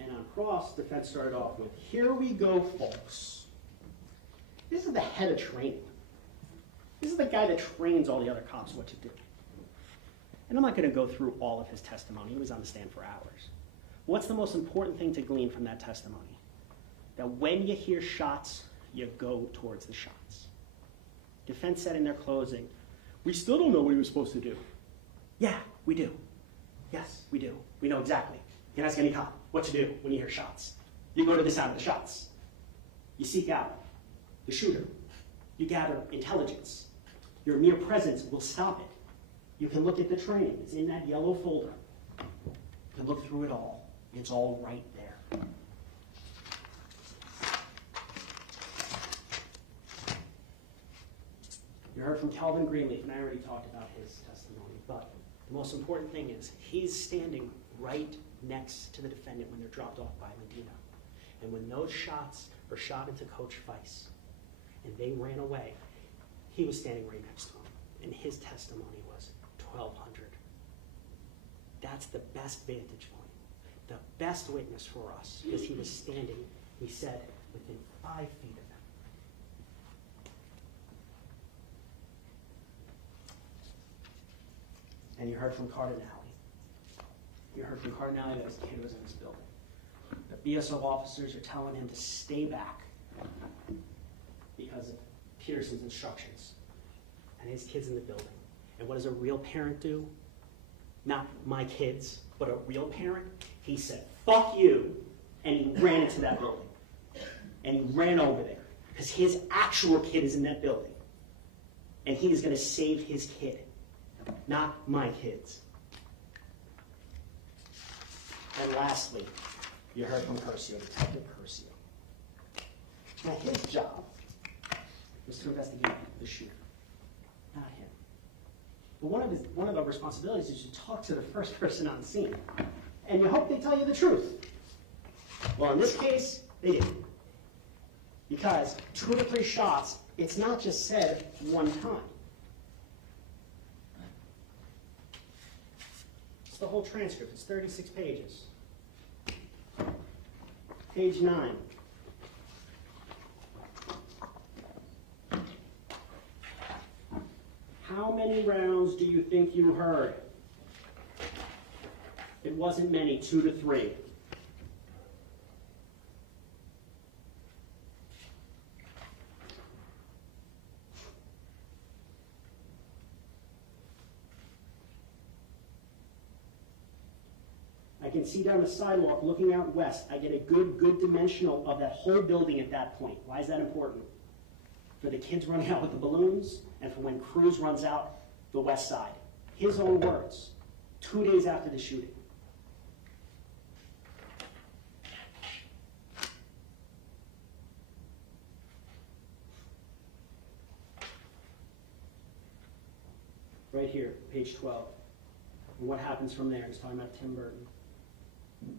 And on cross, defense started off with, here we go, folks. This is the head of training. This is the guy that trains all the other cops what to do. And I'm not going to go through all of his testimony. He was on the stand for hours. What's the most important thing to glean from that testimony? That when you hear shots, you go towards the shots. Defense said in their closing, we still don't know what he was supposed to do. Yeah, we do. Yes, we do. We know exactly. You can ask any cop what to do when you hear shots. You go to the sound of the shots. You seek out the shooter. You gather intelligence. Your mere presence will stop it. You can look at the training. It's in that yellow folder. You can look through it all. It's all right there. You heard from Calvin Greenleaf, and I already talked about his testimony, but the most important thing is he's standing right next to the defendant when they're dropped off by Medina. And when those shots were shot into Coach Weiss, and they ran away, he was standing right next to him. And his testimony was 1,200. That's the best vantage point, the best witness for us, because he was standing, he said, within 5 feet of them. And you heard from Cardinale. You heard from Cardinale that his kid was in this building. The BSO officers are telling him to stay back because of Peterson's instructions. And his kid's in the building. And what does a real parent do? Not my kids, but a real parent. He said, fuck you. And he ran into that building. And he ran over there. Because his actual kid is in that building. And he is going to save his kid. Not my kids. And lastly, you heard from Curcio, Detective Curcio. Now his job was to investigate the shooter, not him. But one of the responsibilities is to talk to the first person on scene. And you hope they tell you the truth. Well, in this case, they didn't. Because 2 to 3 shots, it's not just said one time. It's the whole transcript. It's 36 pages. Page 9. How many rounds do you think you heard? It wasn't many, 2 to 3. can see down the sidewalk looking out west. I get a good dimensional of that whole building at that point. Why is that important? For the kids running out with the balloons and for when Cruz runs out the west side. His own words, 2 days after the shooting. Right here, page 12. And what happens from there? He's talking about Tim Burton.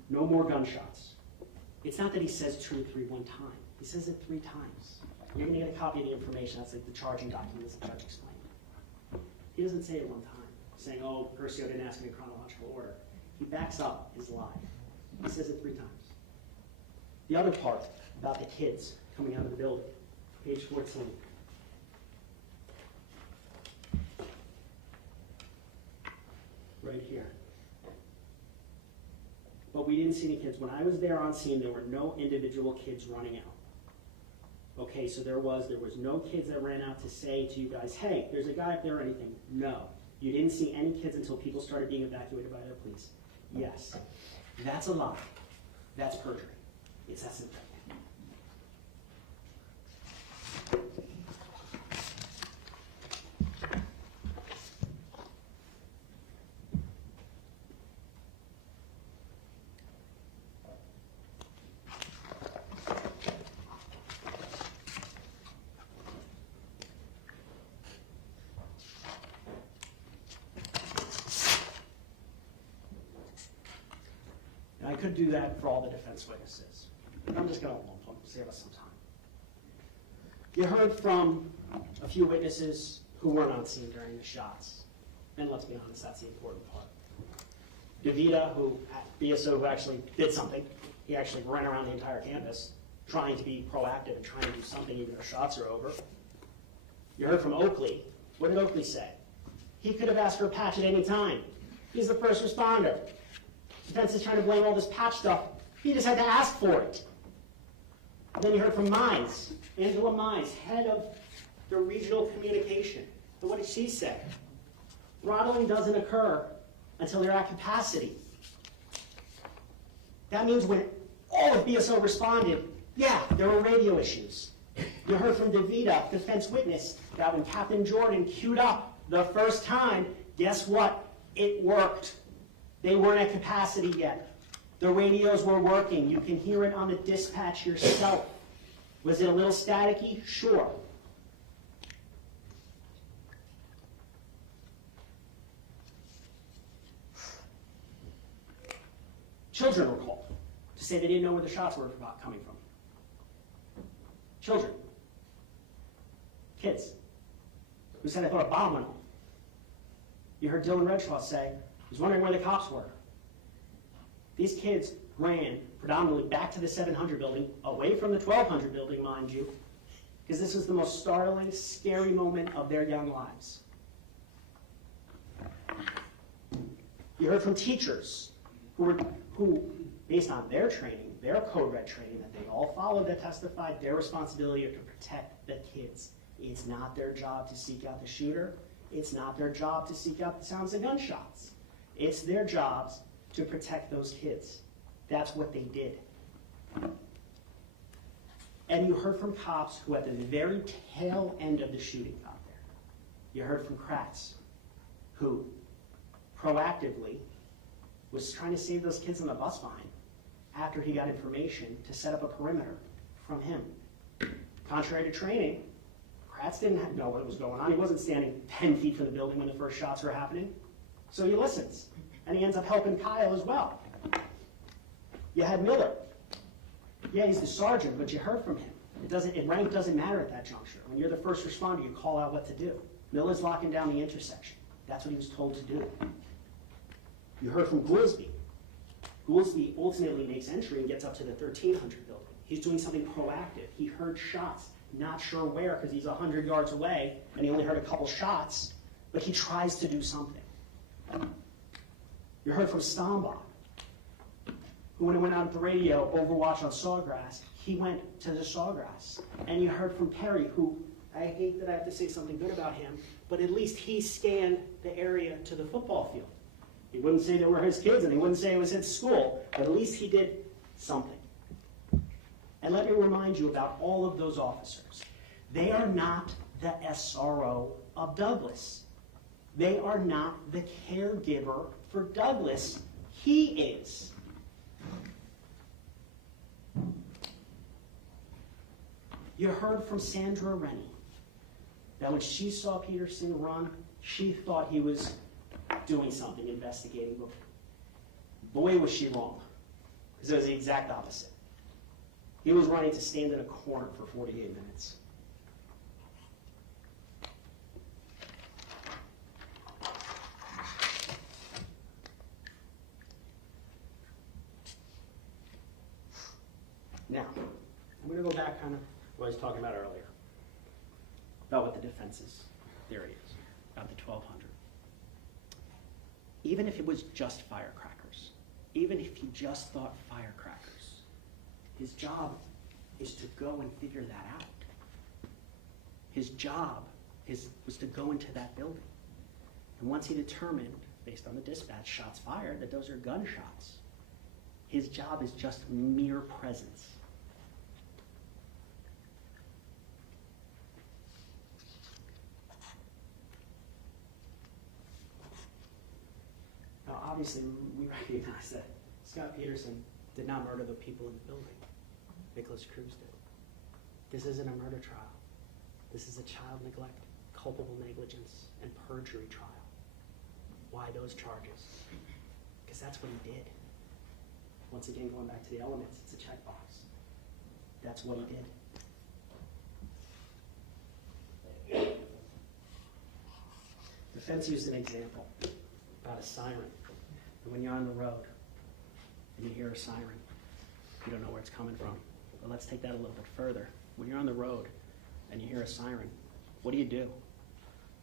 No more gunshots. It's not that he says 2 or 3 one time. He says it 3 times. You're going to get a copy of the information. That's like the charging documents the judge explained. He doesn't say it one time, saying, oh, Curcio didn't ask me in chronological order. He backs up his lie. He says it 3 times. The other part about the kids coming out of the building, page 14. Right here. But we didn't see any kids. When I was there on scene, there were no individual kids running out. Okay, so there was no kids that ran out to say to you guys, hey, there's a guy up there or anything. No. You didn't see any kids until people started being evacuated by their police. Yes. That's a lie. That's perjury. It's that simple. I could do that for all the defense witnesses. But I'm just going to lump them, save us some time. You heard from a few witnesses who weren't on scene during the shots. And let's be honest, that's the important part. DeVita, BSO, who actually did something. He actually ran around the entire campus trying to be proactive and trying to do something even though shots are over. You heard from Oakley. What did Oakley say? He could have asked for a patch at any time. He's the first responder. Defense is trying to blame all this patch stuff. He just had to ask for it. And then you heard from Mines, Angela Mines, head of the regional communication. And what did she say? Throttling doesn't occur until they're at capacity. That means when all of BSO responded, yeah, there were radio issues. You heard from DeVita, defense witness, that when Captain Jordan queued up the first time, guess what? It worked. They weren't at capacity yet. The radios were working. You can hear it on the dispatch yourself. Was it a little staticky? Sure. Children were called to say they didn't know where the shots were coming from. Children. Kids. Who said, I thought a bomb went off. You heard Dylan Redshaw say, I was wondering where the cops were. These kids ran predominantly back to the 700 building, away from the 1200 building, mind you, because this was the most startling, scary moment of their young lives. You heard from teachers who, based on their training, their code red training that they all followed, that testified their responsibility to protect the kids. It's not their job to seek out the shooter. It's not their job to seek out the sounds of gunshots. It's their jobs to protect those kids. That's what they did. And you heard from cops who at the very tail end of the shooting got there. You heard from Kratz, who proactively was trying to save those kids on the bus behind after he got information to set up a perimeter from him. Contrary to training, Kratz didn't know what was going on. He wasn't standing 10 feet from the building when the first shots were happening. So he listens, and he ends up helping Kyle as well. You had Miller. Yeah, he's the sergeant, but you heard from him. Rank doesn't matter at that juncture. When you're the first responder, you call out what to do. Miller's locking down the intersection. That's what he was told to do. You heard from Goolsby. Goolsby ultimately makes entry and gets up to the 1300 building. He's doing something proactive. He heard shots, not sure where because he's 100 yards away, and he only heard a couple shots, but he tries to do something. You heard from Stambach, who when he went out at the radio, Overwatch on Sawgrass, he went to the Sawgrass. And you heard from Perry, who, I hate that I have to say something good about him, but at least he scanned the area to the football field. He wouldn't say they were his kids, and he wouldn't say it was his school, but at least he did something. And let me remind you about all of those officers. They are not the SRO of Douglas. They are not the caregiver for Douglas. He is. You heard from Sandra Rennie that when she saw Peterson run, she thought he was doing something, investigating. But boy, was she wrong. Because it was the exact opposite. He was running to stand in a corner for 48 minutes. Now, I'm going to go back kind of what I was talking about earlier, about what the defense's theory is, about the 1,200. Even if it was just firecrackers, even if he just thought firecrackers, his job is to go and figure that out. His job was to go into that building. And once he determined, based on the dispatch, shots fired, that those are gunshots, his job is just mere presence. Now, obviously, we recognize that Scot Peterson did not murder the people in the building. Nicholas Cruz did. This isn't a murder trial. This is a child neglect, culpable negligence, and perjury trial. Why those charges? Because that's what he did. Once again, going back to the elements, it's a checkbox. That's what he did. Defense used an example about a siren. And when you're on the road and you hear a siren, you don't know where it's coming from. But let's take that a little bit further. When you're on the road and you hear a siren, what do?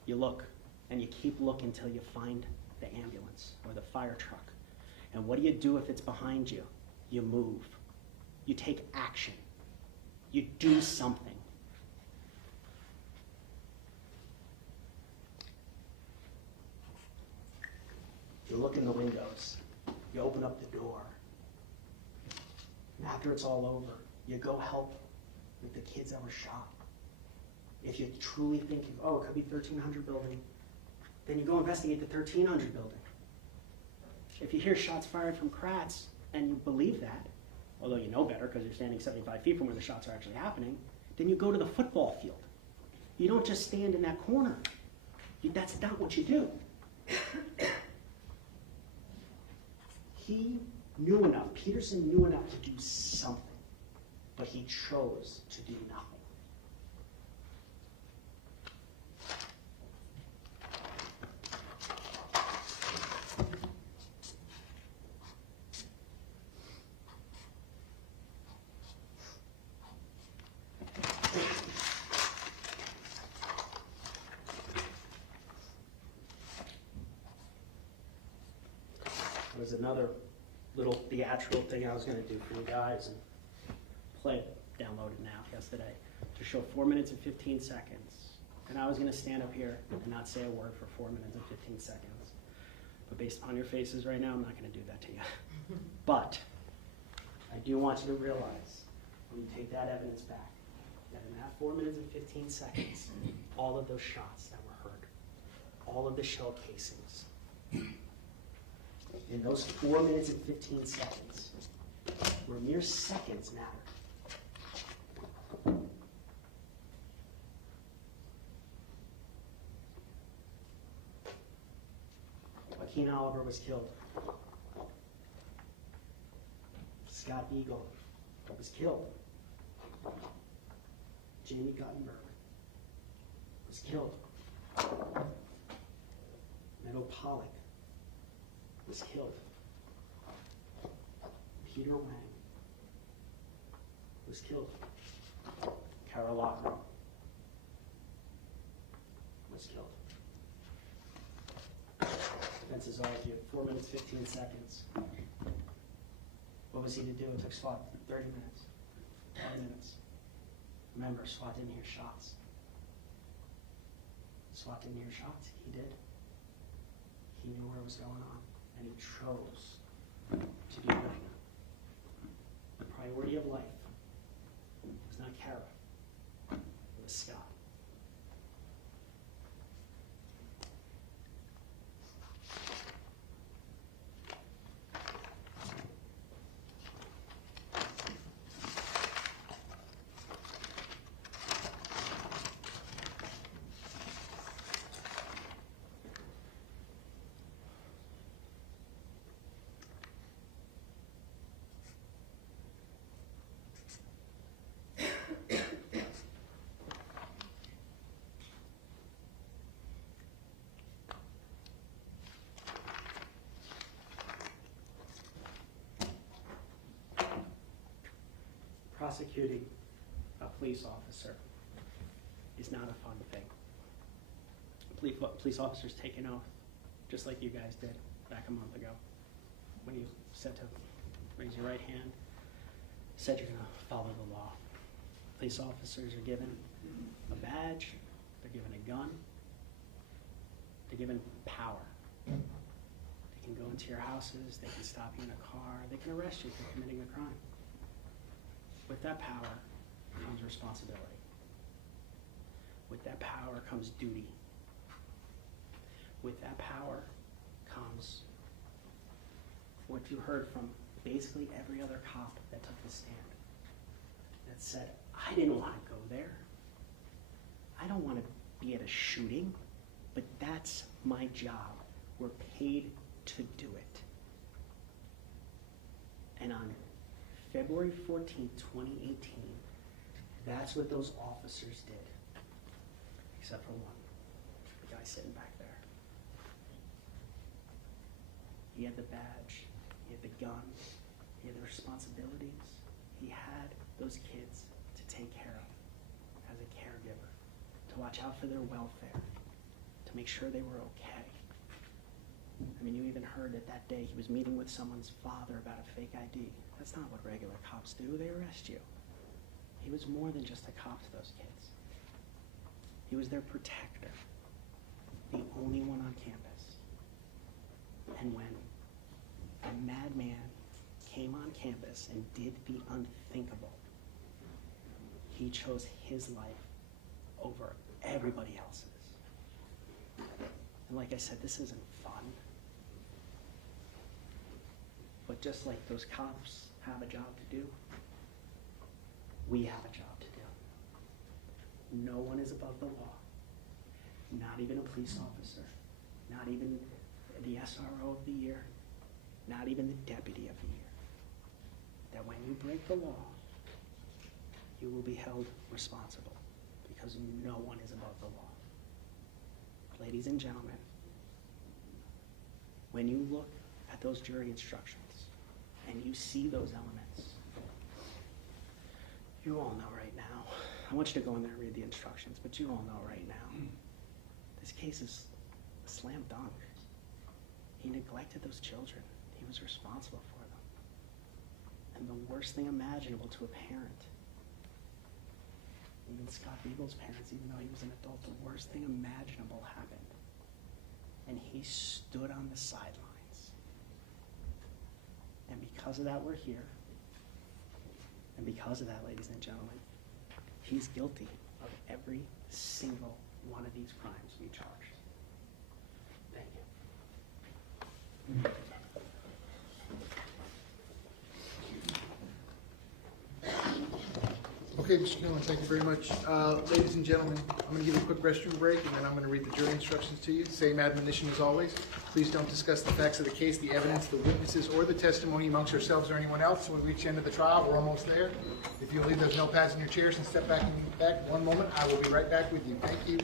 You look, and you keep looking until you find the ambulance or the fire truck. And what do if it's behind you? You move. You take action. You do something. You look in the windows. You open up the door. And after it's all over, you go help with the kids that were shot. If you truly think, oh, it could be 1300 building, then you go investigate the 1300 building. If you hear shots fired from Kratz, and you believe that, although you know better because you're standing 75 feet from where the shots are actually happening, then you go to the football field. You don't just stand in that corner. That's not what you do. He knew enough, Peterson knew enough to do something, but he chose to do nothing. There was another little theatrical thing I was going to do for you guys and play it, downloaded now yesterday, to show 4 minutes and 15 seconds. And I was going to stand up here and not say a word for 4 minutes and 15 seconds. But based on your faces right now, I'm not going to do that to you. But I do want you to realize, when you take that evidence back, that in that 4 minutes and 15 seconds, all of those shots that were heard, all of the shell casings, in those 4 minutes and 15 seconds, where mere seconds matter. Joaquin Oliver was killed. Scott Eagle was killed. Jamie Guttenberg was killed. Meadow Pollock was killed. Peter Wang was killed. Carol Lockrow was killed. Defenses argue 4 minutes, 15 seconds. What was he to do? It took SWAT 30 minutes, 10 minutes. Remember, SWAT didn't hear shots. SWAT didn't hear shots. He did. He knew where it was going on. and he chose to do nothing. The priority of life was not Kara, it was Scott. Prosecuting a police officer is not a fun thing. Police officers take an oath, just like you guys did back a month ago, when you said to raise your right hand, said you're gonna follow the law. Police officers are given a badge, they're given a gun, they're given power. They can go into your houses, they can stop you in a car, they can arrest you for committing a crime. With that power comes responsibility. With that power comes duty. With that power comes what you heard from basically every other cop that took the stand. That said, I didn't want to go there. I don't want to be at a shooting, but that's my job. We're paid to do it. And on February 14th, 2018, that's what those officers did. Except for one, the guy sitting back there. He had the badge, he had the gun, he had the responsibilities. He had those kids to take care of as a caregiver, to watch out for their welfare, to make sure they were okay. I mean, you even heard that that day he was meeting with someone's father about a fake ID. That's not what regular cops do. They arrest you. He was more than just a cop to those kids. He was their protector, the only one on campus. And when a madman came on campus and did the unthinkable, he chose his life over everybody else's. And like I said, this isn't fun. But just like those cops have a job to do, we have a job to do. No one is above the law. Not even a police officer. Not even the SRO of the year. Not even the deputy of the year. That when you break the law, you will be held responsible, because no one is above the law. Ladies and gentlemen, when you look at those jury instructions and you see those elements, you all know right now, I want you to go in there and read the instructions, but you all know right now, this case is a slam dunk. He neglected those children. He was responsible for them. And the worst thing imaginable to a parent, even Scott Beagle's parents, even though he was an adult, the worst thing imaginable happened. And he stood on the sidelines. And because of that, we're here. And because of that, ladies and gentlemen, he's guilty of every single one of these crimes we charged. Thank you. Okay, Mr. Newland, thank you very much. Ladies and gentlemen, I'm going to give you a quick restroom break, and then I'm going to read the jury instructions to you. Same admonition as always. Please don't discuss the facts of the case, the evidence, the witnesses, or the testimony amongst yourselves or anyone else. When we reach the end of the trial, we're almost there. If you'll leave those notepads in your chairs and step back one moment, I will be right back with you. Thank you.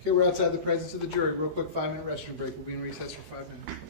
Okay, we're outside the presence of the jury. Real quick 5-minute restroom break. We'll be in recess for 5 minutes.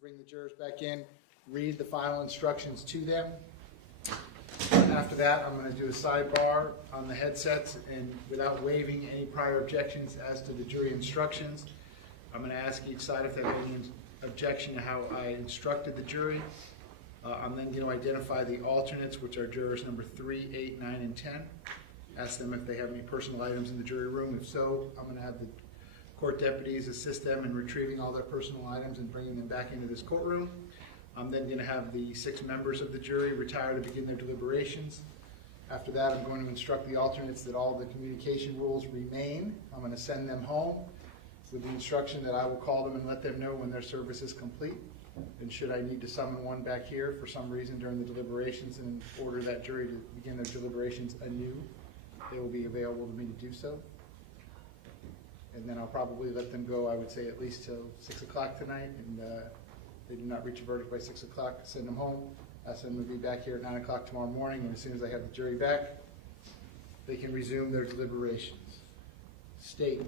Bring the jurors back in, read the final instructions to them. After that, I'm going to do a sidebar on the headsets, and without waiving any prior objections as to the jury instructions, I'm going to ask each side if they have any objection to how I instructed the jury. I'm then going to identify the alternates, which are jurors number 3, 8, 9, and 10. Ask them if they have any personal items in the jury room. If so, I'm going to have the court deputies assist them in retrieving all their personal items and bringing them back into this courtroom. I'm then going to have the 6 members of the jury retire to begin their deliberations. After that, I'm going to instruct the alternates that all the communication rules remain. I'm going to send them home with the instruction that I will call them and let them know when their service is complete. And should I need to summon one back here for some reason during the deliberations and order that jury to begin their deliberations anew, they will be available to me to do so. And then I'll probably let them go, I would say, at least till 6 o'clock tonight. And they do not reach a verdict by 6 o'clock, send them home. Ask them to be back here at 9 o'clock tomorrow morning. And as soon as I have the jury back, they can resume their deliberations. State,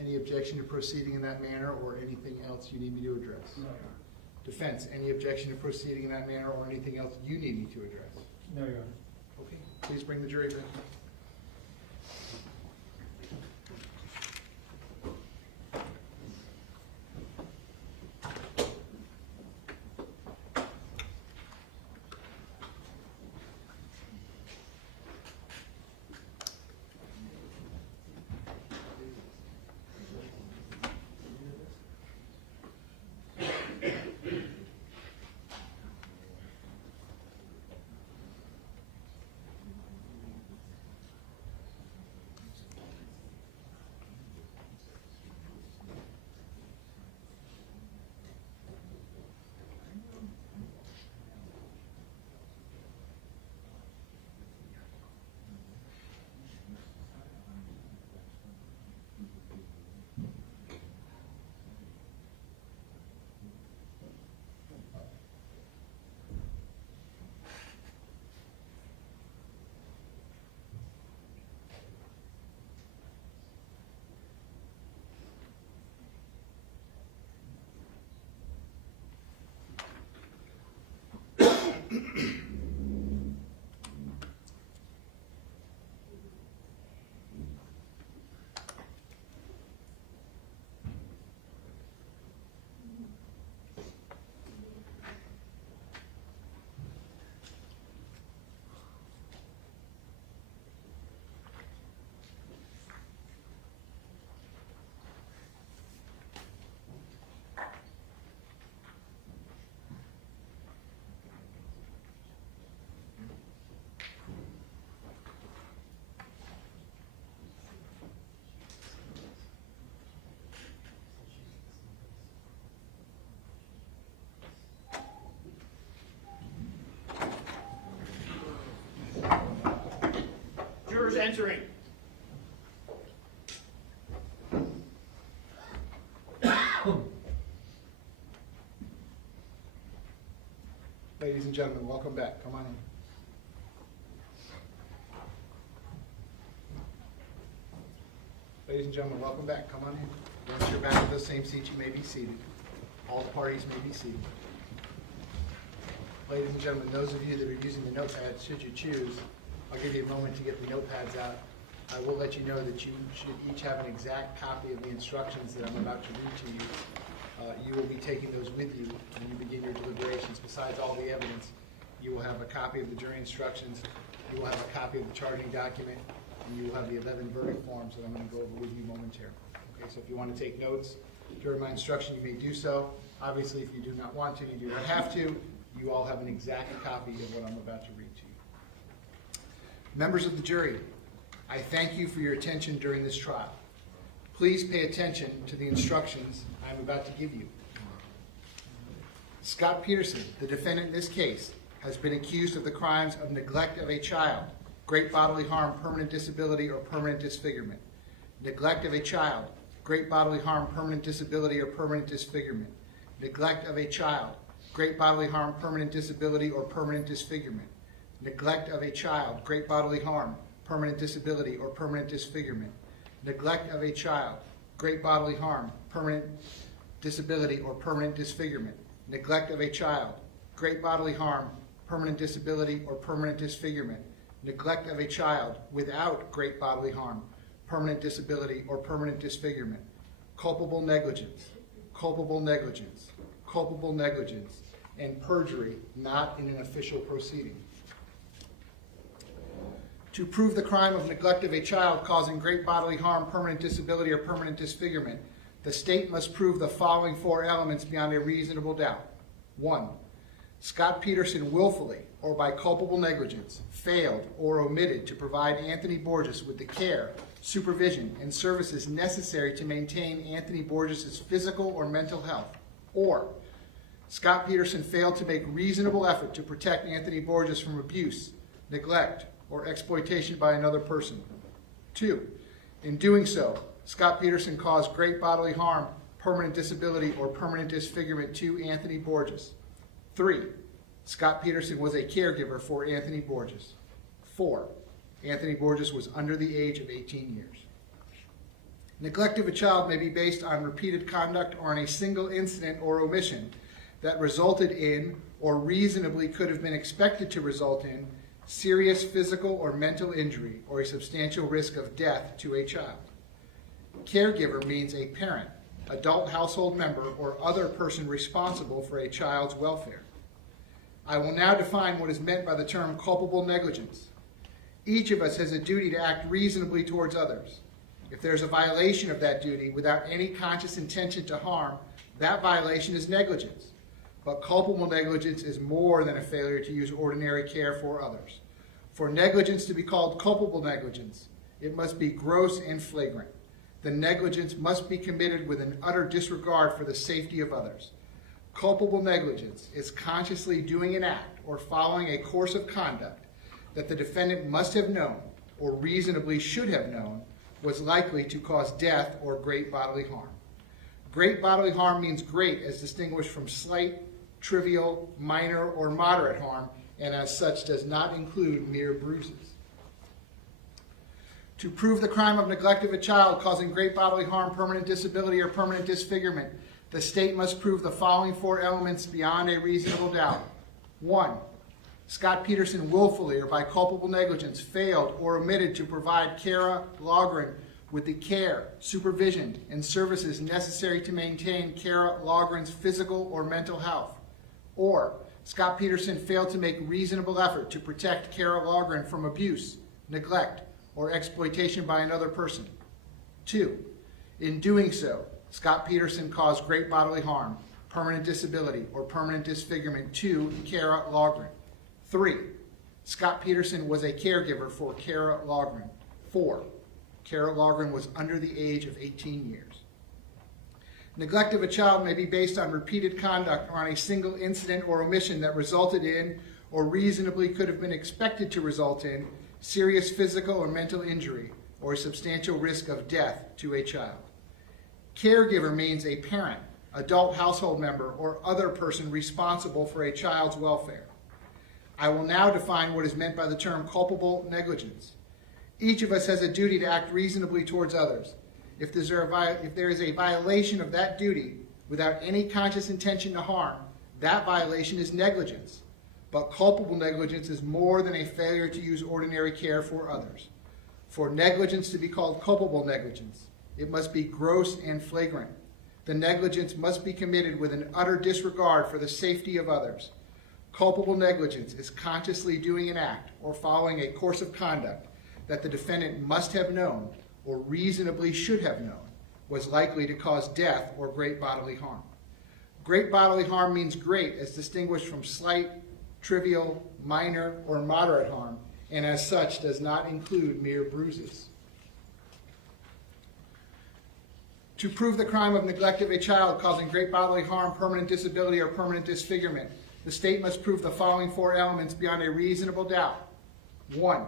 any objection to proceeding in that manner or anything else you need me to address? No. Defense, any objection to proceeding in that manner or anything else you need me to address? No, Your Honor. Okay, please bring the jury back. Jurors entering. Ladies and gentlemen, welcome back. Come on in. Ladies and gentlemen, welcome back. Come on in. Once you're back at those same seats, you may be seated. All parties may be seated. Ladies and gentlemen, those of you that are using the notepads, should you choose, I'll give you a moment to get the notepads out. I will let you know that you should each have an exact copy of the instructions that I'm about to read to you. You will be taking those with you when you begin your deliberations. Besides all the evidence, you will have a copy of the jury instructions, you will have a copy of the charging document, and you will have the 11 verdict forms that I'm going to go over with you momentarily. Okay, so if you want to take notes during my instruction, you may do so. Obviously, if you do not want to, you do not have to. You all have an exact copy of what I'm about to read to you. Members of the jury, I thank you for your attention during this trial. Please pay attention to the instructions I'm about to give you. Scot Peterson, the defendant in this case, has been accused of the crimes of neglect of a child, great bodily harm, permanent disability, or permanent disfigurement. Neglect of a child, great bodily harm, permanent disability, or permanent disfigurement. Neglect of a child, great bodily harm, permanent disability, or permanent disfigurement. Neglect of a child, great bodily harm, permanent disability, or permanent disfigurement. Neglect of a child, great bodily harm, permanent disability, or permanent disfigurement. neglect of a child, great bodily harm, permanent disability, or permanent disfigurement, neglect of a child without great bodily harm, permanent disability, or permanent disfigurement, culpable negligence, culpable negligence, culpable negligence, and perjury not in an official proceeding. To prove the crime of neglect of a child causing great bodily harm, permanent disability, or permanent disfigurement, the state must prove the following four elements beyond a reasonable doubt. 1. Scot Peterson willfully or by culpable negligence failed or omitted to provide Anthony Borges with the care, supervision, and services necessary to maintain Anthony Borges' physical or mental health. Or Scot Peterson failed to make reasonable effort to protect Anthony Borges from abuse, neglect, or exploitation by another person. 2. In doing so, Scot Peterson caused great bodily harm, permanent disability, or permanent disfigurement to Anthony Borges. 3. Scot Peterson was a caregiver for Anthony Borges. 4. Anthony Borges was under the age of 18 years. Neglect of a child may be based on repeated conduct or on a single incident or omission that resulted in or reasonably could have been expected to result in serious physical or mental injury or a substantial risk of death to a child. Caregiver means a parent, adult household member, or other person responsible for a child's welfare. I will now define what is meant by the term culpable negligence. Each of us has a duty to act reasonably towards others. If there's a violation of that duty without any conscious intention to harm, that violation is negligence. But culpable negligence is more than a failure to use ordinary care for others. For negligence to be called culpable negligence, it must be gross and flagrant. The negligence must be committed with an utter disregard for the safety of others. Culpable negligence is consciously doing an act or following a course of conduct that the defendant must have known or reasonably should have known was likely to cause death or great bodily harm. Great bodily harm means great as distinguished from slight, trivial, minor, or moderate harm, and as such does not include mere bruises. To prove the crime of neglect of a child causing great bodily harm, permanent disability, or permanent disfigurement, the state must prove the following four elements beyond a reasonable doubt. 1. Scot Peterson willfully or by culpable negligence failed or omitted to provide Kara Logren with the care, supervision, and services necessary to maintain Kara Logren's physical or mental health. Or Scot Peterson failed to make reasonable effort to protect Kara Logren from abuse, neglect, or exploitation by another person. 2. In doing so, Scot Peterson caused great bodily harm, permanent disability, or permanent disfigurement to Kara Logren. 3. Scot Peterson was a caregiver for Kara Logren. 4. Kara Logren was under the age of 18 years. Neglect of a child may be based on repeated conduct or on a single incident or omission that resulted in or reasonably could have been expected to result in serious physical or mental injury or a substantial risk of death to a child. Caregiver means a parent, adult household member, or other person responsible for a child's welfare. I will now define what is meant by the term culpable negligence. Each of us has a duty to act reasonably towards others. If there is a violation of that duty without any conscious intention to harm, that violation is negligence. But culpable negligence is more than a failure to use ordinary care for others. For negligence to be called culpable negligence, it must be gross and flagrant. The negligence must be committed with an utter disregard for the safety of others. Culpable negligence is consciously doing an act or following a course of conduct that the defendant must have known or reasonably should have known was likely to cause death or great bodily harm. Great bodily harm means great as distinguished from slight, trivial, minor, or moderate harm, and as such does not include mere bruises. To prove the crime of neglect of a child causing great bodily harm, permanent disability, or permanent disfigurement, the state must prove the following four elements beyond a reasonable doubt. 1.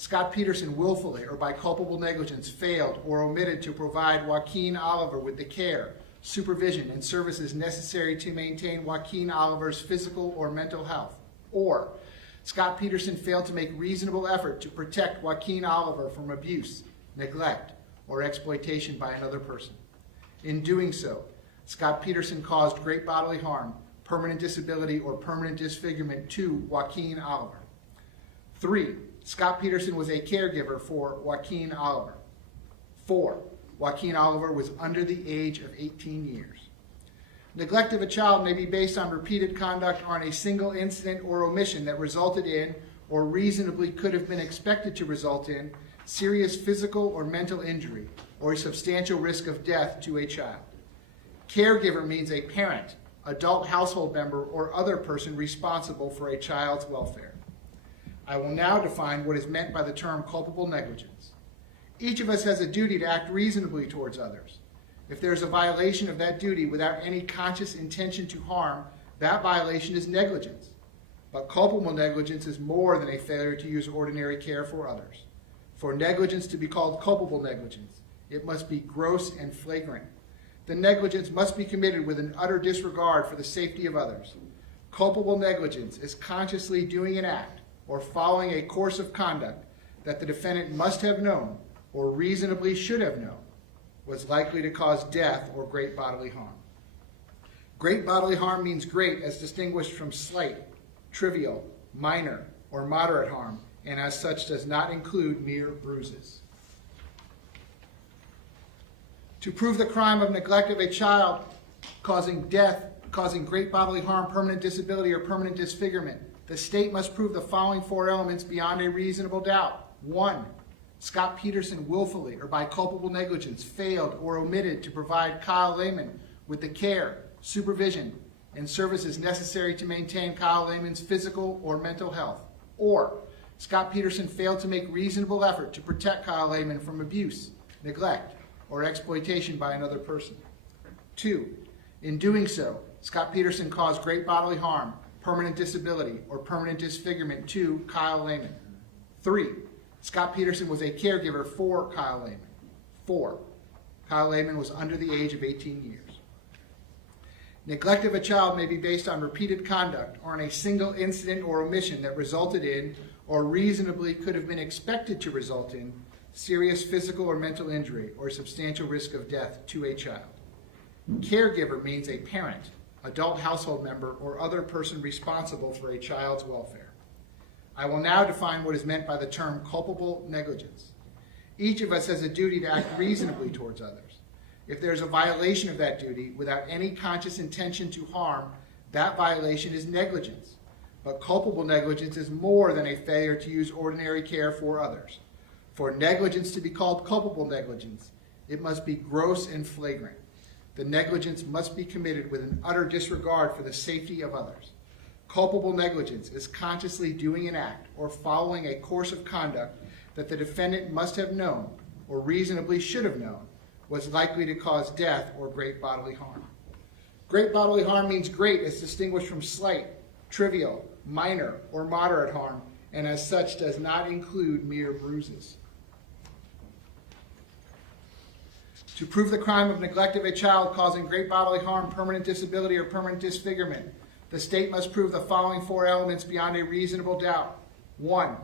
Scot Peterson willfully or by culpable negligence failed or omitted to provide Joaquin Oliver with the care, supervision, and services necessary to maintain Joaquin Oliver's physical or mental health. Or Scot Peterson failed to make reasonable effort to protect Joaquin Oliver from abuse, neglect, or exploitation by another person. In doing so, Scot Peterson caused great bodily harm, permanent disability, or permanent disfigurement to Joaquin Oliver. 3. Scot Peterson was a caregiver for Joaquin Oliver. 4. Joaquin Oliver was under the age of 18 years. Neglect of a child may be based on repeated conduct or on a single incident or omission that resulted in, or reasonably could have been expected to result in, serious physical or mental injury, or a substantial risk of death to a child. Caregiver means a parent, adult household member, or other person responsible for a child's welfare. I will now define what is meant by the term culpable negligence. Each of us has a duty to act reasonably towards others. If there is a violation of that duty without any conscious intention to harm, that violation is negligence. But culpable negligence is more than a failure to use ordinary care for others. For negligence to be called culpable negligence, it must be gross and flagrant. The negligence must be committed with an utter disregard for the safety of others. Culpable negligence is consciously doing an act or following a course of conduct that the defendant must have known or reasonably should have known was likely to cause death or great bodily harm. Great bodily harm means great as distinguished from slight, trivial, minor, or moderate harm, and as such does not include mere bruises. To prove the crime of neglect of a child causing death, causing great bodily harm, permanent disability, or permanent disfigurement, the state must prove the following 4 elements beyond a reasonable doubt. 1. Scot Peterson willfully or by culpable negligence failed or omitted to provide Kyle Lehman with the care, supervision, and services necessary to maintain Kyle Lehman's physical or mental health. Or Scot Peterson failed to make reasonable effort to protect Kyle Lehman from abuse, neglect, or exploitation by another person. 2. In doing so, Scot Peterson caused great bodily harm, permanent disability, or permanent disfigurement to Kyle Lehman. 3. Scot Peterson was a caregiver for Kyle Lehman. 4. Kyle Lehman was under the age of 18 years. Neglect of a child may be based on repeated conduct or on a single incident or omission that resulted in, or reasonably could have been expected to result in, serious physical or mental injury or substantial risk of death to a child. Caregiver means a parent, adult household member, or other person responsible for a child's welfare. I will now define what is meant by the term culpable negligence. Each of us has a duty to act reasonably towards others. If there is a violation of that duty without any conscious intention to harm, that violation is negligence. But culpable negligence is more than a failure to use ordinary care for others. For negligence to be called culpable negligence, it must be gross and flagrant. The negligence must be committed with an utter disregard for the safety of others. Culpable negligence is consciously doing an act or following a course of conduct that the defendant must have known or reasonably should have known was likely to cause death or great bodily harm. Great bodily harm means great as distinguished from slight, trivial, minor, or moderate harm, and as such does not include mere bruises. To prove the crime of neglect of a child causing great bodily harm, permanent disability, or permanent disfigurement, the state must prove the following 4 elements beyond a reasonable doubt. 1.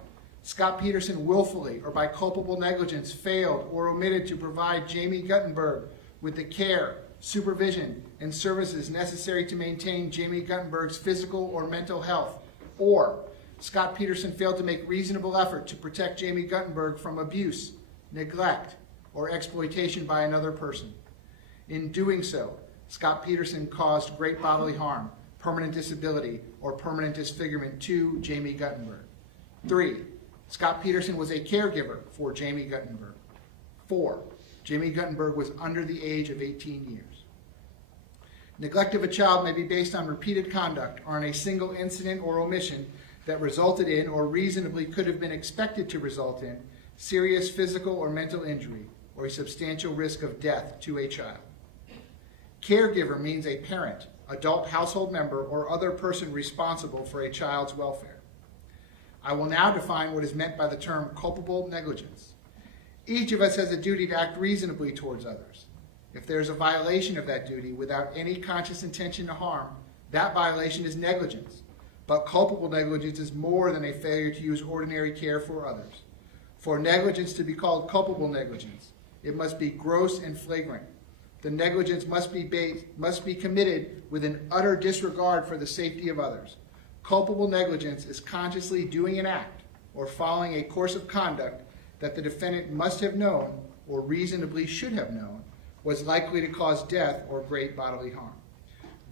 Scot Peterson willfully or by culpable negligence failed or omitted to provide Jamie Guttenberg with the care, supervision, and services necessary to maintain Jamie Guttenberg's physical or mental health. Or Scot Peterson failed to make reasonable effort to protect Jamie Guttenberg from abuse, neglect, or exploitation by another person. In doing so, Scot Peterson caused great bodily harm, permanent disability, or permanent disfigurement to Jamie Guttenberg. 3. Scot Peterson was a caregiver for Jamie Guttenberg. 4. Jamie Guttenberg was under the age of 18 years. Neglect of a child may be based on repeated conduct or on a single incident or omission that resulted in, or reasonably could have been expected to result in, serious physical or mental injury or a substantial risk of death to a child. Caregiver means a parent, adult household member, or other person responsible for a child's welfare. I will now define what is meant by the term culpable negligence. Each of us has a duty to act reasonably towards others. If there is a violation of that duty without any conscious intention to harm, that violation is negligence. But culpable negligence is more than a failure to use ordinary care for others. For negligence to be called culpable negligence, it must be gross and flagrant. The negligence must be committed with an utter disregard for the safety of others. Culpable negligence is consciously doing an act or following a course of conduct that the defendant must have known or reasonably should have known was likely to cause death or great bodily harm.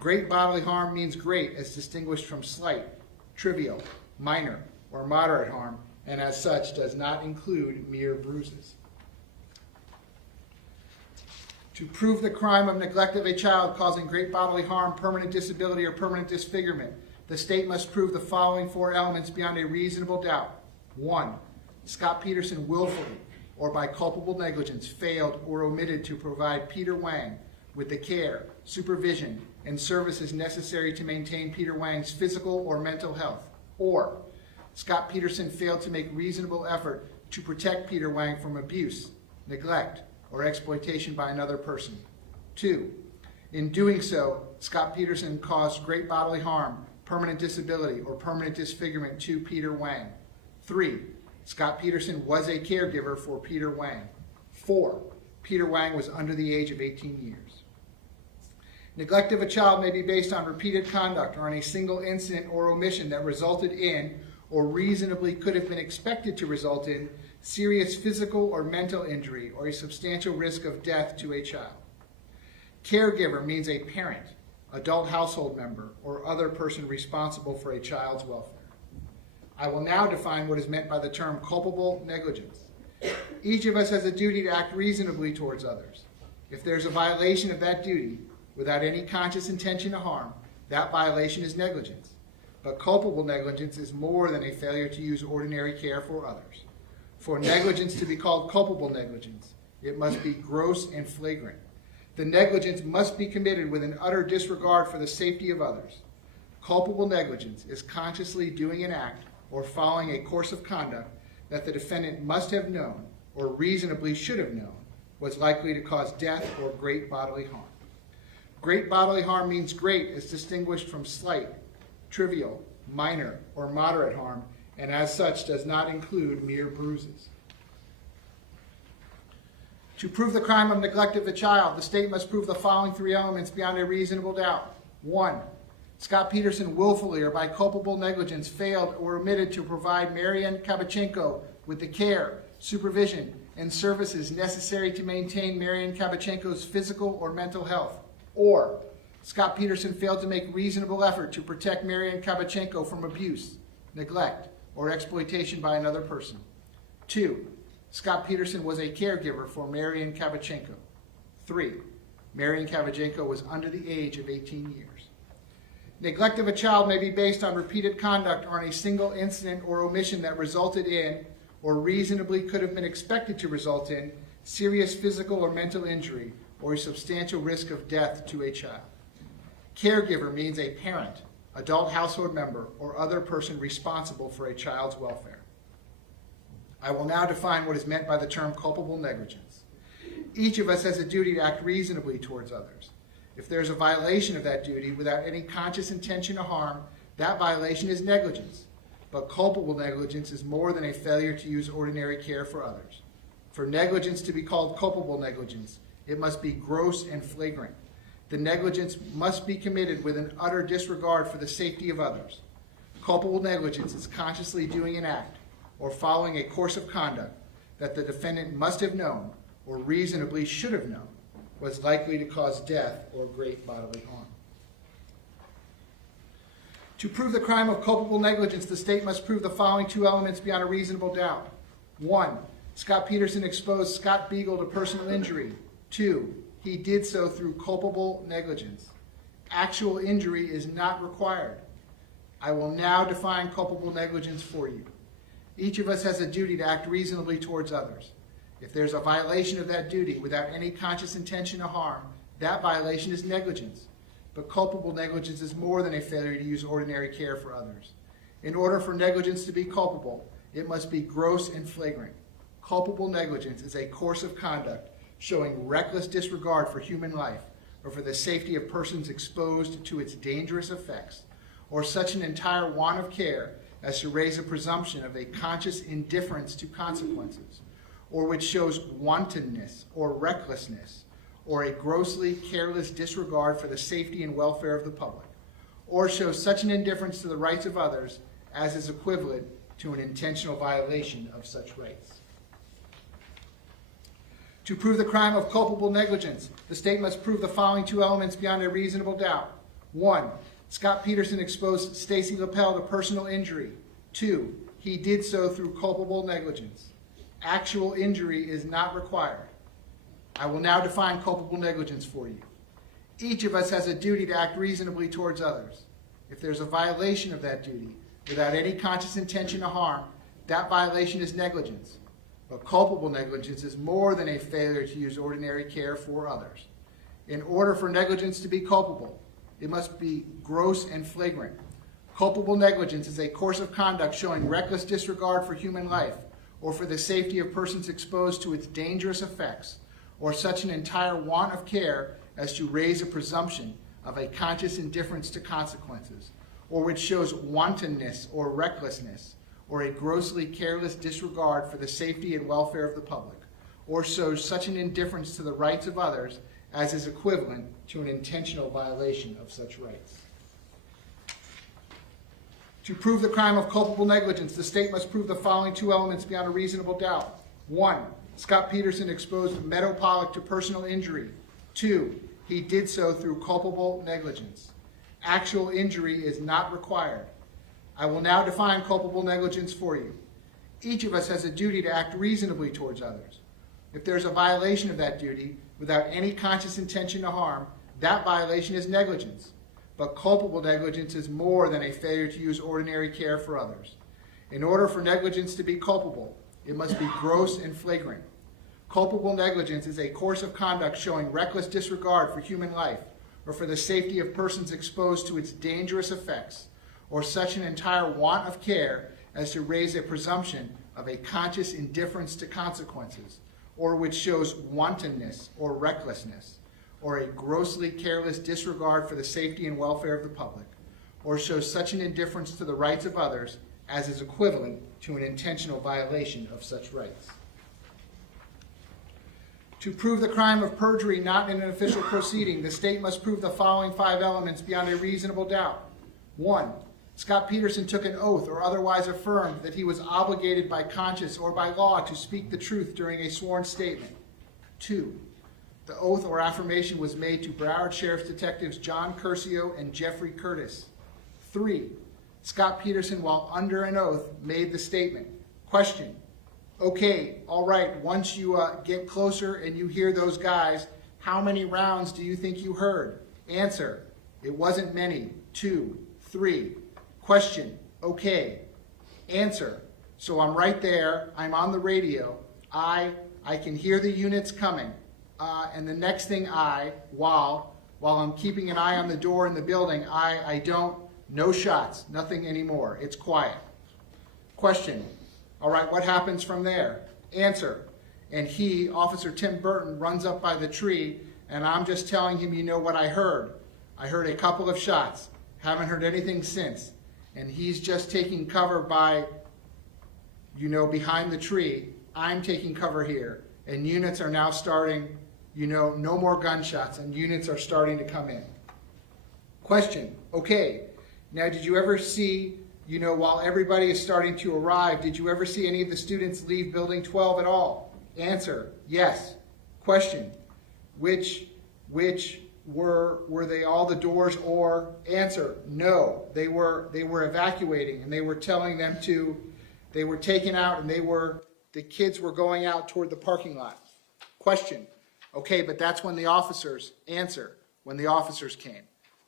Great bodily harm means great as distinguished from slight, trivial, minor, or moderate harm, and as such does not include mere bruises. To prove the crime of neglect of a child causing great bodily harm, permanent disability, or permanent disfigurement, the state must prove the following four elements beyond a reasonable doubt. 1. Scot Peterson willfully or by culpable negligence failed or omitted to provide Peter Wang with the care, supervision, and services necessary to maintain Peter Wang's physical or mental health. Or Scot Peterson failed to make reasonable effort to protect Peter Wang from abuse, neglect, or exploitation by another person. 2. In doing so, Scot Peterson caused great bodily harm, permanent disability, or permanent disfigurement to Peter Wang. 3. Scot Peterson was a caregiver for Peter Wang. 4. Peter Wang was under the age of 18 years. Neglect of a child may be based on repeated conduct or on a single incident or omission that resulted in, or reasonably could have been expected to result in, serious physical or mental injury or a substantial risk of death to a child. Caregiver means a parent, adult household member, or other person responsible for a child's welfare. I will now define what is meant by the term culpable negligence. Each of us has a duty to act reasonably towards others. If there's a violation of that duty without any conscious intention to harm, that violation is negligence. But culpable negligence is more than a failure to use ordinary care for others. For negligence to be called culpable negligence, it must be gross and flagrant. The negligence must be committed with an utter disregard for the safety of others. Culpable negligence is consciously doing an act or following a course of conduct that the defendant must have known or reasonably should have known was likely to cause death or great bodily harm. Great bodily harm means great as distinguished from slight, trivial, minor, or moderate harm, and as such does not include mere bruises. To prove the crime of neglect of a child, the state must prove the following three elements beyond a reasonable doubt. 1. Scot Peterson willfully or by culpable negligence failed or omitted to provide Marian Kabachenko with the care, supervision, and services necessary to maintain Marian Kabachenko's physical or mental health. Or Scot Peterson failed to make reasonable effort to protect Marian Kabachenko from abuse, neglect, or exploitation by another person. 2. Scot Peterson was a caregiver for Marian Kabachenko. 3. Marian Kabachenko was under the age of 18 years. Neglect of a child may be based on repeated conduct or on a single incident or omission that resulted in, or reasonably could have been expected to result in, serious physical or mental injury or a substantial risk of death to a child. Caregiver means a parent, adult household member, or other person responsible for a child's welfare. I will now define what is meant by the term culpable negligence. Each of us has a duty to act reasonably towards others. If there is a violation of that duty without any conscious intention to harm, that violation is negligence. But culpable negligence is more than a failure to use ordinary care for others. For negligence to be called culpable negligence, it must be gross and flagrant. The negligence must be committed with an utter disregard for the safety of others. Culpable negligence is consciously doing an act or following a course of conduct that the defendant must have known or reasonably should have known was likely to cause death or great bodily harm. To prove the crime of culpable negligence, the state must prove the following two elements beyond a reasonable doubt. 1. Scot Peterson exposed Scott Beagle to personal injury. 2. He did so through culpable negligence. Actual injury is not required. I will now define culpable negligence for you. Each of us has a duty to act reasonably towards others. If there's a violation of that duty without any conscious intention to harm, that violation is negligence. But culpable negligence is more than a failure to use ordinary care for others. In order for negligence to be culpable, it must be gross and flagrant. Culpable negligence is a course of conduct showing reckless disregard for human life or for the safety of persons exposed to its dangerous effects, or such an entire want of care as to raise a presumption of a conscious indifference to consequences, or which shows wantonness or recklessness, or a grossly careless disregard for the safety and welfare of the public, or shows such an indifference to the rights of others as is equivalent to an intentional violation of such rights. To prove the crime of culpable negligence, the state must prove the following two elements beyond a reasonable doubt. 1, Scot Peterson exposed Stacy Lapel to personal injury. 2, he did so through culpable negligence. Actual injury is not required. I will now define culpable negligence for you. Each of us has a duty to act reasonably towards others. If there's a violation of that duty, without any conscious intention to harm, that violation is negligence. But culpable negligence is more than a failure to use ordinary care for others. In order for negligence to be culpable, it must be gross and flagrant. Culpable negligence is a course of conduct showing reckless disregard for human life or for the safety of persons exposed to its dangerous effects, or such an entire want of care as to raise a presumption of a conscious indifference to consequences, or which shows wantonness or recklessness, or a grossly careless disregard for the safety and welfare of the public, or shows such an indifference to the rights of others as is equivalent to an intentional violation of such rights. To prove the crime of culpable negligence, the state must prove the following two elements beyond a reasonable doubt. 1, Scot Peterson exposed Meadow Pollock to personal injury. 2, he did so through culpable negligence. Actual injury is not required. I will now define culpable negligence for you. Each of us has a duty to act reasonably towards others. If there's a violation of that duty without any conscious intention to harm, that violation is negligence. But culpable negligence is more than a failure to use ordinary care for others. In order for negligence to be culpable, it must be gross and flagrant. Culpable negligence is a course of conduct showing reckless disregard for human life or for the safety of persons exposed to its dangerous effects, or such an entire want of care as to raise a presumption of a conscious indifference to consequences, or which shows wantonness or recklessness, or a grossly careless disregard for the safety and welfare of the public, or shows such an indifference to the rights of others as is equivalent to an intentional violation of such rights. To prove the crime of perjury not in an official proceeding, the state must prove the following 5 elements beyond a reasonable doubt. 1, Scot Peterson took an oath or otherwise affirmed that he was obligated by conscience or by law to speak the truth during a sworn statement. 2, the oath or affirmation was made to Broward Sheriff's Detectives John Curcio and Jeffrey Curtis. 3, Scot Peterson, while under an oath, made the statement. Question: okay, all right, once you get closer and you hear those guys, how many rounds do you think you heard? Answer: it wasn't many. 2, 3. Question: okay. Answer: so I'm right there, I'm on the radio, I can hear the units coming, and the next thing while I'm keeping an eye on the door in the building, I don't, no shots, nothing anymore, it's quiet. Question: all right, what happens from there? Answer: and he, Officer Tim Burton, runs up by the tree, and I'm just telling him, you know what I heard. I heard a couple of shots, haven't heard anything since, and he's just taking cover by, behind the tree. I'm taking cover here, and units are now starting, no more gunshots, and units are starting to come in. Question: okay, now did you ever see, while everybody is starting to arrive, did you ever see any of the students leave Building 12 at all? Answer: yes. Question: which were they all the doors or? Answer: no. They were evacuating, and they were telling them they were taken out, and the kids were going out toward the parking lot. Question: okay, but that's when the officers, answer, when the officers came.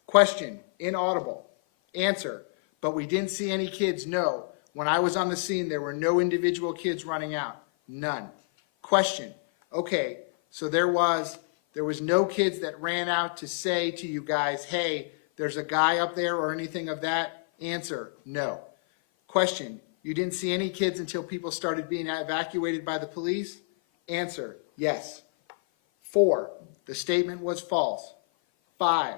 Question: inaudible. Answer: but we didn't see any kids, no. When I was on the scene, there were no individual kids running out. None. Question: okay, so there was no kids that ran out to say to you guys, hey, there's a guy up there or anything of that? Answer: no. Question: you didn't see any kids until people started being evacuated by the police? Answer: yes. 4, the statement was false. 5,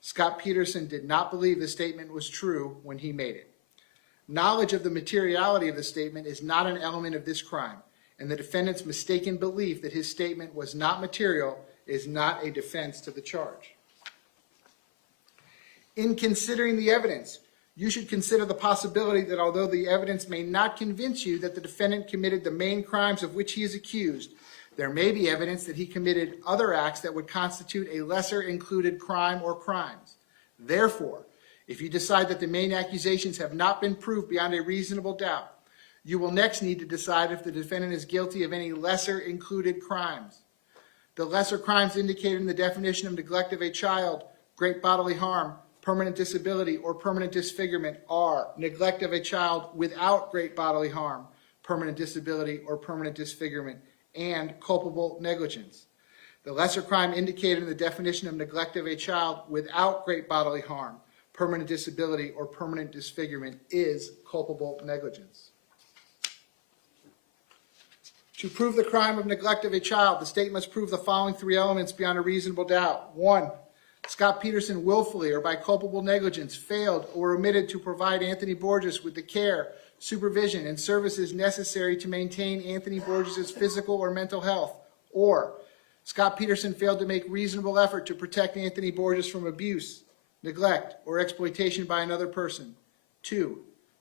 Scot Peterson did not believe the statement was true when he made it. Knowledge of the materiality of the statement is not an element of this crime, and the defendant's mistaken belief that his statement was not material is not a defense to the charge. In considering the evidence, you should consider the possibility that although the evidence may not convince you that the defendant committed the main crimes of which he is accused, there may be evidence that he committed other acts that would constitute a lesser included crime or crimes. Therefore, if you decide that the main accusations have not been proved beyond a reasonable doubt, you will next need to decide if the defendant is guilty of any lesser included crimes. The lesser crimes indicated in the definition of neglect of a child, great bodily harm, permanent disability, or permanent disfigurement are neglect of a child without great bodily harm, permanent disability, or permanent disfigurement, and culpable negligence. The lesser crime indicated in the definition of neglect of a child without great bodily harm, permanent disability, or permanent disfigurement is culpable negligence. To prove the crime of neglect of a child, the state must prove the following three elements beyond a reasonable doubt. 1, Scot Peterson willfully or by culpable negligence failed or omitted to provide Anthony Borges with the care, supervision, and services necessary to maintain Anthony Borges' physical or mental health. Or, Scot Peterson failed to make reasonable effort to protect Anthony Borges from abuse, neglect, or exploitation by another person. 2,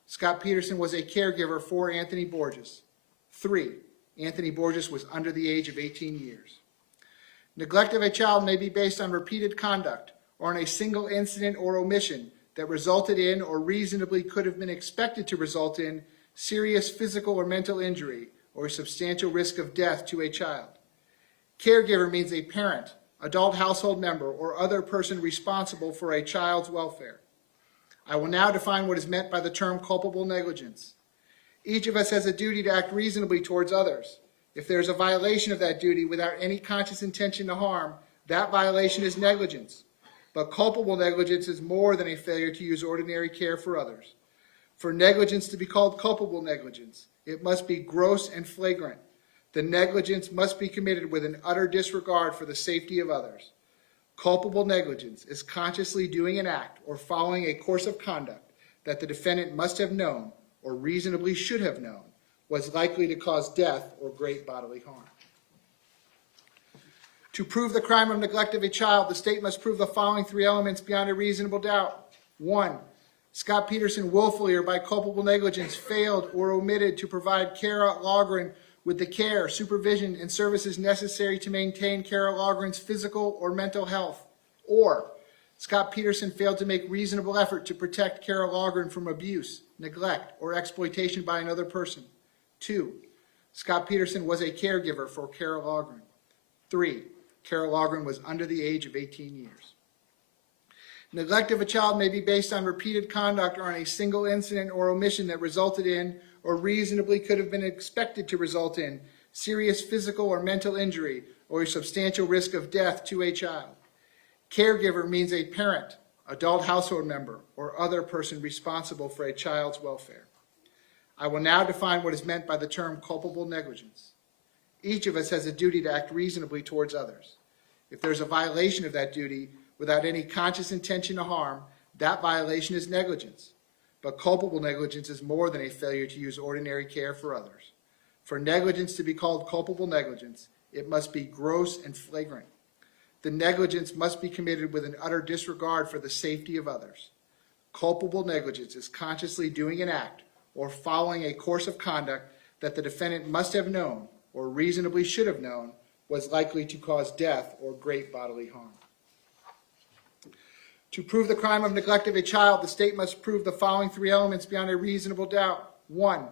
Scot Peterson was a caregiver for Anthony Borges. 3, Anthony Borges was under the age of 18 years. Neglect of a child may be based on repeated conduct or on a single incident or omission that resulted in or reasonably could have been expected to result in serious physical or mental injury or a substantial risk of death to a child. Caregiver means a parent, adult household member, or other person responsible for a child's welfare. I will now define what is meant by the term culpable negligence. Each of us has a duty to act reasonably towards others. If there is a violation of that duty without any conscious intention to harm, that violation is negligence. But culpable negligence is more than a failure to use ordinary care for others. For negligence to be called culpable negligence, it must be gross and flagrant. The negligence must be committed with an utter disregard for the safety of others. Culpable negligence is consciously doing an act or following a course of conduct that the defendant must have known or reasonably should have known was likely to cause death or great bodily harm. To prove the crime of neglect of a child, the state must prove the following three elements beyond a reasonable doubt. 1, Scot Peterson willfully or by culpable negligence failed or omitted to provide Kara Logren with the care, supervision, and services necessary to maintain Kara Logren's physical or mental health. Or, Scot Peterson failed to make reasonable effort to protect Kara Logren from abuse, neglect, or exploitation by another person. 2, Scot Peterson was a caregiver for Kara Logren. 3, Kara Logren was under the age of 18 years. Neglect of a child may be based on repeated conduct or on a single incident or omission that resulted in or reasonably could have been expected to result in serious physical or mental injury or a substantial risk of death to a child. Caregiver means a parent, adult household member, or other person responsible for a child's welfare. I will now define what is meant by the term culpable negligence. Each of us has a duty to act reasonably towards others. If there's a violation of that duty without any conscious intention to harm, that violation is negligence. But culpable negligence is more than a failure to use ordinary care for others. For negligence to be called culpable negligence, it must be gross and flagrant. The negligence must be committed with an utter disregard for the safety of others. Culpable negligence is consciously doing an act or following a course of conduct that the defendant must have known or reasonably should have known was likely to cause death or great bodily harm. To prove the crime of neglect of a child, the state must prove the following three elements beyond a reasonable doubt. 1,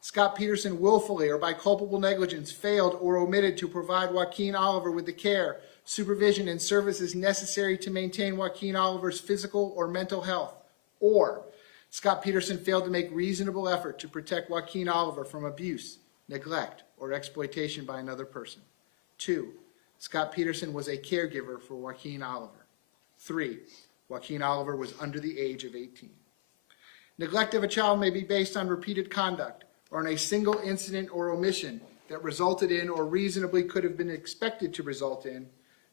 Scot Peterson willfully or by culpable negligence failed or omitted to provide Joaquin Oliver with the care, supervision, and services necessary to maintain Joaquin Oliver's physical or mental health. Or, Scot Peterson failed to make reasonable effort to protect Joaquin Oliver from abuse, neglect, or exploitation by another person. 2, Scot Peterson was a caregiver for Joaquin Oliver. 3, Joaquin Oliver was under the age of 18. Neglect of a child may be based on repeated conduct or on a single incident or omission that resulted in or reasonably could have been expected to result in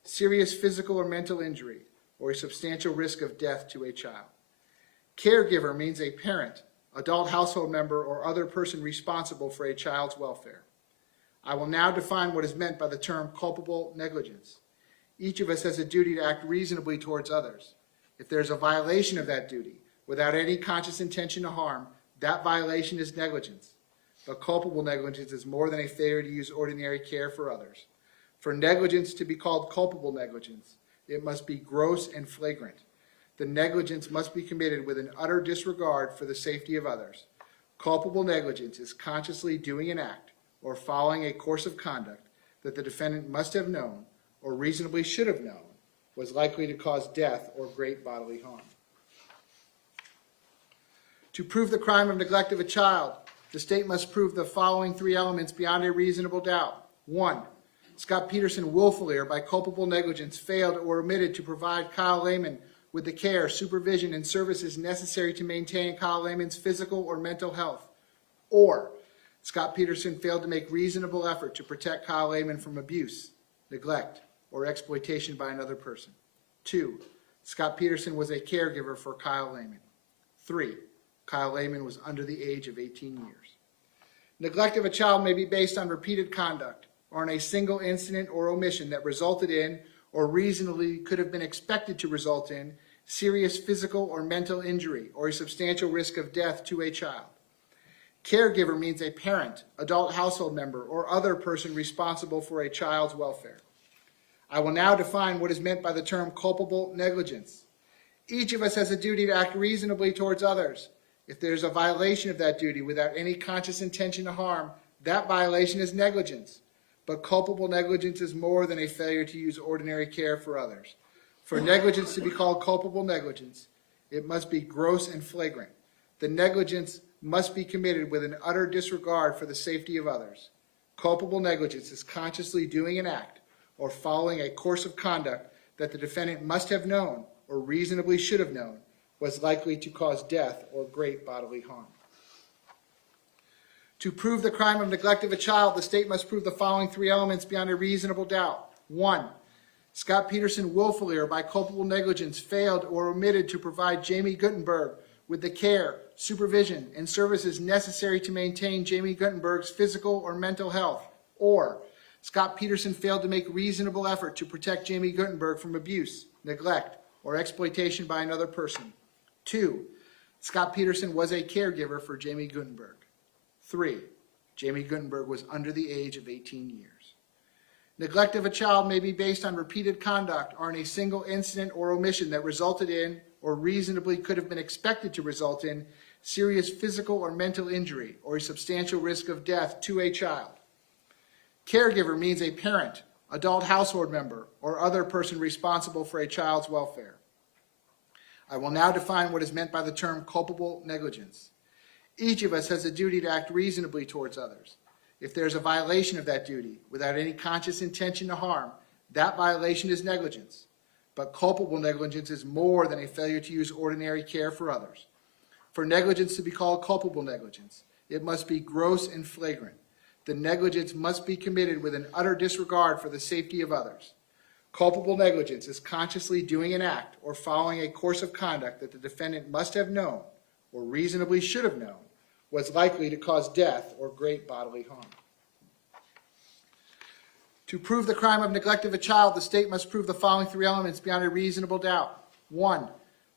serious physical or mental injury or a substantial risk of death to a child. Caregiver means a parent, adult household member, or other person responsible for a child's welfare. I will now define what is meant by the term culpable negligence. Each of us has a duty to act reasonably towards others. If there's a violation of that duty without any conscious intention to harm, that violation is negligence. But culpable negligence is more than a failure to use ordinary care for others. For negligence to be called culpable negligence, it must be gross and flagrant. The negligence must be committed with an utter disregard for the safety of others. Culpable negligence is consciously doing an act or following a course of conduct that the defendant must have known or reasonably should have known was likely to cause death or great bodily harm. To prove the crime of neglect of a child, the state must prove the following three elements beyond a reasonable doubt. 1. Scot Peterson willfully or by culpable negligence failed or omitted to provide Kyle Lehman with the care, supervision, and services necessary to maintain Kyle Lehman's physical or mental health. Or Scot Peterson failed to make reasonable effort to protect Kyle Lehman from abuse, neglect, or exploitation by another person. 2. Scot Peterson was a caregiver for Kyle Lehman. 3. Kyle Lehman was under the age of 18 years. Neglect of a child may be based on repeated conduct or on a single incident or omission that resulted in or reasonably could have been expected to result in serious physical or mental injury or a substantial risk of death to a child. Caregiver means a parent, adult household member, or other person responsible for a child's welfare. I will now define what is meant by the term culpable negligence. Each of us has a duty to act reasonably towards others. If there is a violation of that duty without any conscious intention to harm, that violation is negligence. But culpable negligence is more than a failure to use ordinary care for others. For negligence to be called culpable negligence, it must be gross and flagrant. The negligence must be committed with an utter disregard for the safety of others. Culpable negligence is consciously doing an act or following a course of conduct that the defendant must have known or reasonably should have known was likely to cause death or great bodily harm. To prove the crime of neglect of a child, the state must prove the following three elements beyond a reasonable doubt. 1. Scot Peterson willfully or by culpable negligence failed or omitted to provide Jamie Guttenberg with the care, supervision, and services necessary to maintain Jamie Guttenberg's physical or mental health. Or Scot Peterson failed to make reasonable effort to protect Jamie Guttenberg from abuse, neglect, or exploitation by another person. 2. Scot Peterson was a caregiver for Jamie Guttenberg. 3. Jamie Guttenberg was under the age of 18 years. Neglect of a child may be based on repeated conduct or on a single incident or omission that resulted in or reasonably could have been expected to result in serious physical or mental injury or a substantial risk of death to a child. Caregiver means a parent, adult household member, or other person responsible for a child's welfare. I will now define what is meant by the term culpable negligence. Each of us has a duty to act reasonably towards others. If there is a violation of that duty without any conscious intention to harm, that violation is negligence. But culpable negligence is more than a failure to use ordinary care for others. For negligence to be called culpable negligence, it must be gross and flagrant. The negligence must be committed with an utter disregard for the safety of others. Culpable negligence is consciously doing an act or following a course of conduct that the defendant must have known or reasonably should have known was likely to cause death or great bodily harm. To prove the crime of neglect of a child, the state must prove the following three elements beyond a reasonable doubt. 1.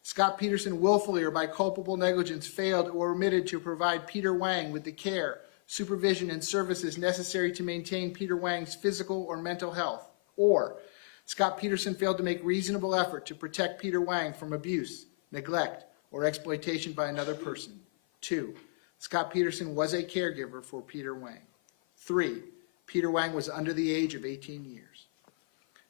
Scot Peterson willfully or by culpable negligence failed or omitted to provide Peter Wang with the care, supervision, and services necessary to maintain Peter Wang's physical or mental health. Or Scot Peterson failed to make reasonable effort to protect Peter Wang from abuse, neglect, or exploitation by another person. 2. Scot Peterson was a caregiver for Peter Wang. 3. Peter Wang was under the age of 18 years.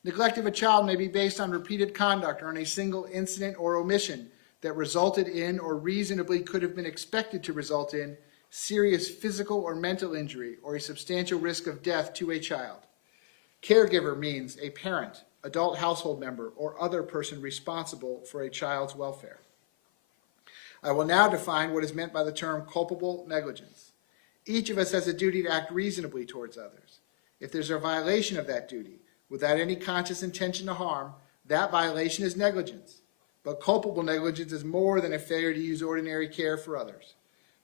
Neglect of a child may be based on repeated conduct or on a single incident or omission that resulted in or reasonably could have been expected to result in serious physical or mental injury or a substantial risk of death to a child. Caregiver means a parent, adult household member, or other person responsible for a child's welfare. I will now define what is meant by the term culpable negligence. Each of us has a duty to act reasonably towards others. If there's a violation of that duty, without any conscious intention to harm, that violation is negligence. But culpable negligence is more than a failure to use ordinary care for others.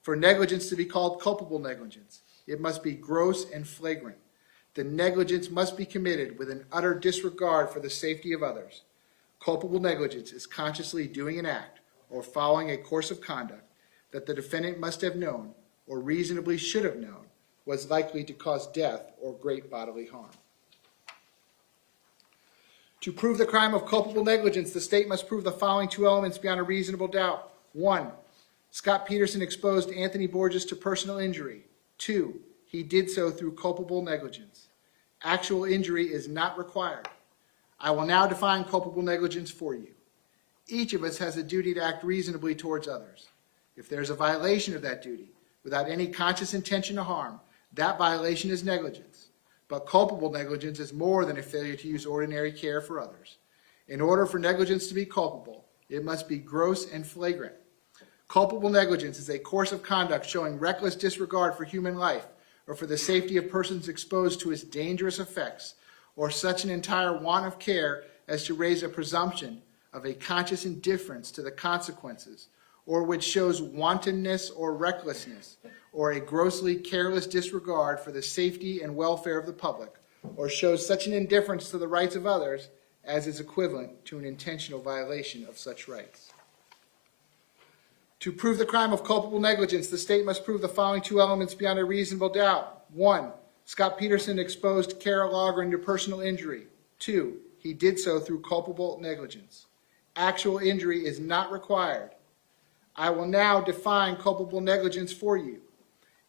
For negligence to be called culpable negligence, it must be gross and flagrant. the negligence must be committed with an utter disregard for the safety of others. Culpable negligence is consciously doing an act or following a course of conduct that the defendant must have known or reasonably should have known was likely to cause death or great bodily harm. To prove the crime of culpable negligence, the state must prove the following two elements beyond a reasonable doubt. 1, Scot Peterson exposed Anthony Borges to personal injury. 2, he did so through culpable negligence. Actual injury is not required. I will now define culpable negligence for you. Each of us has a duty to act reasonably towards others. If there is a violation of that duty without any conscious intention to harm, that violation is negligence. But culpable negligence is more than a failure to use ordinary care for others. In order for negligence to be culpable, it must be gross and flagrant. Culpable negligence is a course of conduct showing reckless disregard for human life or for the safety of persons exposed to its dangerous effects, or such an entire want of care as to raise a presumption of a conscious indifference to the consequences, or which shows wantonness or recklessness, or a grossly careless disregard for the safety and welfare of the public, or shows such an indifference to the rights of others as is equivalent to an intentional violation of such rights. To prove the crime of culpable negligence, the state must prove the following two elements beyond a reasonable doubt. 1, Scot Peterson exposed Kara Logren to personal injury. 2, he did so through culpable negligence. Actual injury is not required. I will now define culpable negligence for you.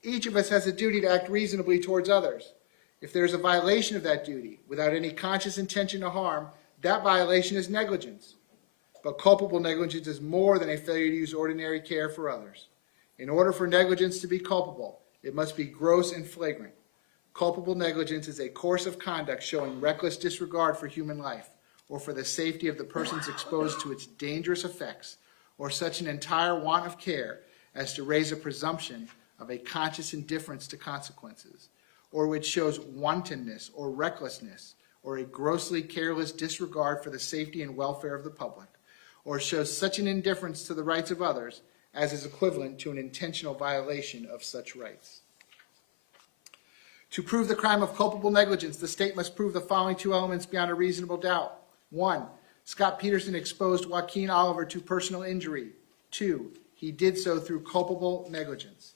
Each of us has a duty to act reasonably towards others. If there is a violation of that duty without any conscious intention to harm, that violation is negligence. But culpable negligence is more than a failure to use ordinary care for others. In order for negligence to be culpable, it must be gross and flagrant. Culpable negligence is a course of conduct showing reckless disregard for human life or for the safety of the persons exposed to its dangerous effects, or such an entire want of care as to raise a presumption of a conscious indifference to consequences, or which shows wantonness or recklessness, or a grossly careless disregard for the safety and welfare of the public, or shows such an indifference to the rights of others as is equivalent to an intentional violation of such rights. To prove the crime of culpable negligence, the state must prove the following two elements beyond a reasonable doubt. 1, Scot Peterson exposed Joaquin Oliver to personal injury. 2, he did so through culpable negligence.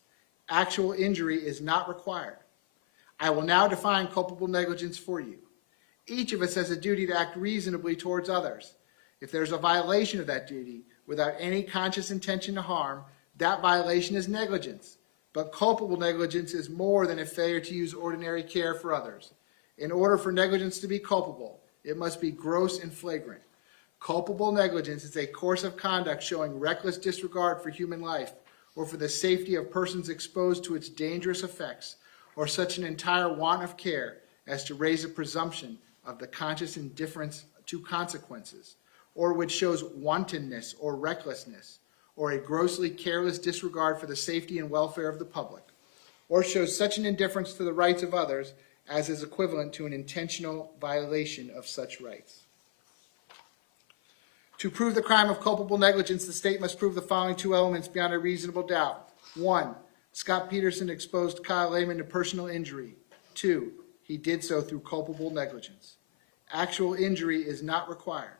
Actual injury is not required. I will now define culpable negligence for you. Each of us has a duty to act reasonably towards others. If there's a violation of that duty without any conscious intention to harm, that violation is negligence. But culpable negligence is more than a failure to use ordinary care for others. In order for negligence to be culpable, it must be gross and flagrant. Culpable negligence is a course of conduct showing reckless disregard for human life or for the safety of persons exposed to its dangerous effects, or such an entire want of care as to raise a presumption of the conscious indifference to consequences, or which shows wantonness or recklessness, or a grossly careless disregard for the safety and welfare of the public, or shows such an indifference to the rights of others as is equivalent to an intentional violation of such rights. To prove the crime of culpable negligence, the state must prove the following two elements beyond a reasonable doubt. 1, Scot Peterson exposed Kyle Lehman to personal injury. 2, he did so through culpable negligence. Actual injury is not required.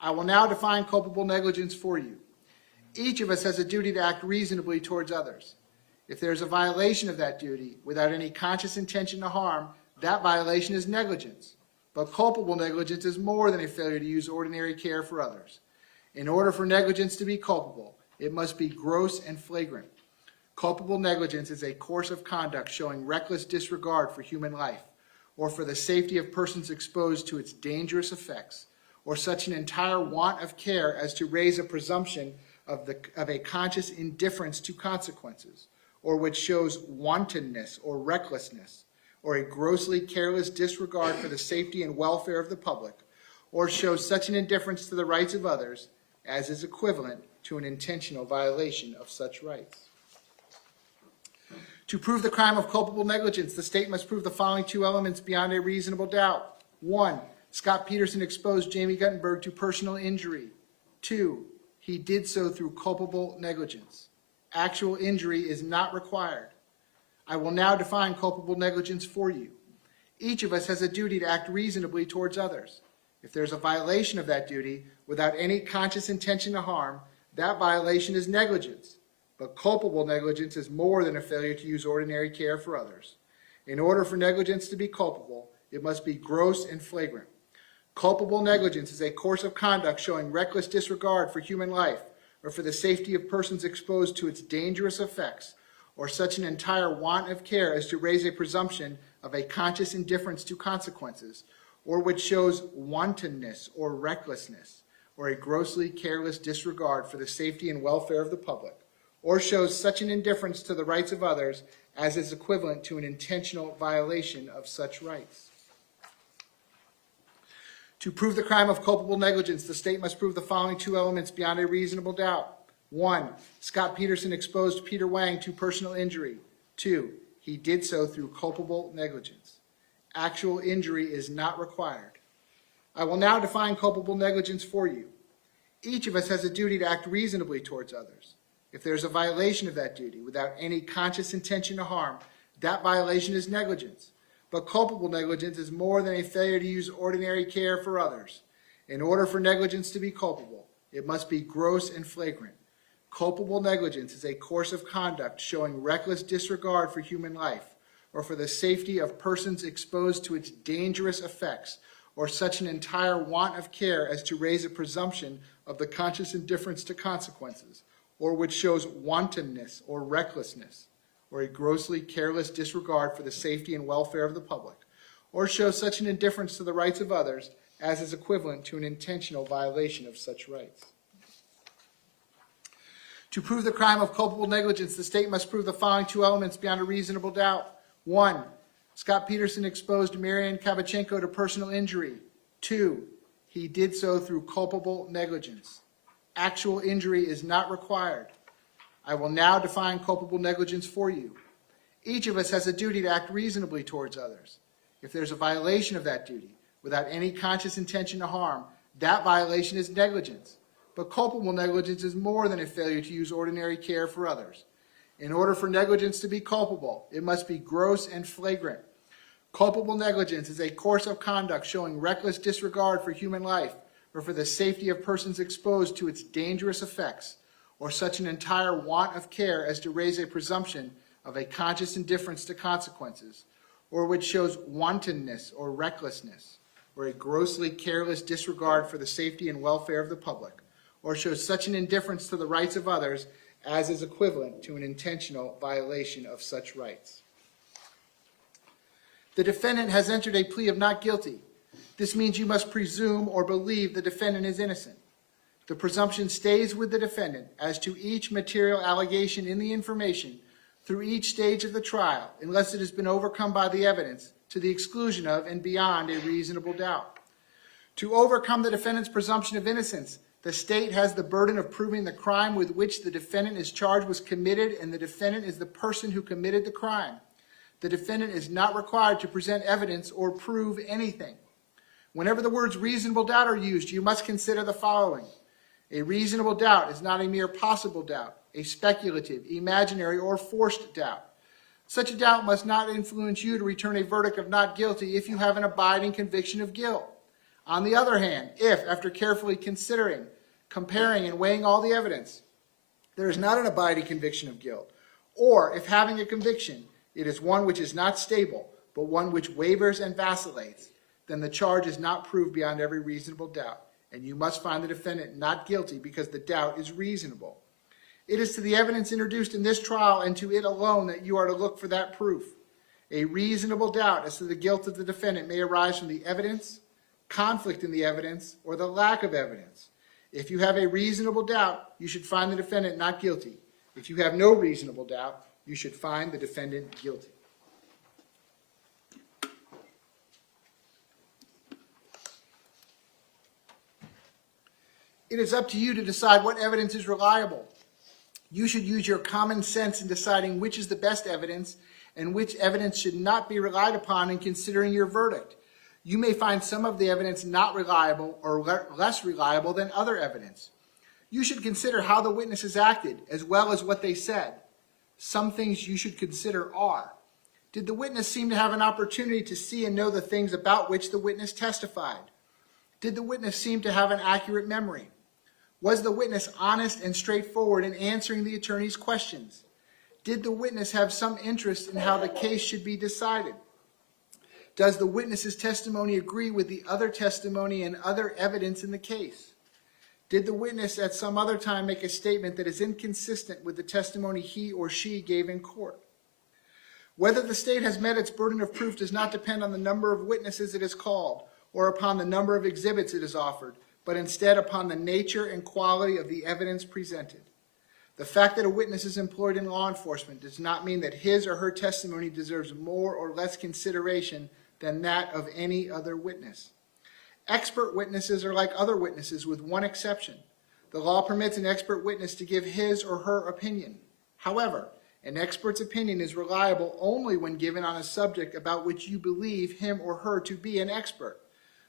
I will now define culpable negligence for you. Each of us has a duty to act reasonably towards others. If there is a violation of that duty without any conscious intention to harm, that violation is negligence. But culpable negligence is more than a failure to use ordinary care for others. In order for negligence to be culpable, it must be gross and flagrant. Culpable negligence is a course of conduct showing reckless disregard for human life or for the safety of persons exposed to its dangerous effects, or such an entire want of care as to raise a presumption of a conscious indifference to consequences, or which shows wantonness or recklessness, or a grossly careless disregard for the safety and welfare of the public, or shows such an indifference to the rights of others as is equivalent to an intentional violation of such rights. To prove the crime of culpable negligence, the state must prove the following two elements beyond a reasonable doubt. 1, Scot Peterson exposed Jamie Guttenberg to personal injury. 2, he did so through culpable negligence. Actual injury is not required. I will now define culpable negligence for you. Each of us has a duty to act reasonably towards others. If there's a violation of that duty without any conscious intention to harm, that violation is negligence. But culpable negligence is more than a failure to use ordinary care for others. In order for negligence to be culpable, it must be gross and flagrant. Culpable negligence is a course of conduct showing reckless disregard for human life or for the safety of persons exposed to its dangerous effects, or such an entire want of care as to raise a presumption of a conscious indifference to consequences, or which shows wantonness or recklessness, or a grossly careless disregard for the safety and welfare of the public, or shows such an indifference to the rights of others as is equivalent to an intentional violation of such rights. To prove the crime of culpable negligence, the state must prove the following two elements beyond a reasonable doubt. 1, Scot Peterson exposed Peter Wang to personal injury. 2, he did so through culpable negligence. Actual injury is not required. I will now define culpable negligence for you. Each of us has a duty to act reasonably towards others. If there is a violation of that duty without any conscious intention to harm, that violation is negligence. But culpable negligence is more than a failure to use ordinary care for others. In order for negligence to be culpable, it must be gross and flagrant. Culpable negligence is a course of conduct showing reckless disregard for human life or for the safety of persons exposed to its dangerous effects, or such an entire want of care as to raise a presumption of the conscious indifference to consequences, or which shows wantonness or recklessness, or a grossly careless disregard for the safety and welfare of the public, or shows such an indifference to the rights of others as is equivalent to an intentional violation of such rights. To prove the crime of culpable negligence, the state must prove the following two elements beyond a reasonable doubt. 1, Scot Peterson exposed Marian Kabachenko to personal injury. 2, he did so through culpable negligence. Actual injury is not required. I will now define culpable negligence for you. Each of us has a duty to act reasonably towards others. If there's a violation of that duty without any conscious intention to harm, that violation is negligence. But culpable negligence is more than a failure to use ordinary care for others. In order for negligence to be culpable, it must be gross and flagrant. Culpable negligence is a course of conduct showing reckless disregard for human life or for the safety of persons exposed to its dangerous effects, or such an entire want of care as to raise a presumption of a conscious indifference to consequences, or which shows wantonness or recklessness, or a grossly careless disregard for the safety and welfare of the public, or shows such an indifference to the rights of others as is equivalent to an intentional violation of such rights. The defendant has entered a plea of not guilty. This means you must presume or believe the defendant is innocent. The presumption stays with the defendant as to each material allegation in the information through each stage of the trial, unless it has been overcome by the evidence to the exclusion of and beyond a reasonable doubt. To overcome the defendant's presumption of innocence, the state has the burden of proving the crime with which the defendant is charged was committed, and the defendant is the person who committed the crime. The defendant is not required to present evidence or prove anything. Whenever the words reasonable doubt are used, you must consider the following. A reasonable doubt is not a mere possible doubt, a speculative, imaginary, or forced doubt. Such a doubt must not influence you to return a verdict of not guilty if you have an abiding conviction of guilt. On the other hand, if, after carefully considering, comparing, and weighing all the evidence, there is not an abiding conviction of guilt, or if having a conviction, it is one which is not stable, but one which wavers and vacillates, then the charge is not proved beyond every reasonable doubt, and you must find the defendant not guilty because the doubt is reasonable. It is to the evidence introduced in this trial and to it alone that you are to look for that proof. A reasonable doubt as to the guilt of the defendant may arise from the evidence, conflict in the evidence, or the lack of evidence. If you have a reasonable doubt, you should find the defendant not guilty. If you have no reasonable doubt, you should find the defendant guilty. It is up to you to decide what evidence is reliable. You should use your common sense in deciding which is the best evidence and which evidence should not be relied upon in considering your verdict. You may find some of the evidence not reliable or less reliable than other evidence. You should consider how the witnesses acted as well as what they said. Some things you should consider are: Did the witness seem to have an opportunity to see and know the things about which the witness testified? Did the witness seem to have an accurate memory? Was the witness honest and straightforward in answering the attorney's questions? Did the witness have some interest in how the case should be decided? Does the witness's testimony agree with the other testimony and other evidence in the case? Did the witness at some other time make a statement that is inconsistent with the testimony he or she gave in court? Whether the state has met its burden of proof does not depend on the number of witnesses it has called or upon the number of exhibits it has offered, but instead upon the nature and quality of the evidence presented. The fact that a witness is employed in law enforcement does not mean that his or her testimony deserves more or less consideration than that of any other witness. Expert witnesses are like other witnesses with one exception. The law permits an expert witness to give his or her opinion. However, an expert's opinion is reliable only when given on a subject about which you believe him or her to be an expert.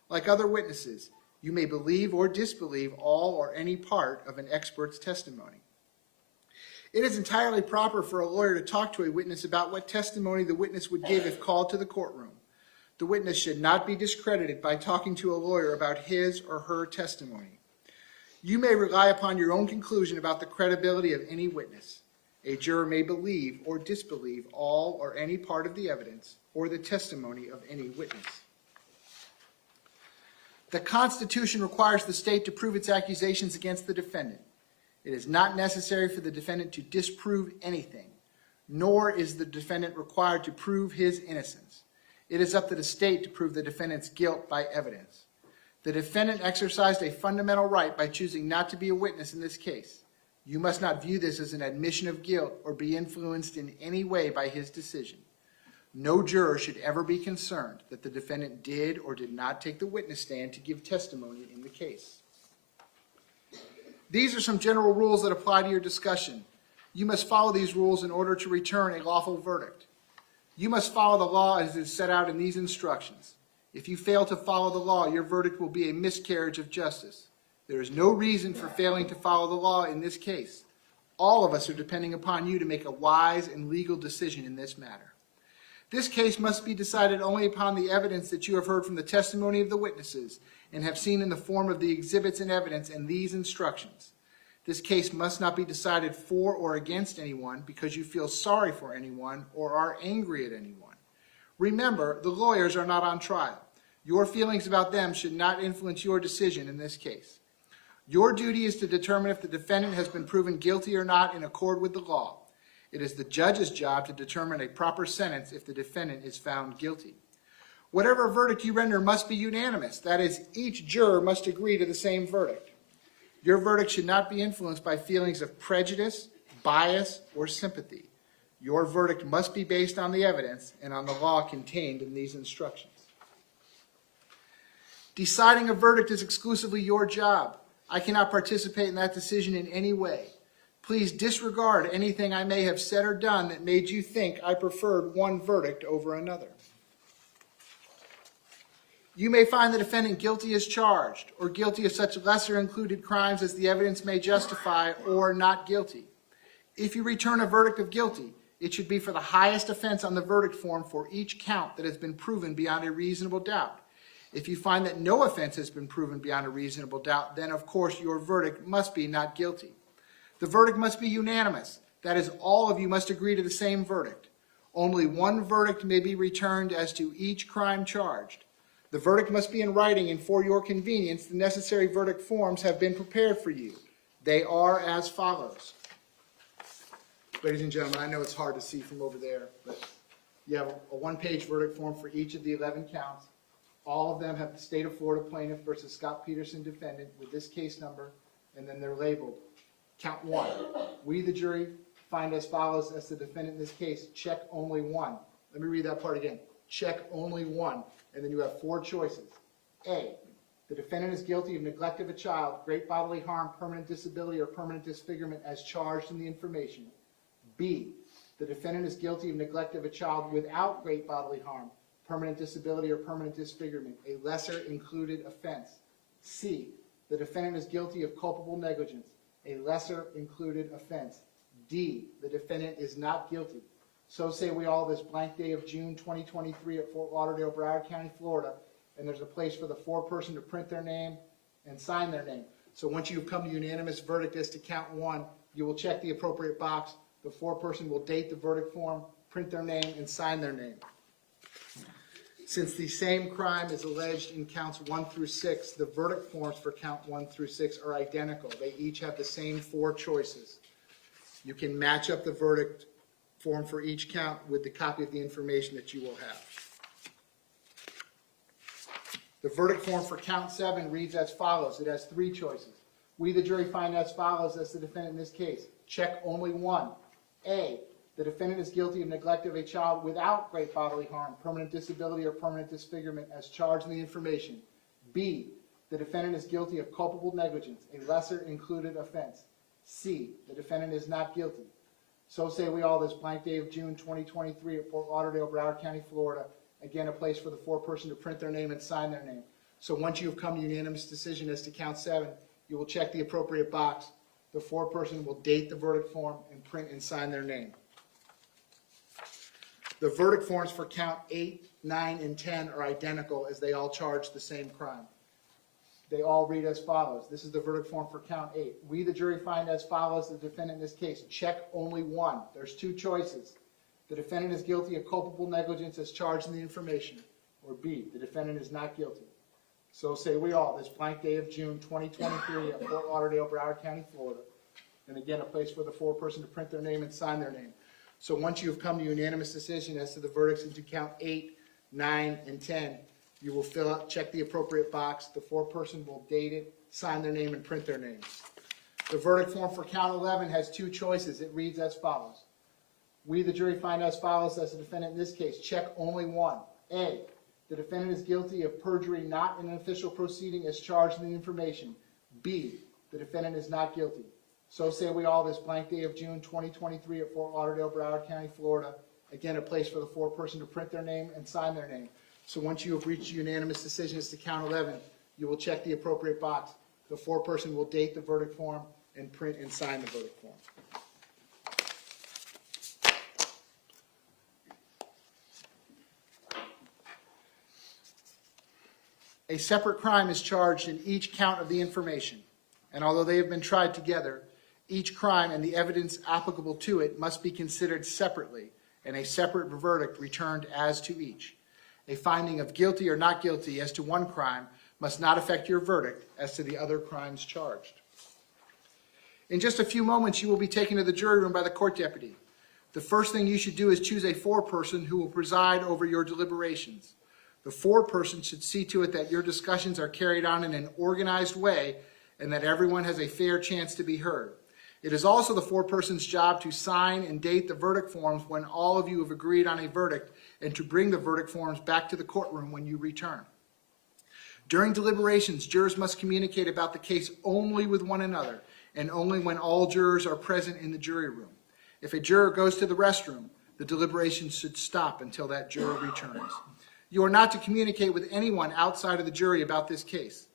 Like other witnesses, you may believe or disbelieve all or any part of an expert's testimony. It is entirely proper for a lawyer to talk to a witness about what testimony the witness would give if called to the courtroom. The witness should not be discredited by talking to a lawyer about his or her testimony. You may rely upon your own conclusion about the credibility of any witness. A juror may believe or disbelieve all or any part of the evidence or the testimony of any witness. The Constitution requires the state to prove its accusations against the defendant. It is not necessary for the defendant to disprove anything, nor is the defendant required to prove his innocence. It is up to the state to prove the defendant's guilt by evidence. The defendant exercised a fundamental right by choosing not to be a witness in this case. You must not view this as an admission of guilt or be influenced in any way by his decision. No juror should ever be concerned that the defendant did or did not take the witness stand to give testimony in the case. These are some general rules that apply to your discussion. You must follow these rules in order to return a lawful verdict. You must follow the law as it is set out in these instructions. If you fail to follow the law, your verdict will be a miscarriage of justice. There is no reason for failing to follow the law in this case. All of us are depending upon you to make a wise and legal decision in this matter. This case must be decided only upon the evidence that you have heard from the testimony of the witnesses and have seen in the form of the exhibits and evidence and these instructions. This case must not be decided for or against anyone because you feel sorry for anyone or are angry at anyone. Remember, the lawyers are not on trial. Your feelings about them should not influence your decision in this case. Your duty is to determine if the defendant has been proven guilty or not in accord with the law. It is the judge's job to determine a proper sentence if the defendant is found guilty. Whatever verdict you render must be unanimous. That is, each juror must agree to the same verdict. Your verdict should not be influenced by feelings of prejudice, bias, or sympathy. Your verdict must be based on the evidence and on the law contained in these instructions. Deciding a verdict is exclusively your job. I cannot participate in that decision in any way. Please disregard anything I may have said or done that made you think I preferred one verdict over another. You may find the defendant guilty as charged, or guilty of such lesser included crimes as the evidence may justify, or not guilty. If you return a verdict of guilty, it should be for the highest offense on the verdict form for each count that has been proven beyond a reasonable doubt. If you find that no offense has been proven beyond a reasonable doubt, then of course your verdict must be not guilty. The verdict must be unanimous. That is, all of you must agree to the same verdict. Only one verdict may be returned as to each crime charged. The verdict must be in writing, and for your convenience, the necessary verdict forms have been prepared for you. They are as follows. Ladies and gentlemen, I know it's hard to see from over there, but you have a one-page verdict form for each of the 11 counts. All of them have the State of Florida plaintiff versus Scot Peterson defendant with this case number, and then they're labeled. Count 1. We, the jury, find as follows as the defendant in this case, check only 1. Let me read that part again. Check only 1. And then you have 4 choices. A, the defendant is guilty of neglect of a child, great bodily harm, permanent disability, or permanent disfigurement as charged in the information. B, the defendant is guilty of neglect of a child without great bodily harm, permanent disability, or permanent disfigurement, a lesser included offense. C, the defendant is guilty of culpable negligence, a lesser included offense. D, the defendant is not guilty. So say we all this blank day of June 2023 at Fort Lauderdale, Broward County, Florida, and there's a place for the foreperson to print their name and sign their name. So once you've come to unanimous verdict as to count one, you will check the appropriate box. The foreperson will date the verdict form, print their name, and sign their name. Since the same crime is alleged in counts 1 through 6, the verdict forms for count 1 through 6 are identical. They each have the same 4 choices. You can match up the verdict form for each count with the copy of the information that you will have. The verdict form for count 7 reads as follows. It has 3 choices. We, the jury, find as follows as the defendant in this case. Check only one. A, the defendant is guilty of neglect of a child without great bodily harm, permanent disability, or permanent disfigurement as charged in the information. B, the defendant is guilty of culpable negligence, a lesser included offense. C, the defendant is not guilty. So say we all this blank day of June 2023 at Fort Lauderdale, Broward County, Florida. Again, a place for the foreperson to print their name and sign their name. So once you have come to unanimous decision as to count 7, you will check the appropriate box. The foreperson will date the verdict form and print and sign their name. The verdict forms for count 8, 9, and 10 are identical as they all charge the same crime. They all read as follows. This is the verdict form for count 8. We, the jury, find as follows the defendant in this case. Check only one. There's 2 choices. The defendant is guilty of culpable negligence as charged in the information. Or B, the defendant is not guilty. So say we all this blank day of June 2023 at Fort Lauderdale, Broward County, Florida. And again, a place for the foreperson to print their name and sign their name. So once you have come to unanimous decision as to the verdicts into count 8, 9, and 10, you will fill out, check the appropriate box. The foreperson will date it, sign their name, and print their names. The verdict form for count 11 has 2 choices. It reads as follows. We, the jury, find as follows as the defendant in this case. Check only one. A, the defendant is guilty of perjury not in an official proceeding as charged in the information. B, the defendant is not guilty. So say we all this blank day of June 2023 at Fort Lauderdale, Broward County, Florida. Again, a place for the foreperson to print their name and sign their name. So once you have reached a unanimous decision as to count 11, you will check the appropriate box. The foreperson will date the verdict form and print and sign the verdict form. A separate crime is charged in each count of the information, and although they have been tried together, each crime and the evidence applicable to it must be considered separately, and a separate verdict returned as to each. A finding of guilty or not guilty as to one crime must not affect your verdict as to the other crimes charged. In just a few moments, you will be taken to the jury room by the court deputy. The first thing you should do is choose a foreperson who will preside over your deliberations. The foreperson should see to it that your discussions are carried on in an organized way and that everyone has a fair chance to be heard. It is also the foreperson's job to sign and date the verdict forms when all of you have agreed on a verdict and to bring the verdict forms back to the courtroom when you return. During deliberations, jurors must communicate about the case only with one another and only when all jurors are present in the jury room. If a juror goes to the restroom, the deliberations should stop until that juror returns. You are not to communicate with anyone outside of the jury about this case.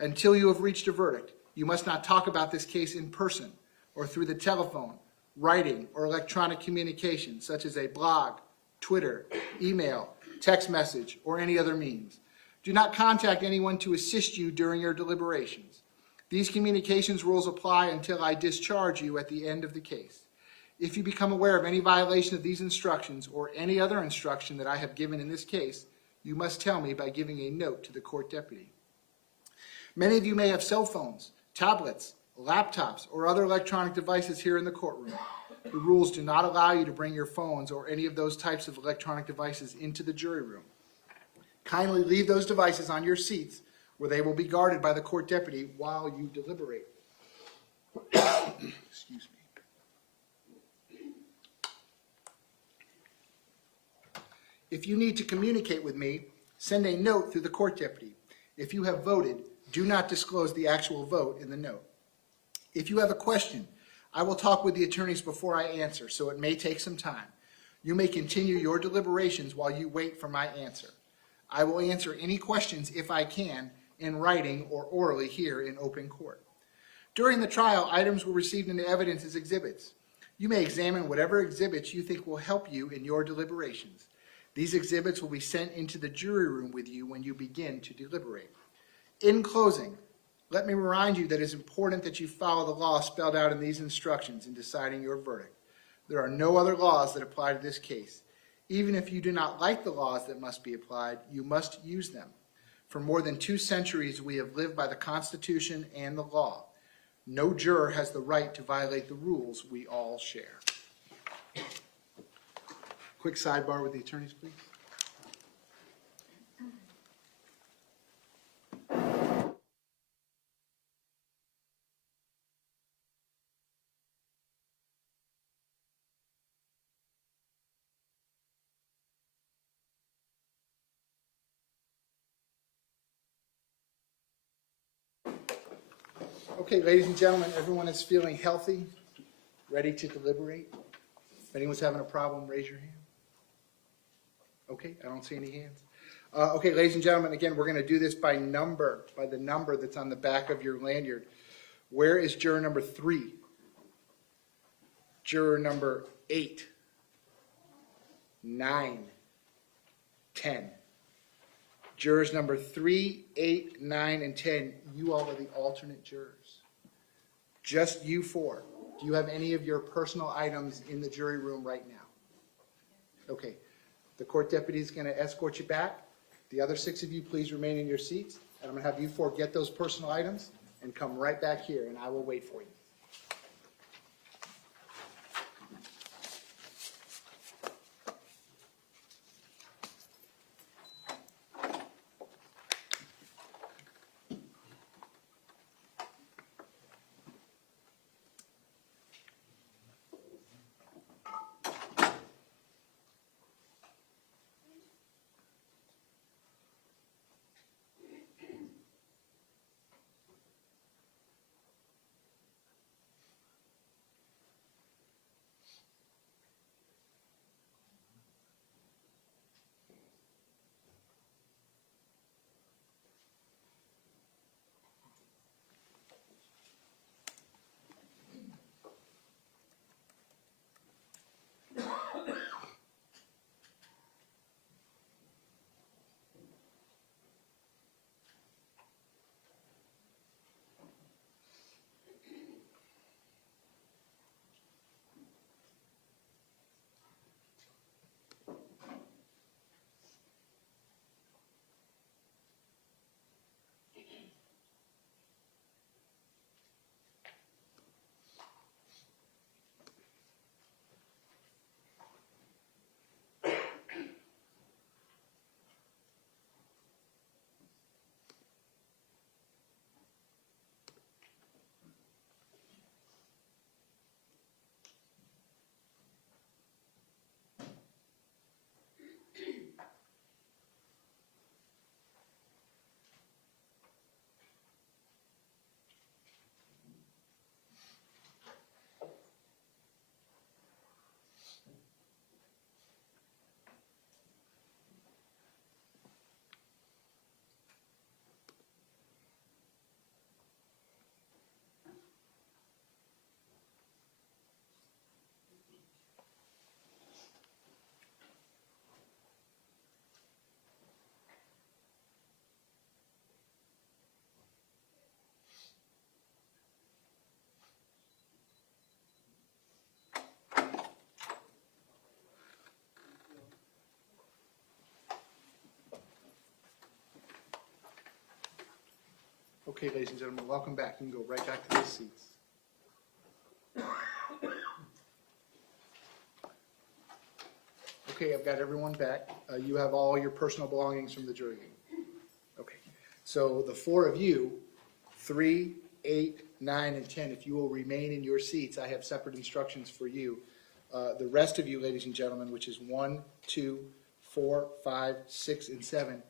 Until you have reached a verdict, you must not talk about this case in person or through the telephone, writing, or electronic communication, such as a blog, Twitter, email, text message, or any other means. Do not contact anyone to assist you during your deliberations. These communications rules apply until I discharge you at the end of the case. If you become aware of any violation of these instructions or any other instruction that I have given in this case, you must tell me by giving a note to the court deputy. Many of you may have cell phones, tablets, laptops, or other electronic devices here in the courtroom. The rules do not allow you to bring your phones or any of those types of electronic devices into the jury room. Kindly leave those devices on your seats where they will be guarded by the court deputy while you deliberate. Excuse me. If you need to communicate with me, send a note through the court deputy. If you have voted, do not disclose the actual vote in the note. If you have a question, I will talk with the attorneys before I answer, so it may take some time. You may continue your deliberations while you wait for my answer. I will answer any questions, if I can, in writing or orally here in open court. During the trial, items were received into evidence as exhibits. You may examine whatever exhibits you think will help you in your deliberations. These exhibits will be sent into the jury room with you when you begin to deliberate. In closing, let me remind you that it is important that you follow the law spelled out in these instructions in deciding your verdict. There are no other laws that apply to this case. Even if you do not like the laws that must be applied, you must use them. For more than 2 centuries, we have lived by the Constitution and the law. No juror has the right to violate the rules we all share. Quick sidebar with the attorneys, please. Okay, ladies and gentlemen, everyone is feeling healthy, ready to deliberate. If anyone's having a problem, raise your hand. Okay, I don't see any hands. Okay, ladies and gentlemen, again, we're going to do this by number, by the number that's on the back of your lanyard. Where is juror number 3? Juror number 8, 9, 10. Jurors number 3, 8, 9, and 10, you all are the alternate jurors. Just you 4. Do you have any of your personal items in the jury room right now? Okay. The court deputy is going to escort you back. The other 6 of you, please remain in your seats. And I'm going to have you 4 get those personal items and come right back here, and I will wait for you. Okay, ladies and gentlemen, welcome back. You can go right back to those seats. Okay, I've got everyone back. You have all your personal belongings from the jury room. Okay, so the 4 of you, 3, 8, 9, and 10, if you will remain in your seats, I have separate instructions for you. The rest of you, ladies and gentlemen, which is 1, 2, 4, 5, 6, and 7,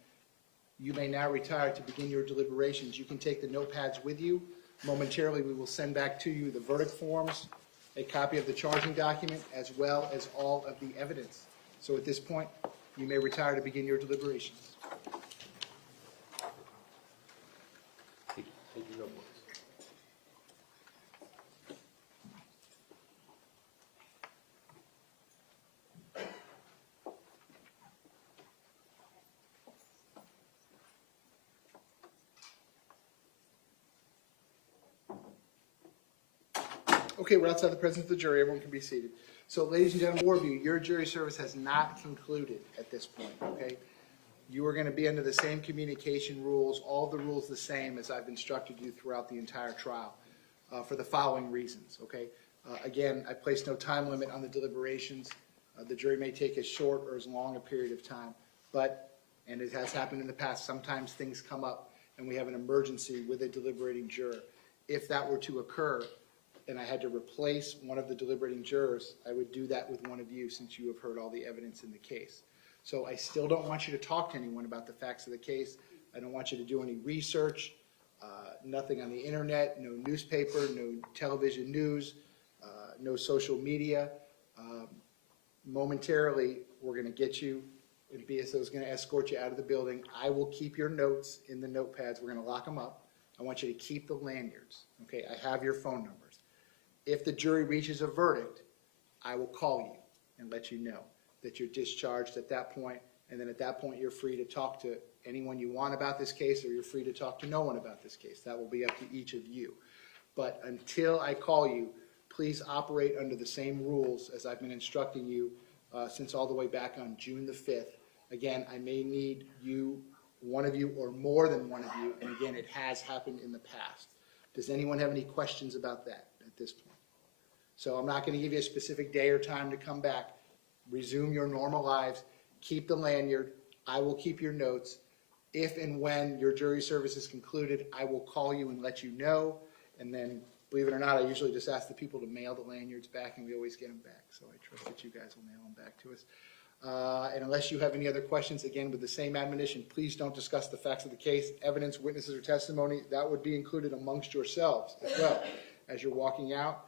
you may now retire to begin your deliberations. You can take the notepads with you. Momentarily, we will send back to you the verdict forms, a copy of the charging document, as well as all of the evidence. So at this point, you may retire to begin your deliberations. Take your notebooks. Okay, we're outside the presence of the jury. Everyone can be seated. So, ladies and gentlemen, Warview, your jury service has not concluded at this point, okay? You are going to be under the same communication rules, all the rules the same as I've instructed you throughout the entire trial for the following reasons, okay? Again, I place no time limit on the deliberations. The jury may take as short or as long a period of time, but, and it has happened in the past, sometimes things come up and we have an emergency with a deliberating juror. If that were to occur, and I had to replace one of the deliberating jurors, I would do that with one of you since you have heard all the evidence in the case. So I still don't want you to talk to anyone about the facts of the case. I don't want you to do any research, nothing on the internet, no newspaper, no television news, no social media. Momentarily, we're going to get you, and BSO is going to escort you out of the building. I will keep your notes in the notepads. We're going to lock them up. I want you to keep the lanyards. Okay, I have your phone numbers. If the jury reaches a verdict, I will call you and let you know that you're discharged at that point, and then at that point you're free to talk to anyone you want about this case, or you're free to talk to no one about this case. That will be up to each of you. But until I call you, please operate under the same rules as I've been instructing you since all the way back on June the 5th. Again, I may need you, one of you, or more than one of you, and again, it has happened in the past. Does anyone have any questions about that at this point? So I'm not going to give you a specific day or time to come back. Resume your normal lives. Keep the lanyard. I will keep your notes. If and when your jury service is concluded, I will call you and let you know. And then, believe it or not, I usually just ask the people to mail the lanyards back, and we always get them back. So I trust that you guys will mail them back to us. And unless you have any other questions, again, with the same admonition, please don't discuss the facts of the case, evidence, witnesses, or testimony. That would be included amongst yourselves as well as you're walking out.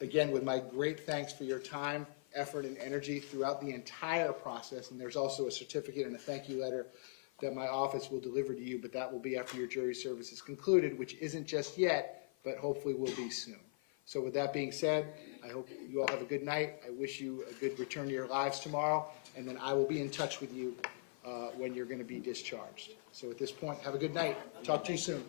Again, with my great thanks for your time, effort, and energy throughout the entire process. And there's also a certificate and a thank you letter that my office will deliver to you, but that will be after your jury service is concluded, which isn't just yet, but hopefully will be soon. So with that being said, I hope you all have a good night. I wish you a good return to your lives tomorrow, and then I will be in touch with you when you're going to be discharged. So at this point, have a good night. Talk to you soon.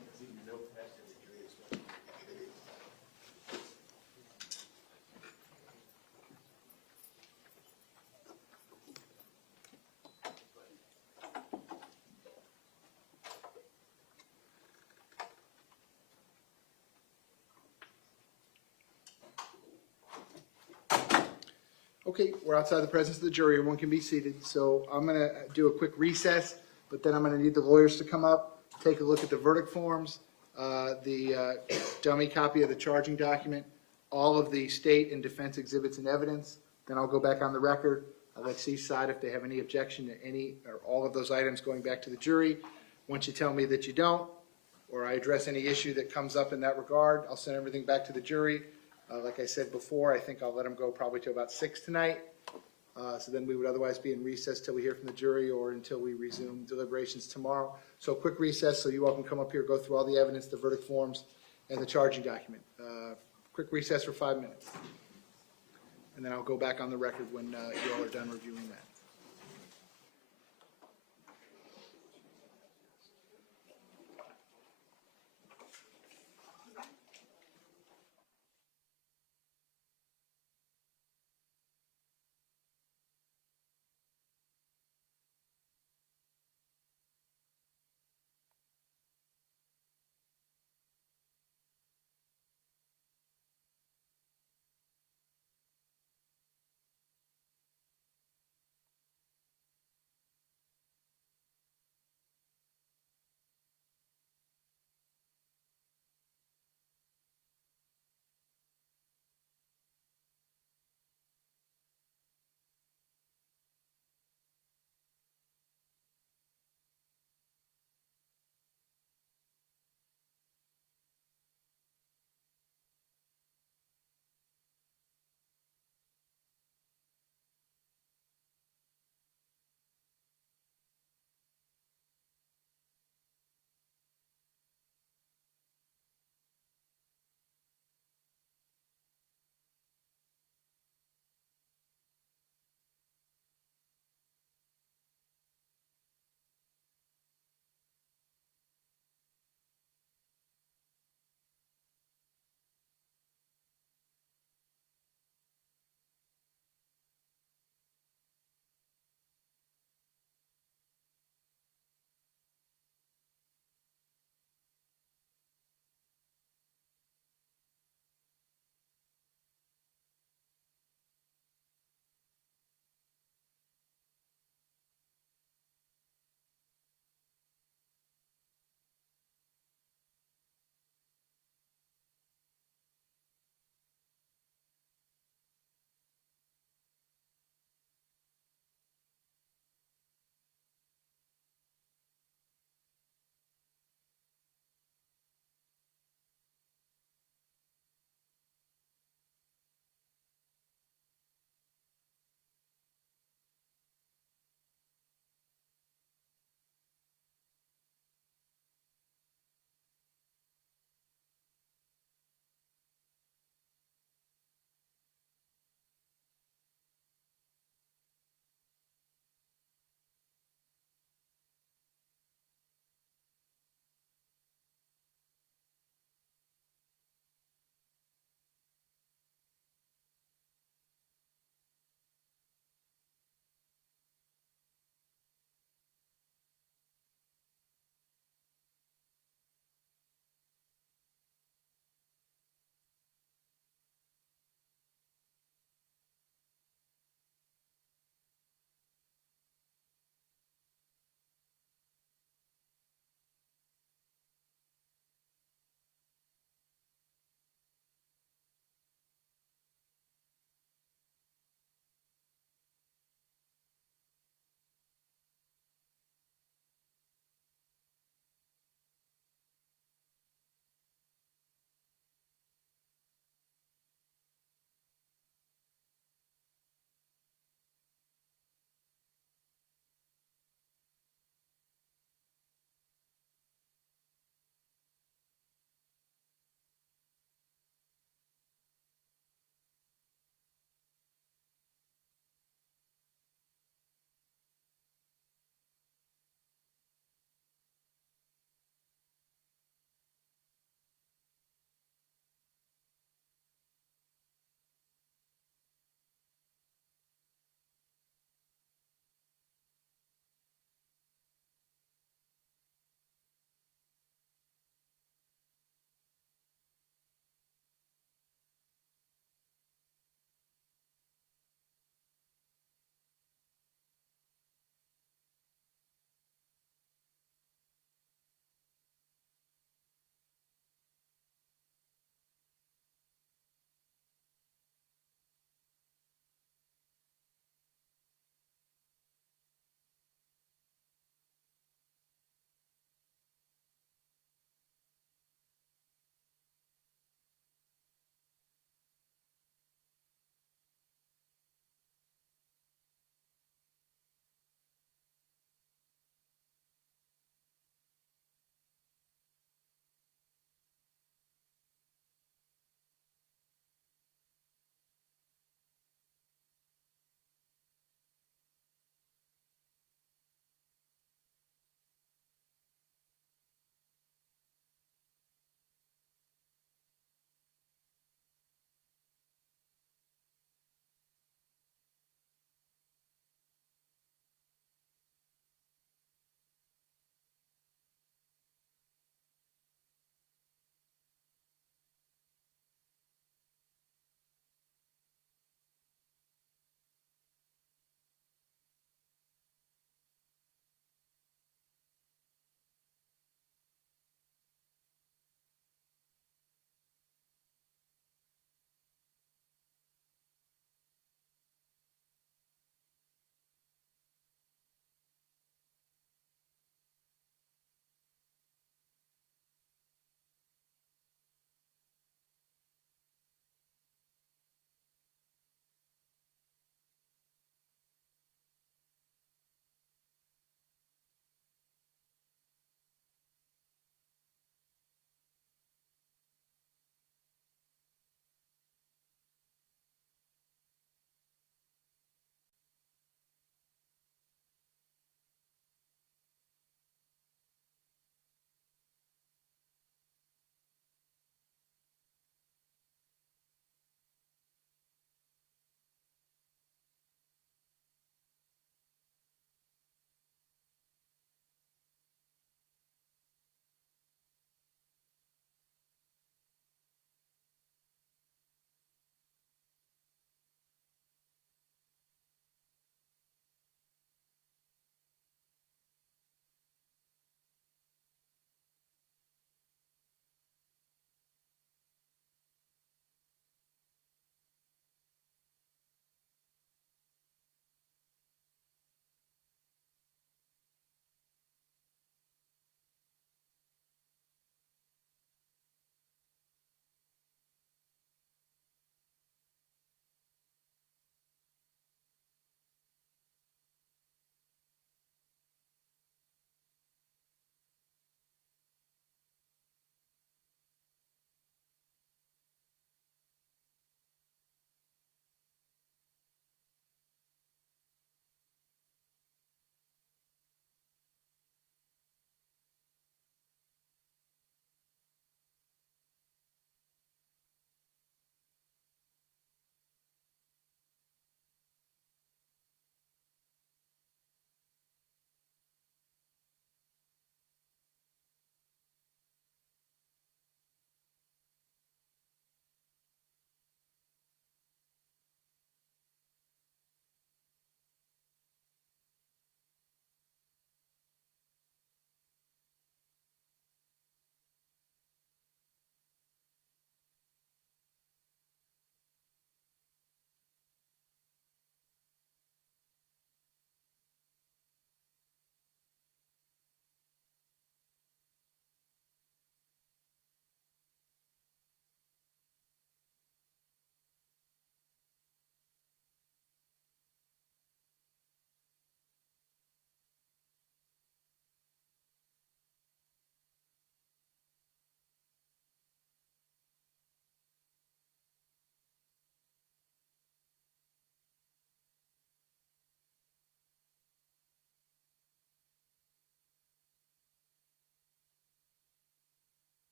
Okay, we're outside the presence of the jury. Everyone can be seated. So I'm going to do a quick recess, but then I'm going to need the lawyers to come up, take a look at the verdict forms, the dummy copy of the charging document, all of the state and defense exhibits and evidence. Then I'll go back on the record. I'll let C decide if they have any objection to any or all of those items going back to the jury. Once you tell me that you don't, or I address any issue that comes up in that regard, I'll send everything back to the jury. Like I said before, I think I'll let them go probably to about 6 tonight. So then we would otherwise be in recess till we hear from the jury or until we resume deliberations tomorrow. So a quick recess so you all can come up here, go through all the evidence, the verdict forms, and the charging document. Quick recess for 5 minutes. And then I'll go back on the record when you all are done reviewing that.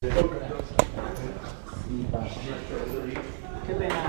Che pena.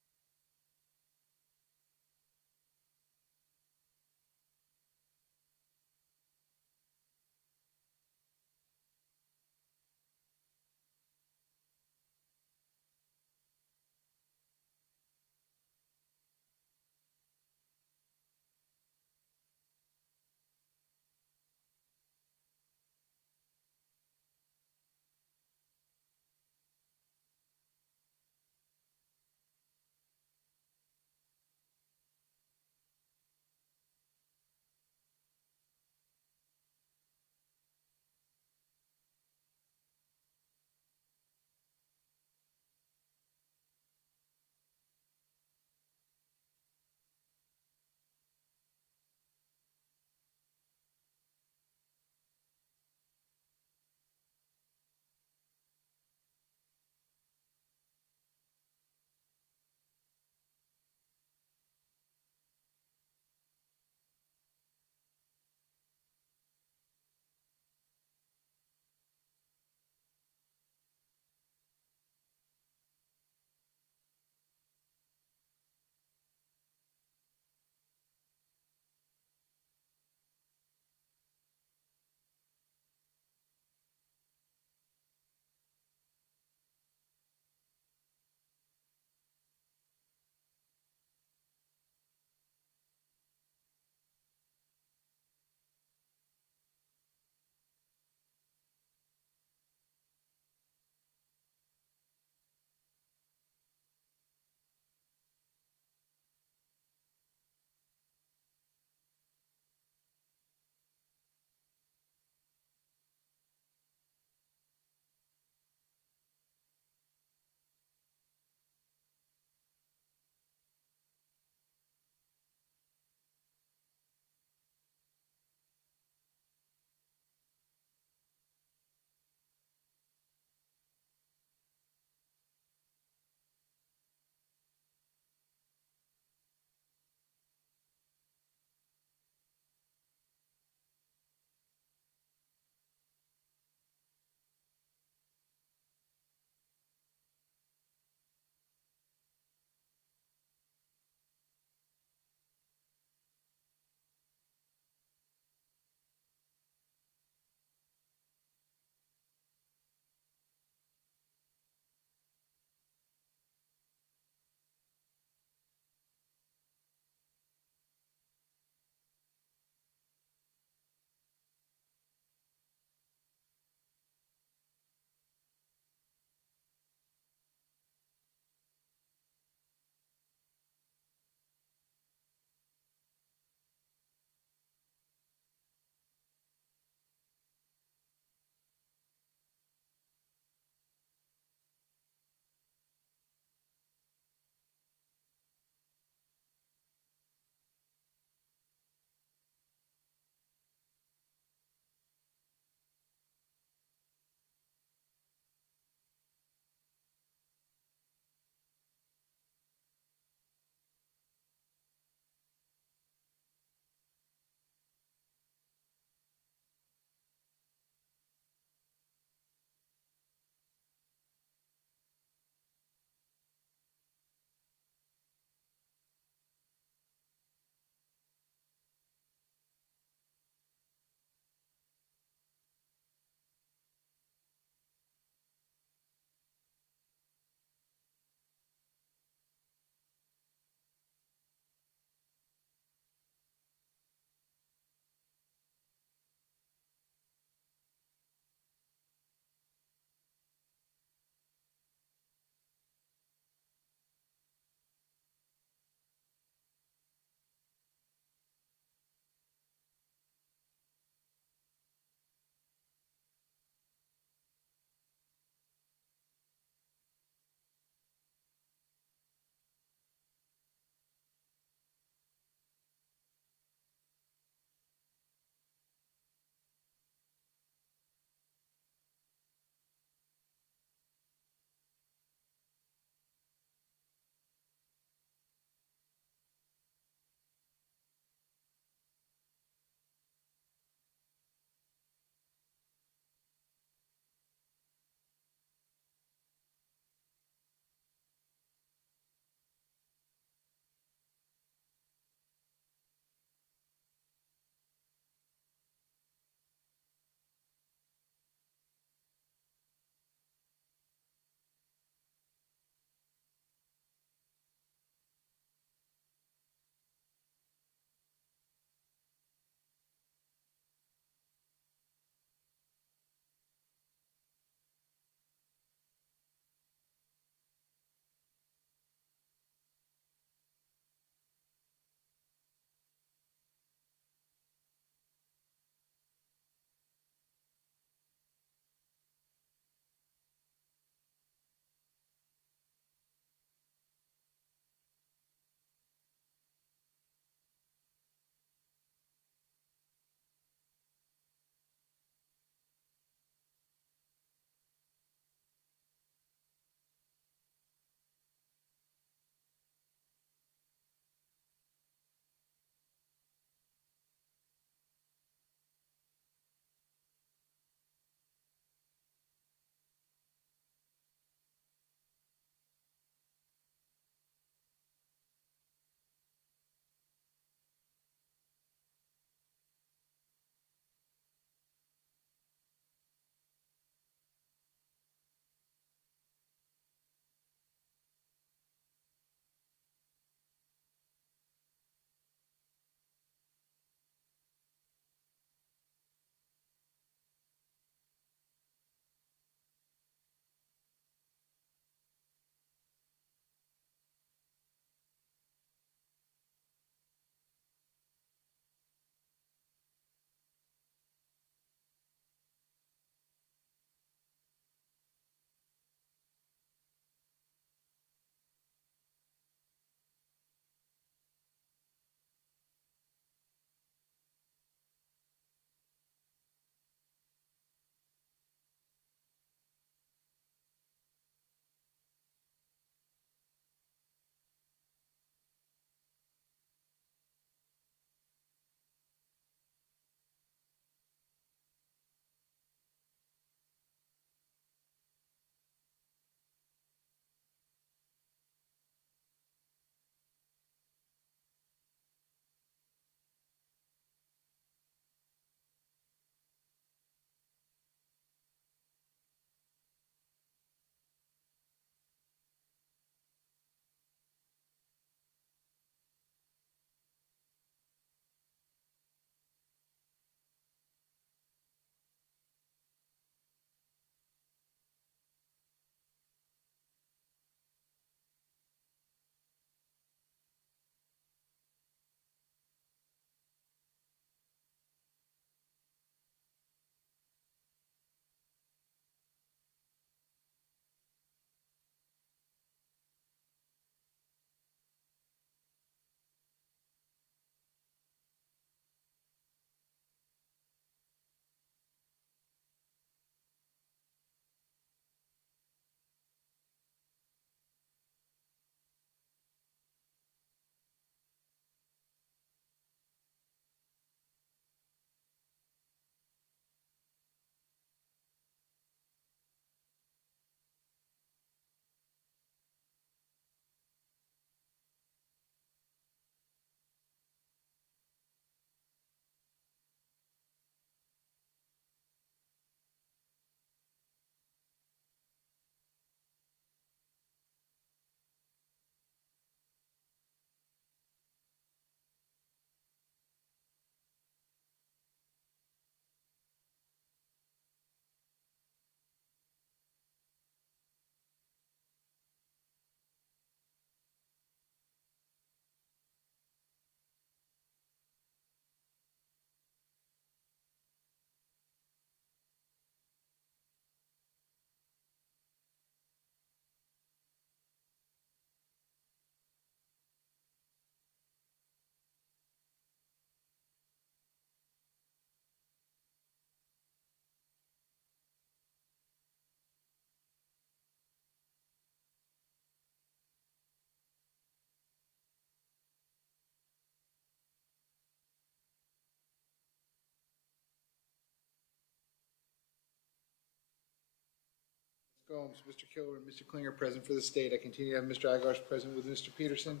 Gomes, Mr. Killer, and Mr. Klinger present for the state. I continue to have Mr. Agarsh present with Mr. Peterson,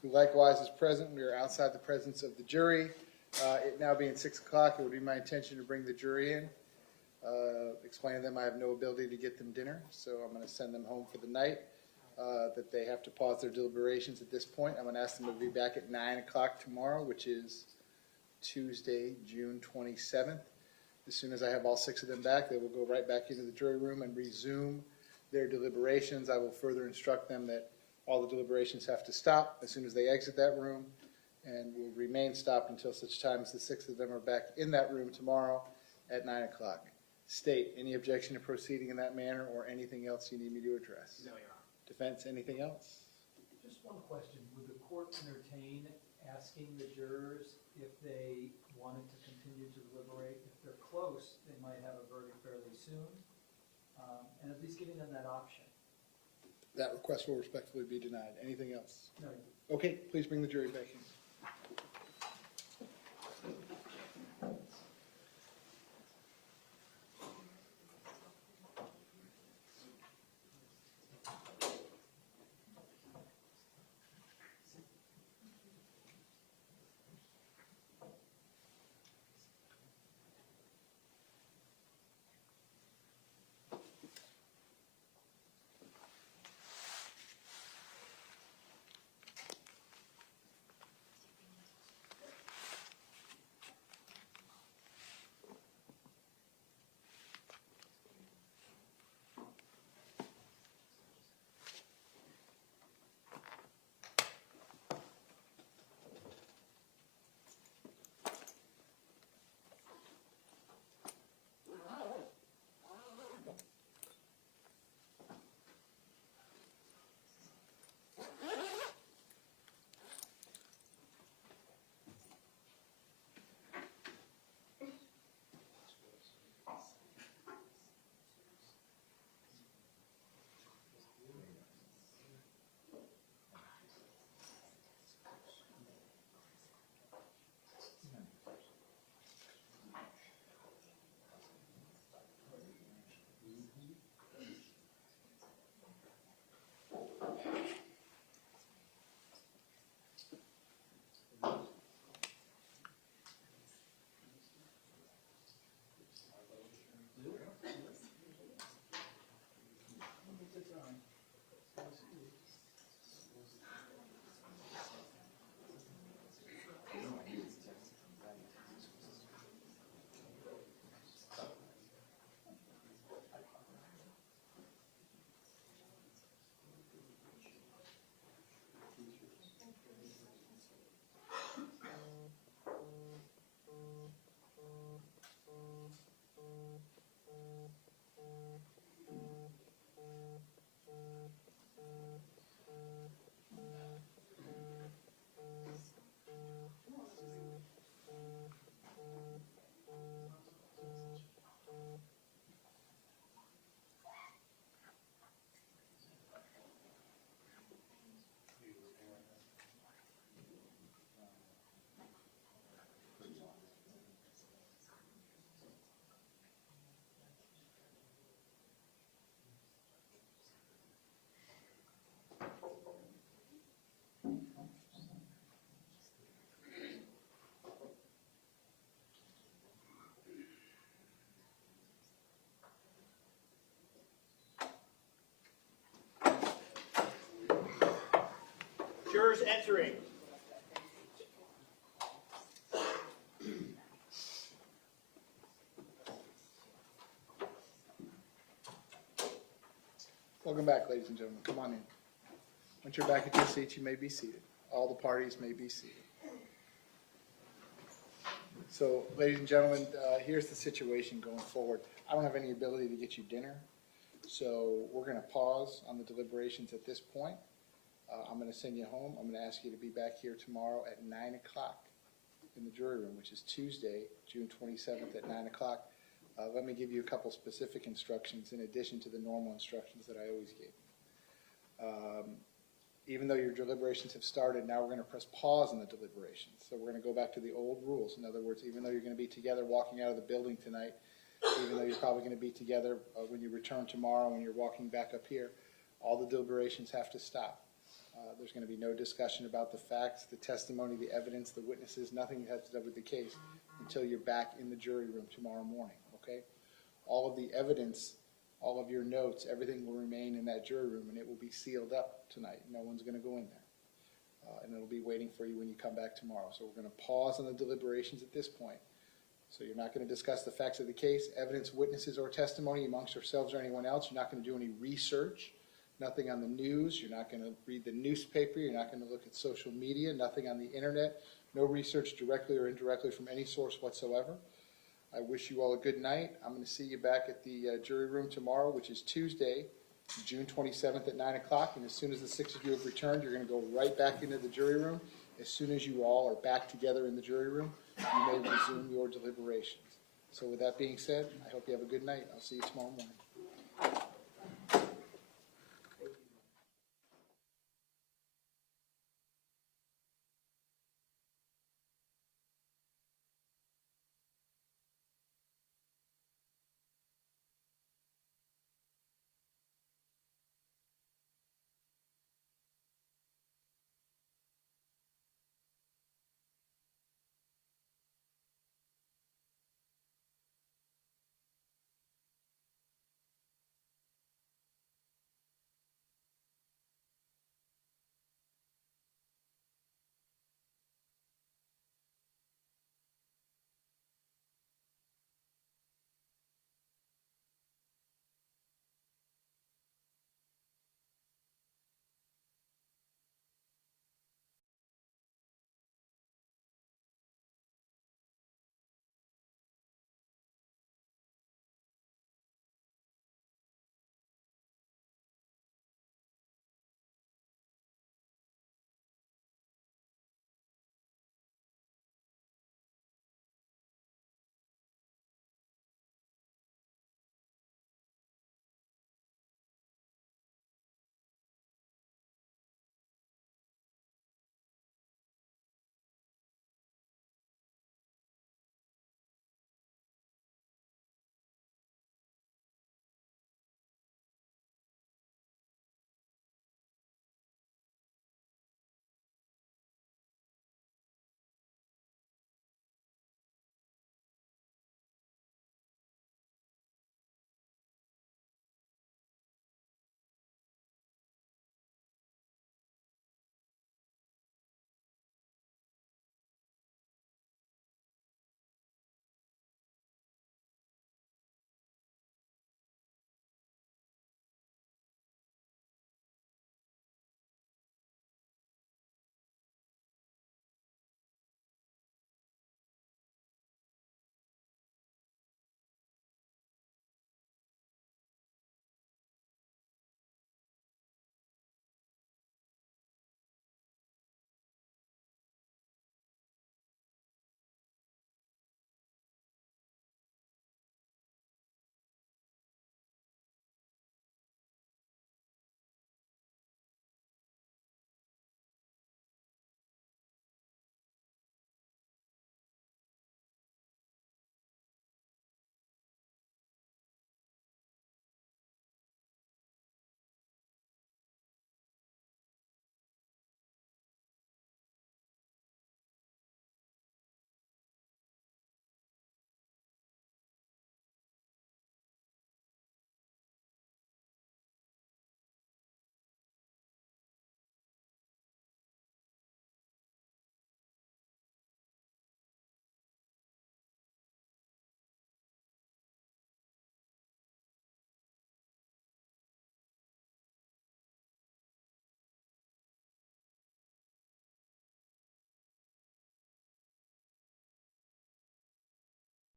who likewise is present. We are outside the presence of the jury. It now being 6 o'clock, it would be my intention to bring the jury in. Explain to them I have no ability to get them dinner, so I'm going to send them home for the night, that they have to pause their deliberations at this point. I'm going to ask them to be back at 9 o'clock tomorrow, which is Tuesday, June 27th. As soon as I have all 6 of them back, they will go right back into the jury room and resume their deliberations. I will further instruct them that all the deliberations have to stop as soon as they exit that room, and will remain stopped until such time as the 6 of them are back in that room tomorrow at 9 o'clock. State, any objection to proceeding in that manner or anything else you need me to address? No, Your Honor. Defense, anything else? Just one question. Would the court entertain asking the jurors if they wanted to continue to deliberate? If they're close, they might have a verdict fairly soon, and at least giving them that option. That request will respectfully be denied. Anything else? No, Okay, please bring the jury back in. Jurors entering. Welcome back, ladies and gentlemen. Come on in. Once you're back at your seats, you may be seated. All the parties may be seated. So, ladies and gentlemen, here's the situation going forward. I don't have any ability to get you dinner, so we're going to pause on the deliberations at this point. I'm going to send you home. I'm going to ask you to be back here tomorrow at 9 o'clock in the jury room, which is Tuesday, June 27th at 9 o'clock. Let me give you a couple specific instructions in addition to the normal instructions that I always give. Even though your deliberations have started, now we're going to press pause on the deliberations. So we're going to go back to the old rules. In other words, even though you're going to be together walking out of the building tonight, even though you're probably going to be together when you return tomorrow, when you're walking back up here, all the deliberations have to stop. There's going to be no discussion about the facts, the testimony, the evidence, the witnesses, nothing that has to do with the case until you're back in the jury room tomorrow morning, okay? All of the evidence, all of your notes, everything will remain in that jury room, and it will be sealed up tonight. No one's going to go in there. And it'll be waiting for you when you come back tomorrow. So we're going to pause on the deliberations at this point. So you're not going to discuss the facts of the case, evidence, witnesses, or testimony amongst yourselves or anyone else. You're not going to do any research, nothing on the news. You're not going to read the newspaper. You're not going to look at social media, nothing on the internet, no research directly or indirectly from any source whatsoever. I wish you all a good night. I'm going to see you back at the jury room tomorrow, which is Tuesday, June 27th at 9 o'clock. And as soon as the 6 of you have returned, you're going to go right back into the jury room. As soon as you all are back together in the jury room, you may resume your deliberations. So with that being said, I hope you have a good night. I'll see you tomorrow morning.